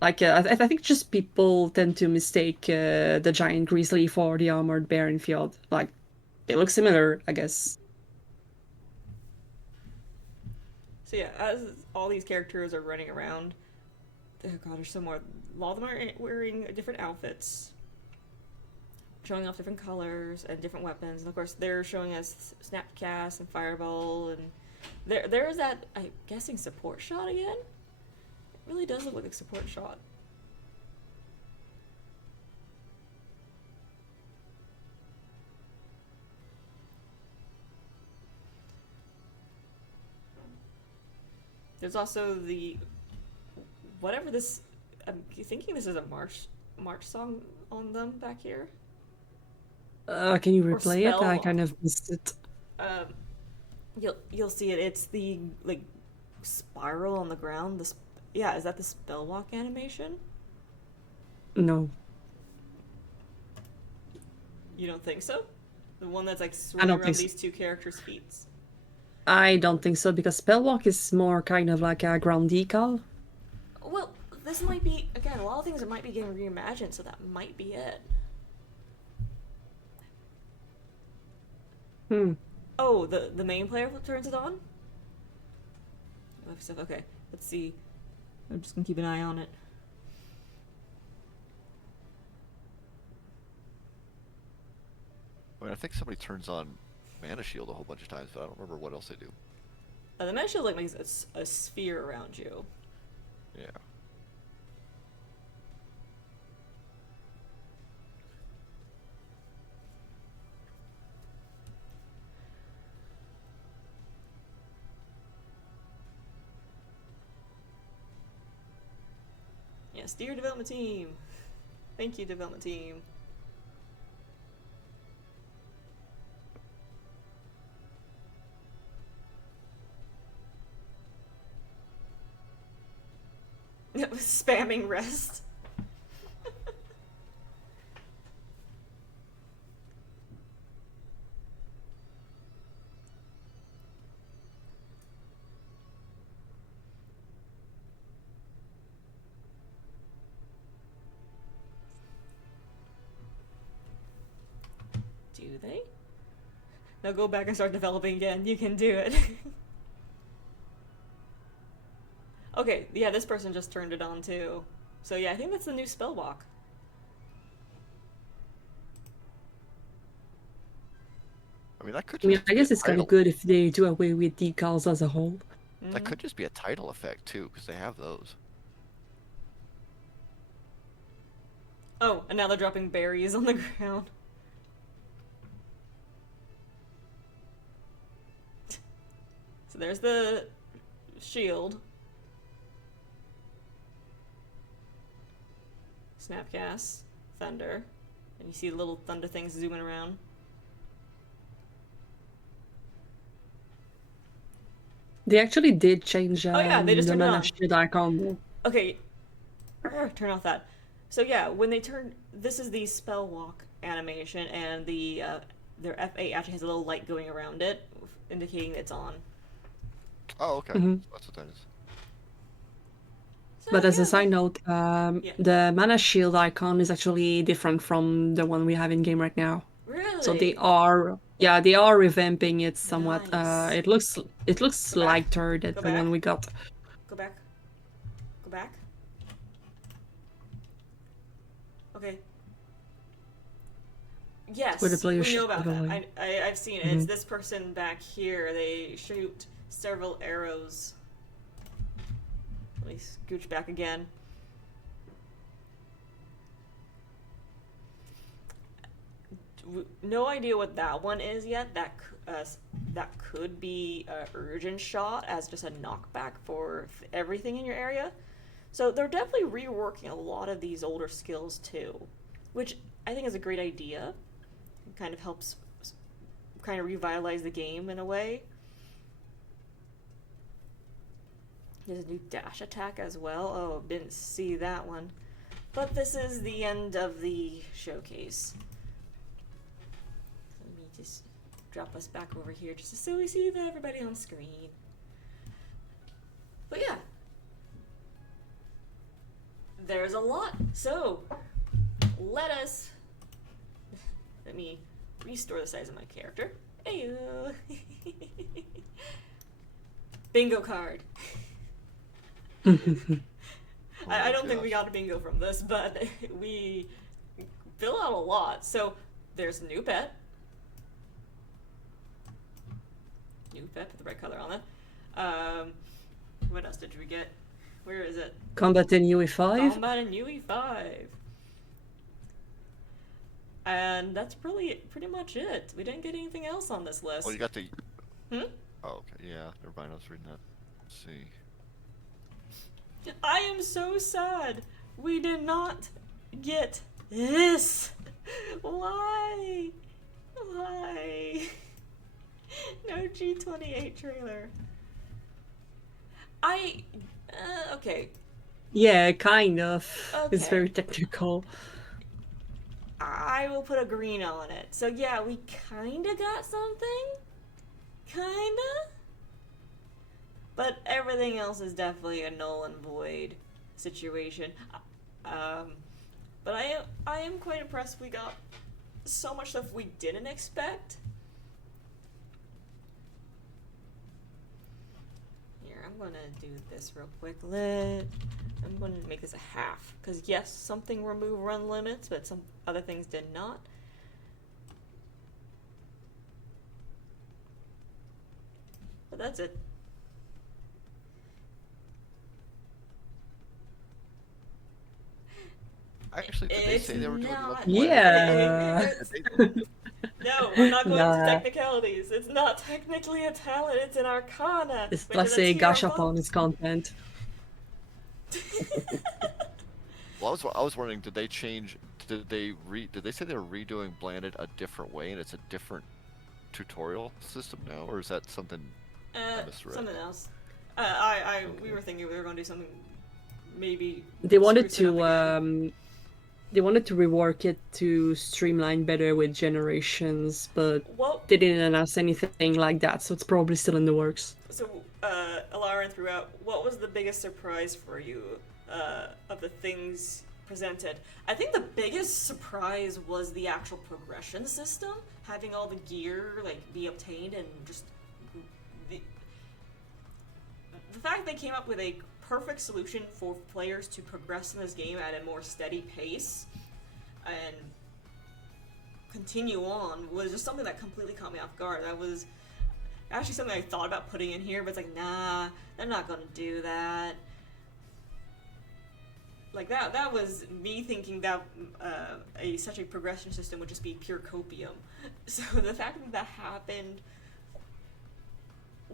Like, I think just people tend to mistake the giant grizzly for the armored bear in field. Like, they look similar, I guess. So yeah, as all these characters are running around, oh god, there's some more. A lot of them are wearing different outfits, showing off different colors and different weapons. And of course, they're showing us Snapcast and Fireball, and there's that, I'm guessing, support shot again. It really does look like a support shot. There's also the whatever this. I'm thinking this is a march song on them back here. Can you replay it? I Spellwalk. kind of missed it. You'll see it. It's the like spiral on the ground. Yeah, is that the spellwalk animation? No. You don't think so? The one that's like I swirling don't around think so. these two characters' feet. I don't think so, because Spellwalk is more kind of like a ground decal. Well, this might be, again, a lot of things that might be getting reimagined, so that might be it. Hmm. Oh, the main player turns it on? Okay, let's see. I'm just gonna keep an eye on it. I mean, I think somebody turns on Mana Shield a whole bunch of times, but I don't remember what else they do. The Mana Shield like makes a sphere around you. Yeah. Yes, dear development team. Thank you, development team. Spamming rest. Do they? Now go back and start developing again. You can do it. Okay, yeah, this person just turned it on too. So yeah, I think that's the new spell walk. I mean, that could I mean, just I be a guess it's kind title. of good if they do away with decals as a whole. That could just be a title effect too, because they have those. Oh, and now they're dropping berries on the ground. So there's the shield. Snapcast, thunder, and you see the little thunder things zooming around. They actually did change Oh yeah, they just the turned it mana on. shield icon though. Okay, turn off that. So yeah, when they turn, this is the spell walk animation, and the their F8 actually has a little light going around it, indicating it's on. Oh, okay. Mhm. That's what that is. So, But as yeah, a side note, Yeah. the mana shield icon is actually different from the one we have in game right now. Really? So they are, yeah, they are revamping it somewhat. Nice. It looks Go back. lighter than Go the one back. we got. Go back. Go back. Okay. Yes, Where the player we should know about go that. away. I've seen it. It's this person back here. They shoot several arrows. Let me scooch back again. No idea what that one is yet. That could be a urgent shot as just a knockback for everything in your area. So they're definitely reworking a lot of these older skills too, which I think is a great idea. It kind of helps kind of revitalize the game in a way. There's a new dash attack as well. Oh, didn't see that one. But this is the end of the showcase. Let me just drop us back over here just so we see everybody on screen. But yeah. There's a lot. So, let me restore the size of my character. Heyo. Bingo card. I don't think we got a bingo from this, but we fill out a lot. So there's a new pet. New pet, put the right color on it. What else did we get? Where is it? Combat in UE5. Combat in UE5. And that's pretty much it. We didn't get anything else on this list. Oh, you got the. Hmm? Oh, okay. Yeah, never mind. I was reading that. Let's see. I am so sad. We did not get this. Why? Why? No G28 trailer. Okay. Yeah, kind of. It's Okay. very technical. I will put a green on it. So yeah, we kinda got something. Kinda. But everything else is definitely a null and void situation. But I am quite impressed we got so much stuff we didn't expect. gonna do this real quick. I'm gonna make this a half. Because yes, something removed run limits, but some other things did not. But that's it. Actually, did they say they were doing not- multiplayer? Yeah. No, we're not going Nah. to technicalities. It's not technically a talent, it's an arcana. It's which like is a say tier above. Gashapon is content. Well, I was wondering, did they change? Did they say they were redoing Blanded a different way, and it's a different tutorial system now, or is that something I misread? Something else. We were thinking we were going to do something, maybe. They wanted spruce it up to again. they wanted to rework it to streamline better with generations, but Well, they didn't announce anything like that, so it's probably still in the works. so Alarin threw out, what was the biggest surprise for you of the things presented? I think the biggest surprise was the actual progression system, having all the gear like be obtained, and just the fact they came up with a perfect solution for players to progress in this game at a more steady pace and continue on was just something that completely caught me off guard. That was actually something I thought about putting in here, but it's like, nah, they're not gonna do that. Like that was me thinking that such a progression system would just be pure copium. So the fact that that happened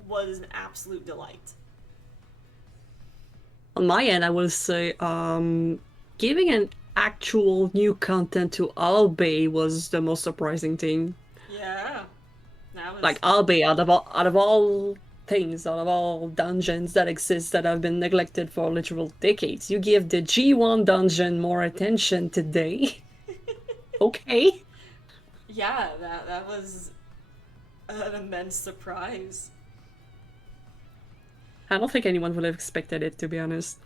was an absolute delight. On my end, I will say, giving an actual new content to Albay was the most surprising thing. Yeah, that was Like Albay, out of all things, out of all dungeons that exist that have been neglected for literal decades, you give the G1 dungeon more attention today. Okay. yeah, that was an immense surprise. I don't think anyone would have expected it, to be honest.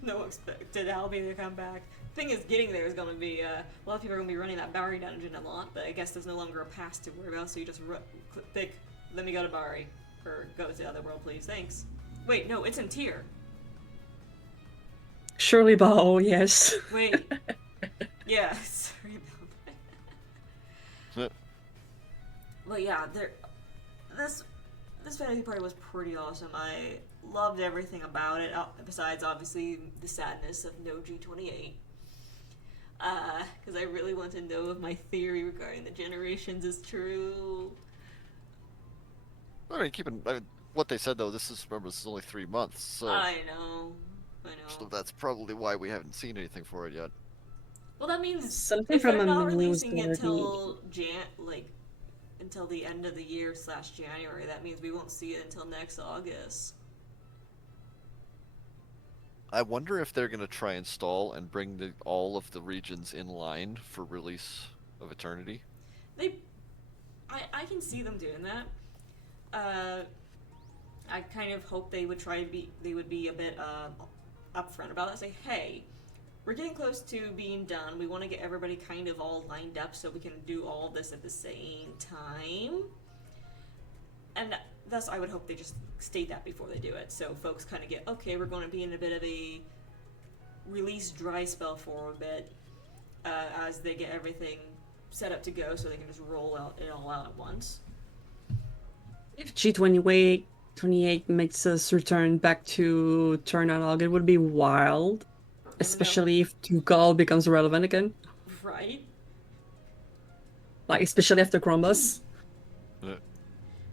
No one expected Albie to come back. Thing is, getting there is going to be, a lot of people are going to be running that Barry dungeon a lot, but I guess there's no longer a pass to worry about, so you just pick, let me go to Barry, or go to the other world, please, thanks. Wait, no, it's in tier. Shirley Bao, yes. Wait. Yeah, sorry about that. But yeah, this fantasy party was pretty awesome. I loved everything about it, besides obviously the sadness of no G28. Because I really want to know if my theory regarding the generations is true. I mean, what they said though. This is only 3 months, so I know. so that's probably why we haven't seen anything for it yet. Well, that means Something if they're from a not news releasing it already. until the end of the year / January, that means we won't see it until next August. I wonder if they're gonna try and stall and bring all of the regions in line for release of Eternity. I can see them doing that. I kind of hope they would be a bit upfront about it. Say, hey, we're getting close to being done. We want to get everybody kind of all lined up so we can do all this at the same time. And thus, I would hope they just state that before they do it, so folks kind of get, okay, we're going to be in a bit of a release dry spell for a bit as they get everything set up to go, so they can just roll it all out at once. If G28 makes us return back to turn analog, it would be wild. Especially if Tugal becomes relevant again. Right? Like, especially after Chrombus.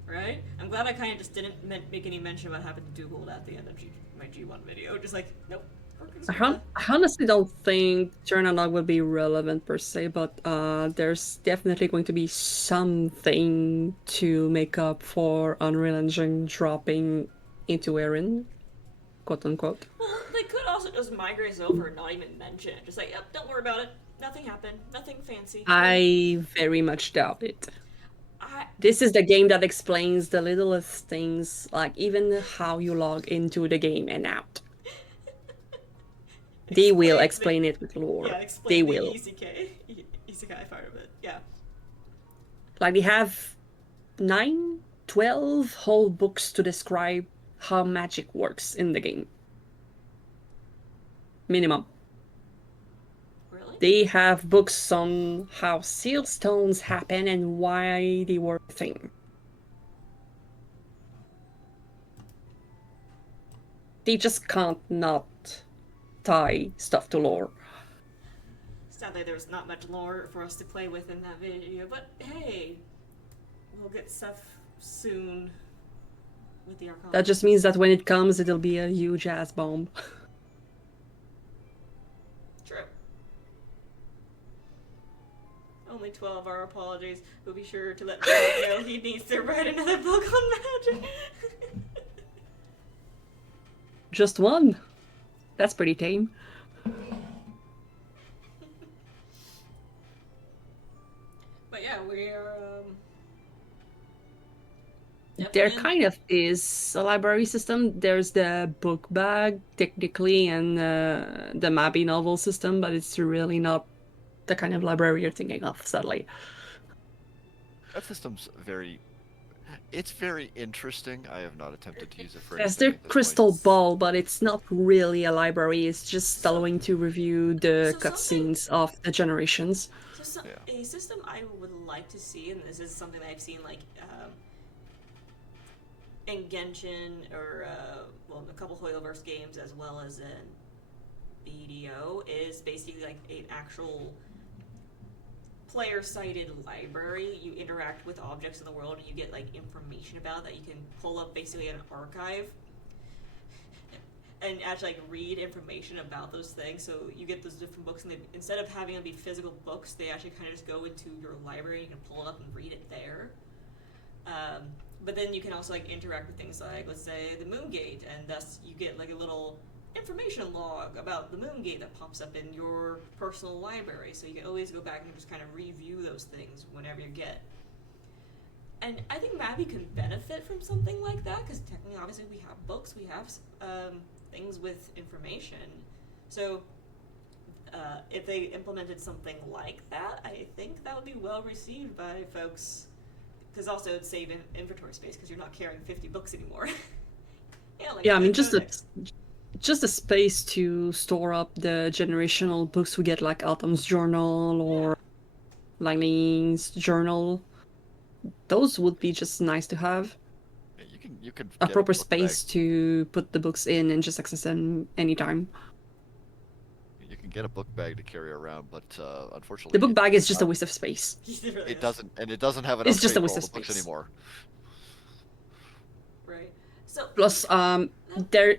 Right? I'm glad I kind of just didn't make any mention about having to do hold at the end of my G1 video. Just like, nope. I honestly don't think turn analog will be relevant per se, but there's definitely going to be something to make up for Unreal Engine dropping into Erin, quote unquote. Well, they could also just migrate over and not even mention it. Just like, yep, don't worry about it. Nothing happened. Nothing fancy. I very much doubt it. This is the game that explains the littlest things, like even how you log into the game and out. They will explain it with lore. Yeah, explain they the will. Isekai part of it. Yeah. Like, they have 9 12 whole books to describe how magic works in the game. Minimum. Really? They have books on how seal stones happen and why they were a thing. They just can't not tie stuff to lore. Sadly, there's not much lore for us to play with in that video, but hey, we'll get stuff soon with the Archon. That just means that when it comes, it'll be a huge ass bomb. True. Only 12, our apologies. We'll be sure to let Brad know he needs to write another book on magic. Just one. That's pretty tame. But yeah, we are. There kind of is a library system. There's the book bag, technically, and the Mabby novel system, but it's really not the kind of library you're thinking of, sadly. That system's it's very interesting. I have not attempted to use it for Yes, anything their at this crystal point. ball, but it's not really a library. It's just So- allowing to review the so cutscenes of the generations. So Yeah. a system I would like to see, and this is something that I've seen like in Genshin or well, a couple Hoyoverse games as well as in BDO, is basically like an actual player-sided library. You interact with objects in the world, and you get like information about that you can pull up basically an archive and actually like read information about those things. So you get those different books, and instead of having them be physical books, they actually kind of just go into your library. You can pull it up and read it there. But then you can also like interact with things like, let's say, the Moon Gate, and thus you get like a little information log about the Moon Gate that pops up in your personal library. So you can always go back and just kind of review those things whenever you get. And I think Mabby can benefit from something like that, because technically, obviously, we have books, we have things with information. So if they implemented something like that, I think that would be well received by folks. Because also it'd save inventory space, because you're not carrying 50 books anymore. Yeah, I mean, just codex. a space to store up the generational books we get, like Autumn's Journal or Lightning's Journal. Those would be just nice to have. Yeah, you can A get proper book bag. space to put the books in and just access them anytime. You can get a book bag to carry around, but unfortunately, The book bag is just a not- waste of space. It really It is. doesn't, and it doesn't have enough It's just a space waste for all of the books space. anymore. Right. So Plus,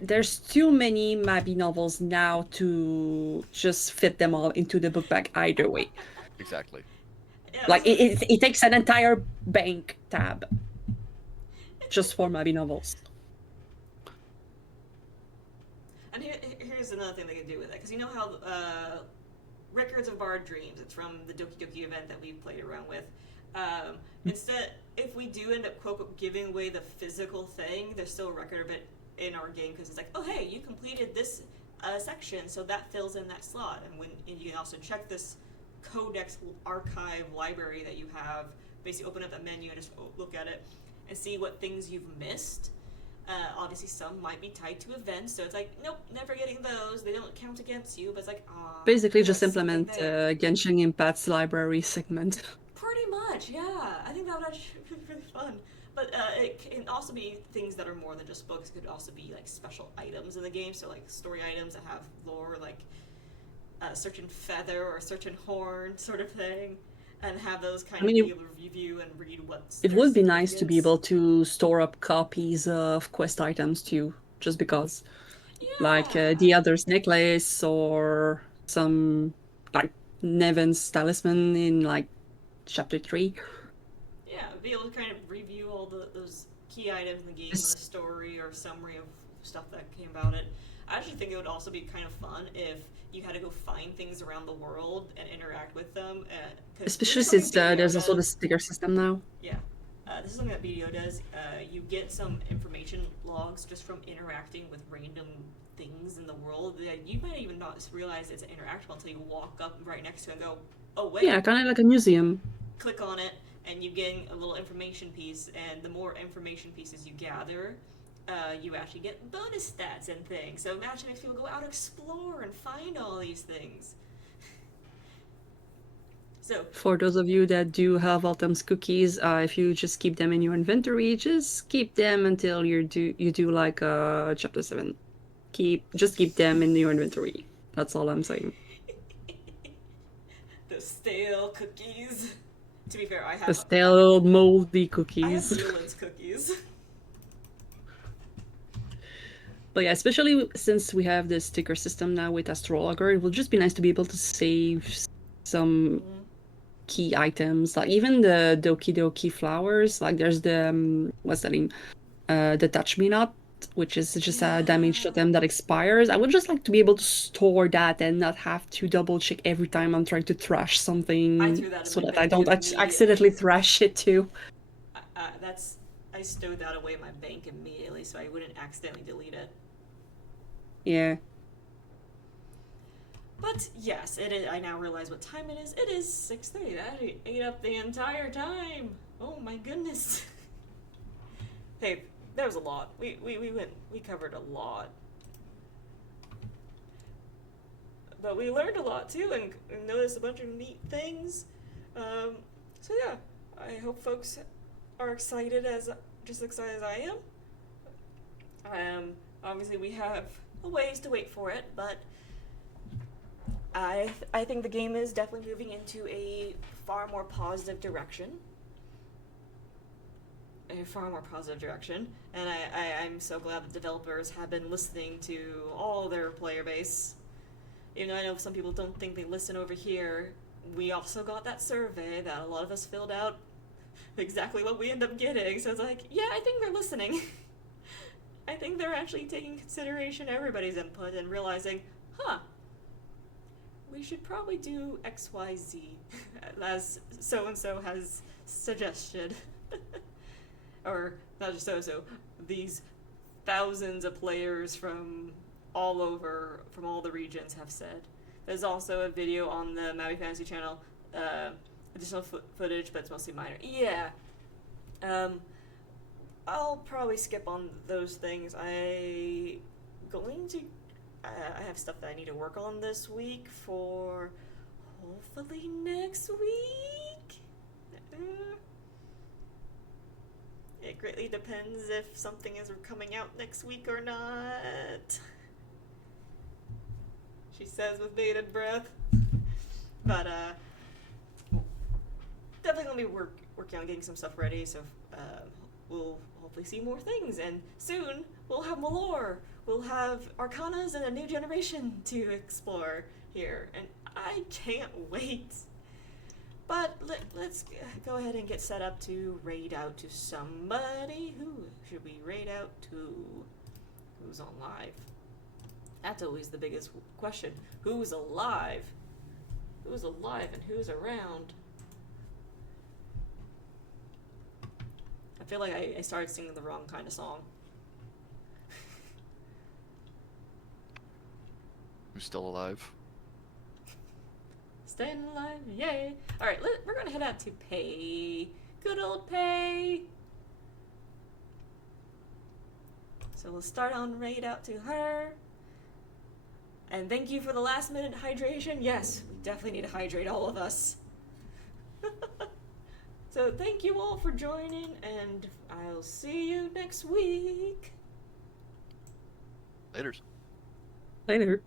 there's too many Mabby novels now to just fit them all into the book bag either way. Exactly. yeah, Like, so- it takes an entire bank tab just for Mabby novels. And here's another thing they can do with it, because you know how Records of Bard Dreams, it's from the Doki Doki event that we played around with. Instead, if we do end up quote giving away the physical thing, there's still a record of it in our game, because it's like, oh hey, you completed this section, so that fills in that slot, and you can also check this codex archive library that you have. Basically, open up that menu and just look at it and see what things you've missed. Obviously, some might be tied to events, so it's like, nope, never getting those. They don't count against you, but it's like, ah. Basically, just there's something implement there. Genshin Impact's library segment. Pretty much, yeah. I think that would actually be really fun. But it can also be things that are more than just books. It could also be like special items in the game, so like story items that have lore, like a certain feather or a certain horn sort of thing. And have those kind of be able to review and read what's. It would be nice to be able to store up copies of quest items too, just because. Like the other's necklace or some like Nevin's talisman in like chapter 3. Yeah, be able to kind of review all those key items in the game, Yes. and the story or summary of stuff that came about it. I actually think it would also be kind of fun if you had to go find things around the world and interact with them. 'Cause Especially this is since something BDO there's also the does. sticker system now. Yeah. This is something that BDO does. You get some information logs just from interacting with random things in the world that you might even not realize it's interactable until you walk up right next to it and go, oh, wait. Yeah, kind of like a museum. Click on it, and you gain a little information piece, and the more information pieces you gather, you actually get bonus stats and things. So imagine if people go out and explore and find all these things. So For those of you that do have Autumn's cookies, if you just keep them in your inventory, just keep them until you do like chapter 7. Just keep them in your inventory. That's all I'm saying. the stale cookies. To be fair, I The have stale moldy I have cookies. Leland's cookies. But yeah, especially since we have the sticker system now with Astrologer, it will just be nice to be able to save some key items, like even the Doki Doki flowers. Like there's the what's that name? The Touch Me Not, which is just a damage totem that expires. I would just like to be able to store that and not have to double check every time I'm trying to thrash something, I threw that in so my that I bank don't immediately. accidentally thrash it too. I stowed that away in my bank immediately so I wouldn't accidentally delete it. Yeah. But yes, it is. I now realize what time it is. It is 6:30. That ate up the entire time. Oh my goodness. Hey, that was a lot. We covered a lot. But we learned a lot too, and noticed a bunch of neat things. So yeah, I hope folks are excited just excited as I am. Obviously we have a ways to wait for it, but I think the game is definitely moving into a far more positive direction. And I'm so glad that developers have been listening to all their player base. Even though I know some people don't think they listen over here, we also got that survey that a lot of us filled out exactly what we end up getting. So it's like, yeah, I think they're listening. I think they're actually taking consideration everybody's input and realizing, we should probably do XYZ, as so-and-so has suggested. Or, not just so-and-so, these thousands of players from all over, from all the regions have said. There's also a video on the Maui Fantasy channel, additional footage, but it's mostly minor. Yeah. I'll probably skip on those things. I have stuff that I need to work on this week for hopefully next week. It greatly depends if something is coming out next week or not. She says with bated breath. But definitely gonna be working on getting some stuff ready, so we'll hopefully see more things, and soon we'll have Malor, we'll have Arcanas and a new generation to explore here, and I can't wait. But let's go ahead and get set up to raid out to somebody. Who should we raid out to? Who's on live? That's always the biggest question. Who's alive? Who's alive and who's around? I feel like I started singing the wrong kind of song. Who's still alive? Staying alive, yay! Alright, we're gonna head out to Pay. Good old Pay! So we'll start on raid out to her. And thank you for the last minute hydration. Yes, we definitely need to hydrate, all of us. So thank you all for joining, and I'll see you next week. Laters. Later.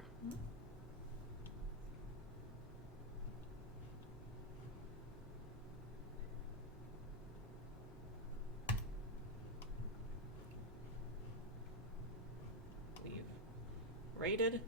We've raided